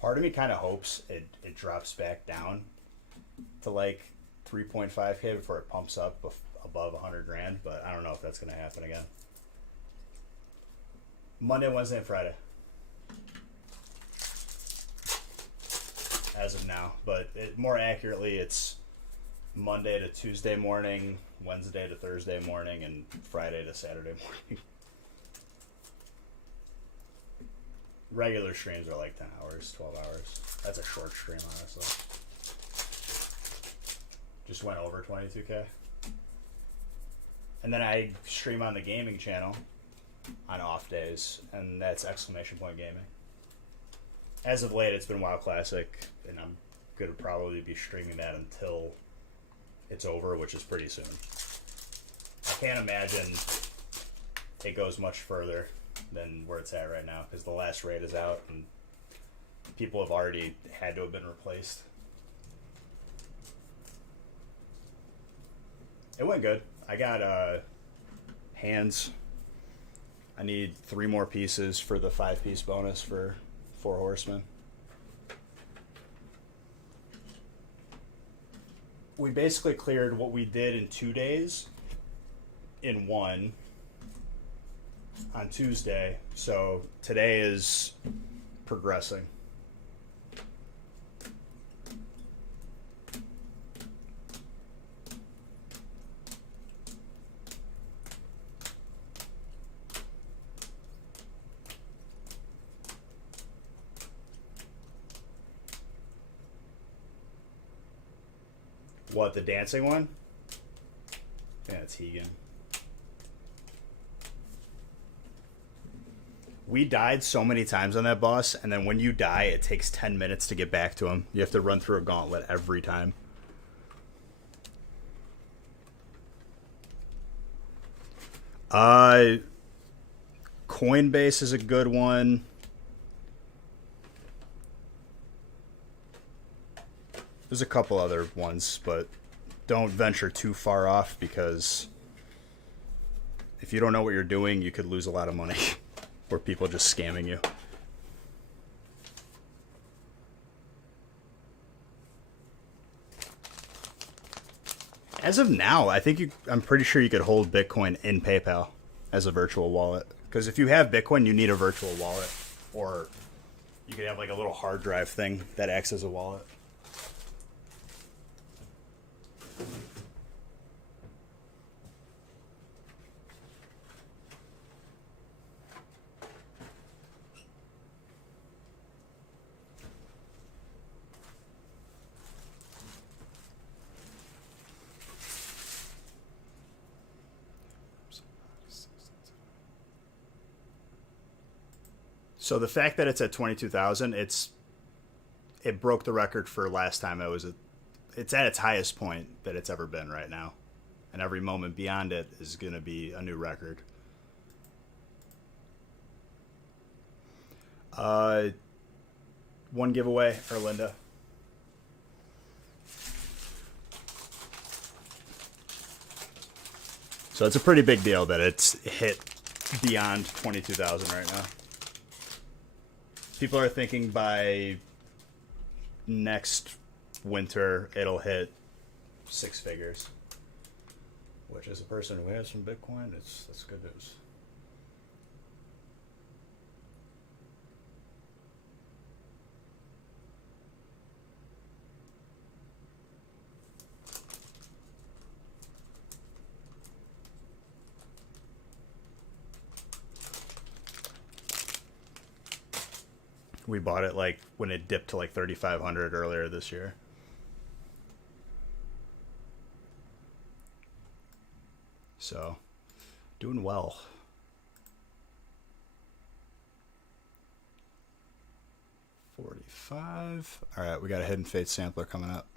Part of me kind of hopes it drops back down to like 3.5K before it pumps up above 100 grand, but I don't know if that's going to happen again. Monday, Wednesday, and Friday. As of now, but more accurately, it's Monday to Tuesday morning, Wednesday to Thursday morning, and Friday to Saturday morning. Regular streams are like 10 hours, 12 hours. That's a short stream, honestly. Just went over 22K. And then I stream on the gaming channel on off days, and that's exclamation point gaming. As of late, it's been WoW Classic, and I'm going to probably be streaming that until it's over, which is pretty soon. I can't imagine it goes much further than where it's at right now, because the last raid is out, and people have already had to have been replaced. It went good. I got hands. I need 3 more pieces for the 5-piece bonus for 4 horsemen. We basically cleared what we did in 2 days in 1 on Tuesday, so today is progressing. What, the dancing one? Yeah, it's Hegan. We died so many times on that boss, and then when you die, it takes 10 minutes to get back to him. You have to run through a gauntlet every time. Coinbase is a good one. There's a couple other ones, but don't venture too far off because if you don't know what you're doing, you could lose a lot of money or people just scamming you. As of now, I'm pretty sure you could hold Bitcoin in PayPal as a virtual wallet. Because if you have Bitcoin, you need a virtual wallet. Or you could have like a little hard drive thing that acts as a wallet. So the fact that it's at 22,000, it broke the record for last time it's at its highest point that it's ever been right now. And every moment beyond it is going to be a new record. One giveaway for Linda. So it's a pretty big deal that it's hit beyond 22,000 right now. People are thinking by next winter it'll hit 6 figures. Which, as a person who has some Bitcoin, that's good news. We bought it like when it dipped to like 3,500 earlier this year. So, doing well. $45. All right, we got a Hidden Fate sampler coming up.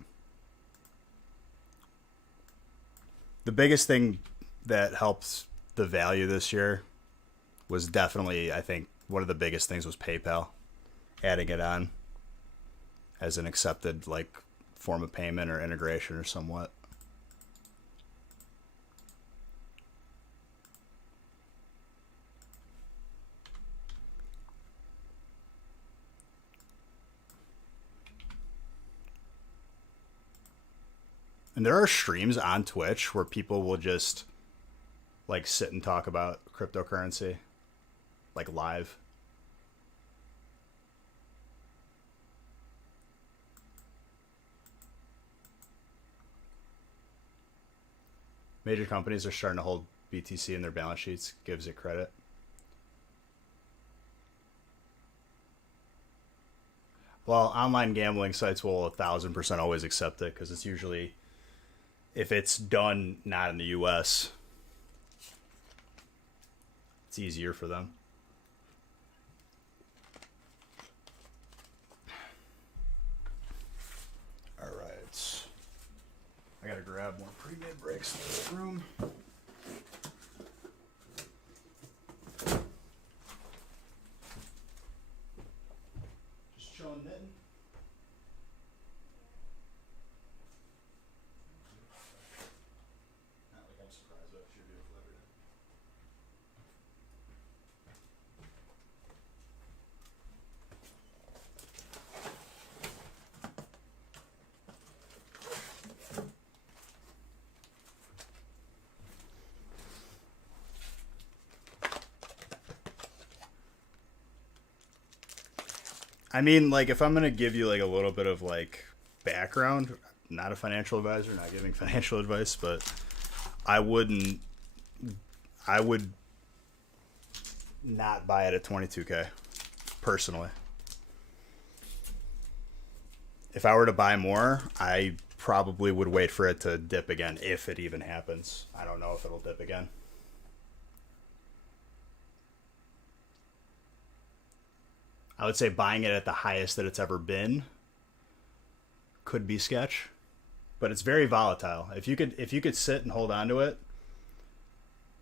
The biggest thing that helps the value this year was definitely, I think, one of the biggest things was PayPal. Adding it on as an accepted like form of payment or integration or somewhat. And there are streams on Twitch where people will just like sit and talk about cryptocurrency like live. Major companies are starting to hold BTC in their balance sheets, gives it credit. Well, online gambling sites will 1,000% always accept it because it's usually, if it's done not in the US, it's easier for them. All right. I gotta grab more pre-made breaks in this room. Just chilling knitting. Not like I'm surprised, but you're beautiful every day. I mean, like, if I'm going to give you, like, a little bit of, like, background, not a financial advisor, not giving financial advice, but I would not buy it at 22K, personally. If I were to buy more, I probably would wait for it to dip again if it even happens. I don't know if it'll dip again. I would say buying it at the highest that it's ever been could be sketch, but it's very volatile. If you could sit and hold on to it,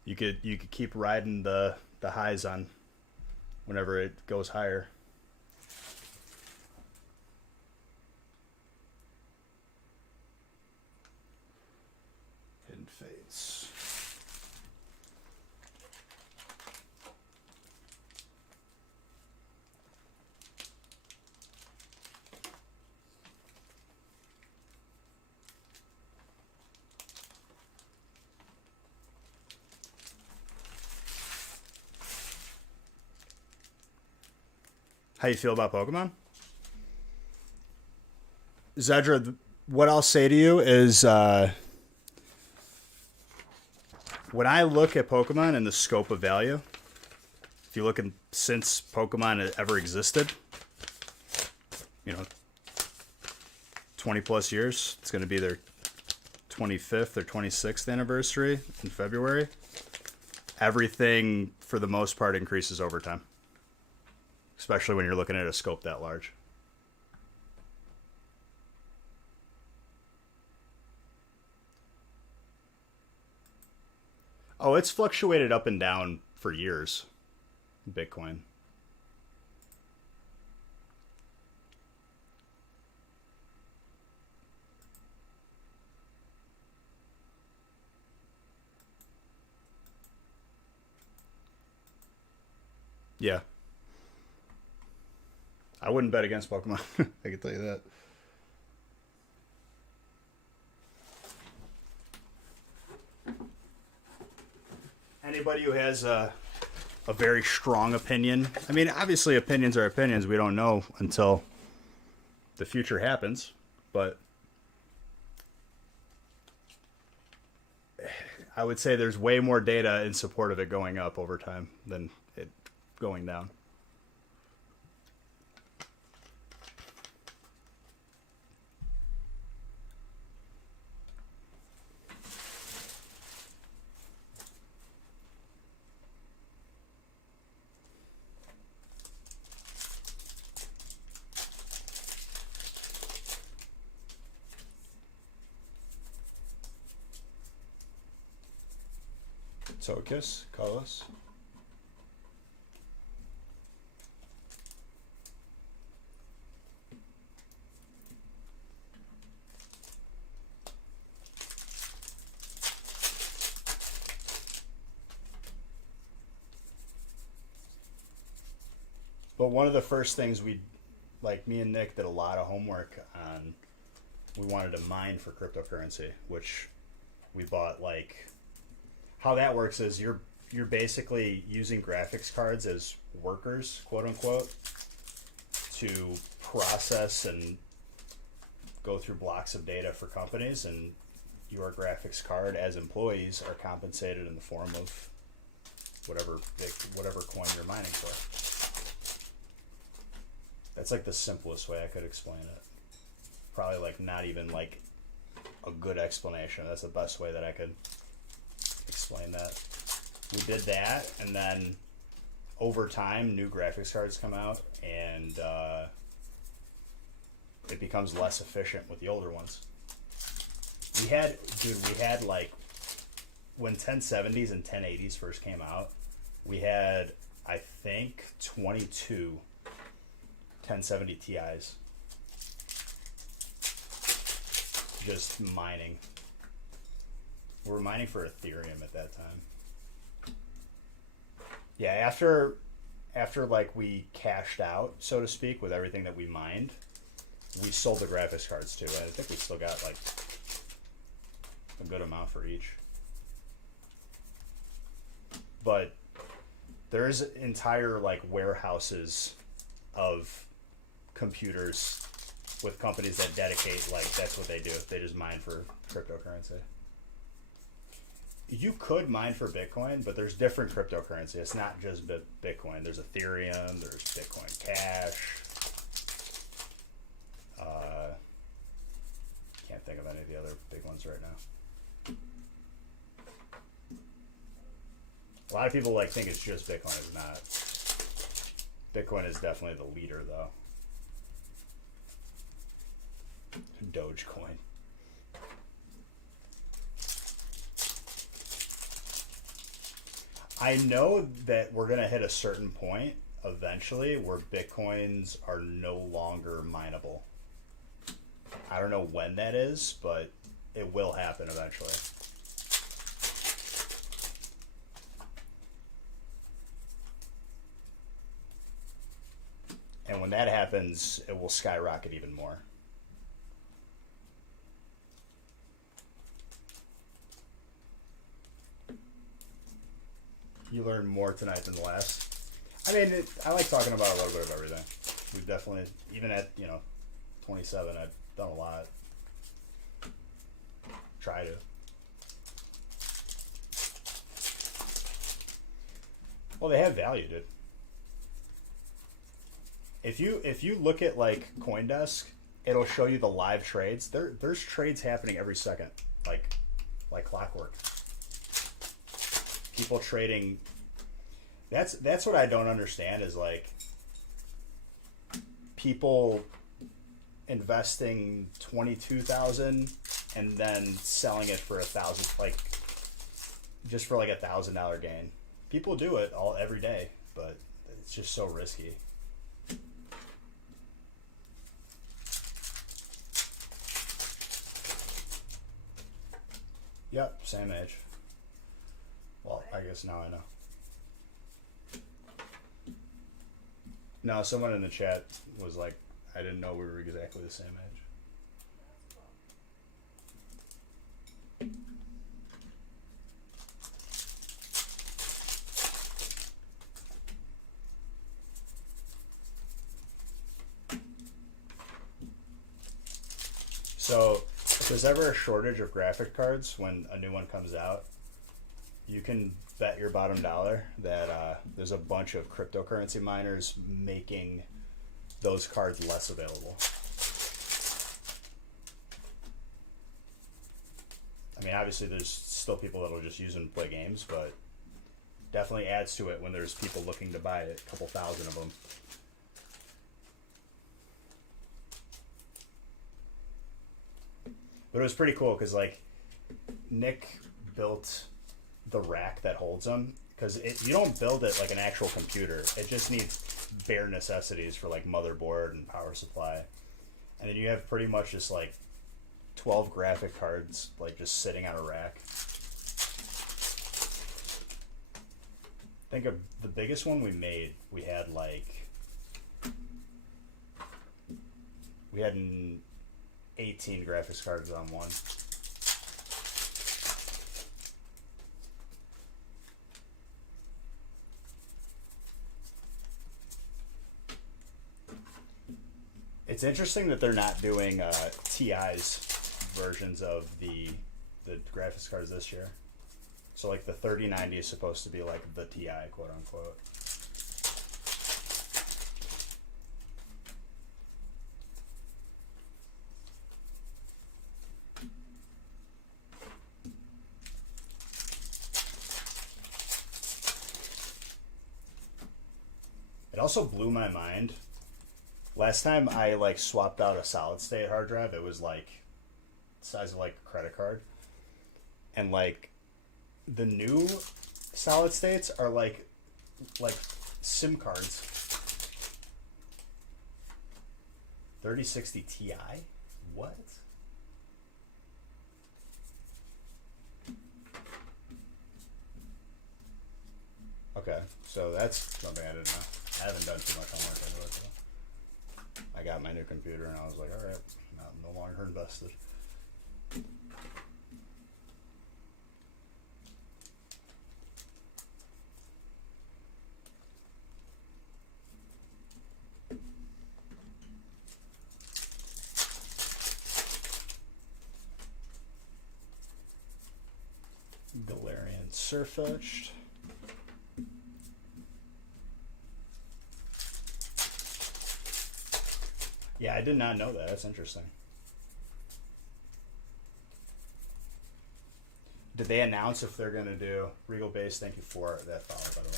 you could keep riding the highs on whenever it goes higher. Hidden Fates. How you feel about Pokemon? Zedra, what I'll say to you is when I look at Pokemon and the scope of value, if you look at since Pokemon has ever existed, 20 plus years, it's going to be their 25th or 26th anniversary in February. Everything, for the most part, increases over time. Especially when you're looking at a scope that large. Oh, it's fluctuated up and down for years, Bitcoin. Yeah. I wouldn't bet against Pokemon. I can tell you that. Anybody who has a very strong opinion. I mean, obviously opinions are opinions. We don't know until the future happens. But I would say there's way more data in support of it going up over time than it going down. Tokus, call us. But one of the first things me and Nick did a lot of homework on, we wanted to mine for cryptocurrency, which we bought how that works is you're basically using graphics cards as workers, quote unquote, to process and go through blocks of data for companies, and your graphics card as employees are compensated in the form of whatever coin you're mining for. That's the simplest way I could explain it. Probably not even a good explanation. That's the best way that I could explain that. We did that, and then over time, new graphics cards come out, and it becomes less efficient with the older ones. We had when 1070s and 1080s first came out, we had, I think, 22 1070 Ti's just mining. We were mining for Ethereum at that time. Yeah, after we cashed out, so to speak, with everything that we mined, we sold the graphics cards too. And I think we still got a good amount for each. But there's entire warehouses of computers with companies that dedicate that's what they do. They just mine for cryptocurrency. You could mine for Bitcoin, but there's different cryptocurrency. It's not just Bitcoin. There's Ethereum, there's Bitcoin Cash. Can't think of any big ones right now. A lot of people like think it's just Bitcoin. It's not. Bitcoin is definitely the leader, though. Dogecoin. I know that we're gonna hit a certain point eventually where Bitcoins are no longer mineable. I don't know when that is, but it will happen eventually. And when that happens, it will skyrocket even more. You learned more tonight than the last. I mean, I like talking about a little bit of everything. We've definitely, even at 27, I've done a lot. Try to. Well, they have value, dude. If you look at like CoinDesk, it'll show you the live trades. There's trades happening every second, like clockwork. People trading. That's what I don't understand is like people investing 22,000 and then selling it for 1,000, like just for like $1,000 gain. People do it every day, but it's just so risky. Yep, same age. Well, I guess now I know. No, someone in the chat was like, I didn't know we were exactly the same age. So, if there's ever a shortage of graphic cards when a new one comes out, you can bet your bottom dollar that there's a bunch of cryptocurrency miners making those cards less available. I mean, obviously there's still people that will just use them to play games, but definitely adds to it when there's people looking to buy a couple thousand of them. But it was pretty cool because like Nick built the rack that holds them, because you don't build it like an actual computer. It just needs bare necessities for like motherboard and power supply, and then you have pretty much just like 12 graphic cards like just sitting on a rack. Think of the biggest one we made. We had 18 graphics cards on one. It's interesting that they're not doing TI's versions of the graphics cards this year. So like the 3090 is supposed to be like the TI, quote unquote. It also blew my mind. Last time I like swapped out a solid state hard drive, it was like the size of like a credit card. And like the new solid states are like SIM cards. 3060 Ti? What? Okay, so that's something I didn't know. I haven't done too much homework into it, though. I got my new computer and I was like, alright, I'm no longer invested. Galarian Surfetched. Yeah, I did not know that. That's interesting. Did they announce if they're gonna do Regal Base? Thank you for that follow, by the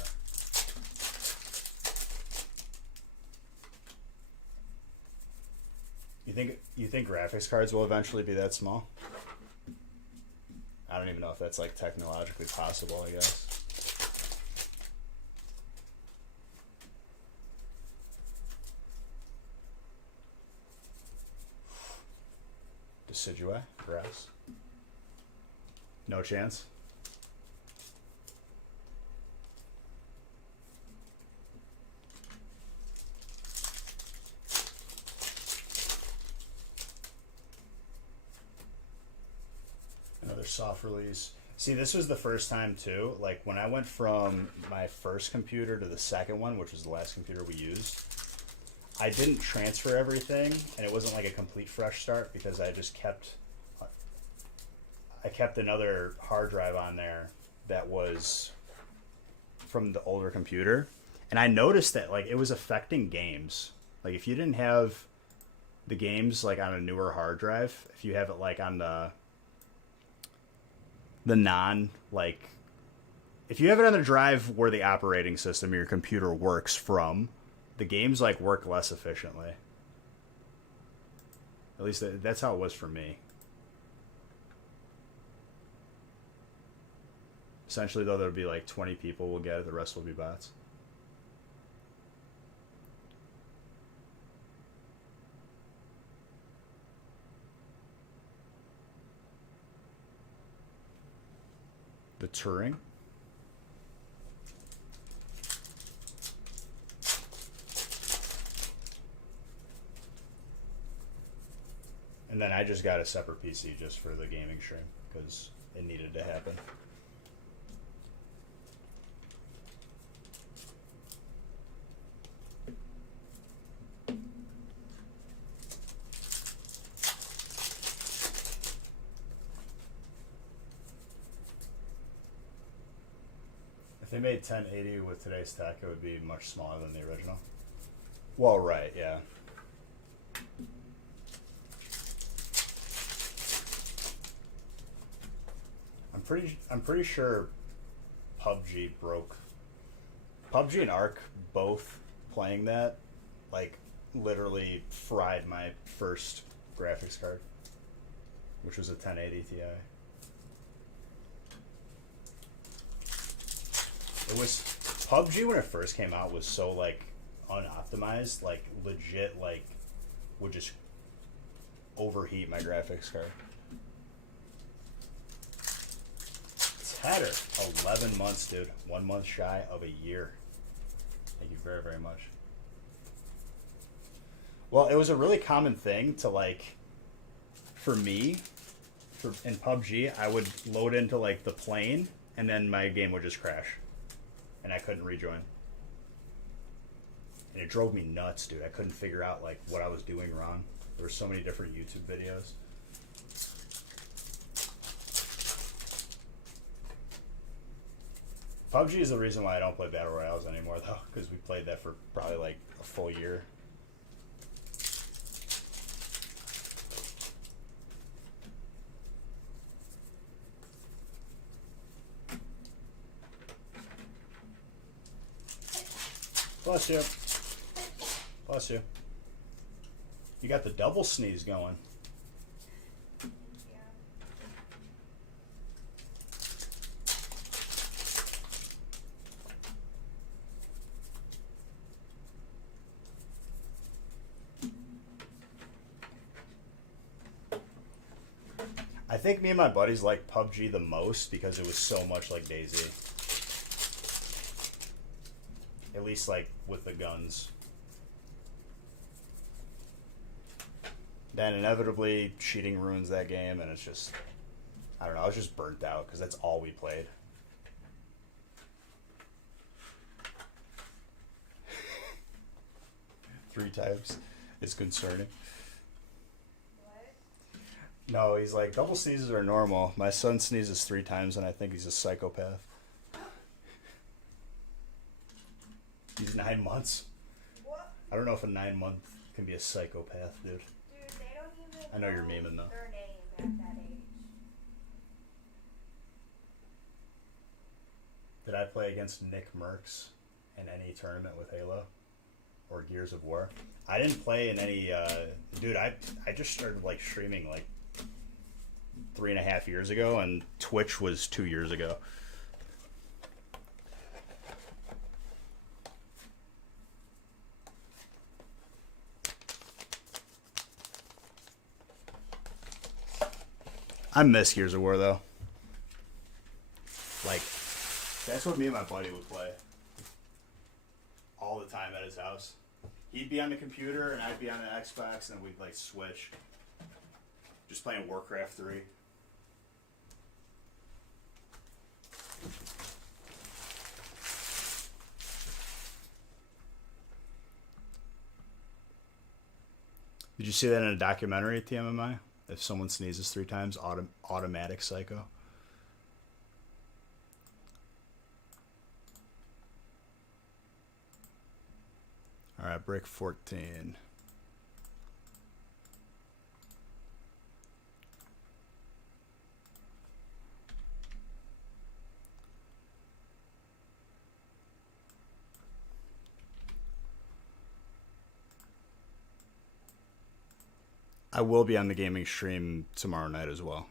way. You think graphics cards will eventually be that small? I don't even know if that's like technologically possible, I guess. Decidua? Grass? No chance? Another soft release. See, this was the first time too. Like when I went from my first computer to the second one, which was the last computer we used, I didn't transfer everything, and it wasn't like a complete fresh start because I just kept another hard drive on there that was from the older computer, and I noticed that like it was affecting games. Like if you didn't have the games like on a newer hard drive, if you have it like on the non, like if you have it on the drive where the operating system of your computer works from, the games like work less efficiently. At least that's how it was for me. Essentially, though, there'll be like 20 people will get it. The rest will be bots. The Turing. And then I just got a separate PC just for the gaming stream because it needed to happen. If they made 1080 with today's tech, it would be much smaller than the original. Well, right, yeah. I'm pretty sure PUBG broke. PUBG and Ark both playing that, like, literally fried my first graphics card, which was a 1080 Ti. It was PUBG when it first came out was so like unoptimized, like legit, like would just overheat my graphics card. Tatter, 11 months, dude. 1 month shy of a year. Thank you very, very much. Well, it was a really common thing to like, for me, in PUBG, I would load into like the plane, and then my game would just crash, and I couldn't rejoin. And it drove me nuts, dude. I couldn't figure out like what I was doing wrong. There were so many different YouTube videos. PUBG is the reason why I don't play Battle Royales anymore, though, because we played that for probably like a full year. Bless you. Bless you. You got the double sneeze going. I think me and my buddies liked PUBG the most because it was so much like DayZ. At least like with the guns. Then inevitably cheating ruins that game, and it's just, I don't know, I was just burnt out because that's all we played. Three times. It's concerning. No, he's like, double sneezes are normal. My son sneezes 3 times, and I think he's a psychopath. He's 9 months. What? I don't know if a 9-month can be a psychopath, dude. Dude, they don't even I know you're memeing, though. their name at that age. Did I play against Nick Merckx in any tournament with Halo or Gears of War? I didn't play in any. Dude, I just started like streaming like 3.5 years ago, and Twitch was 2 years ago. I miss Gears of War though. Like, that's what me and my buddy would play all the time at his house. He'd be on the computer and I'd be on the Xbox, and we'd like switch. Just playing Warcraft 3. Did you see that in a documentary at TMMI? If someone sneezes 3 times, automatic psycho. All right, break 14. I will be on the gaming stream tomorrow night as well.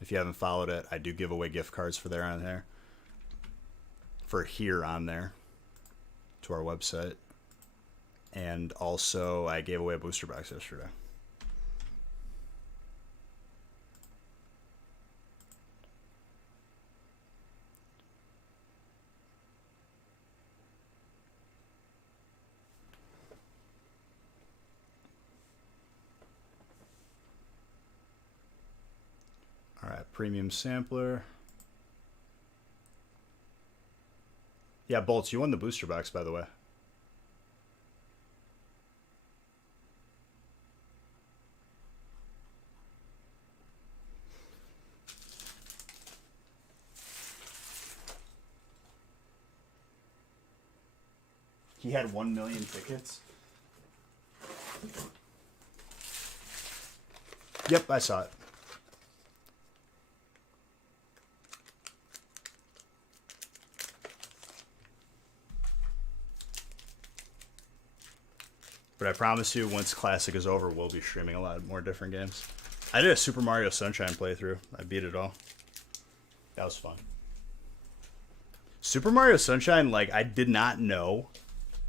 If you haven't followed it, I do give away gift cards for there on there. For here on there. To our website. And also, I gave away a booster box yesterday. All right, premium sampler. Yeah, Bolts, you won the booster box, by the way. He had 1 million tickets. Yep, I saw it. But I promise you, once Classic is over, we'll be streaming a lot more different games. I did a Super Mario Sunshine playthrough. I beat it all. That was fun. Super Mario Sunshine, like, I did not know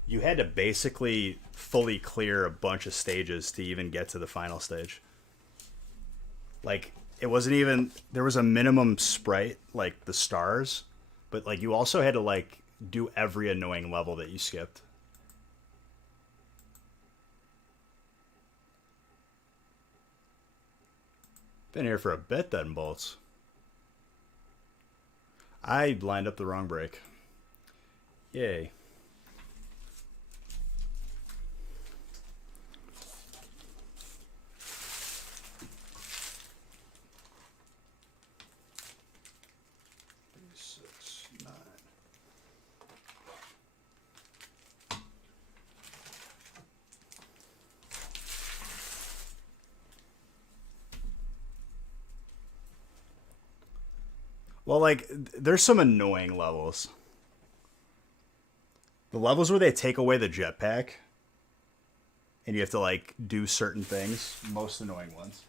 you had to basically fully clear a bunch of stages to even get to the final stage. Like, it wasn't even... There was a minimum sprite, like the stars, but, like, you also had to, like, do every annoying level that you skipped. Been here for a bit then, Bolts. I lined up the wrong break. Yay. Well, like, there's some annoying levels. The levels where they take away the jetpack and you have to, like, do certain things. Most annoying ones.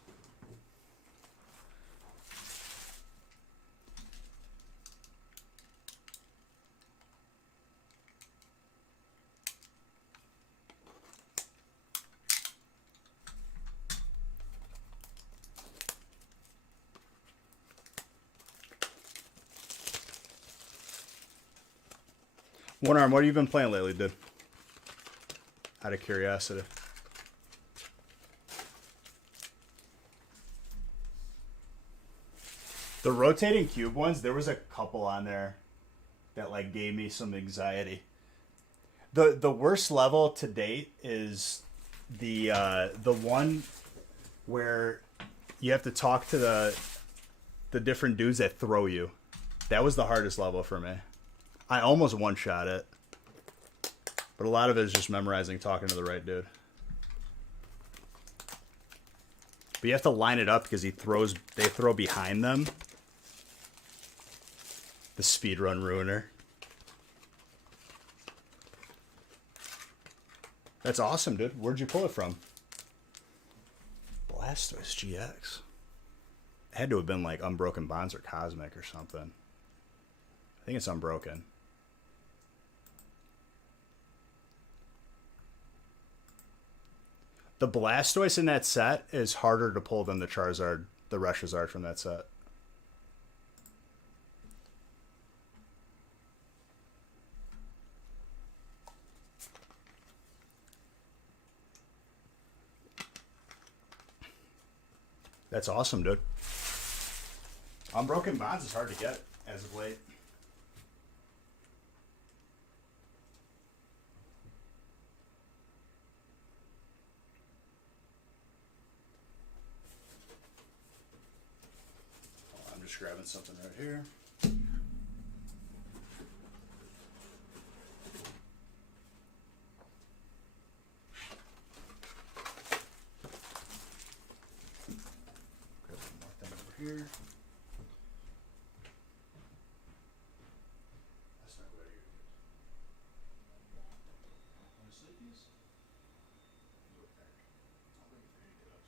One Arm, what have you been playing lately, dude? Out of curiosity. The rotating cube ones, there was a couple on there that like gave me some anxiety. The worst level to date is the one where you have to talk to the different dudes that throw you. That was the hardest level for me. I almost one-shot it. But a lot of it is just memorizing talking to the right dude. But you have to line it up because they throw behind them. The speedrun ruiner. That's awesome, dude. Where'd you pull it from? Blastoise GX. It had to have been like Unbroken Bonds or Cosmic or something. I think it's Unbroken. The Blastoise in that set is harder to pull than the Charizard, the Reshazard from that set. That's awesome, dude. Unbroken Bonds is hard to get as of late. I'm just grabbing something right here. Here. That's not what I get. Want to sleep these? Look back. I'll wait for you to get up.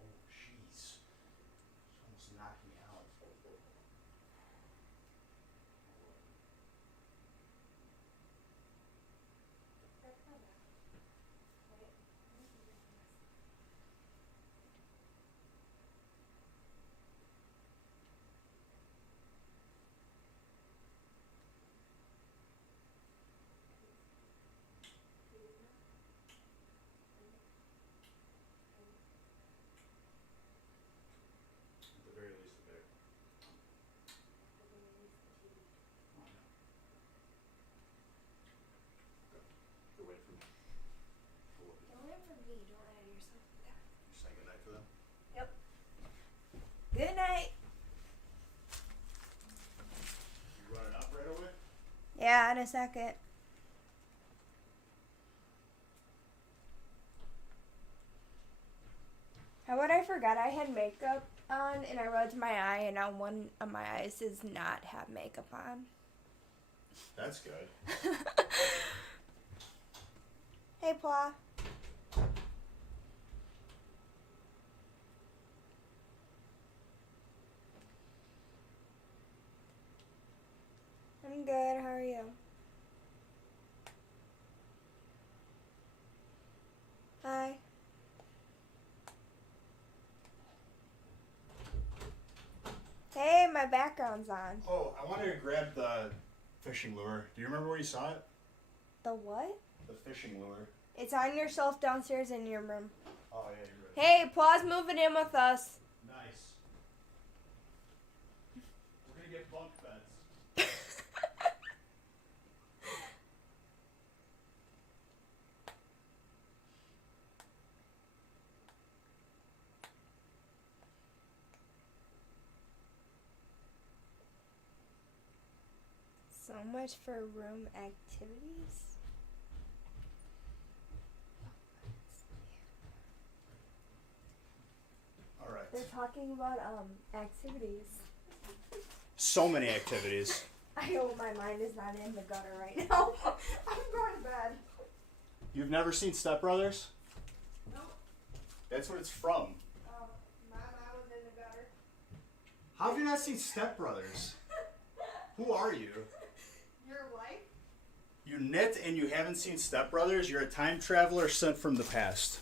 Oh, jeez. She almost knocked me out. At the very least, the big. They're waiting for me. Don't wait for me. Don't add yourself to that. You saying goodnight for them? Yep. Good night. You running up right away? Yeah, in a second. How about I forgot I had makeup on and I rubbed my eye and now one of my eyes does not have makeup on. That's good. Hey, Paw. I'm good. How are you? Hi. Hey, my background's on. Oh, I wanted to grab the fishing lure. Do you remember where you saw it? The what? The fishing lure. It's on your shelf downstairs in your room. Oh, yeah, you're right. Hey, Paw's moving in with us. Nice. We're going to get bunk beds. So much for room activities. All right. They're talking about activities. So many activities. I hope my mind is not in the gutter right now. I'm going to bed. You've never seen Step Brothers? No. That's what it's from. My mind was in the gutter. How have you not seen Step Brothers? Who are you? Your wife? You knit and you haven't seen Step Brothers? You're a time traveler sent from the past.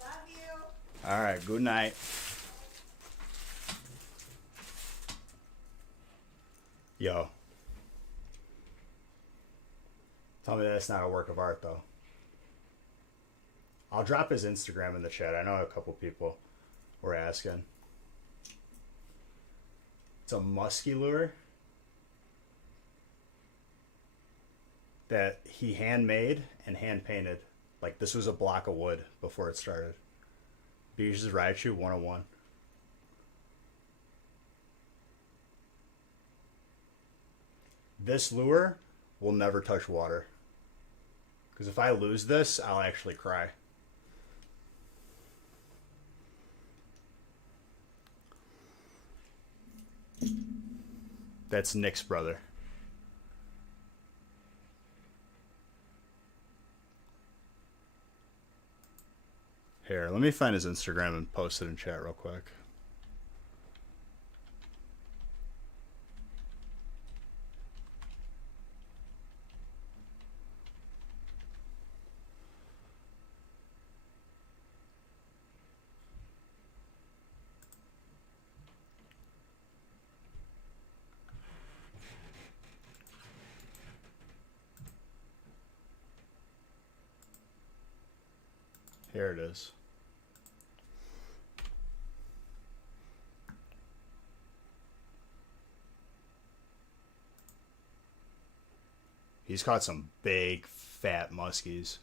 Love you. All right, good night. Yo. Tell me that's not a work of art, though. I'll drop his Instagram in the chat. I know a couple people were asking. It's a musky lure that he handmade and hand painted. Like, this was a block of wood before it started. Beaches Raichu 101. This lure will never touch water. Because if I lose this, I'll actually cry. That's Nick's brother. Here, let me find his Instagram and post it in chat real quick. Here it is. He's caught some big, fat muskies.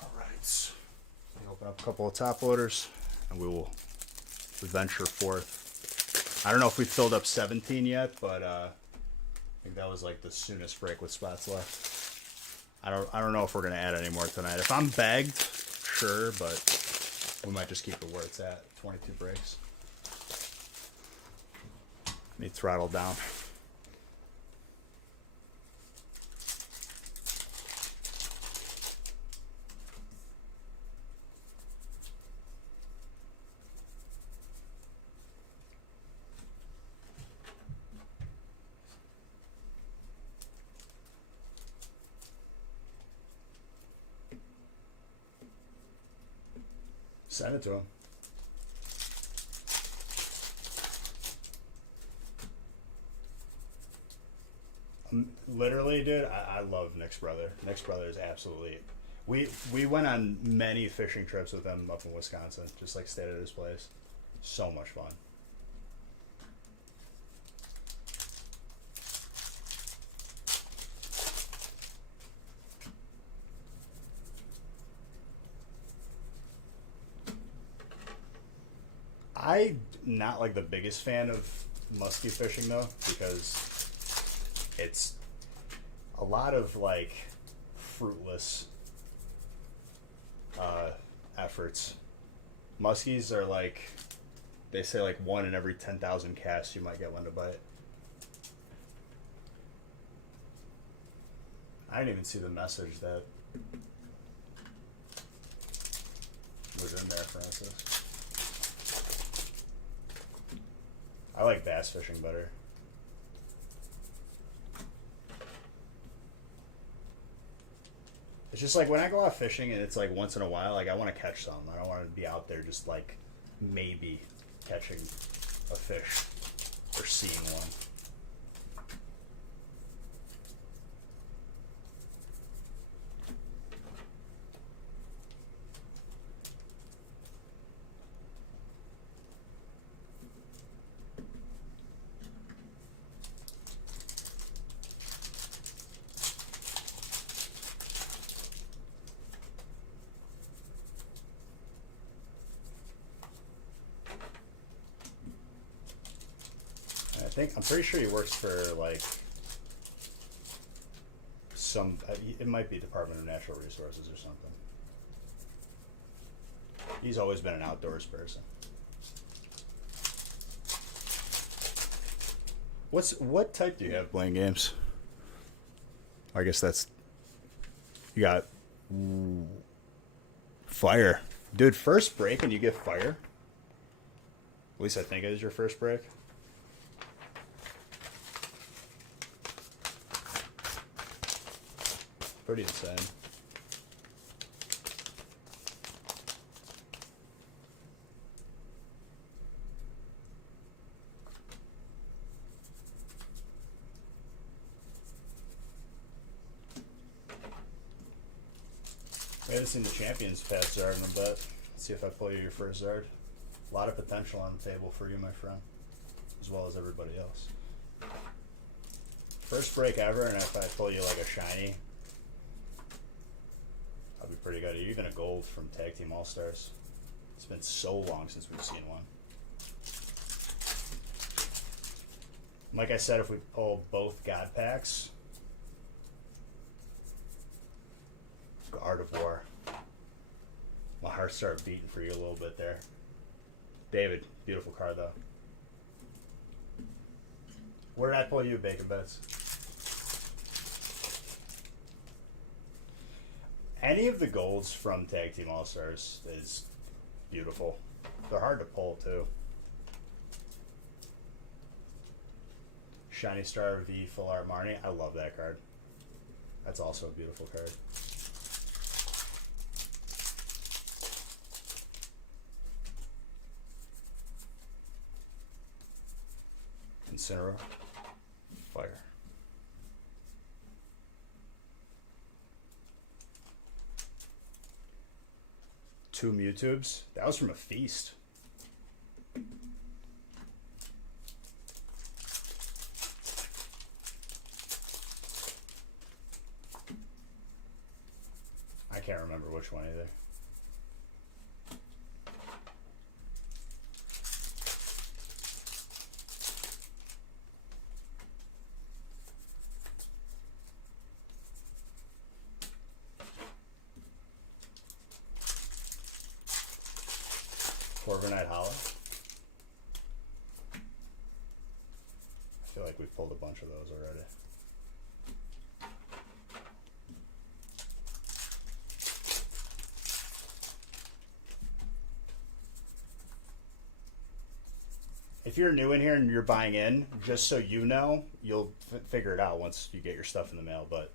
All right. Let me open up a couple of top loaders, and we will venture forth. I don't know if we filled up 17 yet, but I think that was like the soonest break with spots left. I don't know if we're gonna add any more tonight. If I'm bagged, sure, but we might just keep it where it's at. 22 breaks. Let me throttle down. Send it to him. Literally, dude, I love Nick's brother. Nick's brother is absolutely... We went on many fishing trips with him up in Wisconsin. Just like stayed at his place. So much fun. I'm not like the biggest fan of musky fishing though, because it's a lot of like fruitless efforts. Muskies are like, they say like 1 in every 10,000 casts you might get one to bite. I didn't even see the message that was in there, Francis. I like bass fishing better. It's just like when I go out fishing and it's like once in a while, like I want to catch some. I don't want to be out there just like maybe catching a fish or seeing one. I'm pretty sure he works for like some, it might be Department of Natural Resources or something. He's always been an outdoors person. What type do you have playing games? I guess that's, you got fire. Dude, first break and you get fire? At least I think it is your first break. Pretty insane. I haven't seen the Champions pass Zard in a bit. Let's see if I pull you your first Zard. A lot of potential on the table for you, my friend, as well as everybody else. First break ever, and if I pull you like a shiny, I'll be pretty good. Even a gold from Tag Team All Stars. It's been so long since we've seen one. Like I said, if we pull both God packs, Art of War. My heart started beating for you a little bit there. David, beautiful card though. Where did I pull you, Bacon Bets? Any of the golds from Tag Team All Stars is beautiful. They're hard to pull too. Shiny Star V Full Art Marnie. I love that card. That's also a beautiful card. Incineroar. Fire. Two Mewtubes. That was from a feast. I can't remember which one either. Corviknight Hollow. I feel like we've pulled a bunch of those already. If you're new in here and you're buying in, just so you know, you'll figure it out once you get your stuff in the mail. But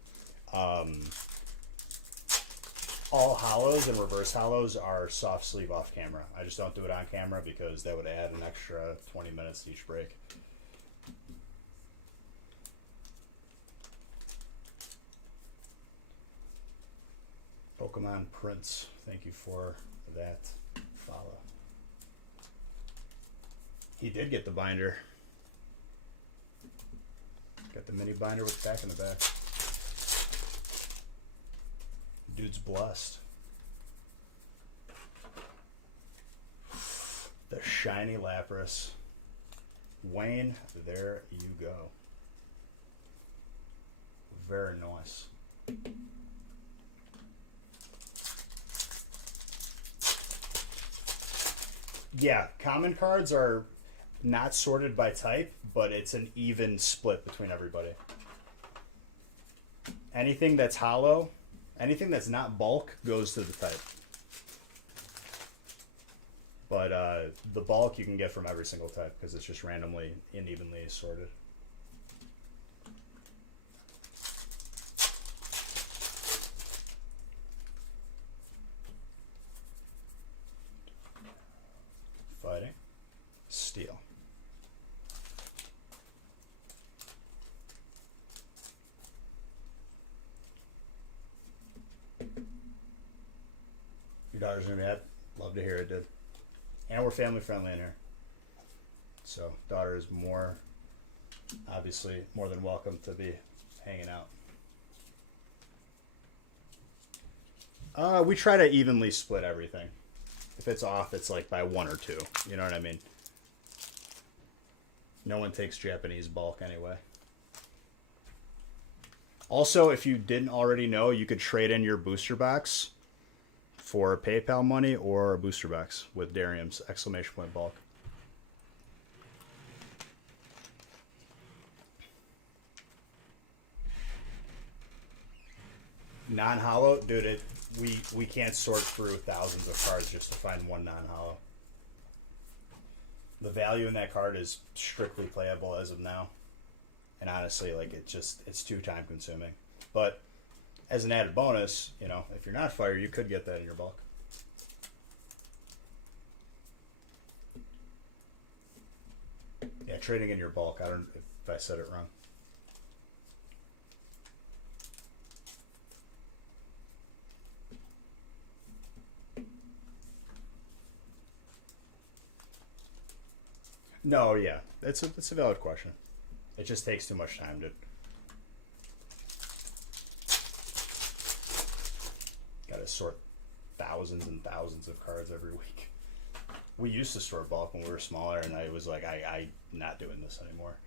all hollows and reverse hollows are soft sleeve off camera. I just don't do it on camera because that would add an extra 20 minutes to each break. Pokemon Prince, thank you for that follow. He did get the binder. Got the mini binder with the pack in the back. Dude's blessed. The shiny Lapras. Wayne, there you go. Very nice. Yeah, common cards are not sorted by type, but it's an even split between everybody. Anything that's hollow, anything that's not bulk goes to the type. But the bulk you can get from every single type because it's just randomly and evenly sorted. Fighting. Steel. Your daughter's gonna be happy. Love to hear it, dude. And we're family friendly in here. So daughter is obviously more than welcome to be hanging out. We try to evenly split everything. If it's off, it's like by 1 or 2. You know what I mean? No one takes Japanese bulk anyway. Also, if you didn't already know, you could trade in your booster box for PayPal money or a booster box with Darium's exclamation point bulk. Non-hollow, dude, we can't sort through thousands of cards just to find one non-hollow. The value in that card is strictly playable as of now. And honestly, like it's too time consuming. But as an added bonus, you know, if you're not fire, you could get that in your bulk. Yeah, trading in your bulk. I don't know if I said it wrong. No, yeah, it's a valid question. It just takes too much time to. Got to sort thousands and thousands of cards every week. We used to sort bulk when we were smaller, and I was like, I'm not doing this anymore.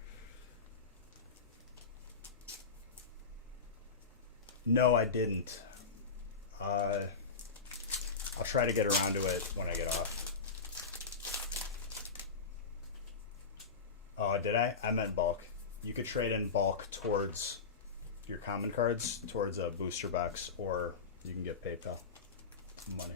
No, I didn't. Uh, I'll try to get around to it when I get off. Oh, did I? I meant bulk. You could trade in bulk towards your common cards, towards a booster box, or you can get PayPal money.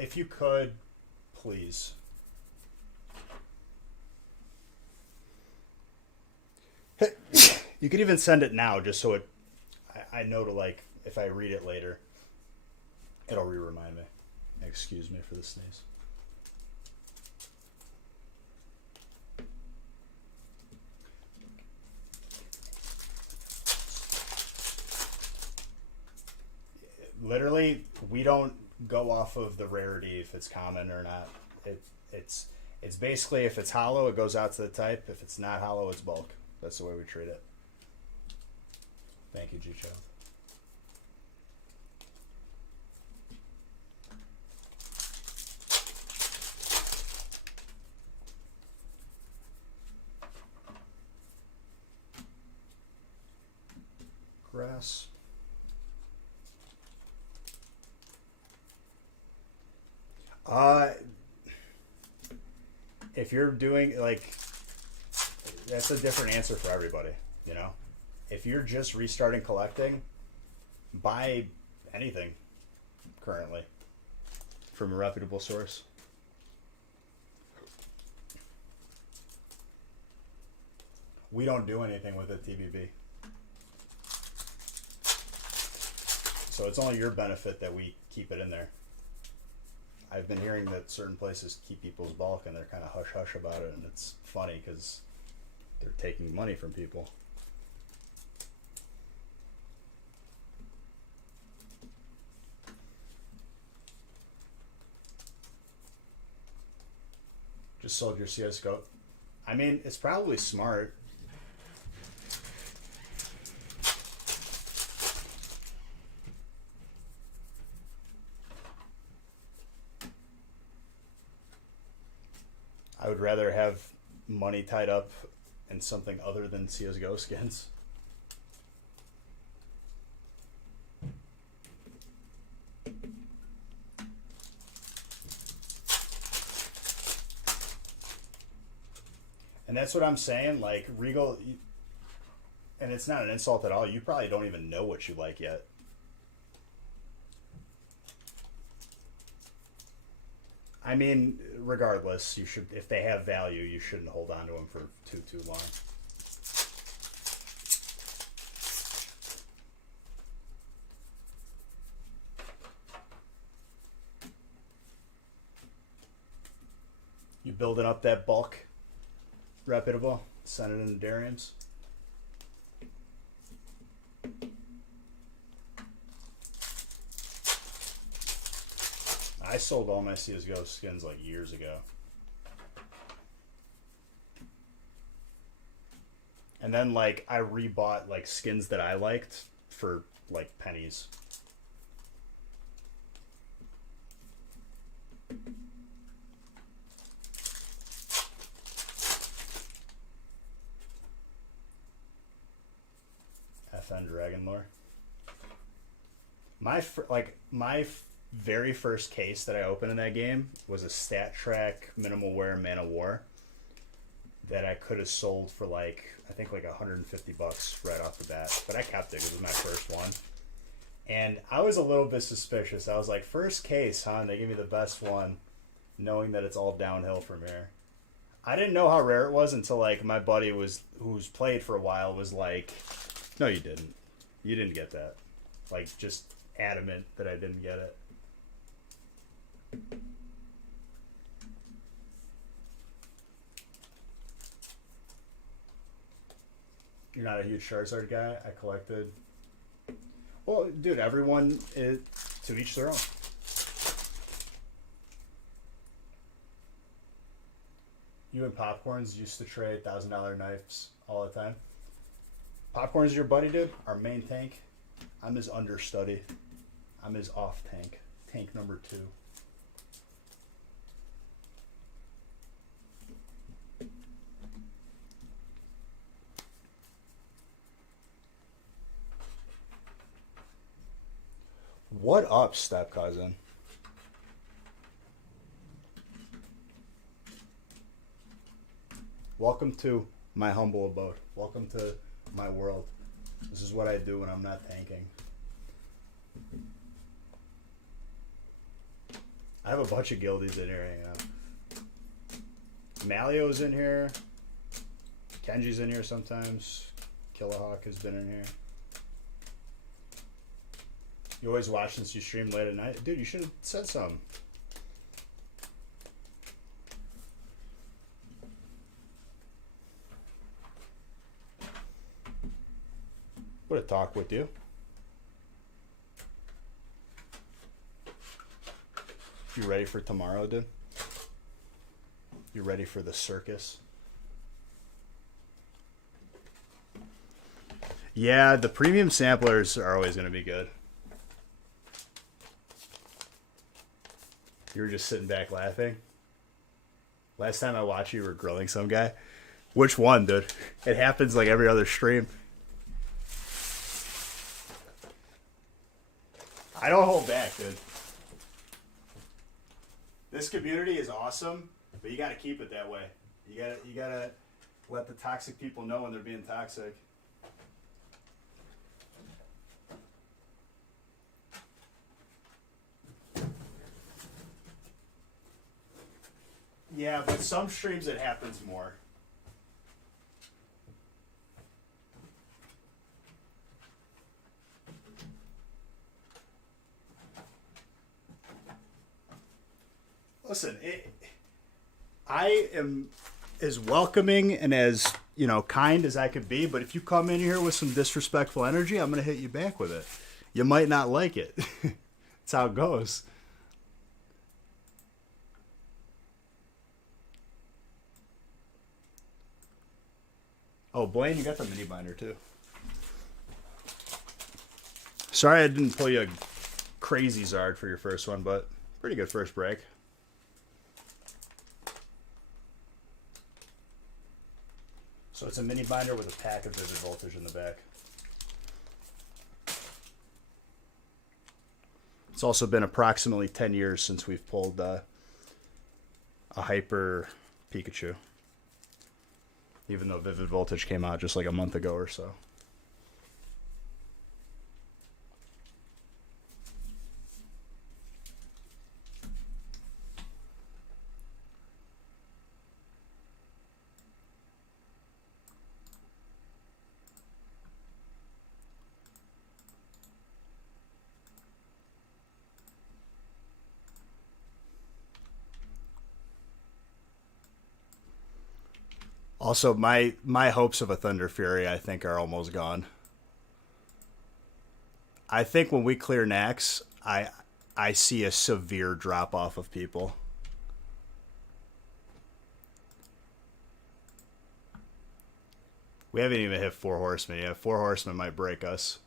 If you could, please. You could even send it now, just so I know to, like, if I read it later, it'll remind me. Excuse me for the sneeze. Literally, we don't go off of the rarity if it's common or not. It's it's basically, if it's hollow, it goes out to the type. If it's not hollow, it's bulk. That's the way we treat it. Thank you, G-Child. Grass. If you're doing, like, that's a different answer for everybody, you know? If you're just restarting collecting, buy anything currently from a reputable source. We don't do anything with it, TBB. So it's only your benefit that we keep it in there. I've been hearing that certain places keep people's bulk and they're kind of hush-hush about it, and it's funny because they're taking money from people. Just sold your CSGO. I mean, it's probably smart. I would rather have money tied up in something other than CSGO skins. And that's what I'm saying, like, Regal, and it's not an insult at all, you probably don't even know what you like yet. I mean, regardless, you should, if they have value, you shouldn't hold on to them for too long. You building up that bulk, reputable, send it into Darium's. I sold all my CSGO skins like years ago. And then, like, I rebought, like, skins that I liked for, like, pennies. FN Dragon Lore. My very first case that I opened in that game was a Stat Track Minimal Wear Man of War that I could have sold for, like, I think like $150 right off the bat, but I kept it. It was my first one, and I was a little bit suspicious. I was like, first case, huh? And they give me the best one, knowing that it's all downhill from here. I didn't know how rare it was until, like, my buddy who's played for a while was like, no, you didn't. You didn't get that. Like, just adamant that I didn't get it. You're not a huge Charizard guy? I collected. Well, dude, everyone is to each their own. You and Popcorns used to trade $1,000 knives all the time. Popcorn's your buddy, dude. Our main tank. I'm his understudy. I'm his off tank. Tank number 2. What up, step cousin? Welcome to my humble abode. Welcome to my world. This is what I do when I'm not tanking. I have a bunch of guildies in here hanging out. Malio's in here. Kenji's in here sometimes. Killahawk has been in here. You always watch since you stream late at night? Dude, you should have said something. Would have talked with you. You ready for tomorrow, dude? You ready for the circus? Yeah, the premium samplers are always going to be good. You were just sitting back laughing. Last time I watched you were grilling some guy. Which one, dude? It happens like every other stream. I don't hold back, dude. This community is awesome, but you gotta keep it that way. You gotta let the toxic people know when they're being toxic. Yeah, but some streams it happens more. Listen, I am as welcoming and as, kind as I could be, but if you come in here with some disrespectful energy, I'm going to hit you back with it. You might not like it. That's how it goes. Oh, Blaine, you got the mini binder too. Sorry I didn't pull you a crazy Zard for your first one, but pretty good first break. So it's a mini binder with a pack of Vivid Voltage in the back. It's also been approximately 10 years since we've pulled a Hyper Pikachu. Even though Vivid Voltage came out just like a month ago or so. Also, my hopes of a Thunder Fury, I think, are almost gone. I think when we clear Nax, I see a severe drop-off of people. We haven't even hit 4 Horsemen yet. 4 Horsemen might break us.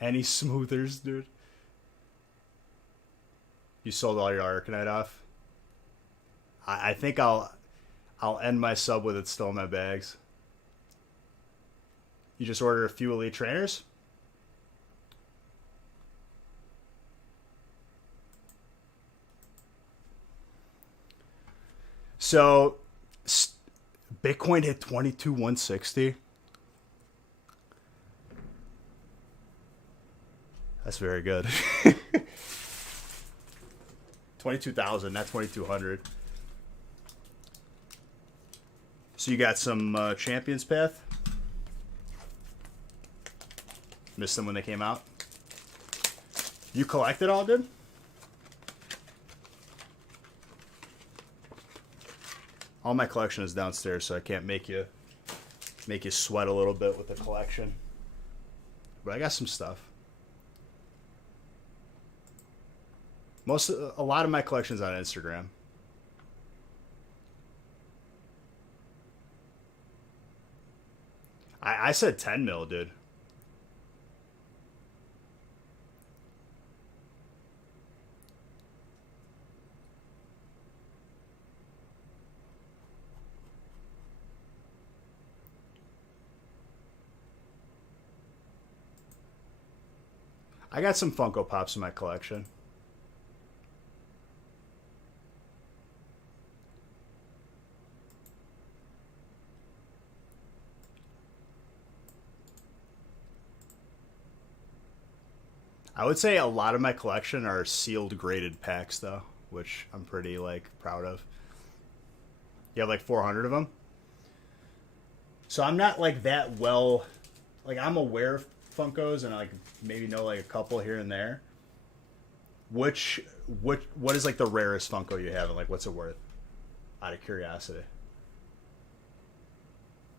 Any smoothers, dude? You sold all your Arcanite off? I think I'll end my sub with it still in my bags. You just ordered a few Elite Trainers? So, Bitcoin hit 22,160. That's very good. 22,000, not 2,200. So you got some Champions Path? Missed them when they came out? You collected all, dude? All my collection is downstairs, so I can't make you sweat a little bit with the collection. But I got some stuff. A lot of my collection's on Instagram. I said 10 mil, dude. I got some Funko Pops in my collection. I would say a lot of my collection are sealed graded packs though, which I'm pretty like proud of. You have like 400 of them. So I'm not like that well, like I'm aware of Funkos and I like maybe know like a couple here and there. What is like the rarest Funko you have and like what's it worth? Out of curiosity.